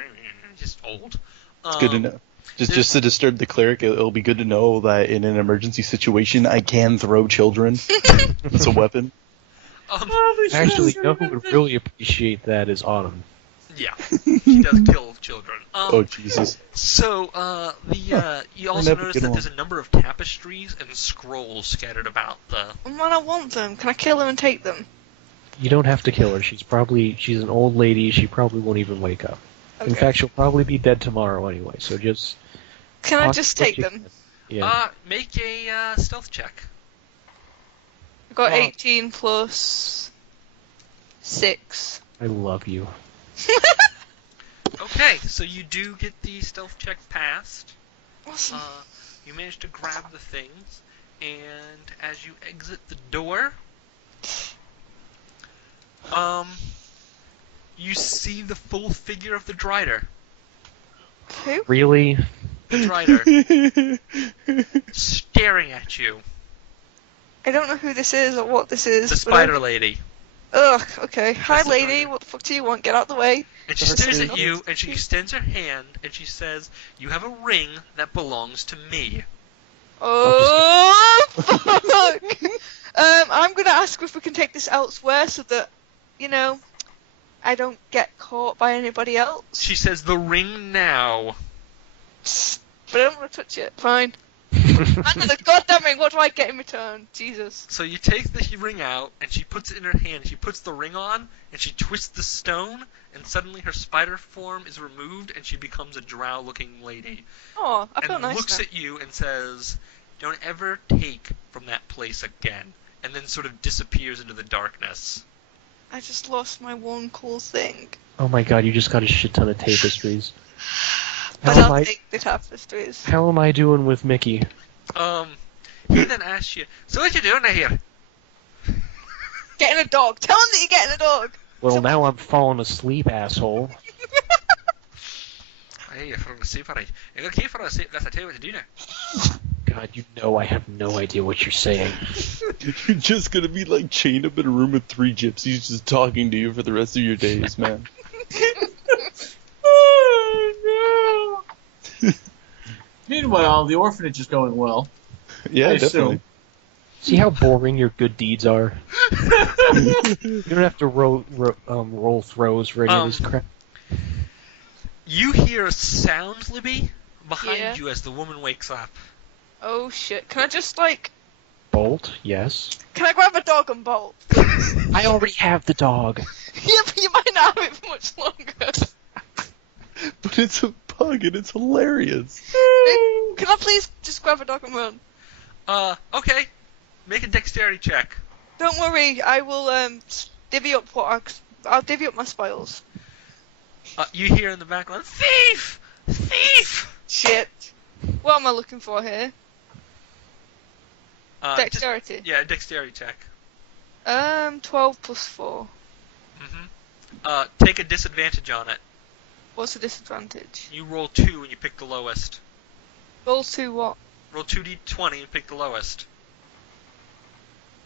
Just old. It's good to know. Just to disturb the cleric, it'll be good to know that in an emergency situation, I can throw children. It's a weapon. Actually, you know who would really appreciate that is Autumn. Yeah, she does kill children. Oh, Jesus. So, you also never notice get that along. there's a number of tapestries and scrolls scattered about the... And when I want them, can I kill them and take them? You don't have to kill her. She's an old lady. She probably won't even wake up. In Okay. fact, she'll probably be dead tomorrow anyway. So just Can I toss just what take you them? can. Yeah. Make a stealth check. I got Wow. 18 plus 6. I love you. Okay, so you do get the stealth check passed. Awesome. You manage to grab the things, and as you exit the door, you see the full figure of the Drider. Who? Really? The Drider, staring at you. I don't know who this is or what this is. The but spider lady. Ugh, okay. Hi, That's the lady. Drider. What the fuck do you want? Get out the way. And she Her stares face. at you, and she extends her hand, and she says, "You have a ring that belongs to me." Oh, fuck! I'm gonna ask if we can take this elsewhere so that, I don't get caught by anybody else. She says, "The ring now." But I don't want to touch it. Fine. And the goddamn ring, what do I get in return? Jesus. So you take the ring out, and she puts it in her hand. She puts the ring on, and she twists the stone, and suddenly her spider form is removed, and she becomes a drow-looking lady. Oh, I feel And nice looks now. at you and says, "Don't ever take from that place again." And then sort of disappears into the darkness. I just lost my one cool thing. Oh my god, you just got a shit ton of tapestries. But How am I'll I- take the tapestries. How am I doing with Mickey? He then asks you, "So what you doing here?" Getting a dog. Tell him that you're getting a dog. Well, now I'm falling asleep, asshole. Hey, you're falling asleep, alright. You're gonna keep falling asleep, that's I tell you what to do now. God, you know I have no idea what you're saying. You're just gonna be, like, chained up in a room with 3 gypsies just talking to you for the rest of your days, man. Oh no! Meanwhile, the orphanage is going well. Yeah, I definitely. assume. See how boring your good deeds are? You don't have to roll throws for any of this crap. You hear a sound, Libby, behind Yeah. you as the woman wakes up. Oh shit. Can I just, Bolt, yes. can I grab a dog and bolt? I already have the dog. Yeah, but you might not have it for much longer. But it's a pug and it's hilarious. Can I please just grab a dog and run? Okay. Make a dexterity check. Don't worry, I will divvy up I'll divvy up my spoils. You hear in the background, "Thief! Thief!" Shit. What am I looking for here? Just- Dexterity. yeah, dexterity check. 12 plus 4. Take a disadvantage on it. What's the disadvantage? You roll 2 and you pick the lowest. Roll 2 what? Roll 2d20 and pick the lowest.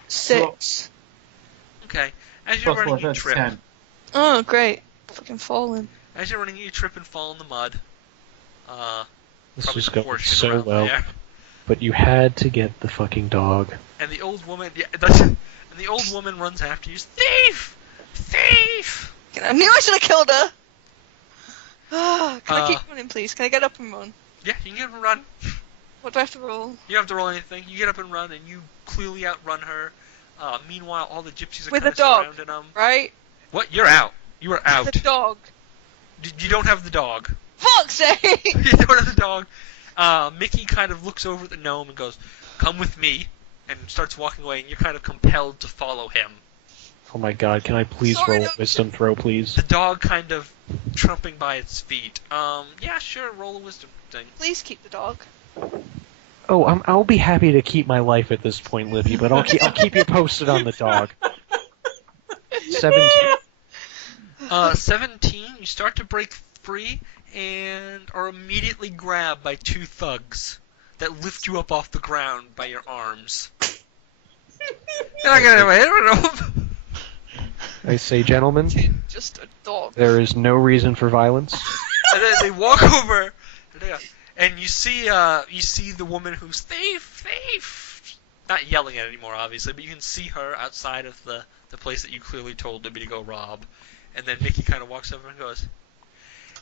6. Okay. As you're Plus running, one, you that's trip. 10. Oh, great. Fucking falling. As you're running, you trip and fall in the mud. This Probably was some going horseshit so around well. there. But you had to get the fucking dog. And the old woman, and the old woman runs after you. "Thief! Thief!" I knew I should have killed her! Can I keep running, please? Can I get up and run? Yeah, you can get up and run. What do I have to roll? You don't have to roll anything. You get up and run, and you clearly outrun her. Meanwhile, all the gypsies are With kind a of dog, surrounding them. right? What? You're out. You are out. The dog. You don't have the dog. Fuck's sake! You don't have the dog. Mickey kind of looks over at the gnome and goes, "Come with me," and starts walking away, and you're kind of compelled to follow him. Oh my god, can I please Sorry, roll no. a wisdom throw, please? The dog kind of trumping by its feet. Yeah, sure, roll a wisdom thing. Please keep the dog. Oh, I'll be happy to keep my life at this point, Libby, but I'll keep you posted on the dog. 17. 17, you start to break free and are immediately grabbed by two thugs that lift you up off the ground by your arms. You're not getting away, I don't know. I say, gentlemen, Just a dog. there is no reason for violence. And then they walk over, and you see the woman who's thief. Not yelling at it anymore, obviously, but you can see her outside of the place that you clearly told Libby to go rob. And then Mickey kind of walks over and goes,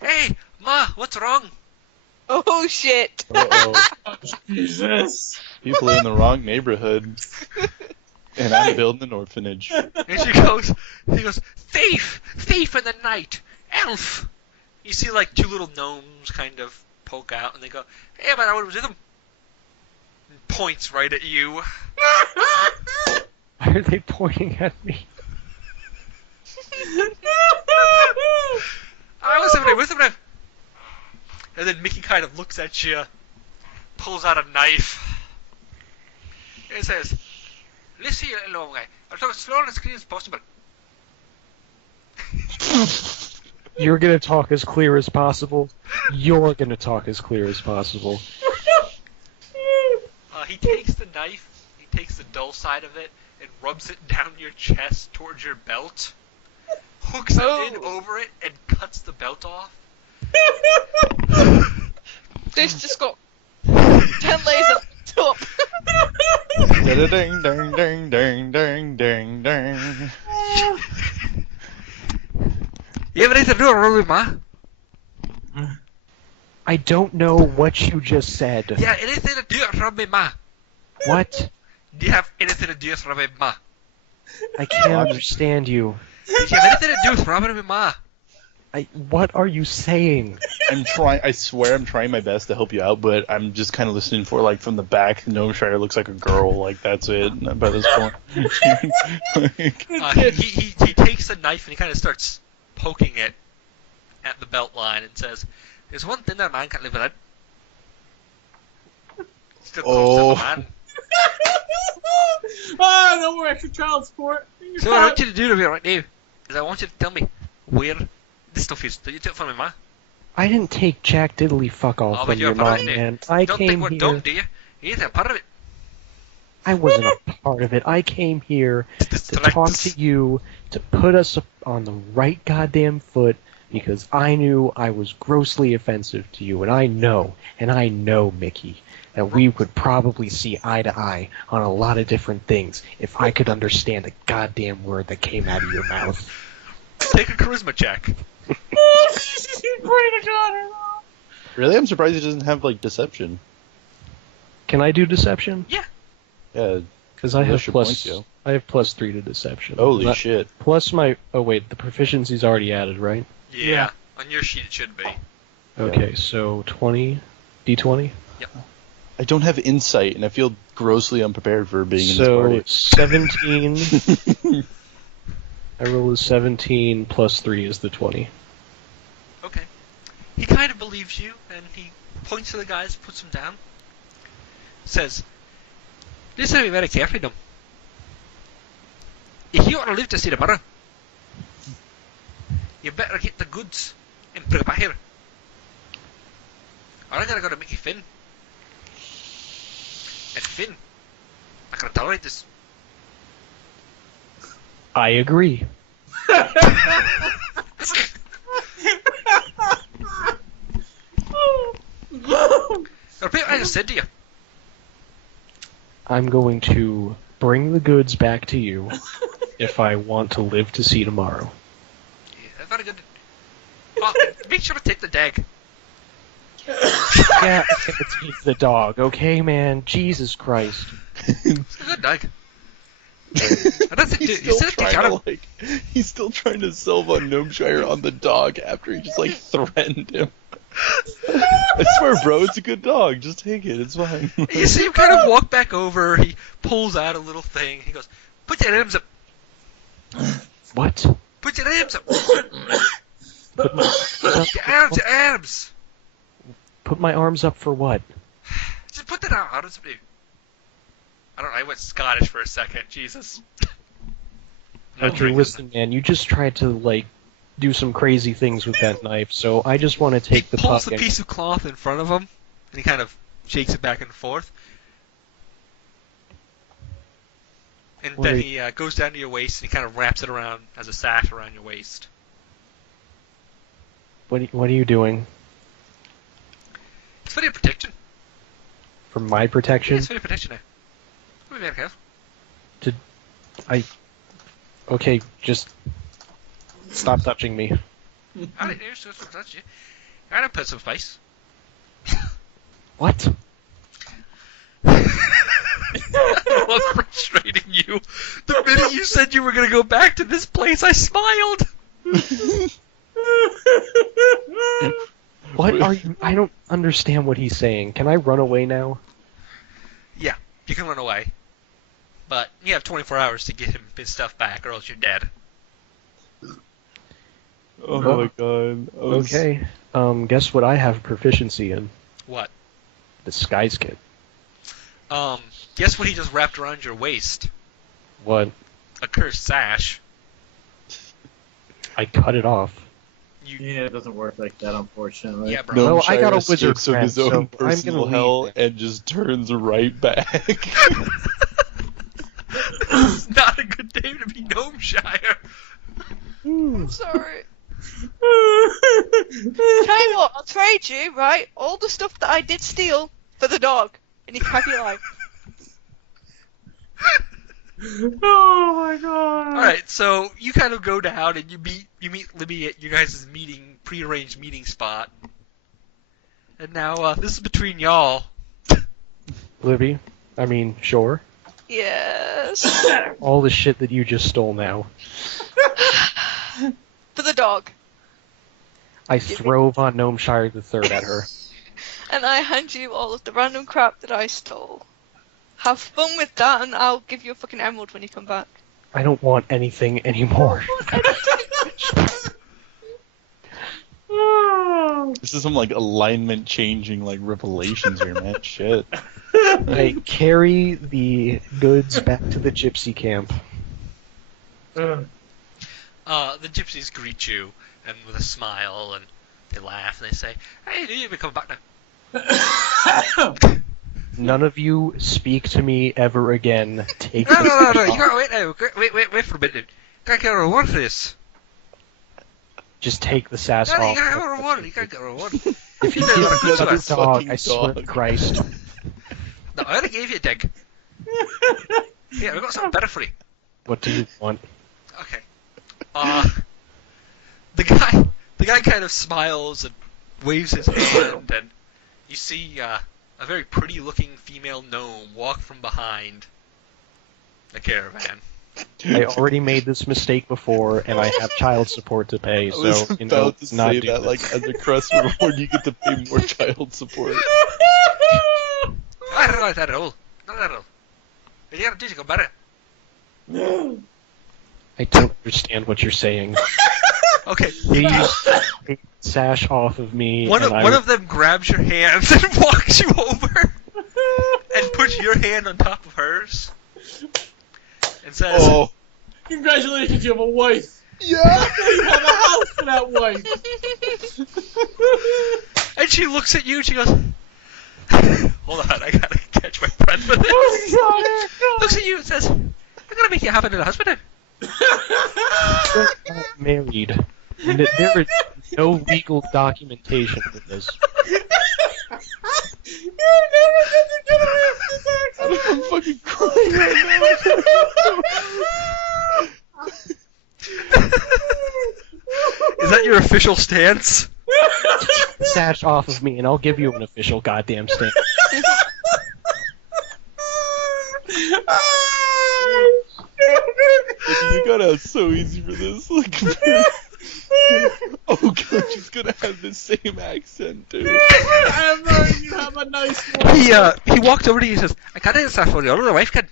"Hey, Ma, what's wrong?" Oh shit! Uh-oh. Jesus. People are in the wrong neighborhood. And I'm building an orphanage. And he goes, thief in the night, elf. You see like two little gnomes kind of poke out, and they go, "Hey, man, I was with them." And points right at you. Why are they pointing at me? I was with them. And then Mickey kind of looks at you, pulls out a knife, and says, "Listen, you little guy, I'll talk as slow and as clear as possible." You're gonna talk as clear as possible. You're gonna talk as clear as possible. He takes the knife, he takes the dull side of it, and rubs it down your chest towards your belt, hooks it in over it, and cuts the belt off. This just got 10 layers of top. Ding ding ding ding ding ding ding. You have anything to do with Ma? I don't know what you just said. Yeah, anything to do with Ma? What? Do you have anything to do with Ma? I can't understand you. Do you have anything to do with Ma? What are you saying? I'm trying. I swear, I'm trying my best to help you out, but I'm just kind of listening for like from the back. Gnomeshire looks like a girl. Like that's it. By this point, he takes the knife and he kind of starts poking it at the belt line and says, "There's one thing that a man can't live without. Still calls himself a man. No more extra child support. So what I want you to do to me right now is I want you to tell me where this stuff is. Did you take it from me, Ma? I didn't take Jack Diddley fuck off Oh, from but you're your a part of mind, it. man. I Don't came think we're here. dumb, do you? You're a part of it. I wasn't a part of it. I came here to talk to you, to put us on the right goddamn foot, because I knew I was grossly offensive to you, and I know, Mickey, that we would probably see eye to eye on a lot of different things if I could understand a goddamn word that came out of your mouth. Take a charisma check. really, I'm surprised he doesn't have like deception. Can I do deception? Yeah. Yeah. Because I have Unless your points plus. go. I have +3 to deception. Holy That- shit! Plus my. Oh wait, the proficiency's already added, right? Yeah. On your sheet it should be. Okay, so 20, d20. I don't have insight, and I feel grossly unprepared for being in So this 17. party. I roll a 17 plus 3 is the 20. Okay. He kind of believes you, and he points to the guys, puts them down, says, "Listen to me very carefully, Gnome. If you want to live to see tomorrow, you better get the goods and bring it back here. Or I'm gonna go to Mickey Finn. And Finn, I can't tolerate this." I agree. Repeat what I just said to you. I'm going to bring the goods back to you if I want to live to see tomorrow. Yeah, very good. Oh, make sure to take the dag. Yeah, it's the dog, okay, man? Jesus Christ. It's a good dog. I don't think He's still trying to Silva Gnomeshire on the dog after he just, like, threatened him. I swear, bro, it's a good dog. Just take it. It's fine. You see him kind of walk back over. He pulls out a little thing. He goes, "Put your arms up. What? Put your arms up. Put my, Your arms. put my arms up for what? Just put that out. How does it do? I don't know. I went Scottish for a second. Jesus. Okay, listen, man, you just tried to, like, do some crazy things with that knife, so I just want to take the He pulls puck the piece of cloth in front of him, and he kind of shakes it back and forth. And then he goes down to your waist, and he kind of wraps it around as a sash around your waist. What are you doing? It's for your protection. For my Yeah, protection? it's for your protection now. Be very careful. Okay, just stop touching me. I didn't hear so touch you. I don't put some spice. What? What's frustrating you? The minute you said you were going to go back to this place, I smiled. What are you? I don't understand what he's saying. Can I run away now? Yeah, you can run away. But you have 24 hours to get his stuff back, or else you're dead. Oh my god. Okay. Guess what I have proficiency in? What? Disguise kit. Guess what he just wrapped around your waist? What? A cursed sash. I cut it off. Yeah, it doesn't work like that, unfortunately. Yeah, bro. No, I got a Gnomeshire wizard escapes of friend, his own so I'm personal gonna hell leave. and just turns right back. It's not a good day to be Gnomeshire. I'm sorry. Tell you what, I'll trade you, right, all the stuff that I did steal for the dog, and you can have your life. Oh my god! Alright, so you kind of go down and you meet Libby at your guys' pre-arranged meeting spot. And now, this is between y'all. Libby? Shor? Yes. All the shit that you just stole now. For the dog. I throw Von Gnomeshire III at her. And I hand you all of the random crap that I stole. Have fun with that, and I'll give you a fucking emerald when you come back. I don't want anything anymore. This is some, like, alignment changing, like, revelations here, man. Shit. I carry the goods back to the gypsy camp. The gypsies greet you, and with a smile, and they laugh, and they say, "Hey, you'll be coming back now." None of you speak to me ever again. Take No, the no, sash you off. gotta wait now. Wait for a minute. Gotta get a reward for this. Just take the sass No, you off. gotta have a reward. You gotta get a reward. If you You gotta give me go to another us. dog, fucking I swear to dog. Christ. No, I already gave you a dig. Yeah, we got something better for you. What do you want? Okay. The guy kind of smiles and waves his hand, and you see a very pretty-looking female gnome walk from behind the caravan. I already made this mistake before, and I have child support to pay, I was so, about to not say do that, this. like, as a crest reward, you get to pay more child support. I don't like that at all. Not at all. You gotta do something better. I don't understand what you're saying. Okay. Please take the sash off of me. One and of them grabs your hands and walks you over and puts your hand on top of hers and says, Oh. Congratulations, you have a wife! Yeah! You have a house for that wife! and she looks at you and she goes, hold on, I gotta catch my breath for this. Looks at you and says, I'm gonna make you happy to the husband now. We're not married. There is no legal documentation for this. You're never gonna get away from this accent! I'm fucking crying right now. Is that your official stance? Take the sash off of me, and I'll give you an official goddamn stance. You got out so easy for this. Like, oh god, she's gonna have the same accent, dude. You have a nice one. He walked over to you and says, I got this for the other wife can.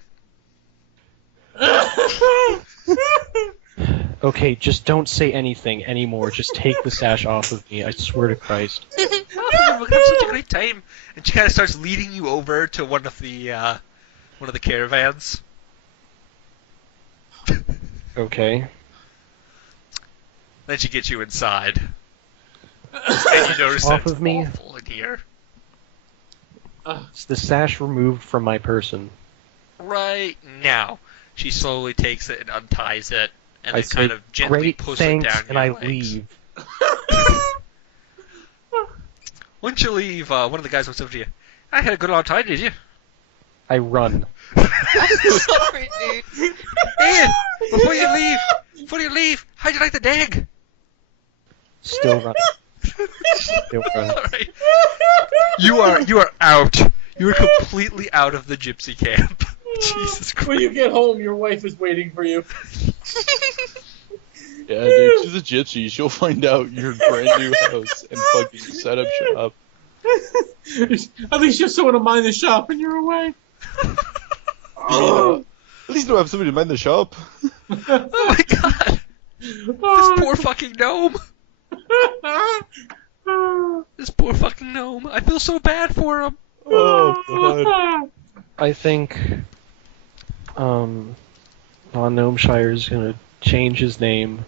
Okay, just don't say anything anymore. Just take the sash off of me. I swear to Christ. We're having such a great time. And she kind of starts leading you over to one of the caravans. Okay. Then she gets you inside. And you notice that Off it's of me. awful in here. It's the sash removed from my person. Right now, she slowly takes it and unties it, and I then kind say, of gently great, pushes thanks, it down and your I legs. leave. Once you leave, one of the guys walks over to you. I had a good long time, did you? I run. I'm sorry, dude. Ian, before you leave, how'd you like the dag? Still running. Still running. Alright. You are out. You are completely out of the gypsy camp. Jesus Christ. When you get home, your wife is waiting for you. Yeah, dude, she's a gypsy. She'll find out your brand new house and fucking set up shop. At least you have someone to mind the shop when you're away. At least don't have somebody to mind the shop. Oh my god. This poor fucking gnome. This poor fucking gnome. I feel so bad for him. Oh god. I think Von Gnomeshire is gonna change his name,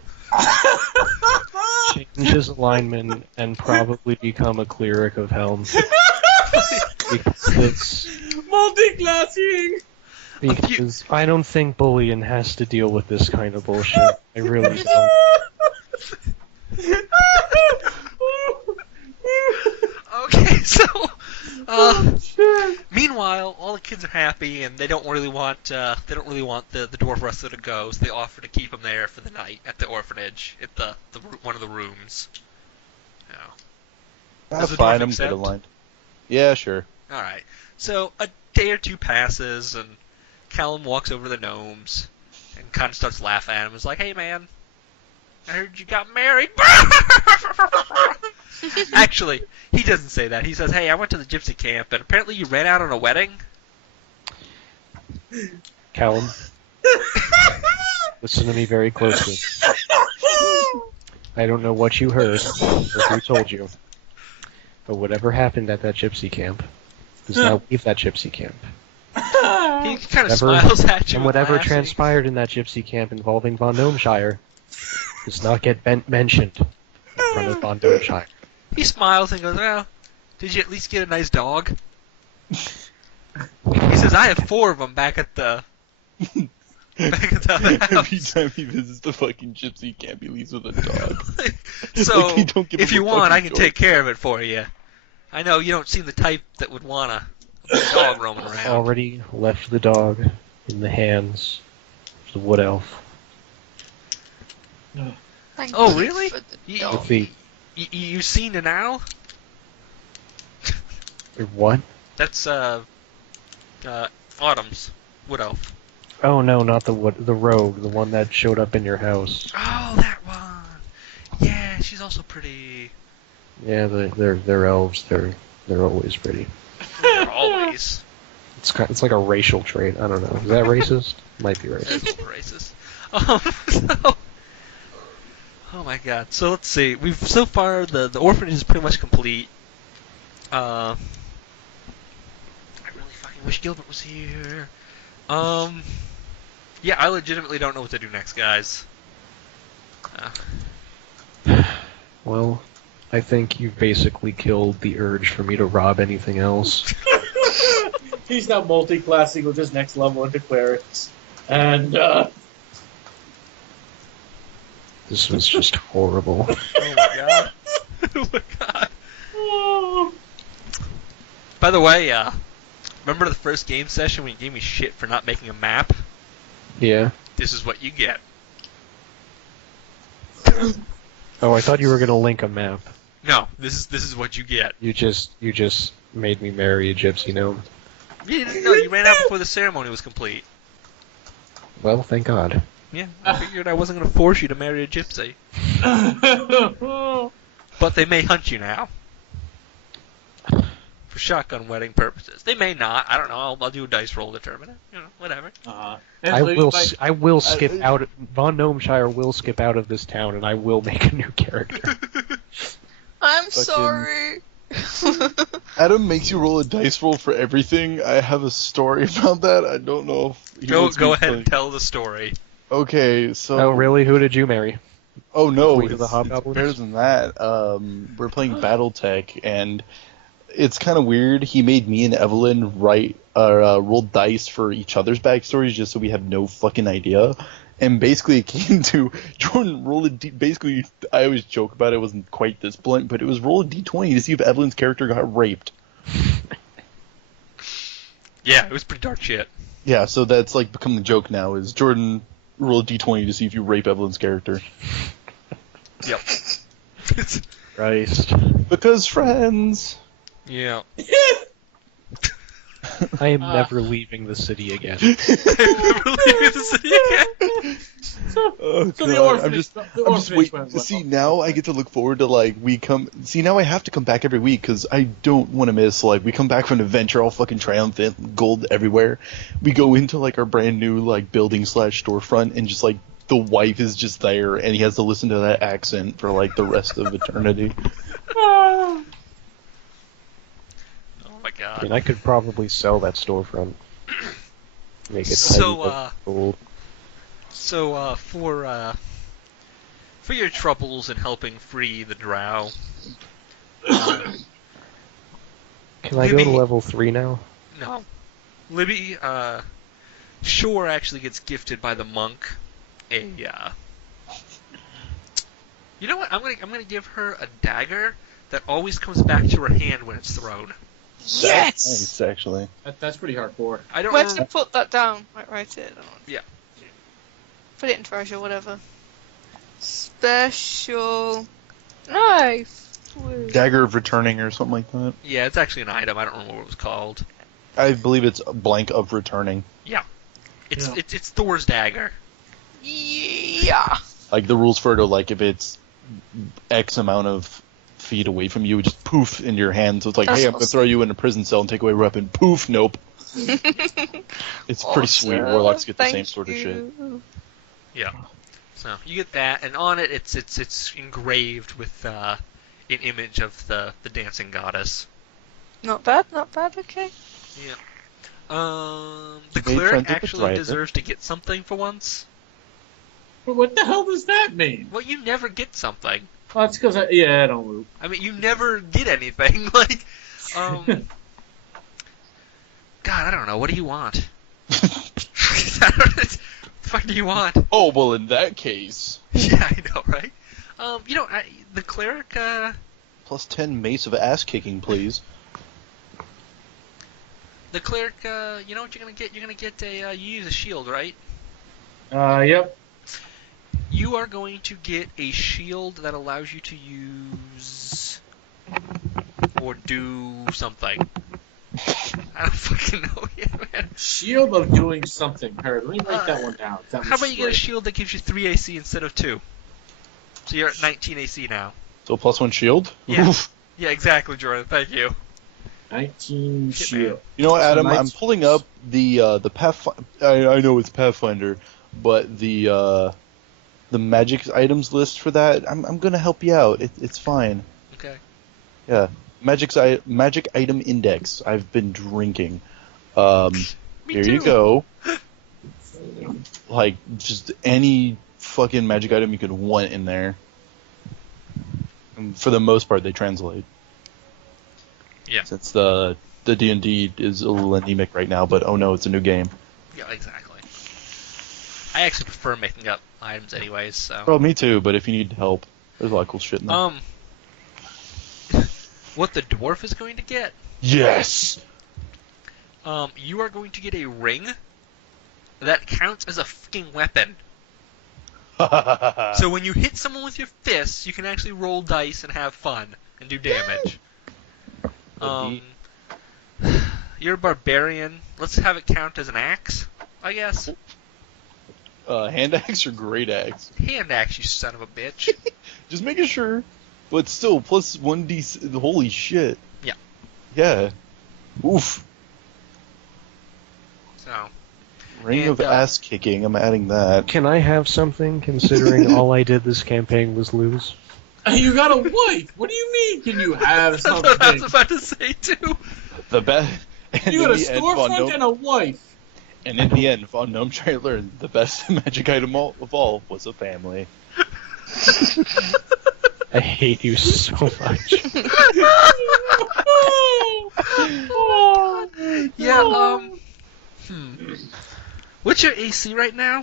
change his alignment, and probably become a cleric of Helm. Multi-classing! Because I don't think Bullion has to deal with this kind of bullshit. I really don't. Okay, so meanwhile, all the kids are happy, and they don't really want the dwarf wrestler to go, so they offer to keep him there for the night at the orphanage, at the one of the rooms. Yeah. That's Does the fine, dwarf I'm accept? good aligned. Yeah, sure. All right. So a day or two passes, and Callum walks over to the gnomes and kind of starts laughing at him. He's like, "Hey, man, I heard you got married." Actually, he doesn't say that. He says, "Hey, I went to the gypsy camp, and apparently you ran out on a wedding." Callum, listen to me very closely. I don't know what you heard or who told you, but whatever happened at that gypsy camp does not leave that gypsy camp. He kind of smiles at you. And whatever laughing. transpired in that gypsy camp involving Von Gnomeshire does not get mentioned in front of Von Gnomeshire. He smiles and goes, "Well, did you at least get a nice dog?" He says, "I have 4 of them back at the other house." Every time he visits the fucking gypsy camp, he leaves with a dog. So, Like, they don't give if him you a want, I fucking can dog. take care of it for you. I know you don't seem the type that would want a dog roaming around. Already left the dog in the hands of the wood elf. Thank Oh, you really? for the You- dog. With the You've seen Ninael? what? That's Autumn's wood elf. Oh no, not the rogue, the one that showed up in your house. Oh, that one. Yeah, she's also pretty. Yeah, they're elves. They're always pretty. Always. It's like a racial trait. I don't know. Is that racist? Might be It's racist. a little racist. Oh my god. So let's see. We've so far the orphanage is pretty much complete. I really fucking wish Gilbert was here. Yeah, I legitimately don't know what to do next, guys. Well, I think you've basically killed the urge for me to rob anything else. He's now multi-classing with his next level into clerics. And, This was just horrible. Oh my god. Oh my god. By the way, remember the first game session when you gave me shit for not making a map? Yeah. This is what you get. Oh, I thought you were gonna link a map. No, this is what you get. You just made me marry a gypsy gnome. You ran out before the ceremony was complete. Well, thank God. Yeah, I figured I wasn't going to force you to marry a gypsy. But they may hunt you now. For shotgun wedding purposes. They may not. I don't know. I'll do a dice roll to determine it. You know, whatever. I will skip out. Von Gnomeshire will skip out of this town, and I will make a new character. I'm sorry. Adam makes you roll a dice roll for everything. I have a story about that. I don't know if he wants Go me ahead to- and tell the story. Okay, so. Oh, really? Who did you marry? Oh no, Queen of the it's Hobgoblins? better than that. We're playing BattleTech, and it's kind of weird. He made me and Evelyn roll dice for each other's backstories just so we have no fucking idea. And basically, it came to Jordan roll a d. Basically, I always joke about it. Wasn't quite this blunt, but it was roll a d20 to see if Evelyn's character got raped. Yeah, it was pretty dark shit. Yeah, so that's like become the joke now. Is Jordan roll a d20 to see if you rape Evelyn's character? Yep. Christ. Because friends. Yeah. I am never leaving the city again. Oh, So the God. orphanage. I'm just waiting. See, now I get to look forward to we come. See, now I have to come back every week because I don't want to miss. We come back from an adventure, all fucking triumphant, gold everywhere. We go into our brand new building / storefront, and just the wife is just there, and he has to listen to that accent for the rest of eternity. Oh my I god. mean, I could probably sell that storefront. Make it gold. So, for your troubles in helping free the drow, Can I go to level 3 now? no. Libby, Shor actually gets gifted by the monk a, you know what? I'm gonna give her a dagger that always comes back to her hand when it's thrown. Yes! Nice, actually. That's pretty hardcore. I don't Where'd remember. you put that down? Write it. Yeah. Put it in treasure, whatever. Special knife. Woo. Dagger of Returning or something like that. Yeah, it's actually an item. I don't remember what it was called. I believe it's blank of Returning. It's Yeah. it's Thor's dagger. Yeah. The rules for it are if it's X amount of feet away from you, just poof in your hand. So it's That's hey, I'm gonna throw you in a prison cell and take away your weapon. Poof, nope. It's pretty sweet. Awesome. Warlocks get the same Thank sort of shit. you. Yeah. So you get that, and on it, it's engraved with an image of the dancing goddess. Not bad, okay. Yeah. The Made cleric friends with the actually driver. deserves to get something for once. But what the hell does that mean? Well, you never get something. Well, that's because I don't loop. I mean, you never get anything. God, I don't know. What do you want? What the fuck do you want? Oh well, in that case, Yeah, I know, right? The cleric, plus 10 mace of ass kicking, please. you know what you're gonna get? You're gonna get you use a shield, right? Yep. You are going to get a shield that allows you to use or do something. I don't fucking know yet, man. Shield of doing something. Here, let me write that one down. How about you get a shield that gives you 3 AC instead of 2? So you're at 19 AC now. So plus 1 shield. Yeah. Oof. Yeah, exactly, Jordan. Thank you. 19 Shit, shield. You know what, So Adam? nice. I'm pulling up the Pathfinder. I know it's Pathfinder, but the magic items list for that. I'm gonna help you out. It's fine. Okay. Yeah. Magic item index. I've been drinking. Me Here too. you go. Just any fucking magic item you could want in there. And for the most part, they translate. Yeah. Since the D&D is a little anemic right now, but oh no, it's a new game. Yeah, exactly. I actually prefer making up items anyways, so. Well, me too, but if you need help, there's a lot of cool shit in there. What the dwarf is going to get, Yes! you are going to get a ring that counts as a fucking weapon. So when you hit someone with your fists, you can actually roll dice and have fun and do damage. You're a barbarian. Let's have it count as an axe, I guess. Hand axe or great axe? Hand axe, you son of a bitch. Just making sure. But still, plus 1d. Holy shit. Yeah. Yeah. Oof. So. Ring of ass kicking. I'm adding that. Can I have something, considering all I did this campaign was lose? You got a wife. What do you mean? Can you have That's what something? I was about to say too. The best. You got a storefront and a wife. And in the end, Von Gnomeshire learned the best magic item of all was a family. I hate you so much. Yeah, What's your AC right now?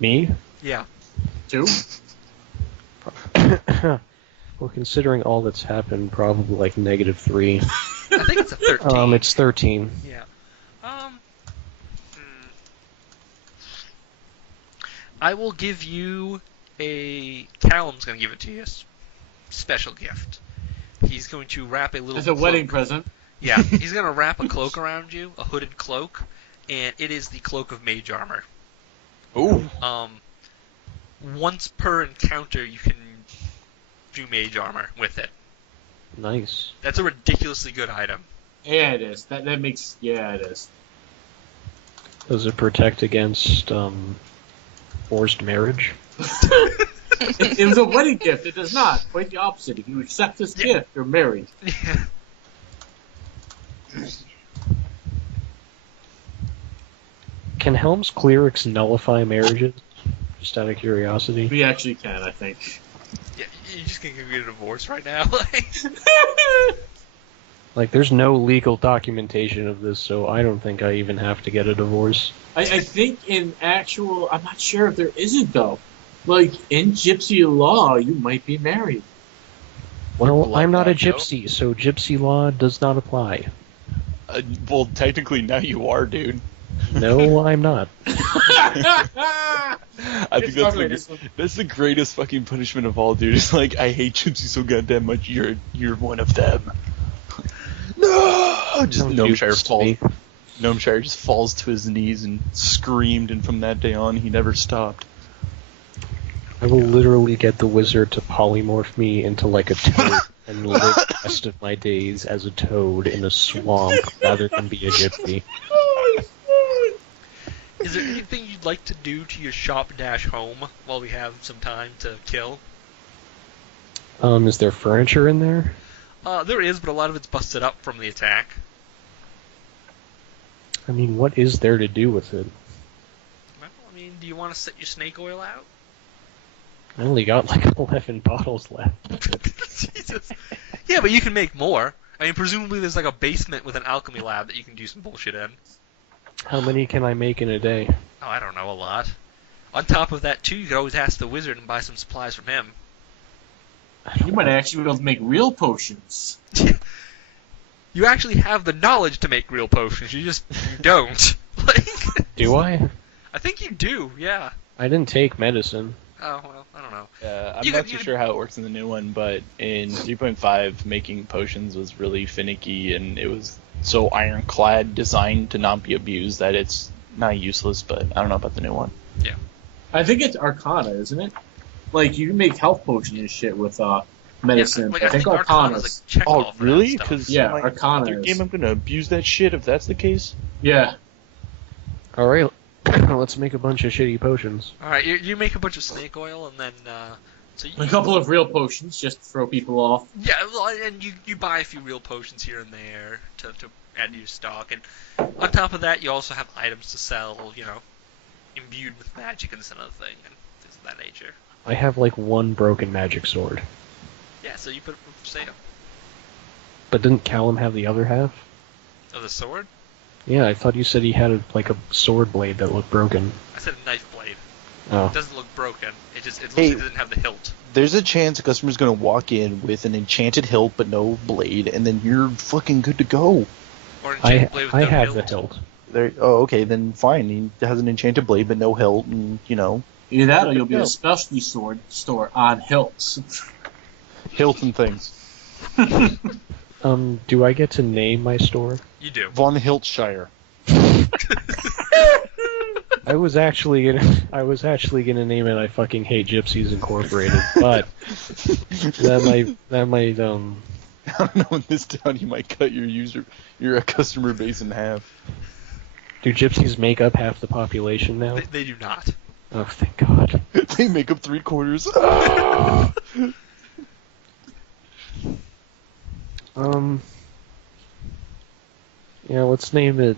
Me? Yeah. 2? Well, considering all that's happened, probably like -3. I think it's a 13. It's 13. Yeah. I will give you Callum's going to give it to you. Special gift. He's going to wrap a little It's a cloak. wedding present. Yeah, he's going to wrap a cloak around you, a hooded cloak, and it is the cloak of mage armor. Ooh. Once per encounter, you can do mage armor with it. Nice. That's a ridiculously good item. Yeah, it is. That makes... Yeah, it is. Does it protect against forced marriage? It was a wedding gift. It does not. Quite the opposite. If you accept this gift, you're married. Yeah. Can Helm's clerics nullify marriages? Just out of curiosity. We actually can, I think. Yeah, you're just going to get a divorce right now. Like, there's no legal documentation of this, so I don't think I even have to get a divorce. I think in actual... I'm not sure if there isn't, though. Like, in gypsy law, you might be married. Well, I'm not a that, Joe? gypsy, so gypsy law does not apply. Well, technically now you are, dude. No, I'm not. I think that's the greatest fucking punishment of all, dude. It's like, I hate gypsies so goddamn much. You're one of them. No! Just Don't do Gnomeshire this to falls. me. Gnomeshire just falls to his knees and screamed, and from that day on, he never stopped. I will literally get the wizard to polymorph me into like a toad and live the rest of my days as a toad in a swamp rather than be a gypsy. Is there anything you'd like to do to your shop-home while we have some time to kill? Is there furniture in there? There is, but a lot of it's busted up from the attack. I mean, what is there to do with it? Well, I mean, do you want to set your snake oil out? I only got like 11 bottles left. Jesus. Yeah, but you can make more. I mean, presumably there's like a basement with an alchemy lab that you can do some bullshit in. How many can I make in a day? Oh, I don't know, a lot. On top of that, too, you could always ask the wizard and buy some supplies from him. You might actually be able to make real potions. You actually have the knowledge to make real potions, you don't. Like, Do I? I think you do, yeah. I didn't take medicine. Oh, well, I don't know. I'm You not could- too you- sure how it works in the new one, but in 3.5, making potions was really finicky, and it was so ironclad designed to not be abused that it's not useless, but I don't know about the new one. I think it's Arcana, isn't it? Like, you can make health potions and shit with medicine. Yeah, like, I think Arcana's Arcana's... a check-off Oh, for that really? stuff. Because Yeah, my Arcana other is. game, I'm gonna abuse that shit if that's the case. Yeah. Alright, let's make a bunch of shitty potions. Alright, you make a bunch of snake oil, and then, so you, A couple of real potions just to throw people off. yeah, well, and you buy a few real potions here and there to add to your stock, and on top of that, you also have items to sell, you know, imbued with magic and this and other thing, and things of that nature. I have like one broken magic sword. Yeah, so you put it for sale. But didn't Callum have the other half? Oh, the sword? Yeah, I thought you said he had like a sword blade that looked broken. I said a knife blade. Oh. It doesn't look broken. It looks Hey. like it doesn't have the hilt. There's a chance a customer's gonna walk in with an enchanted hilt but no blade, and then you're fucking good to go. Or an I enchanted blade with have no the hilt. There. Oh, okay, then fine. He has an enchanted blade but no hilt, and you know, Either that, or you'll be a specialty store on hilts. Hilton things. Do I get to name my store? You do. Von Hiltshire. I was actually gonna name it I fucking hate Gypsies Incorporated, but that might I don't know, in this town you might cut your customer base in half. do Gypsies make up half the population now? They do not. Oh, thank God. They make up 3/4. Yeah, let's name it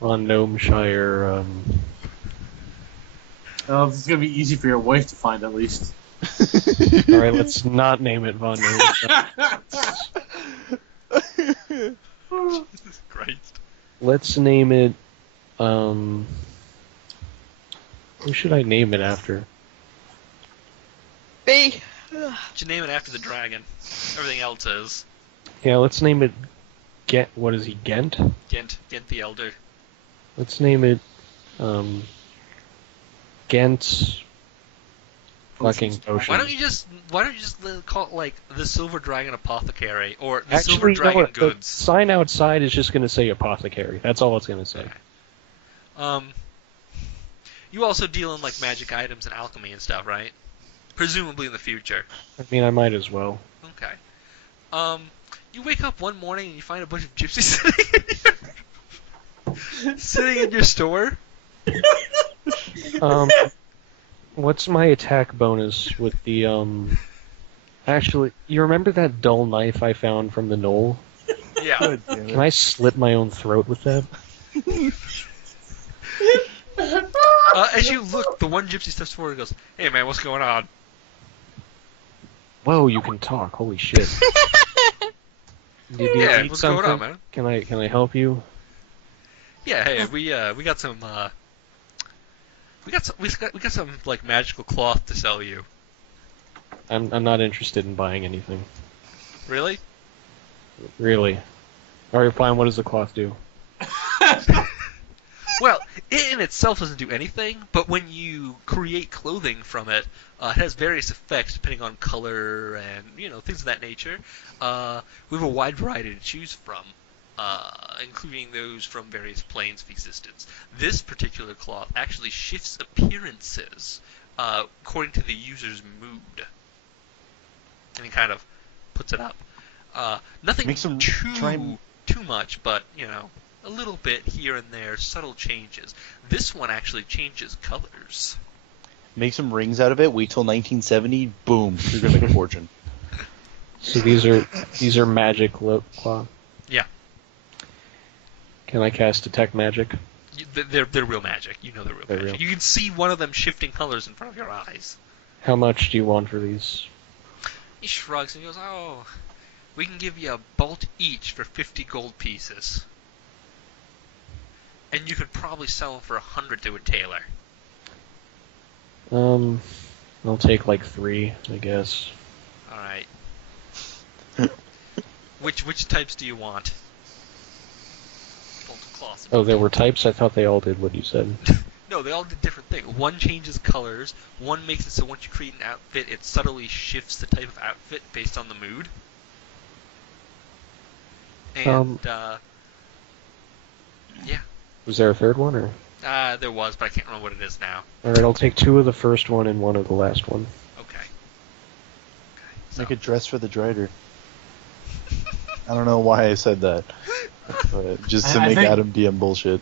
on Gnomeshire. It's gonna be easy for your wife to find, at least. All right, let's not name it Von Gnomeshire. Jesus Christ. Let's name it. Who should I name it after? B. You name it after the dragon. Everything else is Yeah, let's name it. What is he? Ghent? Ghent the Elder. Let's name it. Ghent. Fucking potions. Why don't you just call it like the Silver Dragon Apothecary or the Silver Actually, you know Dragon what? The Goods? sign outside is just gonna say apothecary. That's all it's gonna say. You also deal in like magic items and alchemy and stuff, right? Presumably in the future. I mean, I might as well. Okay. You wake up one morning and you find a bunch of gypsies sitting in your store. What's my attack bonus with the Actually, you remember that dull knife I found from the knoll? Yeah. God damn it. Can I slit my own throat with that? As you look, the one gypsy steps forward and goes, "Hey man, what's going on?" Whoa, you can talk! Holy shit! Did you Yeah, need what's something? going on, man? Can I help you? Yeah, hey, we got some we got some like magical cloth to sell you. I'm not interested in buying anything. Really? Really. Alright, fine. What does the cloth do? Well, it in itself doesn't do anything, but when you create clothing from it, it has various effects depending on color and things of that nature. We have a wide variety to choose from, including those from various planes of existence. This particular cloth actually shifts appearances according to the user's mood, and he kind of puts it up. Nothing too much, but a little bit here and there, subtle changes. This one actually changes colors. Make some rings out of it, wait till 1970, boom, you're gonna make a fortune. So these are magic cloth. Yeah. Can I cast detect magic? They're real magic. You know they're real magic. Real. You can see one of them shifting colors in front of your eyes. How much do you want for these? He shrugs and goes, "Oh, we can give you a bolt each for 50 gold pieces. And you could probably sell them for 100 to a tailor." I'll take like 3, I guess. Alright. Which types do you want? Bolted cloth. Oh, there were types? I thought they all did what you said. No, they all did different things. One changes colors, one makes it so once you create an outfit, it subtly shifts the type of outfit based on the mood. And, yeah. Was there a third one, or? There was, but I can't remember what it is now. Alright, I'll take 2 of the first one and 1 of the last one. Okay. So. Make a dress for the Drider. I don't know why I said that, but just to make Adam DM bullshit.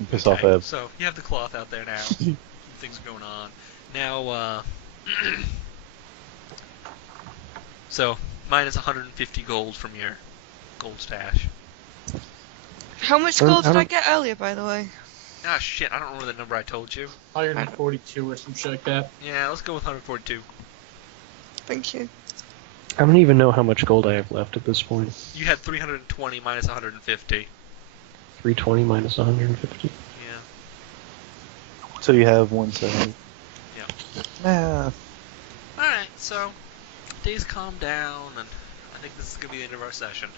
And piss off Eb. So, you have the cloth out there now. Things are going on. Now, so, minus 150 gold from your gold stash. How much gold did I get earlier, by the way? Ah, shit, I don't remember the number I told you. 142 or some shit like that. Yeah, let's go with 142. Thank you. I don't even know how much gold I have left at this point. You had 320 minus 150. 320 minus 150? Yeah. So you have 170. Yeah. Alright, so, days calm down, and I think this is going to be the end of our session.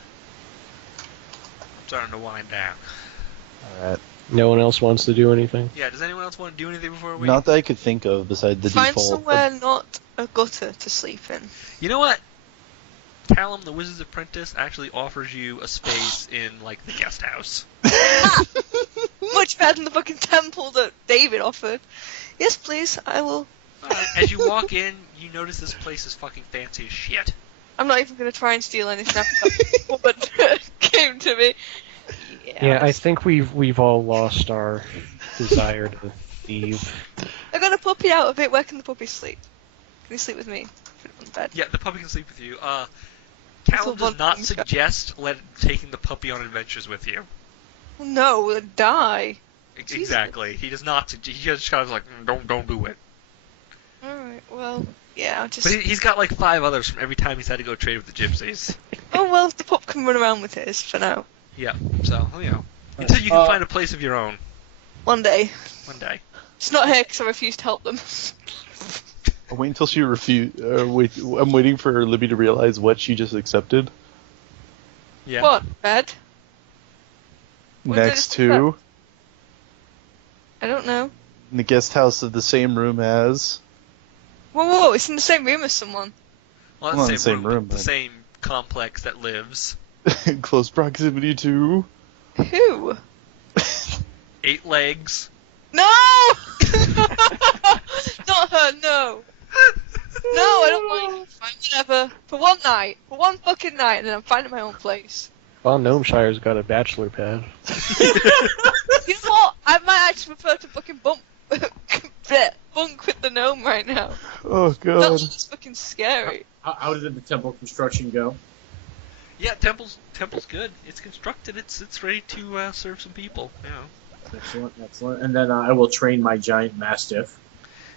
I'm starting to wind down. Alright. No one else wants to do anything? Yeah, does anyone else want to do anything before we... Not that I could think of besides the Find default. somewhere not a gutter to sleep in. You know what? Callum, the Wizard's Apprentice, actually offers you a space in, like, the guest house. Much better than the fucking temple that David offered. Yes, please, I will. As you walk in, you notice this place is fucking fancy as shit. I'm not even going to try and steal anything after that woman came to me. Yeah, I think we've all lost our desire to leave. I got a puppy out of it. Where can the puppy sleep? Can he sleep with me? Put it on the bed. Yeah, the puppy can sleep with you. Callum does not suggest taking the puppy on adventures with you. Well, no, we'll die. Exactly. He does not. He just kind of like, don't do it. Alright, well, yeah, I'll just... But he's got like 5 others from every time he's had to go trade with the gypsies. Oh, well, the pup can run around with his for now. Yeah, so, you know. Until you can find a place of your own. One day. One day. It's not here because I refuse to help them. I'll wait until she I'm waiting for Libby to realize what she just accepted. Yeah. What? Bed? What Next did it to I don't know. in the guest house of the same room as. Whoa, it's in the same room as someone. Well, Well, not the same room, room, but the but- same complex that lives. Close proximity to. Who? 8 legs. No! Not her, no. No, I don't like fine, whatever. For one night. For one fucking night, and then I'm finding my own place. Well, Gnomeshire's got a bachelor pad. You know what? I might actually prefer to fucking bunk with the gnome right now. Oh That god. looks fucking scary. How did the temple construction go? Yeah, temple's good. It's constructed. It's ready to serve some people. Yeah. Excellent, excellent. And then I will train my giant mastiff.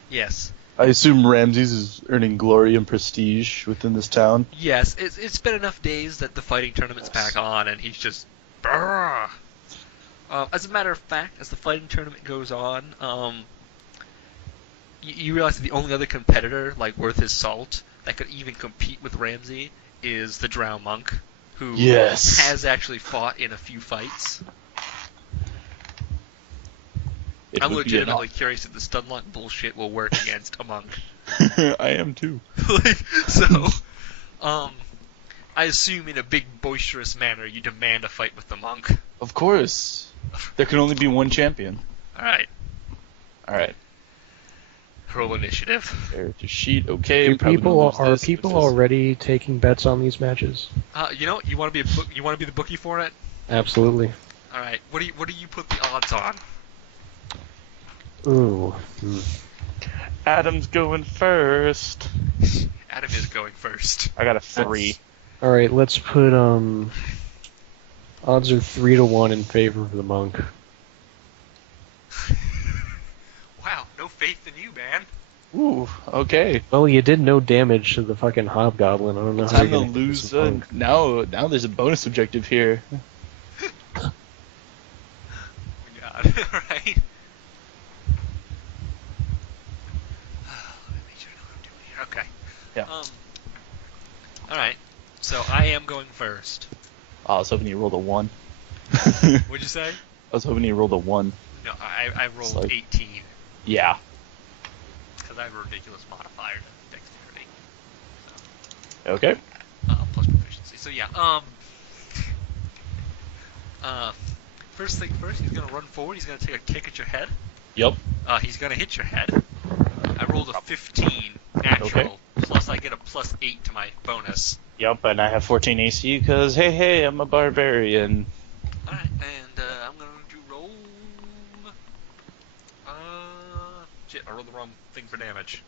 Yes. I assume Ramses is earning glory and prestige within this town. Yes. It's been enough days that the fighting tournament's back on, and he's just. As a matter of fact, as the fighting tournament goes on, you realize that the only other competitor, like worth his salt, that could even compete with Ramsey is the Drow Monk, who Yes. has actually fought in a few fights. It I'm would be legitimately curious if the stunlock bullshit will work against a monk. I am too. I assume in a big boisterous manner you demand a fight with the monk. Of course. There can only be one champion. Alright, Alright. roll initiative. Character sheet, okay. Are probably people gonna lose this with this. already taking bets on these matches? You know what? You want to be the bookie for it? Absolutely. Alright, what do you put the odds on? Ooh. Adam's going first. Adam is going first. I got a 3. All right, let's put odds are 3-1 in favor of the monk. Wow, no faith in you, man. Ooh, okay. Well, you did no damage to the fucking hobgoblin. I don't know how Time you're to gonna get lose. this monk. Now there's a bonus objective here. Oh my god. Alright. Let me make sure I know what I'm doing here. Okay. Yeah. Alright. So I am going first. Oh, I was hoping you rolled a 1. What'd you say? I was hoping you rolled a 1. No, I rolled Like- 18. Yeah. Because I have a ridiculous modifier to dexterity. Okay. Plus proficiency. So yeah, first thing first, he's gonna run forward, he's gonna take a kick at your head. Yep. He's gonna hit your head. I rolled a 15 natural, Okay. plus I get a plus 8 to my bonus. Yep, and I have 14 AC because, hey, I'm a barbarian. Alright, and I'm gonna do roll... Shit, I rolled the wrong thing for damage.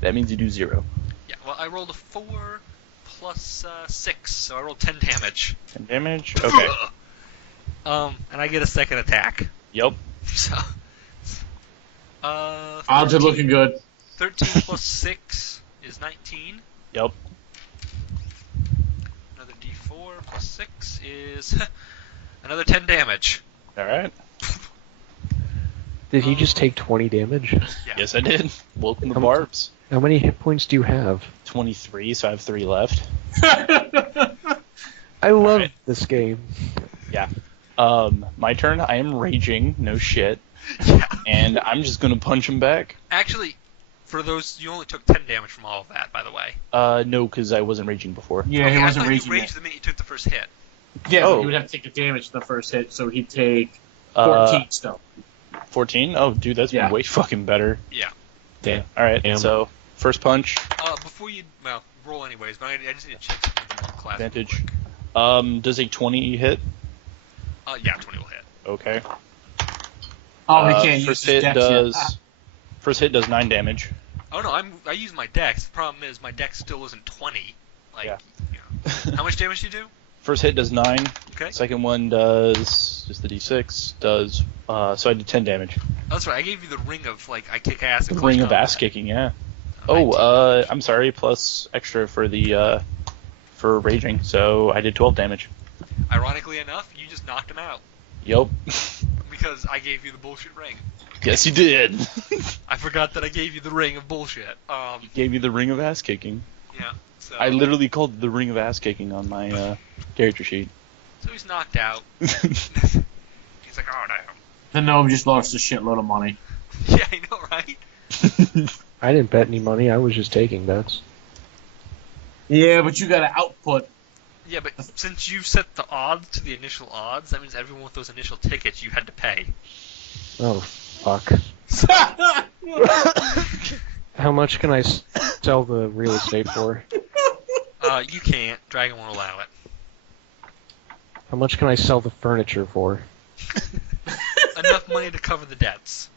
That means you do 0. Yeah, well, I rolled a 4 plus 6, so I rolled 10 damage. 10 damage? Okay. And I get a second attack. Yep. So... Odds are looking good. 13 plus 6 is 19. Yep. Another d4 plus 6 is another 10 damage. Alright. Did he just take 20 damage? Yeah. Yes, I did. Welcome to Um, Barbs. How many hit points do you have? 23, so I have 3 left. I love Alright. this game. Yeah. My turn. I am raging. No shit. Yeah. And I'm just gonna punch him back. Actually, for those, you only took 10 damage from all of that, by the way. No, because I wasn't raging before. Yeah, Okay, he I wasn't thought raging you raged yet. the minute you took the first hit. Yeah, Oh. but he would have to take the damage in the first hit, so he'd take 14 still. 14? Oh, dude, that's Yeah. way fucking better. Yeah. Damn. Alright, Damn. so, first punch, Before you, well, roll anyways, but I just need to check something with the class. real advantage. quick. Does a 20 hit? Yeah, 20 will hit. Okay. Oh, he can't use First his hit dex does... yet. First hit does 9 damage. Oh no, I use my dex. The problem is my dex still isn't 20. Like, Yeah. you know. How much damage do you do? First hit does 9. Okay. Second one does... just the d6. Does... so I did 10 damage. Oh, that's right. I gave you the ring of, like, I kick ass and The close ring of combat. ass kicking, yeah. 19. I'm sorry, plus extra for the, for raging, so I did 12 damage. Ironically enough, you just knocked him out. Yup. Because I gave you the bullshit ring. Yes, you did. I forgot that I gave you the ring of bullshit. Gave you the ring of ass kicking. Yeah. So, I literally called it the ring of ass kicking on my character sheet. So he's knocked out. He's like, oh damn. The gnome just lost a shitload of money. Yeah, I know, right? I didn't bet any money. I was just taking bets. Yeah, but you got to output. Yeah, but since you set the odds to the initial odds, that means everyone with those initial tickets you had to pay. Oh, fuck. How much can I sell the real estate for? You can't. Dragon won't allow it. How much can I sell the furniture for? Enough money to cover the debts.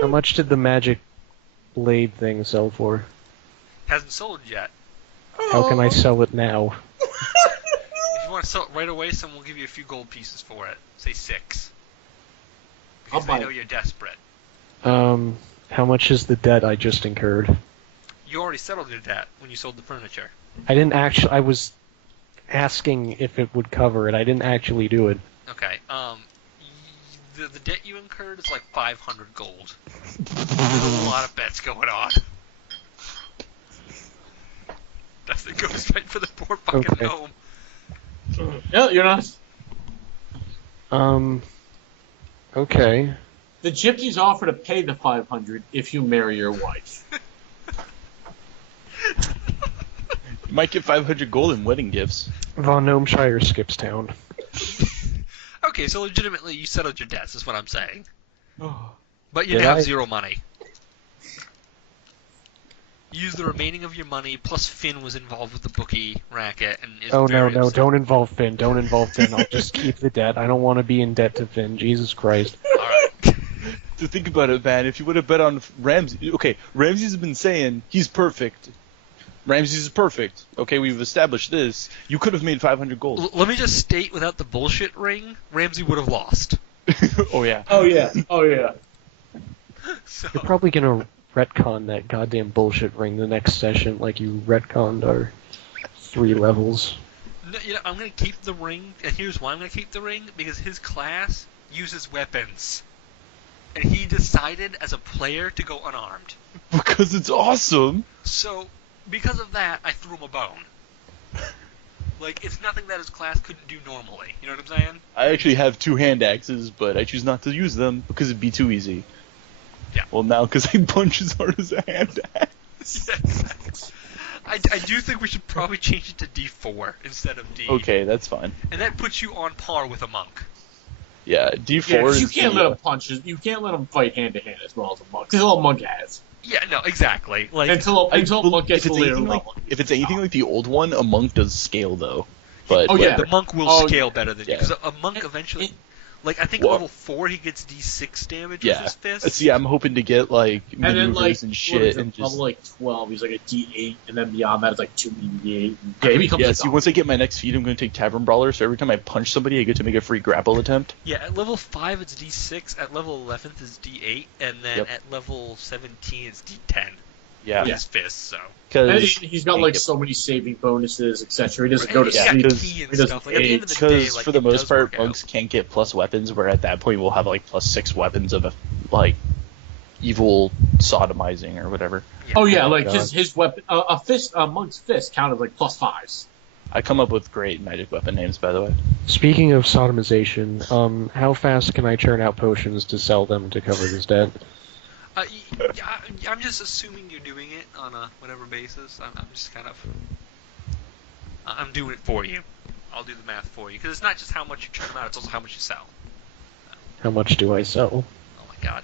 How much did the magic blade thing sell for? Hasn't sold yet. How can I sell it now? If you want to sell it right away, someone will give you a few gold pieces for it. Say 6. Because I'll they buy know it. you're desperate. How much is the debt I just incurred? You already settled your debt when you sold the furniture. I didn't actually. I was asking if it would cover it. I didn't actually do it. Okay. The debt you incurred is like 500 gold. There's a lot of bets going on. That's it goes right for the poor fucking Okay. gnome. No, you're not. Okay. The gypsies offer to pay the 500 if you marry your wife. You might get 500 gold in wedding gifts. Von Gnomeshire skips town. Okay, so legitimately you settled your debts, is what I'm saying. Oh. But you Did have I? 0 money. Use the remaining of your money, plus Finn was involved with the bookie racket and is Oh, very no, upset. don't involve Finn. Don't involve Finn. I'll just keep the debt. I don't want to be in debt to Finn. Jesus Christ. Alright. To think about it, man, if you would have bet on Ramsey... Okay, Ramsey's been saying he's perfect. Ramses is perfect. Okay, we've established this. You could have made 500 gold. Let me just state, without the bullshit ring, Ramsey would have lost. Oh, yeah. Oh yeah. Oh yeah. So, You're probably going to retcon that goddamn bullshit ring the next session like you retconned our 3 levels. no, you know, I'm going to keep the ring, and here's why I'm going to keep the ring, because his class uses weapons. And he decided as a player to go unarmed. Because it's awesome. So, because of that, I threw him a bone. Like, it's nothing that his class couldn't do normally. You know what I'm saying? I actually have 2 hand axes, but I choose not to use them because it'd be too easy. Yeah. Well, now, because I punch as hard as a hand axe. Yes. I do think we should probably change it to D4 instead of D. Okay, that's fine. And that puts you on par with a monk. Yeah, D4 Yeah, 'cause is you can't the, let him punch. You can't let him fight hand to hand as well as a monk. Because all a monk has. Yeah, no, exactly. Like, Until a monk gets if to it's later anything like, level. if it's anything like the old one, a monk does scale though. But Oh, yeah. the whatever. monk will Oh, scale better than you. yeah. Because a monk eventually... Like, I think Well- level 4 he gets D6 damage with Yeah. his fist. See, I'm hoping to get like And then maneuvers like and what shit is it, and just level like 12, he's like a D8, and then beyond that it's like 2d8. Yeah, he becomes yeah. a See, god. once I get my next feat, I'm going to take Tavern Brawler. So every time I punch somebody, I get to make a free grapple attempt. Yeah, at level 5 it's D6, at level 11 it's D8, and then Yep. at level 17 it's D10 Yeah, with his fist, so... And because he's got like so many saving bonuses, etc. He doesn't go to Yeah, sleep. because- key and he doesn't stuff. Like, at the end of the day, because like, for the it most does part, work out. monks can't get plus weapons. Where at that point, we'll have like plus 6 weapons of like evil sodomizing or whatever. Oh yeah, like God. his weapon, a monk's fist counted like plus 5s. I come up with great magic weapon names, by the way. Speaking of sodomization, how fast can I churn out potions to sell them to cover this debt? I'm just assuming you're doing it on a whatever basis. I'm just kind of... I'm doing it for you. I'll do the math for you. Because it's not just how much you churn them out, it's also how much you sell. How much do I sell? Oh my god.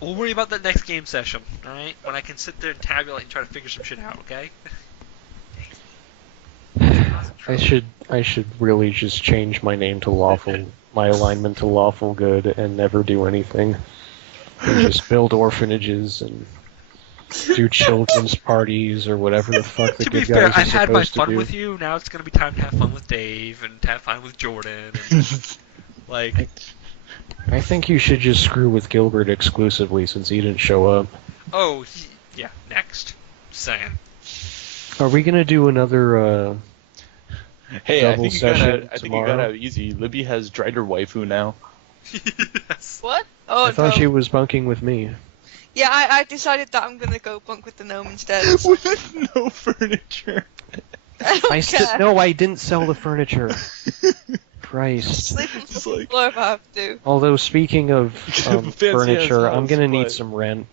We'll worry about that next game session, alright? When I can sit there and tabulate and try to figure some shit out, okay? I should really just change my name to lawful, my alignment to lawful good, and never do anything. And just build orphanages and do children's parties or whatever the fuck the To be good fair, guys are I've had my supposed to fun do. with you, now it's gonna be time to have fun with Dave, and to have fun with Jordan, and... like... I think you should just screw with Gilbert exclusively since he didn't show up. Oh, yeah, next. Saying. Are we gonna do another, Hey, I double think you got session out tomorrow? easy. Libby has Drider waifu now. Yes. What? Oh, I thought no. she was bunking with me. Yeah, I decided that I'm gonna go bunk with the gnome instead. With no furniture. I don't care. No, I didn't sell the furniture. Christ. Sleep on the Just fucking like- floor if I have to. Although, speaking of Fancy-ass furniture, I'm house, gonna need but- some rent.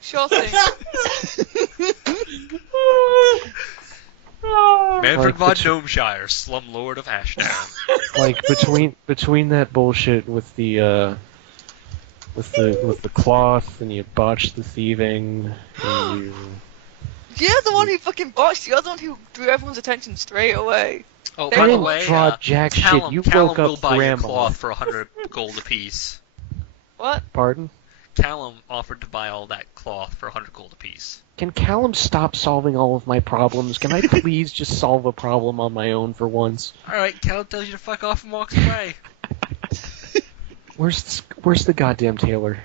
Sure thing. Manfred Like von the Gnomeshire, slumlord of Ashdown. Like, between that bullshit with the cloth, and you botched the thieving, and you... You're the one who fucking botched. You're the one who drew everyone's attention straight away. Oh, I by the didn't way, draw jack shit. Callum, You Callum woke will up buy your grandma. cloth for 100 gold apiece. What? Pardon? Callum offered to buy all that cloth for 100 gold apiece. Can Callum stop solving all of my problems? Can I please just solve a problem on my own for once? Alright, Callum tells you to fuck off and walks away. Where's the goddamn tailor?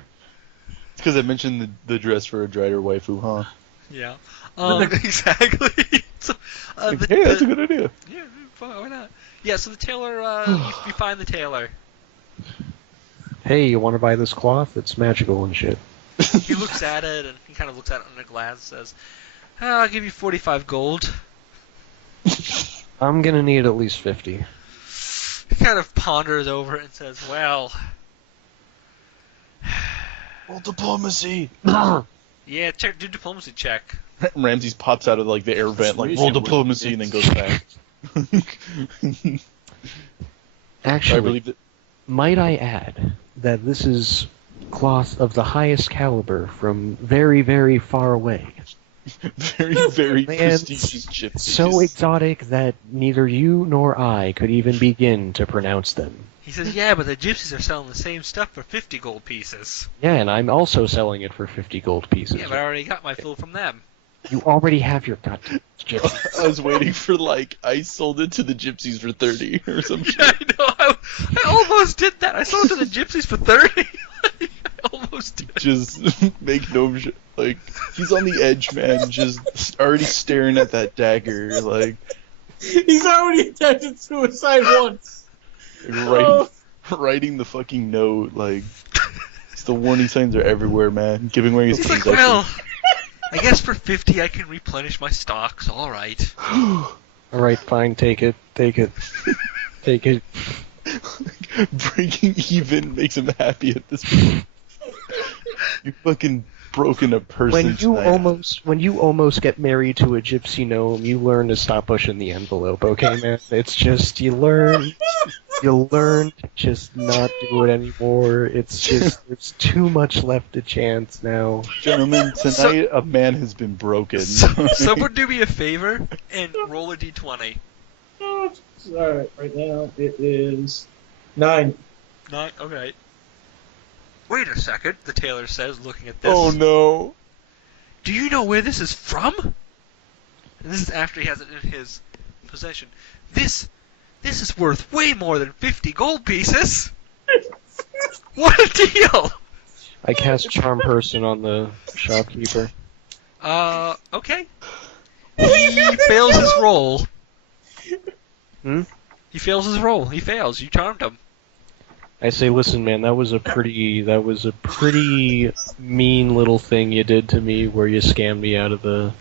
It's because I mentioned the dress for a Drider waifu, huh? Yeah. Exactly. So, Like, hey, that's a good idea. Yeah, why not? Yeah, so the tailor, you find the tailor. Hey, you want to buy this cloth? It's magical and shit. He looks at it, and he kind of looks at it under a glass and says, I'll give you 45 gold. I'm gonna need at least 50. He kind of ponders over it and says, well, Well, diplomacy. yeah, do diplomacy check. Ramses pops out of like the air vent, like roll Persuasion diplomacy, and then goes back. I Actually, believe that. might I add that this is cloth of the highest caliber from very, very far away. Very, very Man, prestigious gypsies. So exotic that neither you nor I could even begin to pronounce them. He says, yeah, but the gypsies are selling the same stuff for 50 gold pieces. Yeah, and I'm also selling it for 50 gold pieces. Yeah, but I already got my fill from them. You already have your goddamn gypsies. I was waiting for like I sold it to the gypsies for 30 or some shit. Yeah, I know. I almost did that. I sold it to the gypsies for 30. I almost did. Just make no like he's on the edge, man. Just already staring at that dagger, like He's already attempted suicide once. writing the fucking note. Like the warning signs are everywhere, man. Giving away his He's like, possessions. well, I guess for 50 I can replenish my stocks. All right. Alright, fine, take it. Take it. Take it. Breaking even makes him happy at this point. You fucking broken a person When you almost get married to a gypsy gnome, you learn to stop pushing the envelope, okay, man? It's just, you learn to just not do it anymore. It's just, there's too much left to chance now. Gentlemen, tonight a man has been broken. Someone do me a favor and roll a d20. Alright, right now it is 9. Not okay. Wait a second, the tailor says, looking at this. Oh no. Do you know where this is from? And this is after he has it in his possession. This is worth way more than 50 gold pieces. What a deal! I cast Charm Person on the shopkeeper. Okay. He fails his roll. Hmm? He fails his roll. He fails. You charmed him. I say, listen, man, that was a pretty mean little thing you did to me, where you scammed me out of the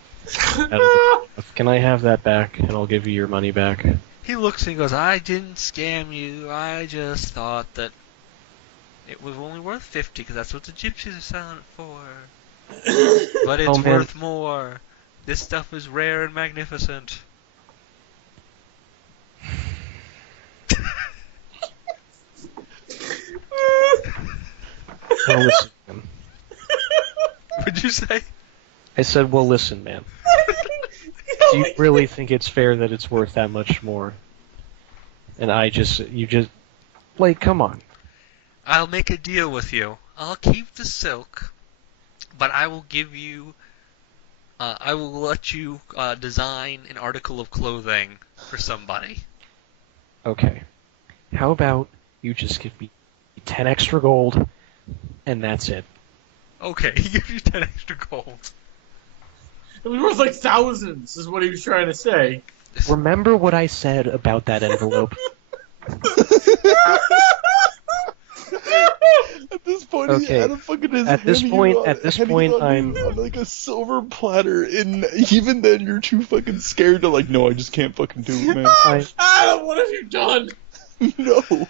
Can I have that back, and I'll give you your money back? He looks and he goes, I didn't scam you. I just thought that it was only worth 50 because that's what the gypsies are selling it for. But it's worth more. This stuff is rare and magnificent. Well, listen, man. What'd you say? I said, well, listen, man. Do you really think it's fair that it's worth that much more? And you just, like, come on. I'll make a deal with you. I'll keep the silk, but I will give you, I will let you design an article of clothing for somebody. Okay. How about you just give me 10 extra gold, and that's it. Okay, he gives you 10 extra gold. It was worth like thousands, is what he was trying to say. Remember what I said about that envelope? At this point, Okay. Adam fucking is At this handing point- you on- at this handing point, it on I'm- you on like a silver platter, and even then you're too fucking scared to like, no, I just can't fucking do it, man. Adam, what have you done? No.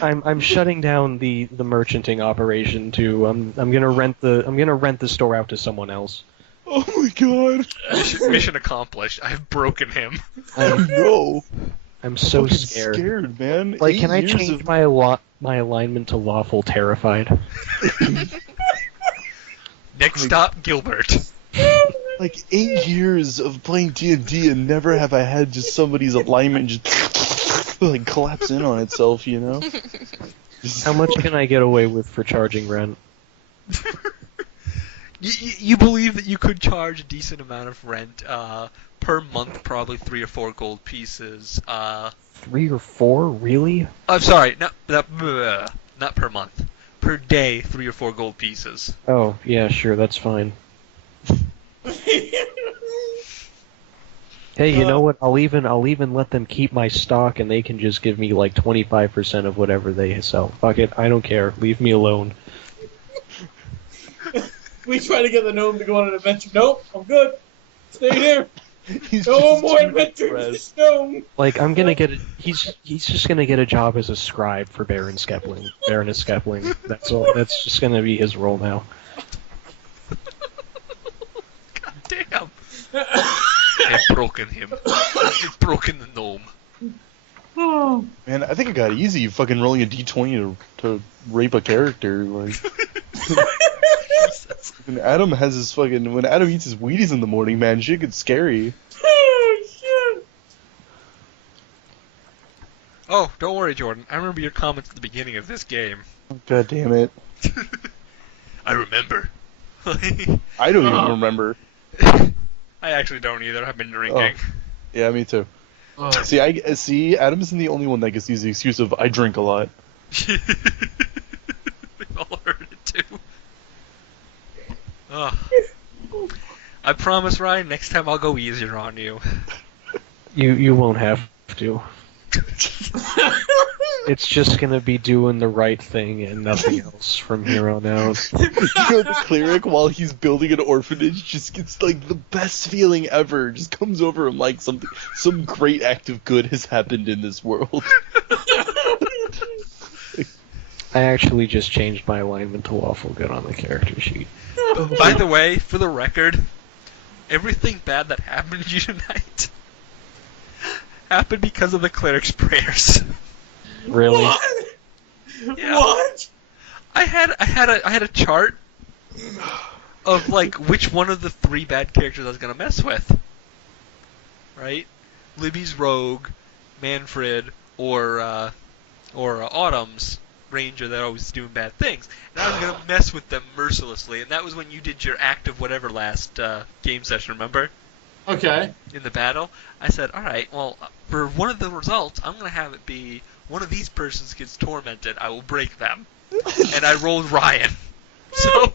I'm shutting down the merchanting operation too. I'm gonna rent the store out to someone else. Oh my god. Mission accomplished. I've broken him. No. I'm so Fucking scared. man. Like, 8 can I years change of- my alignment to lawful terrified? Next stop, Gilbert. Like 8 years of playing D&D and never have I had just somebody's alignment just like collapse in on itself, you know? Just- How much can I get away with for charging rent? You believe that you could charge a decent amount of rent per month, probably 3 or 4 gold pieces. 3 or 4, really? I'm sorry, not per month. Per day, 3 or 4 gold pieces. Oh, yeah, sure, that's fine. Hey, you know what? I'll even let them keep my stock, and they can just give me like 25% of whatever they sell. Fuck it, I don't care. Leave me alone. We try to get the gnome to go on an adventure. Nope, I'm good. Stay here. He's No just more too adventures with depressed. this gnome. Like, I'm gonna get he's just gonna get a job as a scribe for Baroness Skepling. That's all. That's just gonna be his role now. God damn. I've broken him. I've broken the gnome. Oh. Man, I think I got easy fucking rolling a d20 to rape a character. Like, when Adam has his fucking when Adam eats his Wheaties in the morning, man, shit gets scary. Oh, shit. Oh, don't worry, Jordan. I remember your comments at the beginning of this game. God damn it! I remember. I don't even remember. I actually don't either. I've been drinking. Yeah, me too. Oh. See, Adam isn't the only one that gets used the excuse of I drink a lot. We've all heard it too. Ugh. I promise, Ryan, next time I'll go easier on you. You won't have to. It's just gonna be doing the right thing and nothing else from here on out. You know, the cleric, while he's building an orphanage, just gets like the best feeling ever. Just comes over him like some great act of good has happened in this world. I actually just changed my alignment to lawful good on the character sheet. By the way, for the record, everything bad that happened to you tonight happened because of the cleric's prayers. Really? What? Yeah. What? I had a chart of like which one of the 3 bad characters I was gonna mess with. Right? Libby's rogue, Manfred, or Autumn's ranger that always doing bad things. And I was gonna mess with them mercilessly, and that was when you did your act of whatever last game session, remember? Okay. In the battle. I said, alright, well, for one of the results, I'm gonna have it be one of these persons gets tormented, I will break them. And I rolled Ryan. So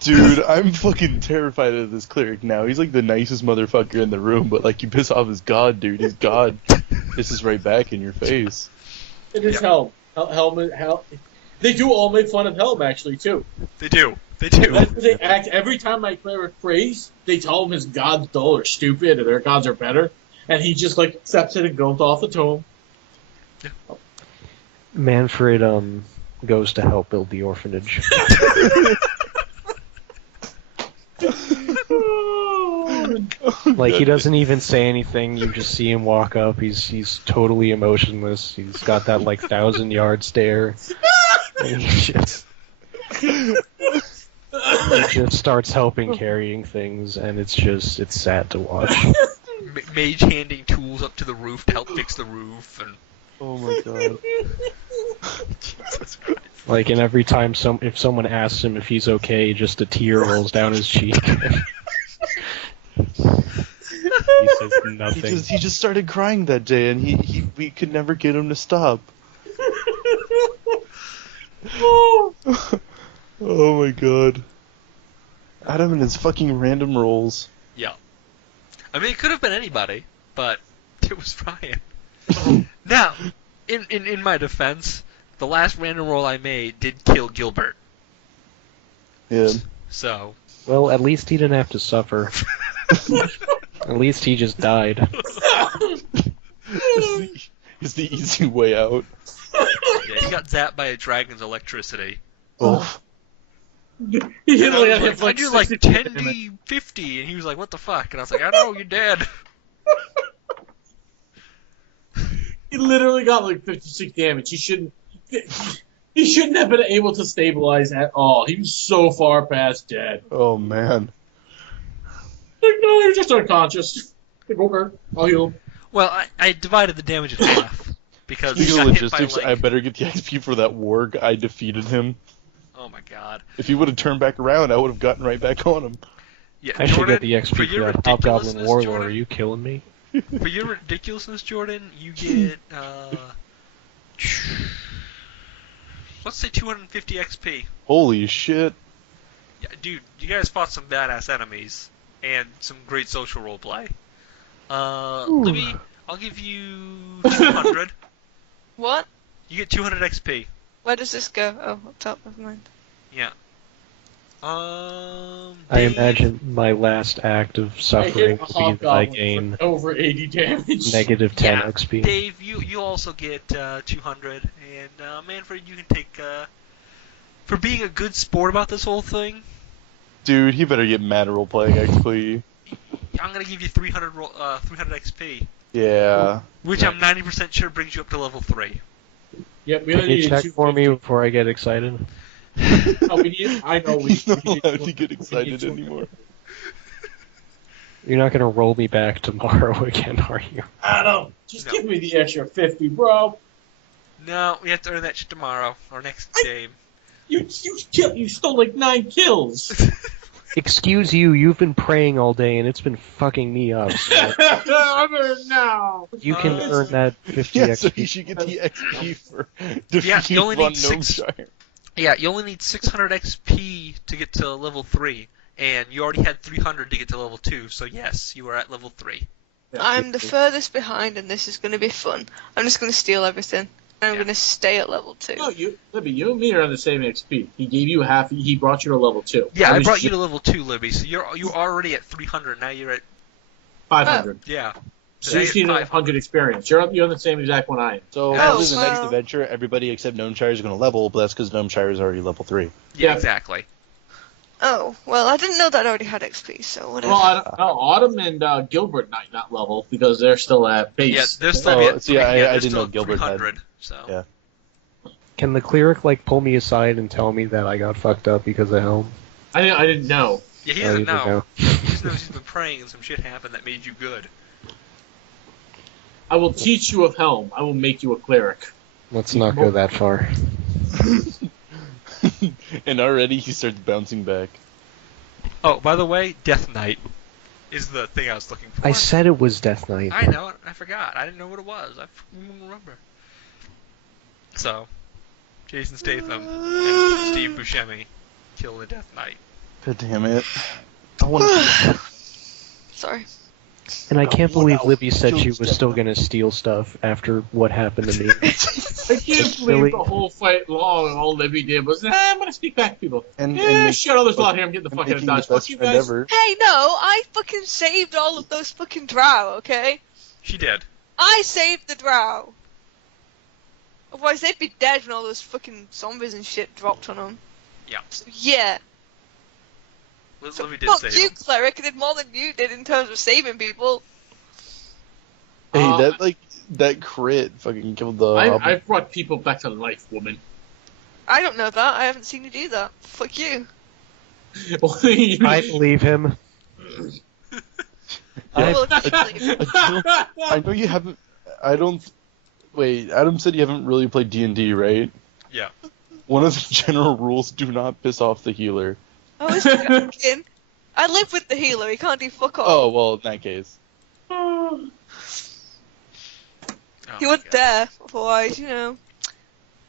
Dude, I'm fucking terrified of this cleric now. He's like the nicest motherfucker in the room, but like you piss off his god, dude. His god pisses right back in your face. It is Yeah. Helm. Helm. They do all make fun of Helm, actually, too. they do. They do. That's what they act. Every time my cleric prays, they tell him his god's dull or stupid, or their gods are better, and he just like accepts it and goes off the tomb. Manfred goes to help build the orphanage. Like, he doesn't even say anything. You just see him walk up. He's totally emotionless. He's got that like 1,000-yard stare. And he just starts helping carrying things, and it's sad to watch. Mage handing tools up to the roof to help fix the roof, and Oh my god. Jesus Christ. Like, and every time if someone asks him if he's okay, just a tear rolls down his cheek. He says nothing. He just started crying that day, and we could never get him to stop. Oh my god. Adam and his fucking random rolls. Yeah. I mean, it could have been anybody, but it was Ryan. Now, in my defense, the last random roll I made did kill Gilbert. Yeah. So. Well, at least he didn't have to suffer. At least he just died. It's the easy way out. Yeah, he got zapped by a dragon's electricity. Oh. He And I only was had like, I do like 10d50, and he was like, what the fuck? And I was like, I know, you're dead. He literally got like 56 damage. He shouldn't have been able to stabilize at all. He was so far past dead. Oh man. Like, no, you're just unconscious. Like, okay, I'll heal him. Well, I divided the damage in half, because he Speaking of got hit by, logistics, like... I better get the XP for that warg. I defeated him. Oh my god. If he would have turned back around, I would have gotten right back on him. Yeah, I should Jordan, get the XP for your that Hobgoblin ridiculousness, Warlord. Jordan, Are you killing me? For your ridiculousness, Jordan, you get, let's say 250 XP. Holy shit. Yeah, dude, you guys fought some badass enemies, and some great social roleplay. Libby, I'll give you 200. What? You get 200 XP. Where does this go? Oh, up top, never mind. Yeah. I Dave, imagine my last act of I suffering hit a will be that I hobgoblin gain for over 80 damage. negative 10 Yeah, XP. Dave, you also get 200, and Manfred, you can take, for being a good sport about this whole thing, Dude, he better get mad role playing XP. I'm gonna give you 300 XP, Yeah. which I'm 90% sure brings you up to level 3. Yep, we Can only you need check for me before I get excited? Oh, we need. I know we. He's not we need allowed to 250. get excited We need 250. anymore. You're not gonna roll me back tomorrow again, are you? Adam, just No. give me the extra 50, bro. No, we have to earn that shit tomorrow, or next game. You stole like 9 kills. Excuse you, you've been praying all day and it's been fucking me up. So I'm in now. you can earn that 50 Yeah, so XP. you should get the XP for Yeah, defeating you only von need 6 Gnomeshire. Yeah, you only need 600 XP to get to level 3, and you already had 300 to get to level 2, so yes, you are at level 3. I'm the furthest behind, and this is going to be fun. I'm just going to steal everything. I'm Yeah. going to stay at level 2. No, Libby, you and me are on the same XP. He gave you half. He brought you to level 2. Yeah, I was brought you to level 2, Libby, so you're already at 300, now you're at, 500. yeah. So you just need 100 experience. You're on the same exact one I am. So Oh, probably the next well. adventure, everybody except Gnomeshire is going to level, but that's because Gnomeshire is already level 3. Yeah, Yeah. exactly. Oh, well, I didn't know that I already had XP, so whatever. Well, Autumn and Gilbert might not level because they're still at base. Yeah, they're still Oh, at, see, I they're didn't still know at Gilbert had- 300, so. Yeah. Can the cleric pull me aside and tell me that I got fucked up because of Helm? I didn't know. Yeah, he Oh, doesn't you didn't know. He just knows he's been praying and some shit happened that made you good. I will teach you of Helm. I will make you a cleric. Let's not go that far. And already he starts bouncing back. Oh, by the way, Death Knight is the thing I was looking for. I said it was Death Knight. I know it. I forgot. I didn't know what it was. I don't remember. So, Jason Statham and Steve Buscemi kill the Death Knight. God damn it. I want to. Sorry. And I can't believe out. Libby said she Joke's was dead. still going to steal stuff after what happened to me. I can't believe Really? the whole fight long, all Libby did was, I'm gonna sneak back people. And Yeah, make- shut all this lot here, I'm getting the fuck out of making the Dodge. Fuck best you friend guys. ever. Hey, no, I fucking saved all of those fucking drow, okay? She did. I saved the drow. Otherwise, they'd be dead when all those fucking zombies and shit dropped on them. Yeah. So, yeah. Libby did Fuck save you, him. Cleric. I did more than you did in terms of saving people. Hey, that crit fucking killed the. I've brought people back to life, woman. I don't know that. I haven't seen you do that. Fuck you. I believe him. Yeah. Well, actually, I know you haven't. I don't. Wait, Adam said you haven't really played D&D, right? Yeah. One of the general rules: do not piss off the healer. I was joking. I live with the healer. He can't do fuck all. Oh well, in that case. Oh He my wouldn't God. dare. Otherwise,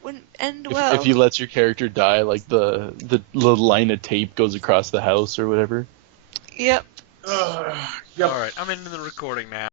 wouldn't end well. If he lets your character die, like the line of tape goes across the house or whatever. Yep. Yep. Alright, I'm into the recording now.